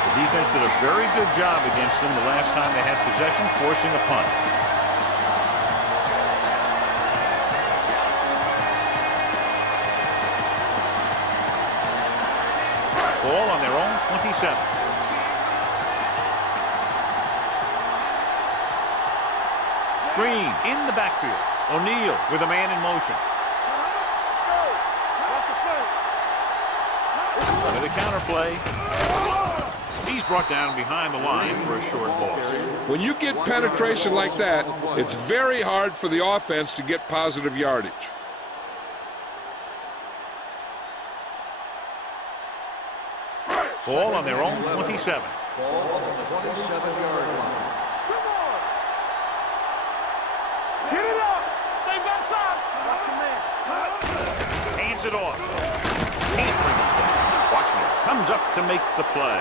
The defense did a very good job against them the last time they had possession, forcing a punt. Ball on their own 27. Screen in the backfield. O'Neal with a man in motion. With a counter play. He's brought down behind the line for a short loss. When you get penetration like that, it's very hard for the offense to get positive yardage. Ball on their own 27. Ball on the 27-yard line. Come on. Get it up. Stay backside. Watch your man. Hands it off. Can't bring it down. Washington comes up to make the play.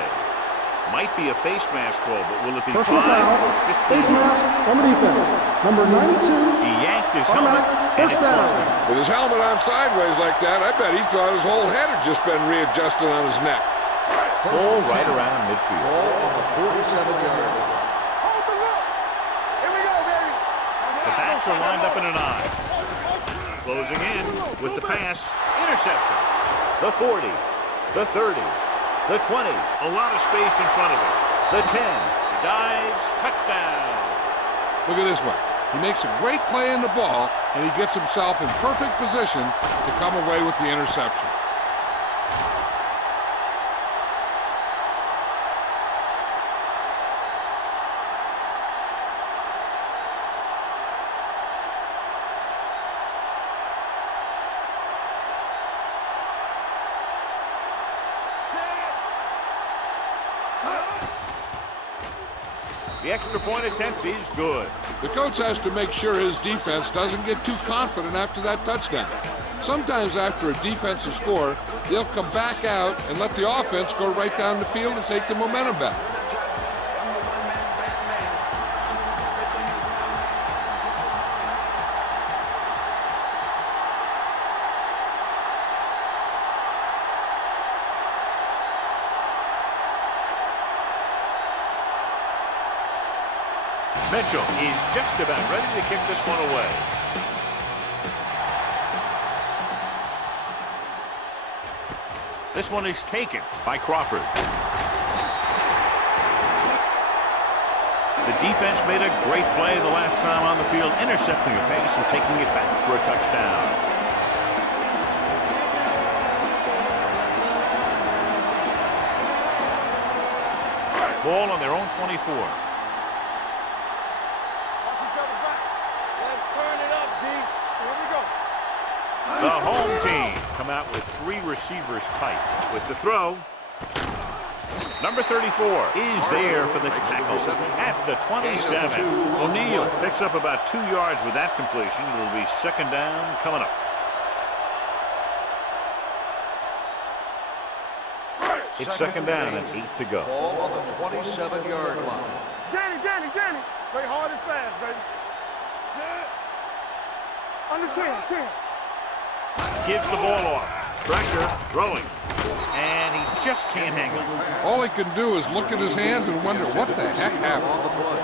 Might be a face mask call, but will it be 5 Personal foul. or 15? Face mask on the defense. Number 92. He yanked his helmet, and it cost him. With his helmet on sideways like that, I bet he thought his whole head had just been readjusted on his neck. Ball right around midfield. Ball on the 47-yard line. Hold the look. Here we go, baby. The backs are lined up in an I. Closing in with the pass. Interception. The 40. The 30. The 20. A lot of space in front of him. The 10. He dives. Touchdown. Look at this one. He makes a great play in the ball, and he gets himself in perfect position to come away with the interception. The extra point attempt is good. The coach has to make sure his defense doesn't get too confident after that touchdown. Sometimes after a defensive score, they'll come back out and let the offense go right down the field and take the momentum back. Mitchell is just about ready to kick this one away. This one is taken by Crawford. The defense made a great play the last time on the field, intercepting a pass and taking it back for a touchdown. Ball on their own 24. The home team come out with 3 receivers tight. With the throw, number 34 is there for the tackle at the 27. O'Neal picks up about 2 yards with that completion. It'll be second down coming up. It's second down and 8 to go. Ball on the 27-yard line. Danny. Play hard and fast, baby. Understand. Gives the ball off. Pressure, throwing. And he just can't hang on. All he can do is look at his hands and wonder what the heck happened. On the play.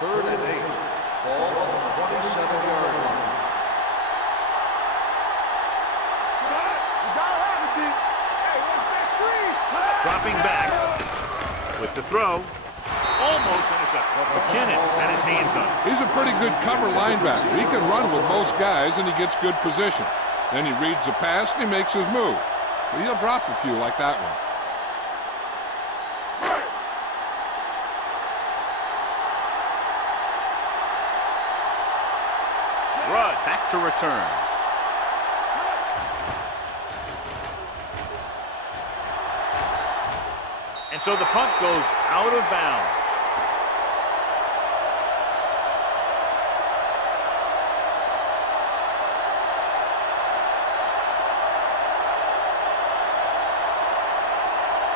Third and 8. Ball on the 27-yard line. You gotta have it, D. Hey, what's that screen? Dropping back with the throw. Almost intercepted. McKinnon had his hands on it. He's a pretty good cover linebacker. He can run with most guys, and he gets good position. Then he reads the pass, and he makes his move. But he'll drop a few like that one. Rudd back to return. And so the punt goes out of bounds.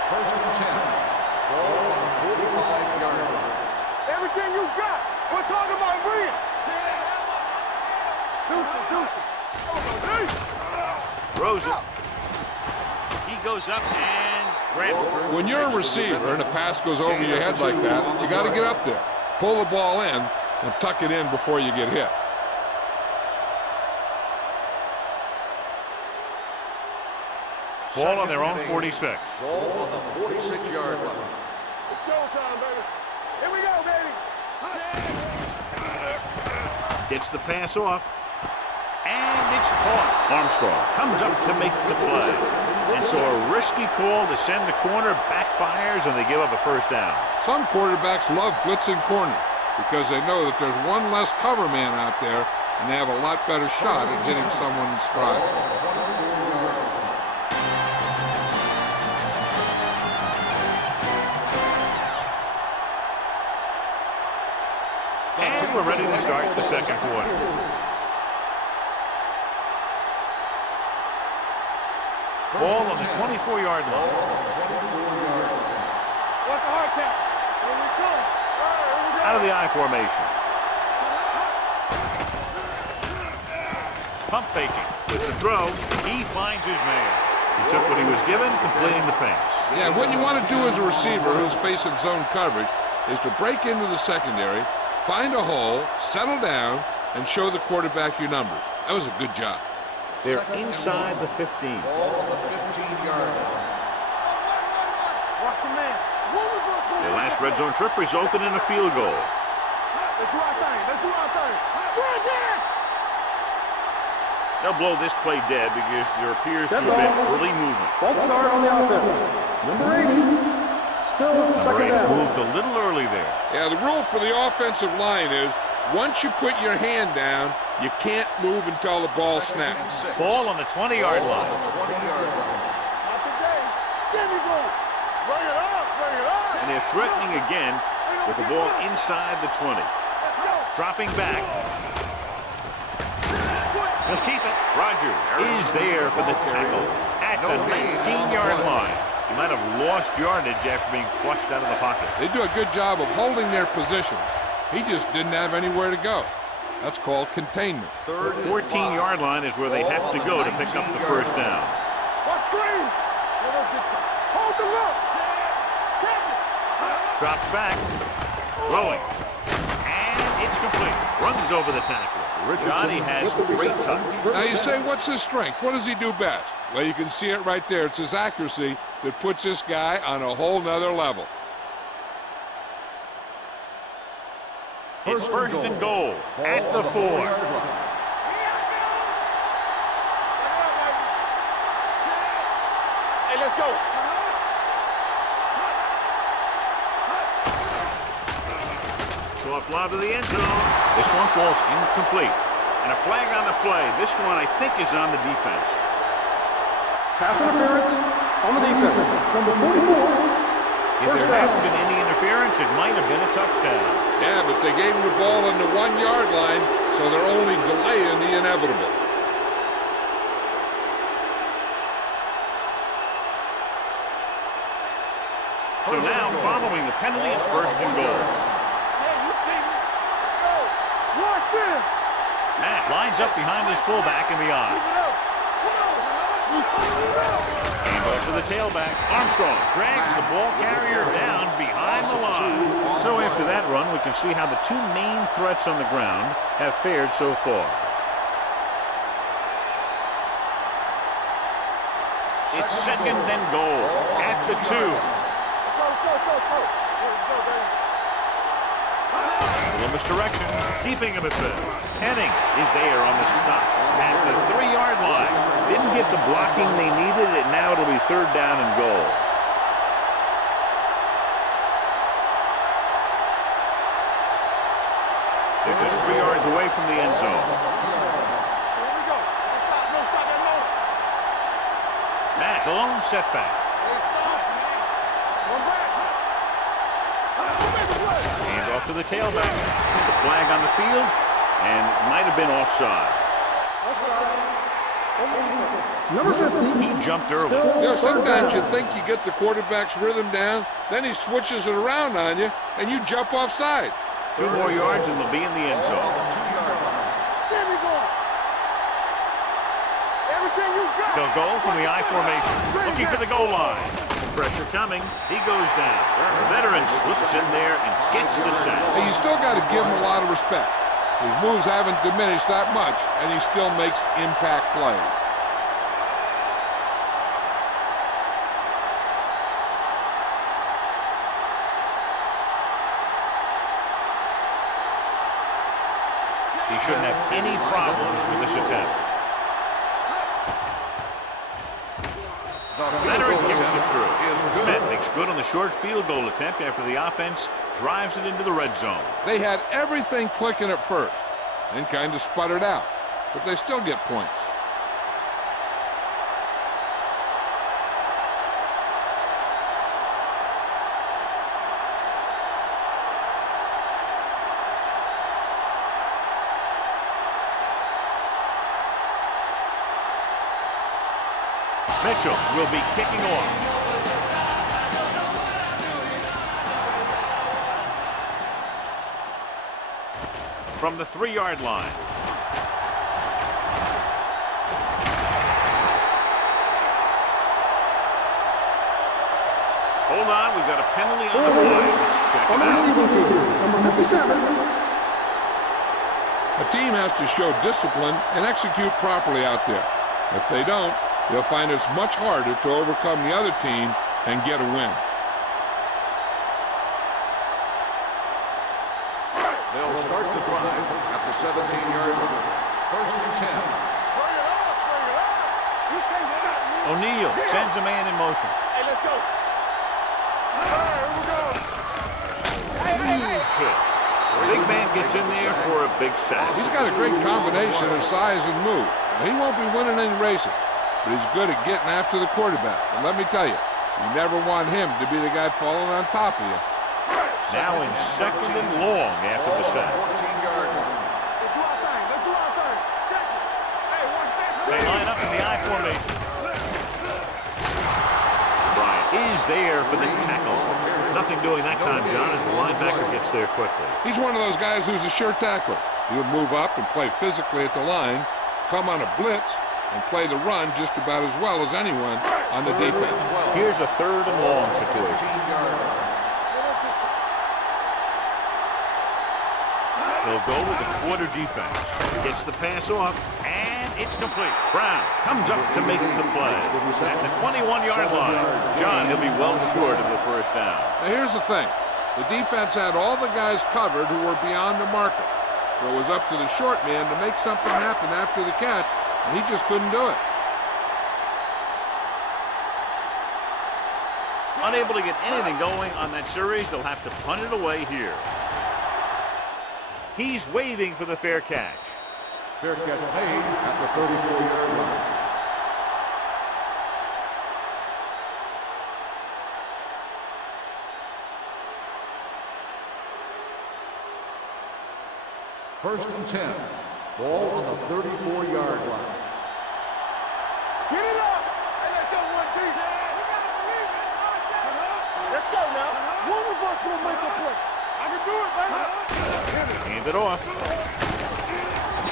First and 10. Ball on the 45-yard line. Everything you got. We're talking about Williams. Deuce. Throws it. He goes up and grabs it. When you're a receiver and a pass goes over your head like that, you got to get up there, pull the ball in, and tuck it in before you get hit. Ball on their own Second and 46. 8. Ball on the 46-yard line. It's showtime, baby. Here we go, baby. Gets the pass off. And it's caught. Armstrong comes up to make the play. And so a risky call to send the corner backfires, and they give up a first down. Some quarterbacks love blitzing corner because they know that there's one less cover man out there, and they have a lot better shot at hitting someone in stride. And we're ready to start the second quarter. Ball on the 24-yard line. What's the hard count? Here we come. Out of the I formation. Pump faking. With the throw, he finds his man. He took what he was given, completing the pass. Yeah, what you want to do as a receiver who's facing zone coverage is to break into the secondary, find a hole, settle down, and show the quarterback your numbers. That was a good job. They're inside the 15. Ball on the 15-yard line. Watch your man. Their last red zone trip resulted in a field goal. Let's do our thing. Let's do our thing. Bring it! They'll blow this play dead because there appears to have Dead been ball. early movement. False start on the offense. Number 80. Still Number second 8 down. moved a little early there. Yeah, the rule for the offensive line is once you put your hand down, you can't move until the ball Second and snaps. 6. Ball on the 20-yard Ball on line. the 20-yard line. Not today. Give me go. Bring it up. Bring it up. And they're threatening again with the ball inside the 20. Let's go. Dropping back. He'll keep it. Rogers is there for the tackle at the 19-yard line. He might have lost yardage after being flushed out of the pocket. They do a good job of holding their position. He just didn't have anywhere to go. That's called containment. The 14-yard line is where they have to go to pick up the first down. Watch screen. Hold the look. Drops back. Throwing. And it's complete. Runs over the tackle. Johnny has great touch. Now you say, what's his strength? What does he do best? Well, you can see it right there. It's his accuracy that puts this guy on a whole nother level. It's first and goal at the 4. Hey, let's go. So a fly to the end zone. This one falls incomplete. And a flag on the play. This one, I think, is on the defense. Pass interference on the defense. Number 44. If there hadn't been any interference, it might have been a touchdown. Yeah, but they gave him the ball on the 1-yard line, so they're only delaying the inevitable. So now, following the penalty, it's first and goal. Yeah, you see me. Let's go. Rush in. Matt lines up behind his fullback in the eye. Keep it up. Come on. And off to the tailback. Armstrong drags the ball carrier down behind the line. So after that run, we can see how the two main threats on the ground have fared so far. It's second and goal at the 2. Let's go. Let's go, baby. A little misdirection, keeping him at bay. Henning is there on the stop at the 3-yard line. Didn't get the blocking they needed, and now it'll be third down and goal. They're just 3 yards away from the end zone. Here we go. No stop. Matt, the lone setback. One back. And off to the tailback. There's a flag on the field, and might have been offside. Number 50. He jumped early. You know, sometimes you think you get the quarterback's rhythm down, then he switches it around on you, and you jump off sides. 2 more yards, and they'll be in the end zone. 2-yard line. There we go. Everything you got. They'll go from the I formation, looking for the goal line. Pressure coming. He goes down. The veteran slips in there and gets the sack. Hey, you still got to give him a lot of respect. His moves haven't diminished that much, and he still makes impact plays. He shouldn't have any problems with this attempt. Leonard kicks it through. Smith makes good on the short field goal attempt after the offense drives it into the red zone. They had everything clicking at first, then kind of sputtered out, but they still get points. Mitchell will be kicking off. From the 3-yard line. Hold on, we've got a penalty on the play. Let's check it On the out. receiving team, number 57. A team has to show discipline and execute properly out there. If they don't, they'll find it's much harder to overcome the other team and get a win. They'll start the drive at the 17-yard line. 1st and 10. Bring it up, bring it up. You can't stop me. O'Neal sends a man in motion. Hey, let's go. All right, here we go. Huge hit. The big man gets in there for a big sack. He's got a great combination of size and move. Now, he won't be winning any races, but he's good at getting after the quarterback. And let me tell you, you never want him to be the guy falling on top of you. Now in 2nd and long after the sack. 14-yard line. Let's do our thing. Let's do our thing. Check it. Hey, watch that. They line up in the I formation. Bryant is there for the tackle. Nothing doing that time, John, as the linebacker gets there quickly. He's one of those guys who's a sure tackler. He'll move up and play physically at the line, come on a blitz, and play the run just about as well as anyone on the defense. Here's a 3rd and long situation. 15-yard line. They'll go with the quarter defense. Gets the pass off, and it's complete. Brown comes up to make the play. At the 21-yard line, John, he'll be well short of the first down. Now here's the thing. The defense had all the guys covered who were beyond the marker. So it was up to the short man to make something happen after the catch, and he just couldn't do it. Unable to get anything going on that series, they'll have to punt it away here. He's waving for the fair catch. Fair catch made at the 34-yard line. First and 10. Ball on the 34-yard line. Get it up. Hey, let's go, 1D. We gotta believe it. Let's go now. One of us will make a play. I can do it, baby. Hand it off.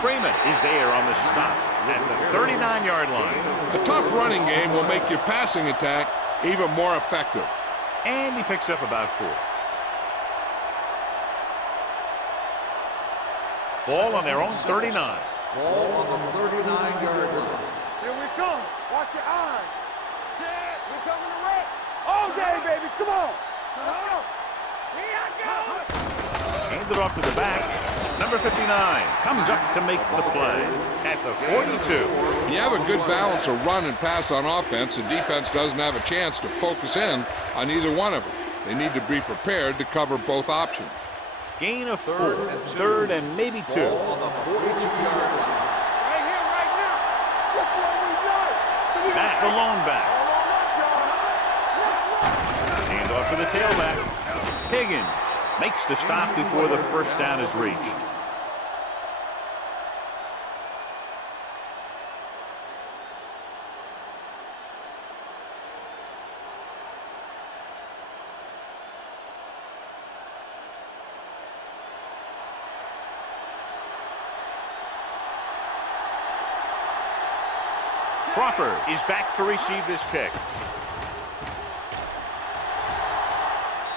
Freeman is there on the stop at the 39-yard line. A tough running game will make your passing attack even more effective. And he picks up about 4. Ball on their own 39. Ball on the 39-yard line. Here we come. Watch your eyes. Set. We're coming to wreck. All day, baby. Come on. Let's go. Here I go. Hand it off to the back. Number 59 comes up to make the play at the 42. When you have a good balance of run and pass on offense, the defense doesn't have a chance to focus in on either one of them. They need to be prepared to cover both options. Gain of 4. 3rd and maybe 2. Ball on the 42-yard line. Right here, right now. That's what we done. Back, the lone back. Hand off to the tailback. Higgins makes the stop before the first down is reached. Crawford is back to receive this kick.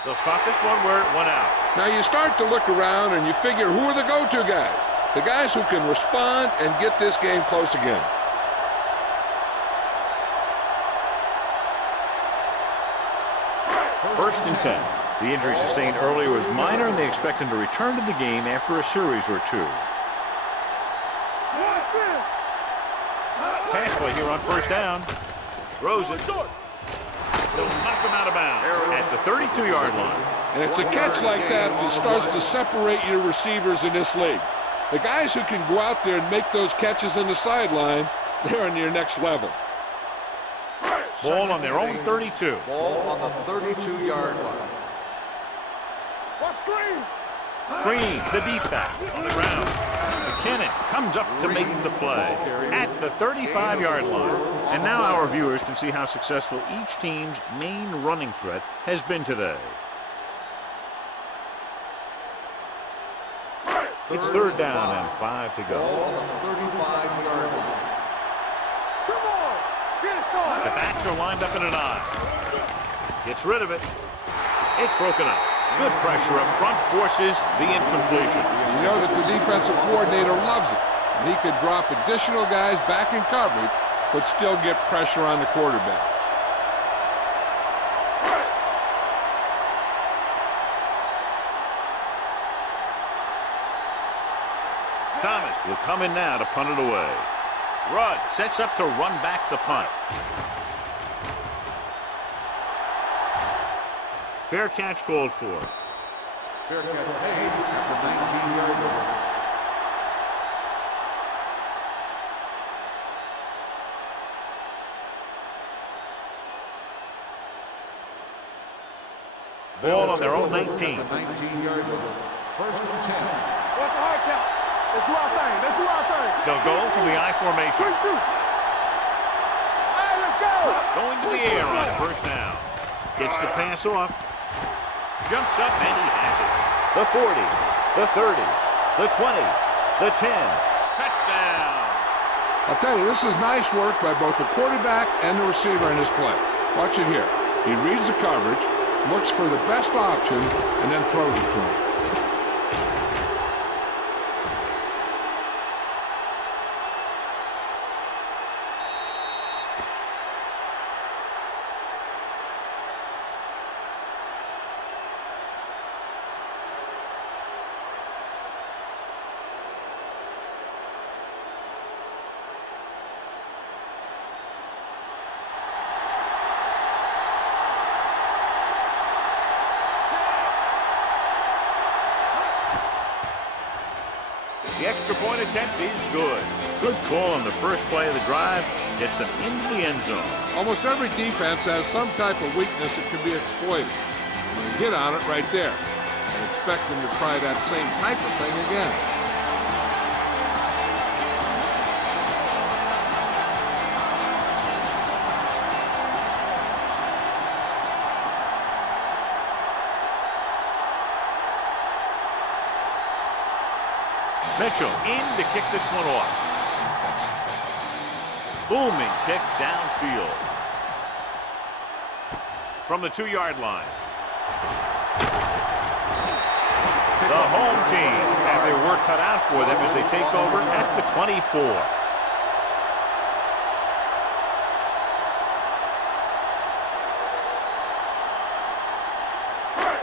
They'll spot this one where it went out. Now you start to look around and you figure, who are the go-to guys? The guys who can respond and get this game close again. First and 10. The injury sustained earlier was minor, and they expect him to return to the game after a series or 2. pass play here on first down. Throws it. He'll knock him out of bounds at the 32-yard line. And it's a catch like that that starts to separate your receivers in this league. The guys who can go out there and make those catches on the sideline, they're on your next level. Ball on their own 32. Ball on the 32-yard line. What screen? Green, the deep back on the ground. McKinnon comes up to make the play at the 35-yard line. And now our viewers can see how successful each team's main running threat has been today. It's third down and 5 to go. Ball on the 35-yard line. Come on! Get it started! The backs are lined up in an I. Gets rid of it. It's broken up. Good pressure up front forces the incompletion. You know that the defensive coordinator loves it. And he could drop additional guys back in coverage, but still get pressure on the quarterback. Thomas will come in now to punt it away. Rudd sets up to run back the punt. Fair catch called for. Fair catch made at the 19-yard line. Ball on their own 19. The 19-yard line. First and 10. What's the hard count? Let's do our thing. Let's do our thing. They'll go from the I formation. Shoot, shoot. All right, let's go. Going to the air on first down. Gets the pass off. Jumps up and he has it. The 40, the 30, the 20, the 10. Touchdown. I'll tell you, this is nice work by both the quarterback and the receiver in this play. Watch it here. He reads the coverage, looks for the best option, and then throws it to him. The extra point attempt is good. Good call on the first play of the drive. Gets them into the end zone. Almost every defense has some type of weakness that can be exploited. You hit on it right there and expect them to try that same type of thing again. Mitchell in to kick this one off. Booming kick downfield. From the 2-yard line. The home team have their work cut out for them as they take over at the 24.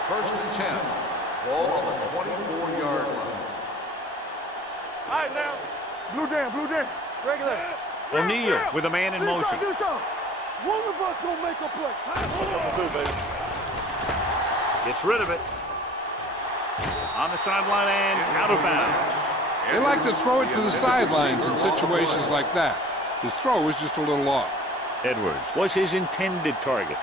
First and 10. Ball on the 24-yard line. All right, now. Blue down. Regular. O'Neal with a man in motion. Do something. One of us gonna make a play. What you gonna do, baby? Gets rid of it. On the sideline and out of bounds. They like to throw it to the sidelines in situations like that. His throw was just a little off. Edwards was his intended target.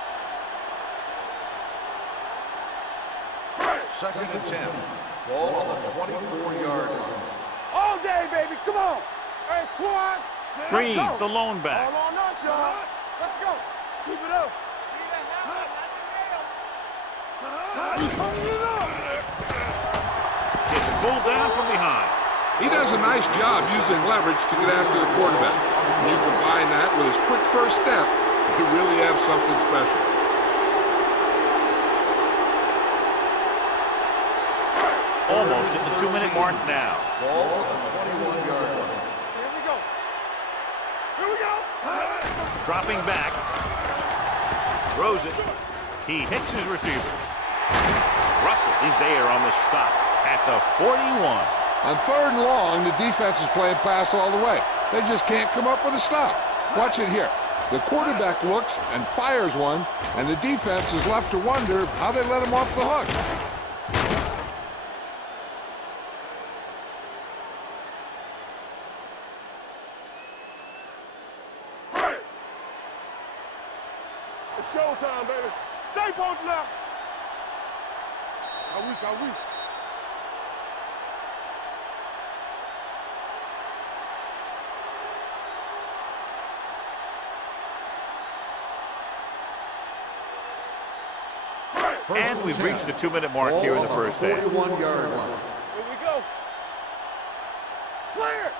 Second and 10. Ball on the 24-yard line. All day, baby. Come on. Hey, squad. Green, Let's go. the lone back. All on us, y'all. Let's go. Keep it up. Gets pulled down from behind. He does a nice job using leverage to get after the quarterback. And you combine that with his quick first step, you really have something special. Almost at the 2-minute mark now. Ball on the 21-yard line. Here we go. Here we go. Dropping back. Throws it. He hits his receiver. Russell is there on the stop at the 41. On 3rd and long, the defense is playing pass all the way. They just can't come up with a stop. Watch it here. The quarterback looks and fires one, and the defense is left to wonder how they let him off the hook. It's showtime, baby. Stay posted up. Are we? And we've reached the 2-minute mark here in the first half. 41-yard line. Here we go. Clear.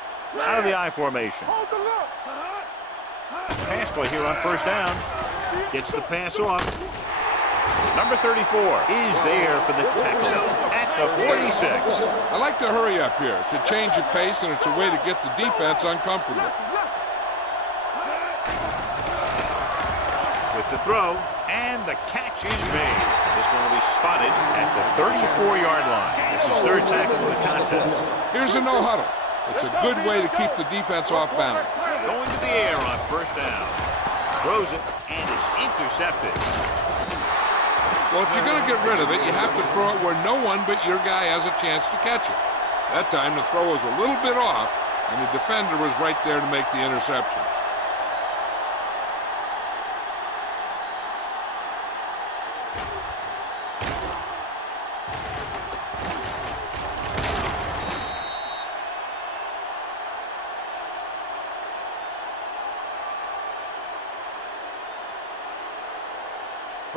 Out of the I formation. Hold the look. Pass play here on first down. Gets the pass off. Number 34 is there for the tackle at the 46. I like to hurry up here. It's a change of pace, and it's a way to get the defense uncomfortable. With the throw, and the catch is made. This one will be spotted at the 34-yard line. It's his third tackle of the contest. Here's a no huddle. It's a good way to keep the defense off balance. Going to the air on first down. Throws it, and it's intercepted. Well, if you're going to get rid of it, you have to throw it where no one but your guy has a chance to catch it. That time, the throw was a little bit off, and the defender was right there to make the interception.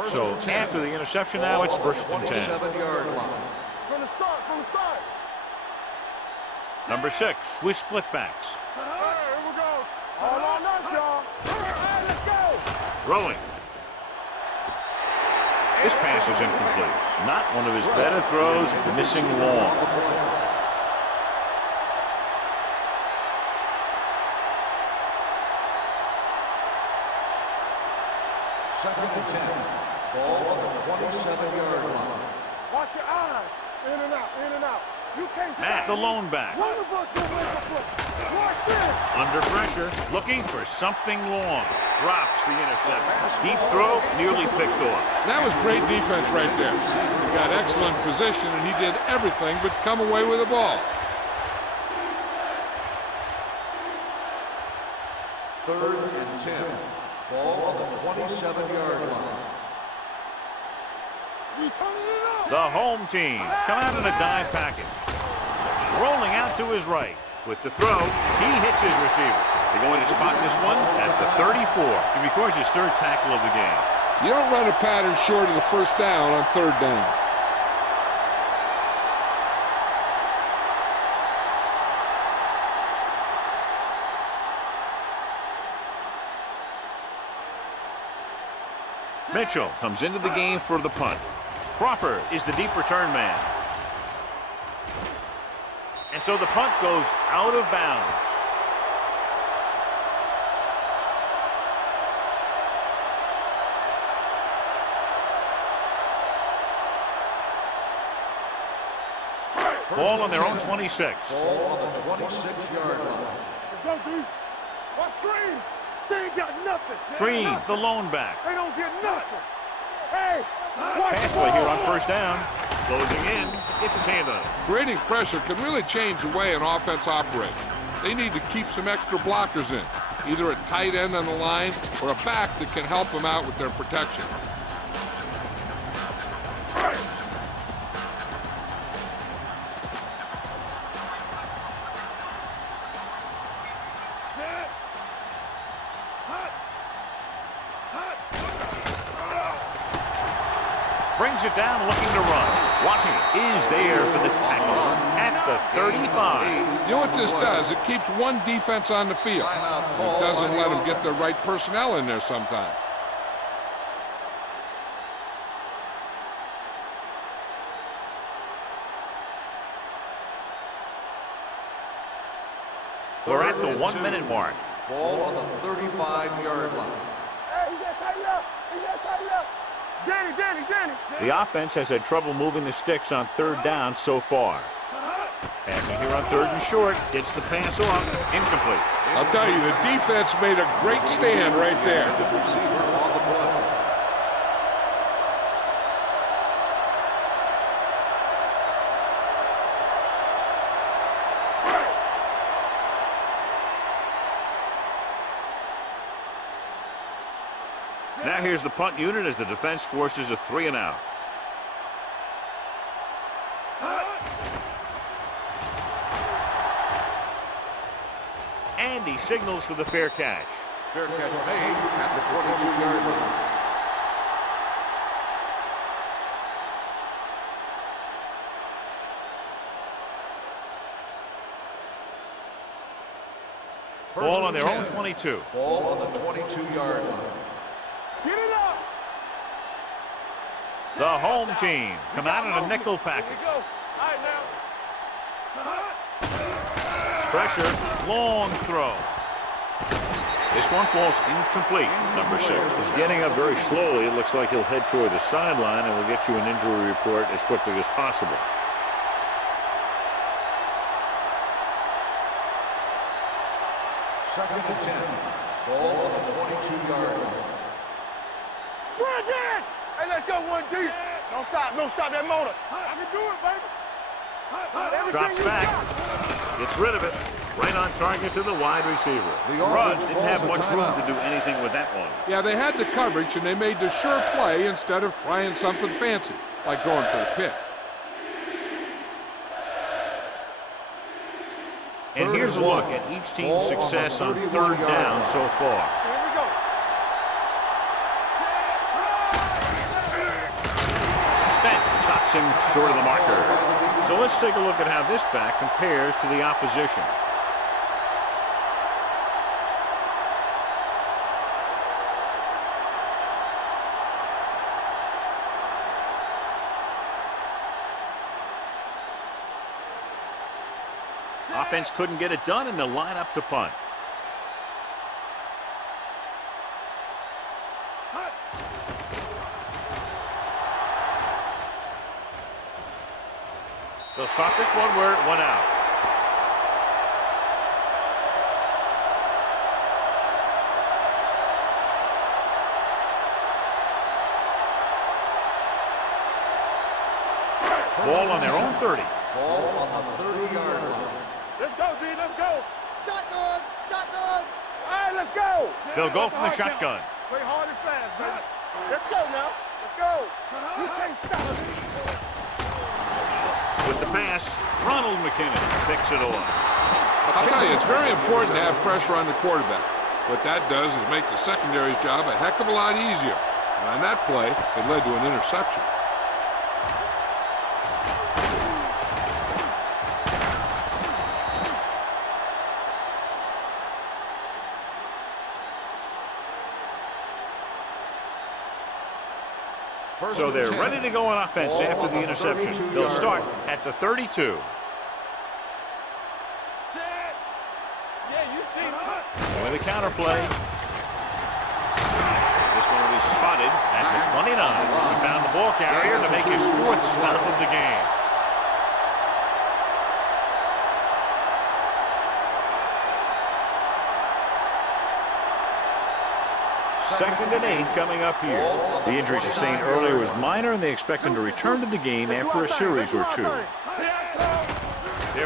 So after the interception now, it's first and 10. 27-yard line. From the start. Number 6 with split backs. Here we go. All on us, y'all. Let's go. Throwing. This pass is incomplete. Not one of his better throws, missing long. Second and 10. Ball on the 27-yard line. Watch your eyes. In and out. You can't Matt, the lone back. One of us will make a play. Watch this. Under pressure, looking for something long. Drops the interception. Deep throw, nearly picked off. That was great defense right there. He got excellent position, and he did everything but come away with the ball. Third and 10. Ball on the 27-yard line. The home team come out in a dime package. Rolling out to his right. With the throw, he hits his receiver. They're going to spot this one at the 34. He records his third tackle of the game. You don't run a pattern short of the first down on third down. Mitchell comes into the game for the punt. Crawford is the deep return man. And so the punt goes out of bounds. Ball on their own 26. Ball on the 26-yard line. Let's go, D. What screen? They ain't got nothing. Green, the lone back. They don't get nothing. Hey, Pass play here on first down. Closing in, gets his hand on it. Creating pressure can really change the way an offense operates. They need to keep some extra blockers in, either a tight end on the line or a back that can help them out with their protection. Brings it down, looking to run. Washington is there for the tackle at the 35. You know what this does? It keeps one defense on the field. It doesn't let them get the right personnel in there sometimes. We're at the 1-minute mark. Ball on the 35-yard line. Hey, he's got tighten up. Danny. The offense has had trouble moving the sticks on third down so far. Passing here on third and short. Gets the pass off. Incomplete. I'll tell you, the defense made a great stand right there. Receiver on the play. Now here's the punt unit as the defense forces a 3-and-out. And he signals for the fair catch. Fair catch made at the 22-yard line. Ball on their own 22. Ball on the 22-yard line. Get it up. The home team come out in a nickel package. Here we go. All right, now. Pressure, long throw. This one falls incomplete. Number 6 is getting up very slowly. It looks like he'll head toward the sideline, and we'll get you an injury report as quickly as possible. Second and 10. Ball on the 22-yard line. Run again. Hey, let's go one deep. Don't stop that motor. I can do it, baby. Everything Drops you back. got. Gets rid of it. Right on target to the wide receiver. The Rudd offense didn't have calls a much room timeout. to do anything with that one. Yeah, they had the coverage, and they made the sure play instead of trying something fancy, like going for the pick. And here's a look at each team's Ball on the success on 31 third yard down line. so far. Here we go. Spence stops him short of the marker. So let's take a look at how this back compares to the opposition. Offense couldn't get it done, and they'll line up to punt. They'll spot this one where it went out. Ball on their own 30. Ball on the 30-yard line. Let's go, D. Let's go. Shotgun. Shotgun. All right, let's go. They'll go from the shotgun. Play hard and fast, baby. Let's go now. Let's go. You can't stop me. With the pass, Ronald McKinnon picks it off. I'll tell you, it's very important to have pressure on the quarterback. What that does is make the secondary's job a heck of a lot easier. And on that play, it led to an interception. So they're ready to go on offense after the interception. They'll start at the 32. Set. Yeah, you see me. With a counter play. This one will be spotted at the 29. He found the ball carrier to make his 4th stop of the game. Second and 8 coming up here. The injury sustained earlier was minor, and they expect him to return to the game after a series or 2. They're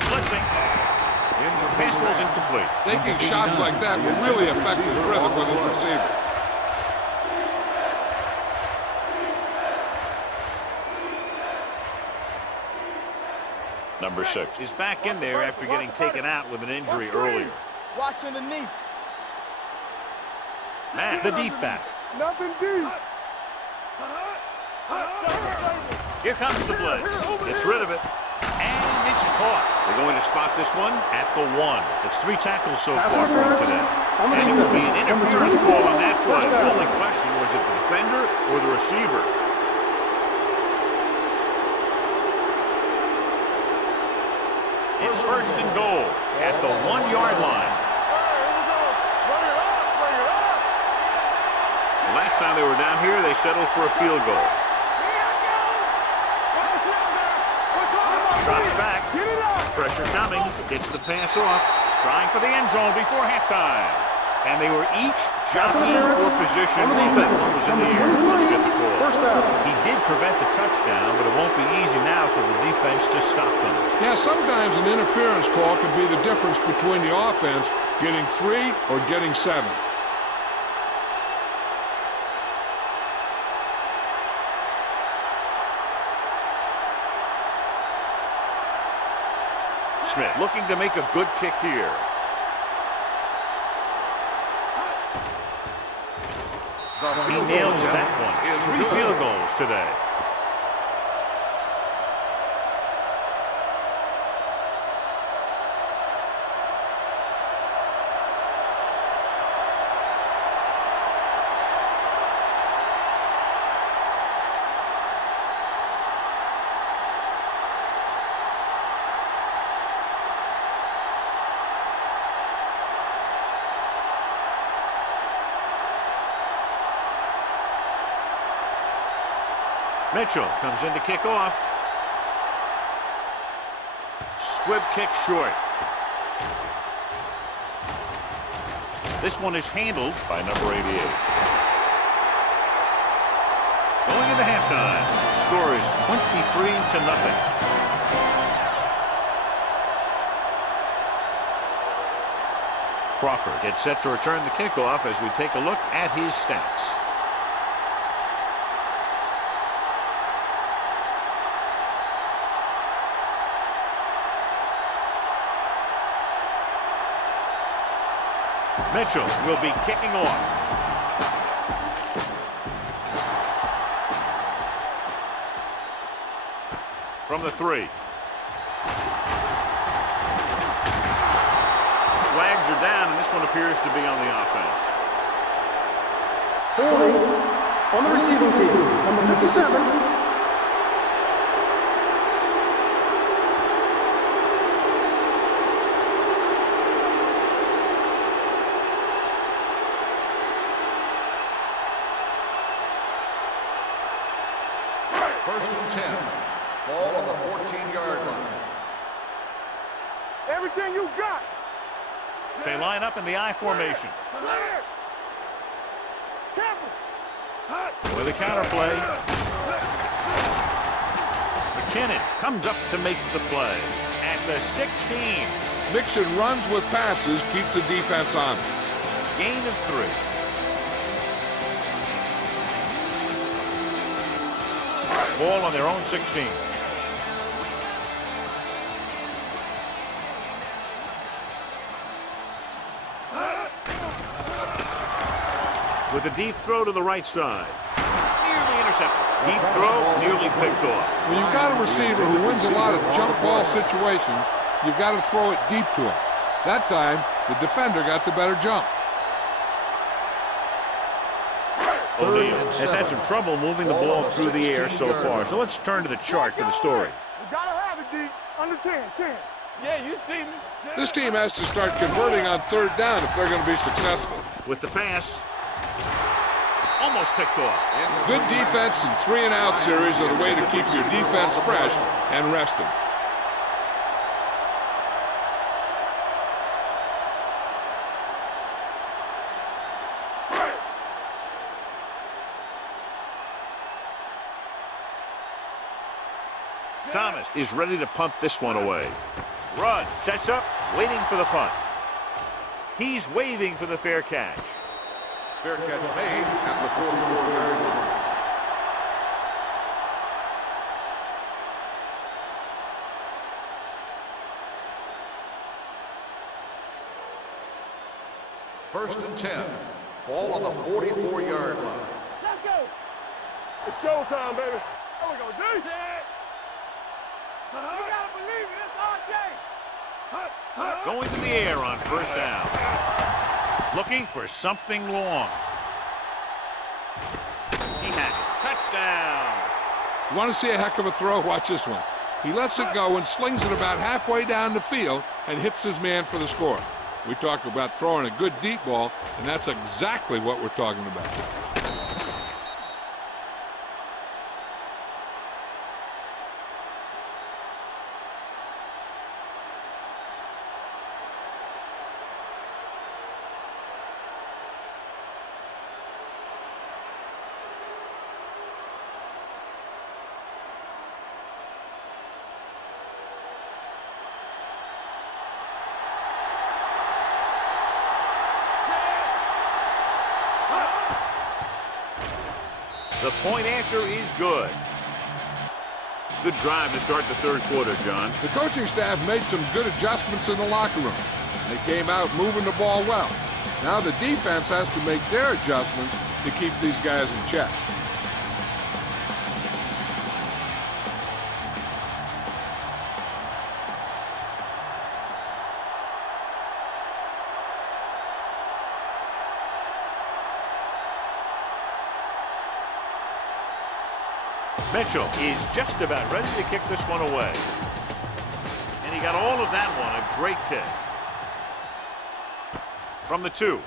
blitzing. The pass ball's incomplete. Taking shots like that will really affect his rhythm with his receiver. Number 6 is back in there after getting taken out with an injury earlier. Watching the knee. Matt, the deep back. Nothing deep. Here comes the blitz. Gets rid of it. And it's caught. They're going to spot this one at the 1. It's 3 tackles so Pass far for him interference today. on the And it will be defense. an Number interference 3. call on that play. First The down. only question was it the defender or the receiver. It's 1st and goal at the 1-yard line. Last time they were down here, they settled for a field goal. Drops back. Pressure coming. Gets the pass off. trying for the end zone before halftime. And they were each jockeying for position on the while defense. that one was in Number the air. Let's 23, get the call. first down. He did prevent the touchdown, but it won't be easy now for the defense to stop them. Yeah, sometimes an interference call can be the difference between the offense getting 3 or getting 7. Smith looking to make a good kick here. He nails that one. 3 field goals today. Mitchell comes in to kick off. Squib kick short. This one is handled by number 88. Going into halftime, score is 23-0. Crawford gets set to return the kickoff as we take a look at his stats. Mitchell will be kicking off. From the 3. Flags are down, and this one appears to be on the offense. Holding on the receiving team. Number 57. First and 10. Ball on the 14-yard line. Everything you got. They line up in the I formation. With a counter play. McKinnon comes up to make the play at the 16. Mixing runs with passes keeps the defense on. Gain of 3. Ball on their own 16. With a deep throw to the right side. Nearly intercepted. Deep throw, nearly picked off. When you've got a receiver who wins a lot of jump ball situations, you've got to throw it deep to him. That time, the defender got the better jump. O'Neal has had some trouble moving the ball through the air so far. So let's turn to the chart for the story. You gotta have it, D. Under 10. Yeah, you see me. This team has to start converting on 3rd down if they're going to be successful. With the pass. Almost picked off. Good defense and 3-and-out series are the way to keep your defense fresh and rested. Thomas is ready to punt this one away. Run, sets up, waiting for the punt. He's waving for the fair catch. Fair catch made at the 44-yard line. First and 10. Ball on the 44-yard line. Let's go. It's showtime, baby. There we go, D. You gotta believe it. It's our day. Going to the air on 1st down. Looking for something long. He has it. Touchdown. You want to see a heck of a throw? Watch this one. He lets it go and slings it about halfway down the field and hits his man for the score. We talk about throwing a good deep ball, and that's exactly what we're talking about. The point after is good. Good drive to start the third quarter, John. The coaching staff made some good adjustments in the locker room. They came out moving the ball well. Now the defense has to make their adjustments to keep these guys in check. Mitchell is just about ready to kick this one away. And he got all of that one. A great kick. From the 2.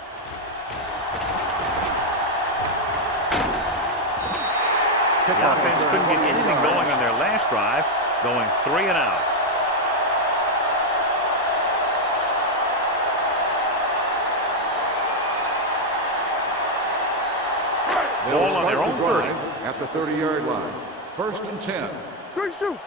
The offense couldn't get anything going on their last drive, going 3 and out. Ball on their own 30. At the 30-yard line. 1st and 10. Good shoot.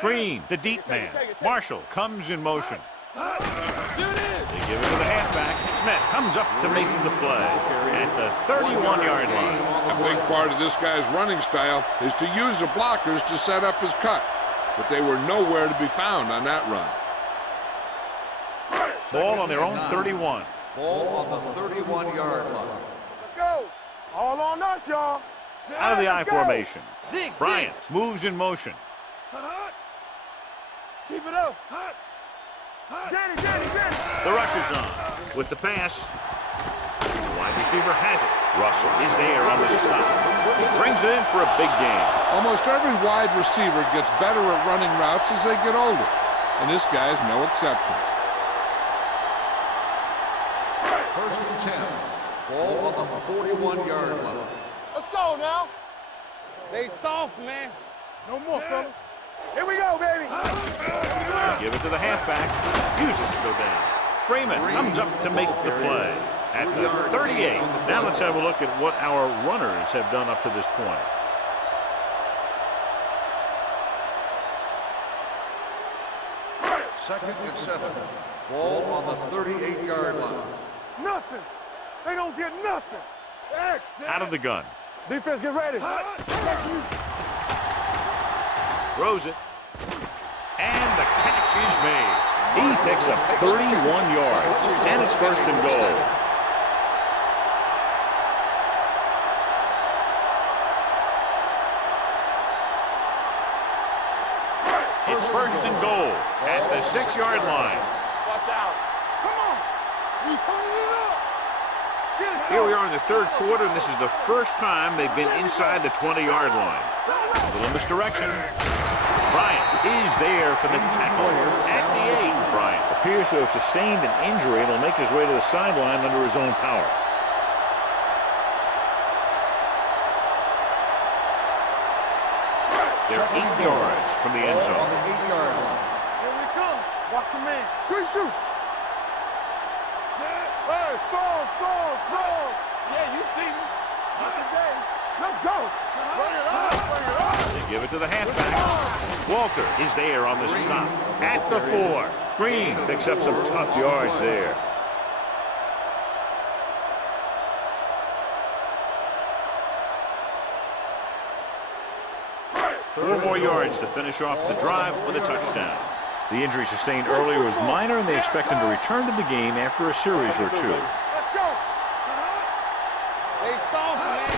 Green, the deep man. Marshall comes in motion. They give it to the halfback. Smith comes up to make the play at the 31-yard line. A big part of this guy's running style is to use the blockers to set up his cut, but they were nowhere to be found on that run. Ball on their own 31. Ball on the 31-yard line. Let's go. All on us, y'all. Out of the I Let's go. formation. Bryant moves in motion. Keep it up. Danny. The rush is on. With the pass, the wide receiver has it. Russell is there on the stop. He brings it in for a big gain. Almost every wide receiver gets better at running routes as they get older, and this guy's no exception. 1st and 10. Ball on the 41-yard line. Let's go now. They soft, man. No more, fellas. Here we go, baby. They give it to the halfback. Refuses to go down. Freeman comes up to make the play at the 38. Now let's have a look at what our runners have done up to this point. Second and 7. Ball on the 38-yard line. Nothing. They don't get nothing. Out of the gun. Defense, get ready. Throws it. And the catch is made. He picks up 31 yards. And it's 1st and goal. It's 1st and goal at the 6-yard line. Watch out. Come on. We turning it up. Here we are in the third quarter, and this is the first time they've been inside the 20-yard line. A little misdirection. Bryant is there for the tackle at the 8. Bryant appears to have sustained an injury and will make his way to the sideline under his own power. They're 8 yards from the end Ball on zone. the 8-yard line. Here we come. Watch a man. Good shoot. Hey, score. Yeah, you see me. Not today. Let's go. Bring it on. They give it to the halfback. Walker is there on the stop at the 4. Green picks up some tough yards there. Four more yards to finish off the drive with a touchdown. The injury sustained earlier was minor, and they expect him to return to the game after a series or 2. Let's go. They soft, man.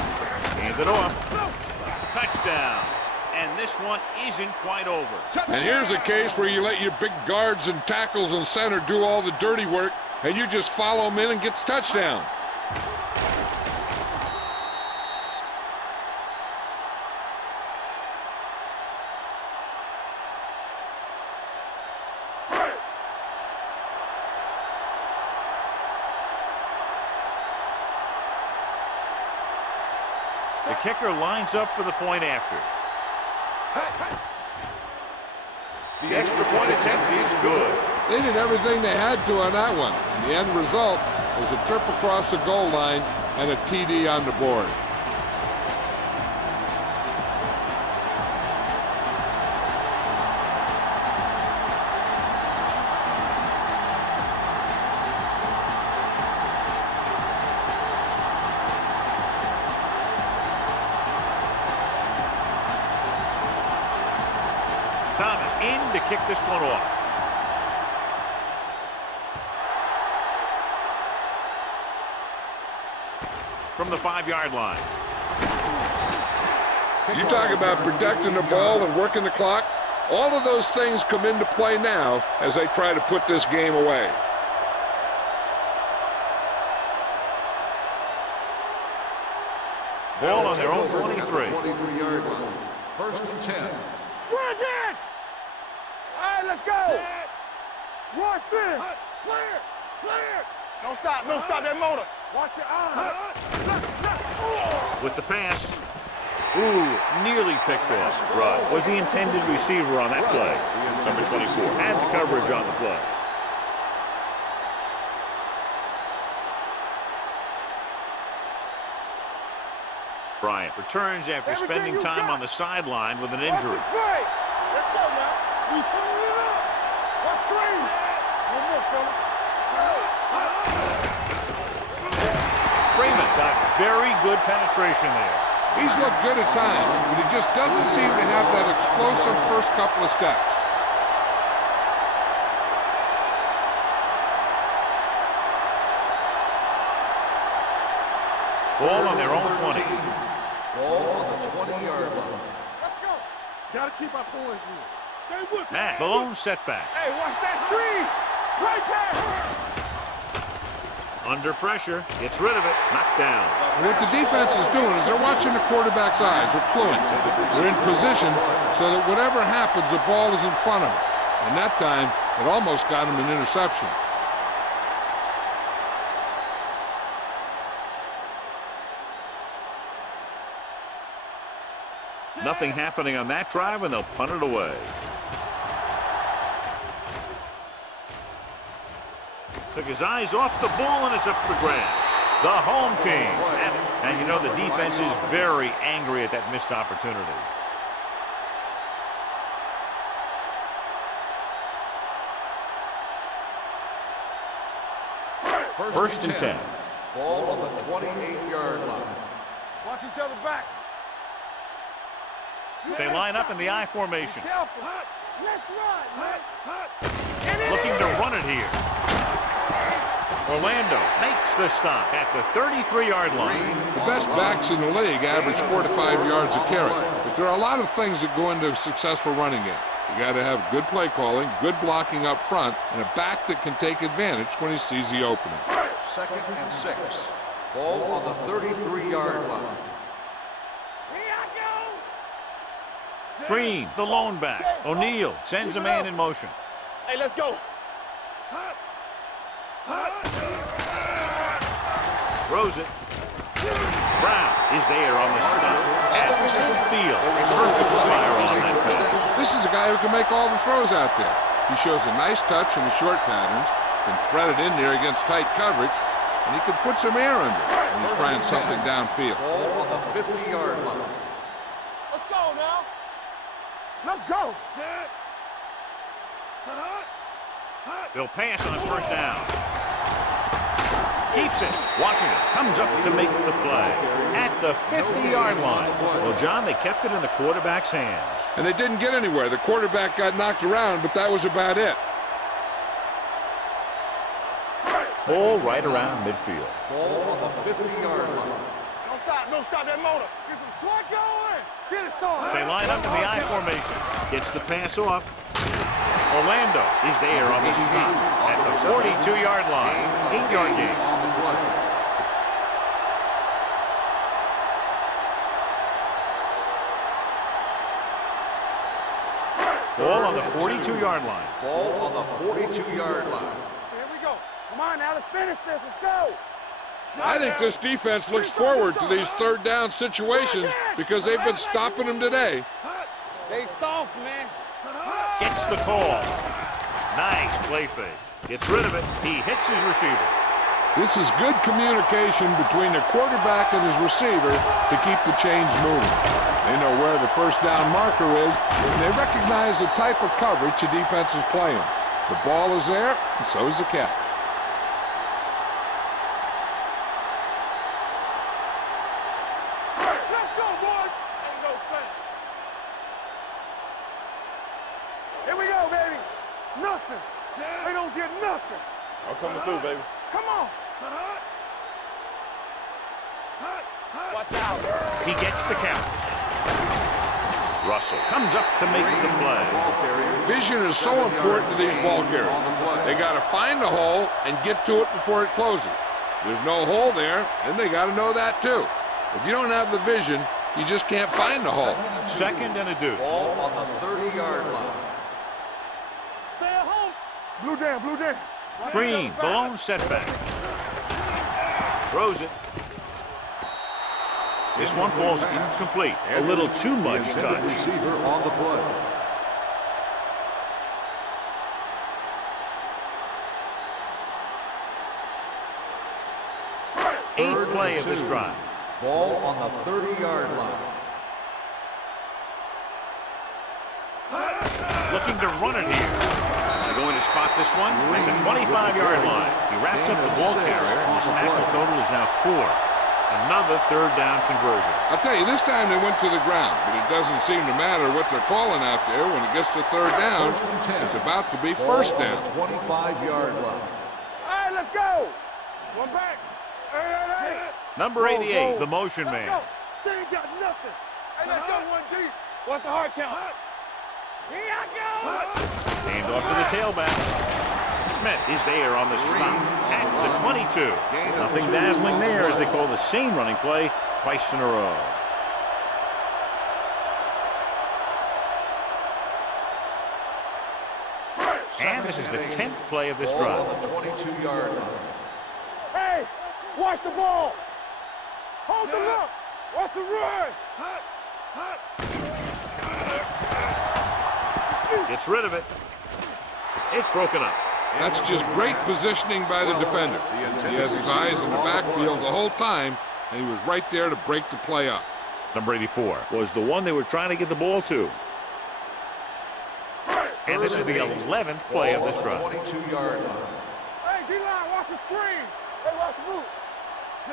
Hand it off. Touchdown. And this one isn't quite over. And here's a case where you let your big guards and tackles and center do all the dirty work, and you just follow them in and gets touchdown. The kicker lines up for the point after. The extra point attempt is good. They did everything they had to on that one. And the end result was a trip across the goal line and a TD on the board. in to kick this one off. From the 5-yard line. You talk about protecting the ball and working the clock. All of those things come into play now as they try to put this game away. Ball on their own 23. 23-yard line. First and 10. Bring it! All right, let's go. Rush in. Clear! Clear! Don't stop that motor. Watch your eyes. With the pass. Ooh, nearly picked off. Right. Was the intended receiver on that play. Number 24 had the coverage on the play. Bryant returns after spending time on the sideline with an injury. Let's go now. We turning it up. Let's screen. One more, fella. Freeman got very good penetration there. He's looked good at times, but he just doesn't seem to have that explosive first couple of steps. Ball on their own 20. Ball on the 20-yard line. Let's go. Gotta keep our poise here. Stay with it. Matt, the lone setback. Hey, watch that screen. Right pass. Under pressure, gets rid of it, knocked down. What the defense is doing is they're watching the quarterback's eyes. They're fluent. They're in position so that whatever happens, the ball is in front of them. And that time, it almost got him an interception. Nothing happening on that drive, and they'll punt it away. Took his eyes off the ball, and it's up for grabs. The home team. And you know the defense is very angry at that missed opportunity. First and 10. Ball on the 28-yard line. Watch each other back. They line up in the I formation. Careful. Let's run. Looking to run it here. Orlando makes the stop at the 33-yard line. The best backs in the league average 4 to 5 yards a carry. But there are a lot of things that go into a successful running game. You got to have good play calling, good blocking up front, and a back that can take advantage when he sees the opening. Second and 6. Ball on the 33-yard line. Here I go. Green, the lone back. O'Neal sends a man in motion. Hey, let's go. Throws it. Brown is there on the stop. Adams field. Perfect spiral on that pass. This is a guy who can make all the throws out there. He shows a nice touch in the short patterns, can thread it in there against tight coverage, and he can put some air under it when he's trying something downfield. Ball on the 50-yard line. Let's go now. Let's go. They'll pass on first down. Keeps it. Washington comes up to make the play at the 50-yard line. Well, John, they kept it in the quarterback's hands. And they didn't get anywhere. The quarterback got knocked around, but that was about it. Ball right around midfield. Ball on the 50-yard line. Don't stop that motor. Get some slack going. Get it started. They line up in the I formation. Gets the pass off. Orlando is there on the stop at the 42-yard line. 8-yard gain. On the play. Ball on the 42-yard line. Ball on the 42-yard line. Here we go. Come on now, let's finish this. Let's go. I think this defense looks forward to these third down situations because they've been stopping them today. They soft, man. Gets the call. Nice play fake. Gets rid of it. He hits his receiver. This is good communication between the quarterback and his receiver to keep the chains moving. They know where the first down marker is, and they recognize the type of coverage the defense is playing. The ball is there, and so is the catch. Let's go, boys. Ain't no thing. Here we Nothing. They don't get nothing. I'm coming through, baby. Come on. Watch out. He gets the count. Russell comes up to make the play. Vision is so important to these ball carriers. They got to find the hole and get to it before it closes. There's no hole there, and they got to know that too. If you don't have the vision, you just can't find the hole. Second and a deuce. Ball on the 30-yard line. Stay at home. Blue down, blue down. Green, blown setback. Throws it. This one falls incomplete. A little too much touch. Receiver on the play. Eighth play of this drive. Ball on the 30-yard line. Looking to run it here. They're going to spot this one at the 25-yard line. He wraps up the ball carrier, and his tackle total is now 4. Another third down conversion. I'll tell you, this time they went to the ground, but it doesn't seem to matter what they're calling out there. When it gets to third down, it's about to be first down. 25-yard line. All right, let's go. One back. Hey. Number 88, the motion Let's man. go. They ain't got nothing. Hey, let's go one deep. What's the hard count? Here I go. Hand off to the tailback. Smith is there on the stop at the 22. Nothing dazzling there as they call the same running play twice in a row. And this is the 10th play of this drive. Ball on the 22-yard line. Hey, watch the ball. Hold the look. Watch the run. Gets rid of it. It's broken up. That's just great positioning by the defender. He has his eyes in the backfield the whole time, and he was right there to break the play up. Number 84 was the one they were trying to get the ball to. And this is the 11th play of this drive. 22-yard line. Hey, D-line, watch the screen. Hey, watch the move.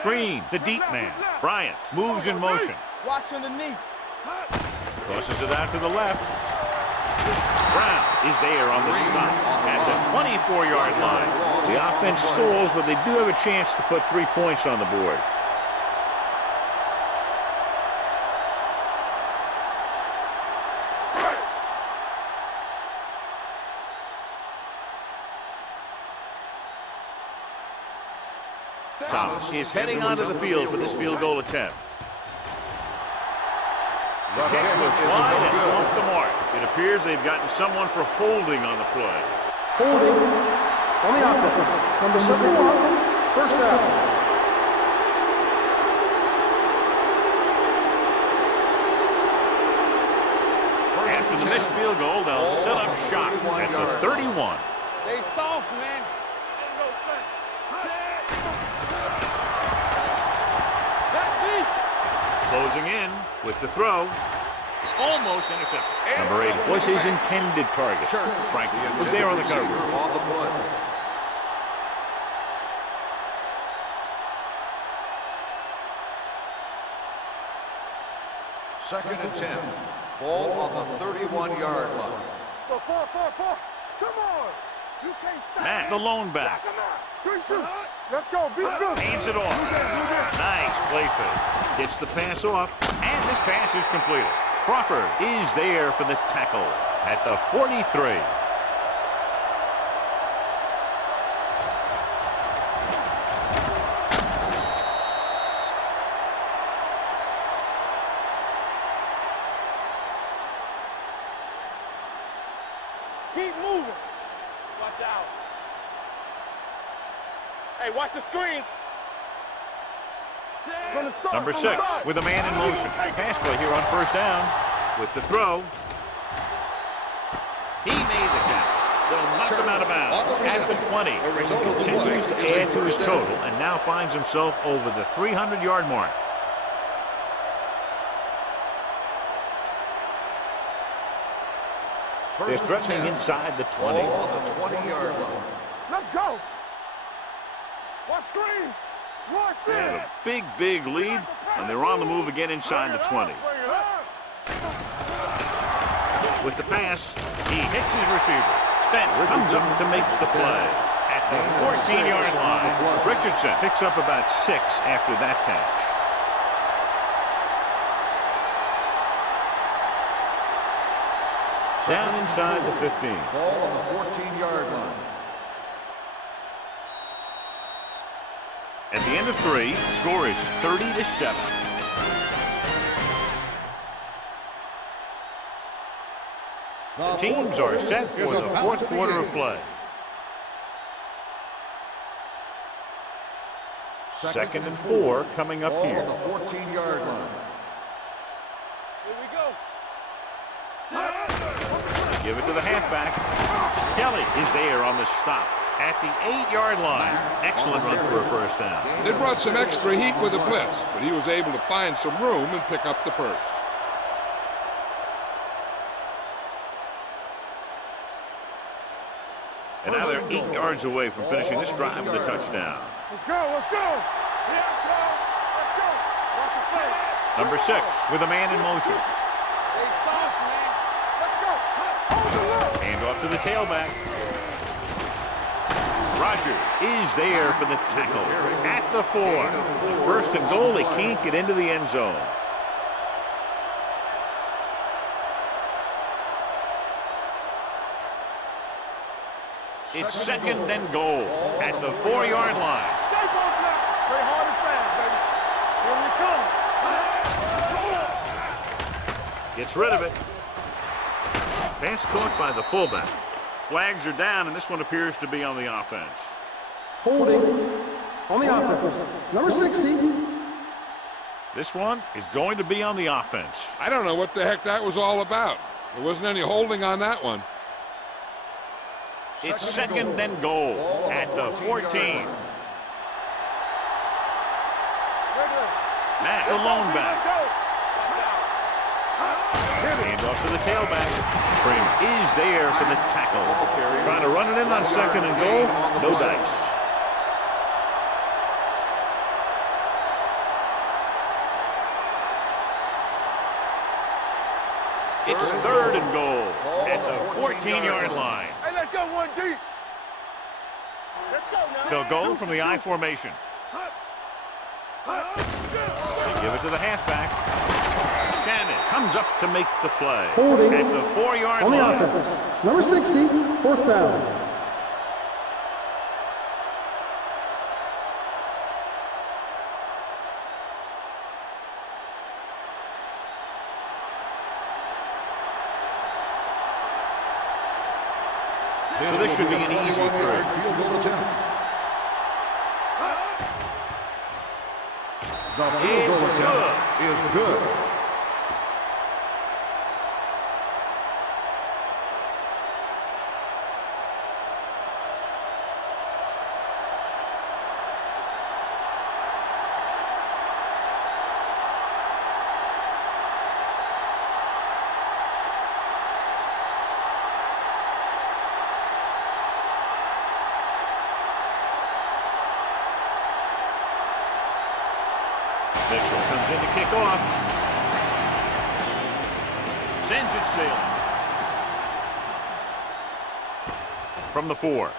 Green, the deep man. Bryant moves in motion. Watch underneath. Crosses it out to the left. Brown is there on the stop at the 24-yard line. The offense stalls, but they do have a chance to put 3 points on the board. Thomas is heading onto the field for this field goal attempt. The kick was wide and off the mark. It appears they've gotten someone for holding on the play. Holding on the offense. Number 71, first down. After the missed field goal, they'll set up shop at the 31. They soft, man. Closing in with the throw. Almost intercepted. Number 8 was his intended target. Franklin was there on the cover. On the play. Second and 10. Ball on the 31-yard line. Go, 4. Come on. You can't stop. Matt, the lone back. Come on. Good shoot. Let's go. Be good. Hands it off. Nice play fake. Gets the pass off, and this pass is completed. Crawford is there for the tackle at the 43. Keep moving. Watch out. Hey, watch the screen. Number 6 with a man in motion. Pass play here on first down with the throw. He made the count. They'll knock him out of bounds at the 20. He continues to add to his total and now finds himself over the 300-yard mark. They're threatening inside the 20. Ball on the 20-yard line. Let's go. Watch screen. Watch They have a big lead, and they're on the move again inside the 20. With the pass, he hits his receiver. Spence comes up to make the play at the 14-yard line. Richardson picks up about 6 after that catch. Down inside the 15. Ball on the 14-yard line. At the end of 3, the score is 30-7. The teams are set for the fourth quarter of play. Second and 4 coming up here. Ball on the 14-yard line. Here we go. Give it to the halfback. Kelly is there on the stop at the 8-yard line. Excellent run for a first down. They brought some extra heat with the blitz, but he was able to find some room and pick up the first. And now they're 8 yards away from finishing this drive with a touchdown. Let's go. Let's go. Here I come. Let's go. Watch the play. Number 6 with a man in motion. Stay soft, man. Let's go. Hold the look. Hand off to the tailback. Rogers is there for the tackle at the 4. First and goal, they can't get into the end zone. It's second and goal at the 4-yard line. Stay both left. Play hard and fast, baby. Here we come. Gets rid of it. Pass caught by the fullback. Flags are down, and this one appears to be on the offense. Holding on the offense. Number 60. This one is going to be on the offense. I don't know what the heck that was all about. There wasn't any holding on that one. It's second and goal at the 14. Matt, the lone back. Hand off to the tailback. Freeman is there for the tackle. Trying to run it in on second and goal. No dice. It's third and goal at the 14-yard line. Hey, let's go one deep. Let's go now. They'll go from the I formation. They give it to the halfback. Shannon comes up to make the play. Holding at the 4-yard on the line. offense. Number 60, fourth down. So this should be an easy throw. Field goal attempt. The field It's goal attempt is good. Mitchell comes in to kick off. Sends it sailing. From the 4.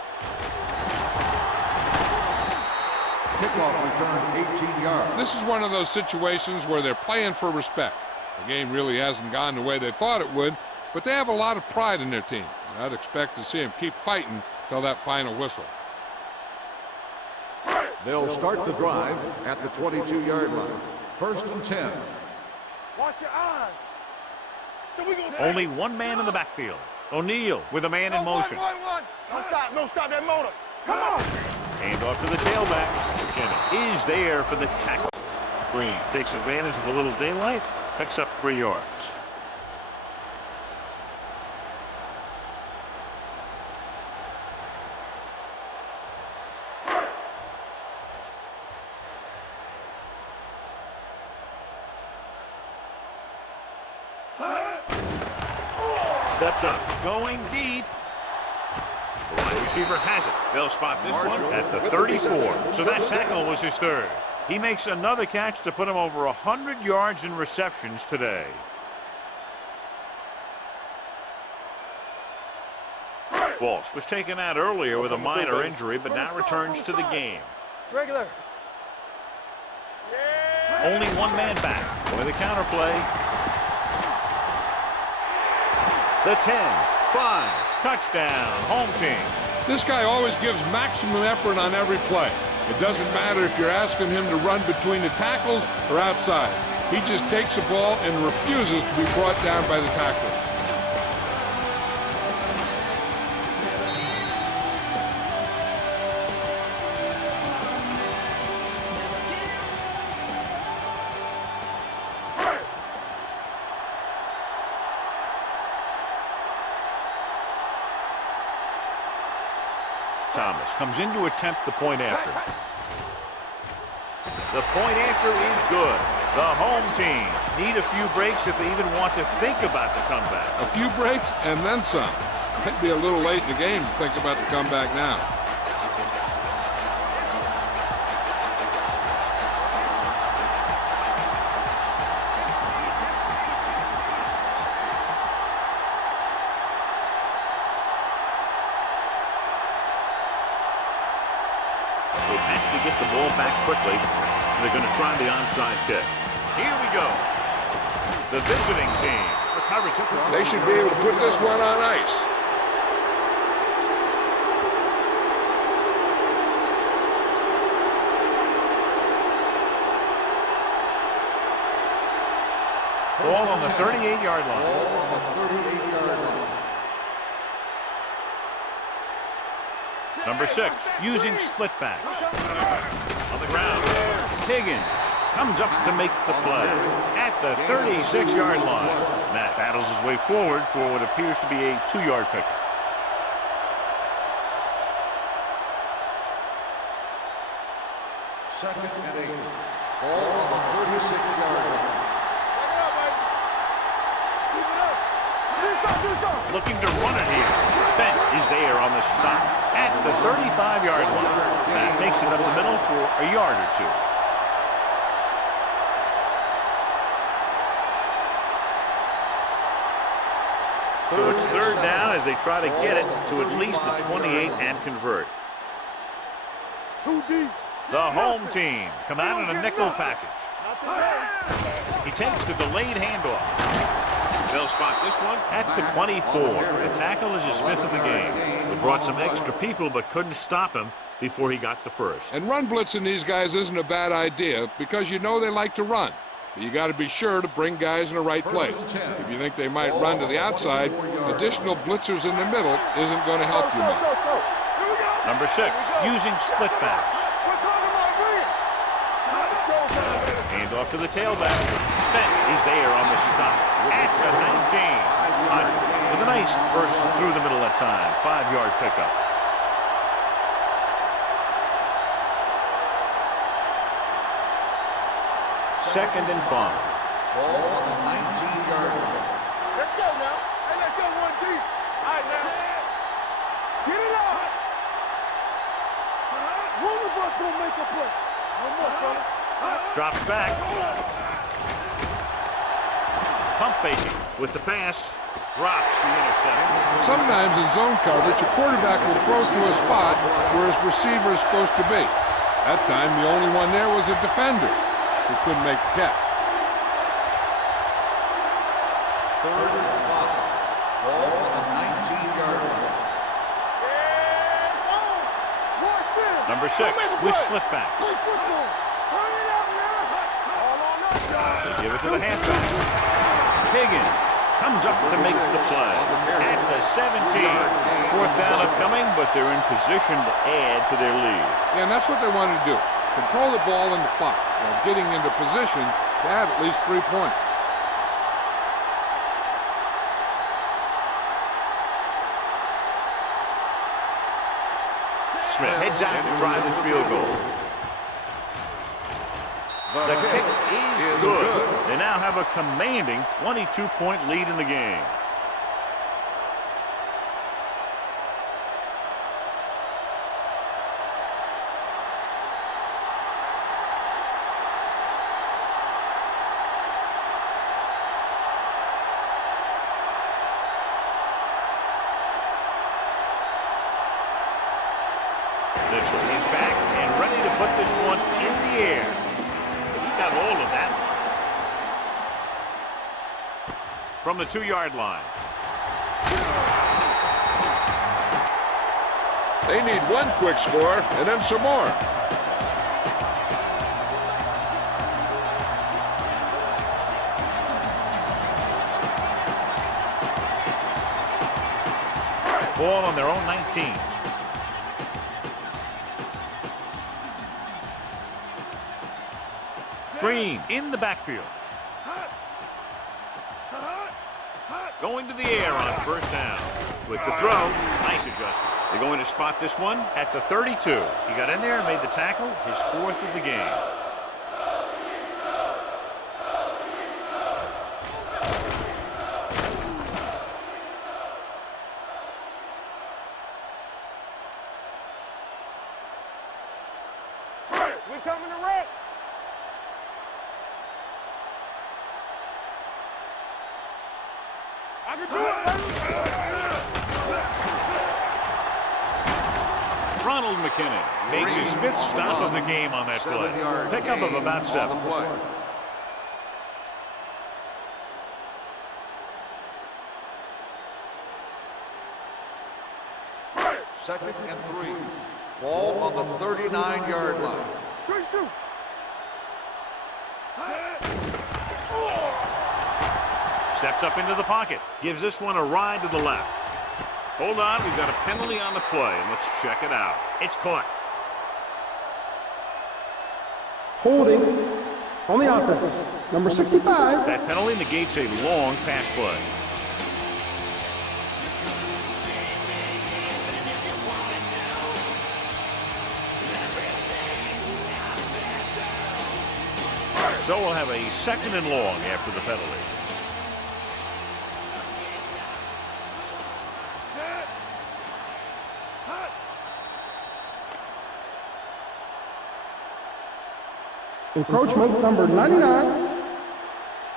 Kickoff return 18 yards. This is one of those situations where they're playing for respect. The game really hasn't gone the way they thought it would, but they have a lot of pride in their team. And I'd expect to see them keep fighting till that final whistle. They'll start the drive at the 22-yard line. First and 10. Watch your eyes. So we gonna Only one man in the backfield. O'Neal with a man in motion. One. No, stop that motor. Come on. Hand off to the tailback. McKinnon is there for the tackle. Green takes advantage of a little daylight, picks up 3 yards. Steps up, going deep. The wide receiver has it. They'll spot this one at the 34. So that tackle was his third. He makes another catch to put him over 100 yards in receptions today. Walsh was taken out earlier with a minor injury, but now returns to the game. Regular. Only one man back. With the counter play. The 10, 5, touchdown, home team. This guy always gives maximum effort on every play. It doesn't matter if you're asking him to run between the tackles or outside. He just takes the ball and refuses to be brought down by the tackler. Thomas comes in to attempt the point after. The point after is good. The home team need a few breaks if they even want to think about the comeback. A few breaks and then some. Might be a little late in the game to think about the comeback now. They have to get the ball back quickly, so they're going to try the onside kick. Here we go. The visiting team recovers it. They should be able to put this one on ice. Ball on the 38-yard line. Ball on the 38-yard line. Number 6, using split backs. On the ground, Higgins comes up to make the play at the 36-yard line. Matt battles his way forward for what appears to be a 2-yard pickup. Second and 8. Ball on the 36-yard line. Looking to run it here. Spence is there on the stop at the 35-yard line. Matt takes it up the middle for a yard or two. So it's third down as they try to get it to at least the 28 and convert. Too deep. The home team come out in a nickel package. He takes the delayed handoff. They'll spot this one at the 24. The tackle is his 5th of the game. They brought some extra people but couldn't stop him before he got the first. And run blitzing these guys isn't a bad idea because you know they like to run. But you got to be sure to bring guys in the right place. If you think they might run to the outside, additional blitzers in the middle isn't going to help you much. Number 6, using split backs. Hand off to the tailback. Spence is there on the stop at the 19. Hodges with a nice burst through the middle that time. 5-yard pickup. Second and 5. Ball on the 19-yard line. Let's go now. Hey, let's go one deep. All right, now. Get it out. One of us gonna make a play. One more, fella. Drops back. Pump faking with the pass. Drops the interception. Sometimes in zone coverage, a quarterback will throw to a spot where his receiver is supposed to be. That time, the only one there was a defender who couldn't make the catch. Third and 5. Ball on the 19-yard line. Number 6 with split backs. They give it to the halfback. Higgins comes up to make the play at the 17. 4th down upcoming, but they're in position to add to their lead. Yeah, and that's what they wanted to do. Control the ball and the clock while getting into position to add at least 3 points. Smith heads out to try this field goal. The kick is good. They now have a commanding 22-point lead in the game. He's back and ready to put this one in the air. He got all of that. From the 2-yard line. They need one quick score and then some more. Ball on their own 19. Green in the backfield. Going to the air on first down. With the throw, nice adjustment. They're going to spot this one at the 32. He got in there and made the tackle, his 4th of the game. We coming to wreck. I can do it, Ronald McKinnon makes his 5th stop of the game on that play. Pickup of about 7. Second and 3. Ball on the 39-yard line. Good shoot. Steps up into the pocket. Gives this one a ride to the left. Hold on, we've got a penalty on the play, and let's check it out. It's caught. Holding on the offense. Number 65. That penalty negates a long pass play. So we'll have a 2nd and long after the penalty. Encroachment number 99.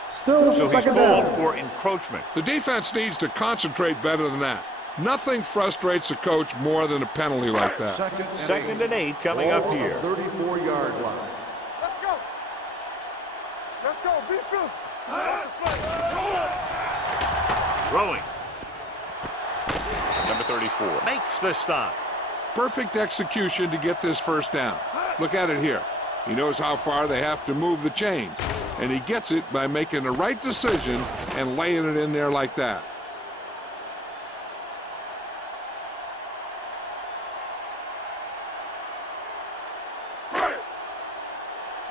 Still So he's second called down. for encroachment. The defense needs to concentrate better than that. Nothing frustrates a coach more than a penalty like that. Second and 8 coming up here. 34-yard line. Let's go. Let's go. Be physical. Throwing. Number 34 makes the stop. Perfect execution to get this first down. Look at it here. He knows how far they have to move the chains, and he gets it by making the right decision and laying it in there like that.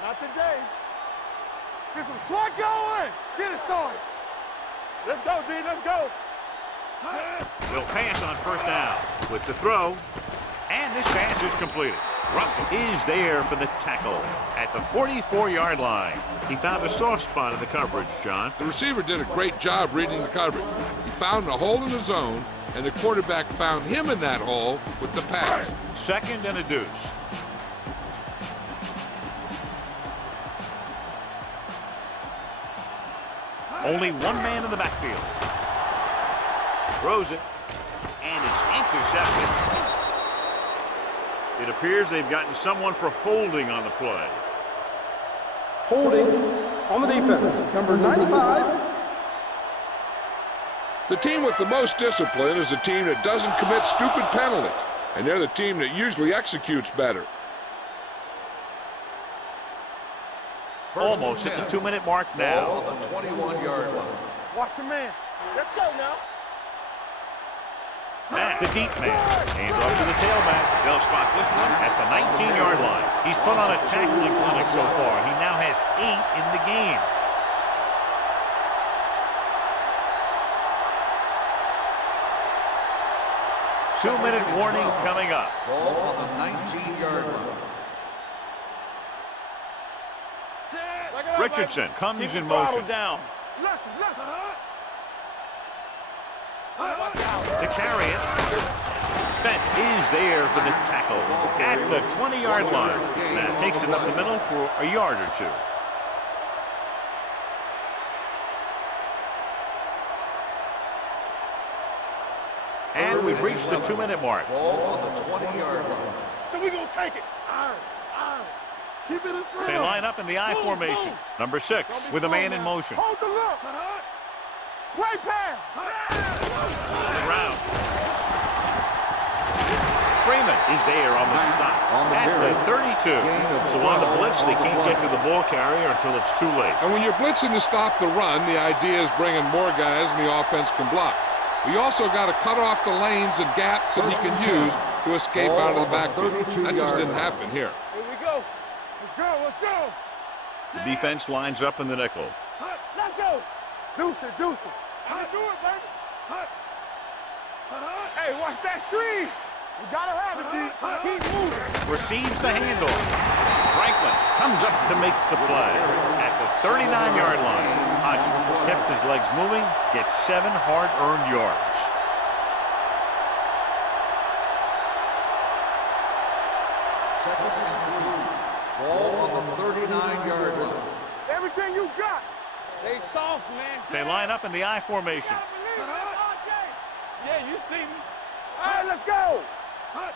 Not today. Get some swat going. Get it started. Let's go, D. Let's go. They'll pass on first down with the throw, and this pass is completed. Russell is there for the tackle at the 44-yard line. He found a soft spot in the coverage, John. The receiver did a great job reading the coverage. He found a hole in the zone, and the quarterback found him in that hole with the pass. 2nd and a deuce. Only one man in the backfield. Throws it, and it's intercepted. It appears they've gotten someone for holding on the play. Holding on the defense. Number 95. The team with the most discipline is the team that doesn't commit stupid penalties, and they're the team that usually executes better. Almost at the 2-minute mark now. Ball on the 21-yard line. Watch your man. Let's go now. Matt, the deep man. Hand off to the tailback. They'll spot this one at the 19-yard line. He's put on a tackling clinic so far. He now has 8 in the game. Two-minute warning coming up. Ball on the 19-yard line. Richardson comes in motion. Down. To carry it. Spence is there for the tackle at the 20-yard line. That takes it up the middle for a yard or 2. And we've reached the 2-minute mark. Ball on the 20-yard line. so we gonna take it. Ours. Keep it in front. They line up in the I formation. Number 6 with a man in motion. Hold the look. Play pass. On the ground. Freeman is there on the stop at the 32. So on the blitz, they can't get to the ball carrier until it's too late. And when you're blitzing to stop the run, the idea is bringing more guys and the offense can block. We also got to cut off the lanes and gaps that he can use to escape out of the backfield. That just didn't happen here. Here we go. Let's go. The defense lines up in the nickel. Let's go. Deuce it. Do it, baby. Hey, watch that screen. You gotta have it, D. Keep moving. Receives the handoff. Franklin comes up to make the play at the 39-yard line. Hodges kept his legs moving, gets 7 hard-earned yards. Second and 3. Ball on the 39-yard line. Everything you got. They soft, man. They line up in the I formation. Yeah, you see me. All right, let's go.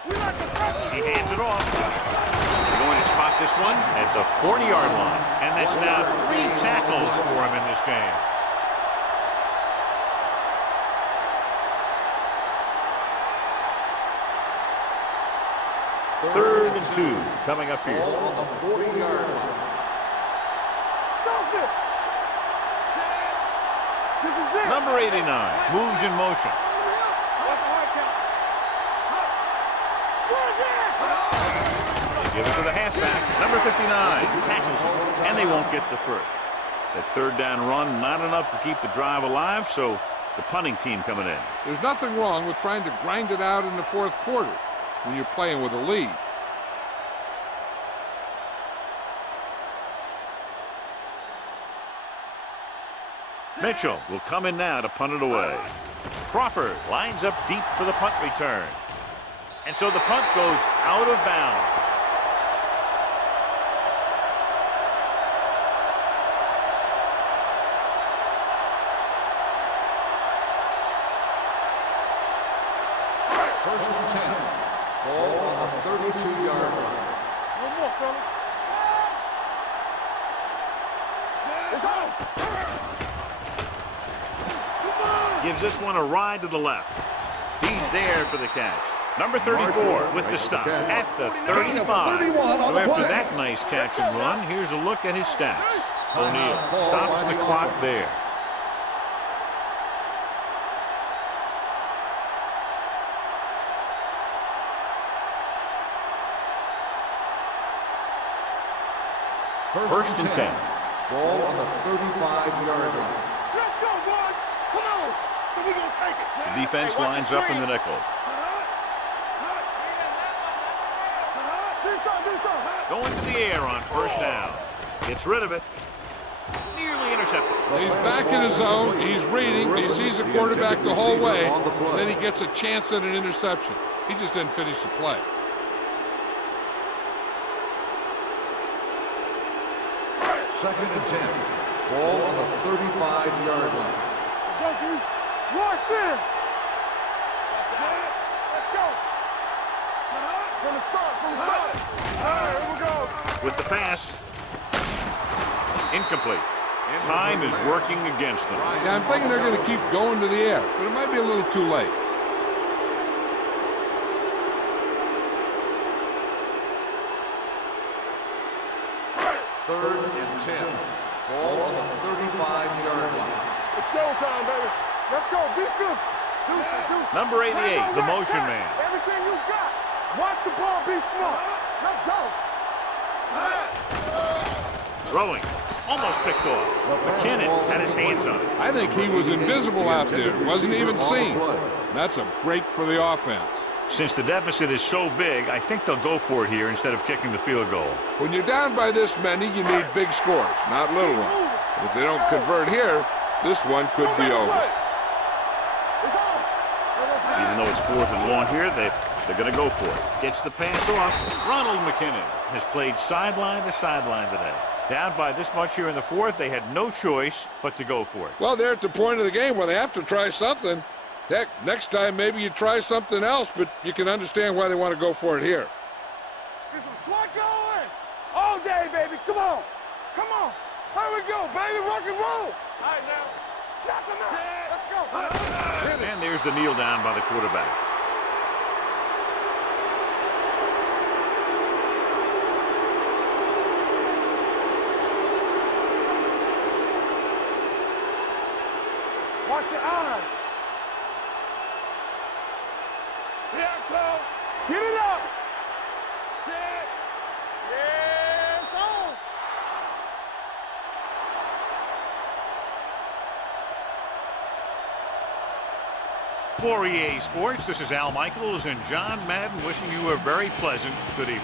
We like the pressure. He hands it off. They're going to spot this one at the 40-yard line. And that's now 3 tackles for him in this game. Third and 2 coming up here. Ball on the 40-yard line. Stop it. This is it. Number 89 moves in motion. They give it to the halfback. Number 59 tackles it, and they won't get the first. That third down run, not enough to keep the drive alive, so the punting team coming in. There's nothing wrong with trying to grind it out in the fourth quarter when you're playing with a lead. Mitchell will come in now to punt it away. Crawford lines up deep for the punt return. And so the punt goes out of bounds. First and 10. Ball on the 32-yard line. One more, fella. It's on. Gives this one a ride to the left. He's there for the catch. Number 34 with the stop at the 35. So after that nice catch and run, here's a look at his stats. O'Neal stops the clock there. First and 10. Ball on the 35-yard line. Let's go, boys. Come on. So we gonna take it. The defense lines up in the nickel. Going to the air on first down. Gets rid of it. Nearly intercepted. He's back in his zone. He's reading. He sees the quarterback the whole way. And then he gets a chance at an interception. He just didn't finish the play. Second and 10. Ball on the 35-yard line. Let's go, D. Watch in. Let's go. From the start. All right, here we go. With the pass. Incomplete. Time is working against them. Yeah, I'm thinking they're going to keep going to the air, but it might be a little too late. Third and 10. Ball on the 35-yard line. It's showtime, baby. Let's go. Be physical. Deuce. Number 88, the motion man. Everything you got. Watch the ball. Be smart. Let's go. Throwing. Almost picked off. McKinnon had his hands on it. I think he was invisible out there. Wasn't even seen. That's a break for the offense. Since the deficit is so big, I think they'll go for it here instead of kicking the field goal. When you're down by this many, you need big scores, not little ones. If they don't convert here, this one could be over. Even though it's 4th and long here, they're going to go for it. Gets the pass off. Ronald McKinnon has played sideline to sideline today. Down by this much here in the 4th, they had no choice but to go for it. Well, they're at the point of the game where they have to try something. Heck, next time maybe you try something else, but you can understand why they want to go for it here. Clock going. All day, baby. Come on. Come on. Here we go, baby. Rock and roll. All right, now. Knock him out. Let's go. And there's the kneel down by the quarterback. Watch your eyes. Here I come. Get it up. Set. Yes, on. For EA Sports, this is Al Michaels and John Madden wishing you a very pleasant good evening.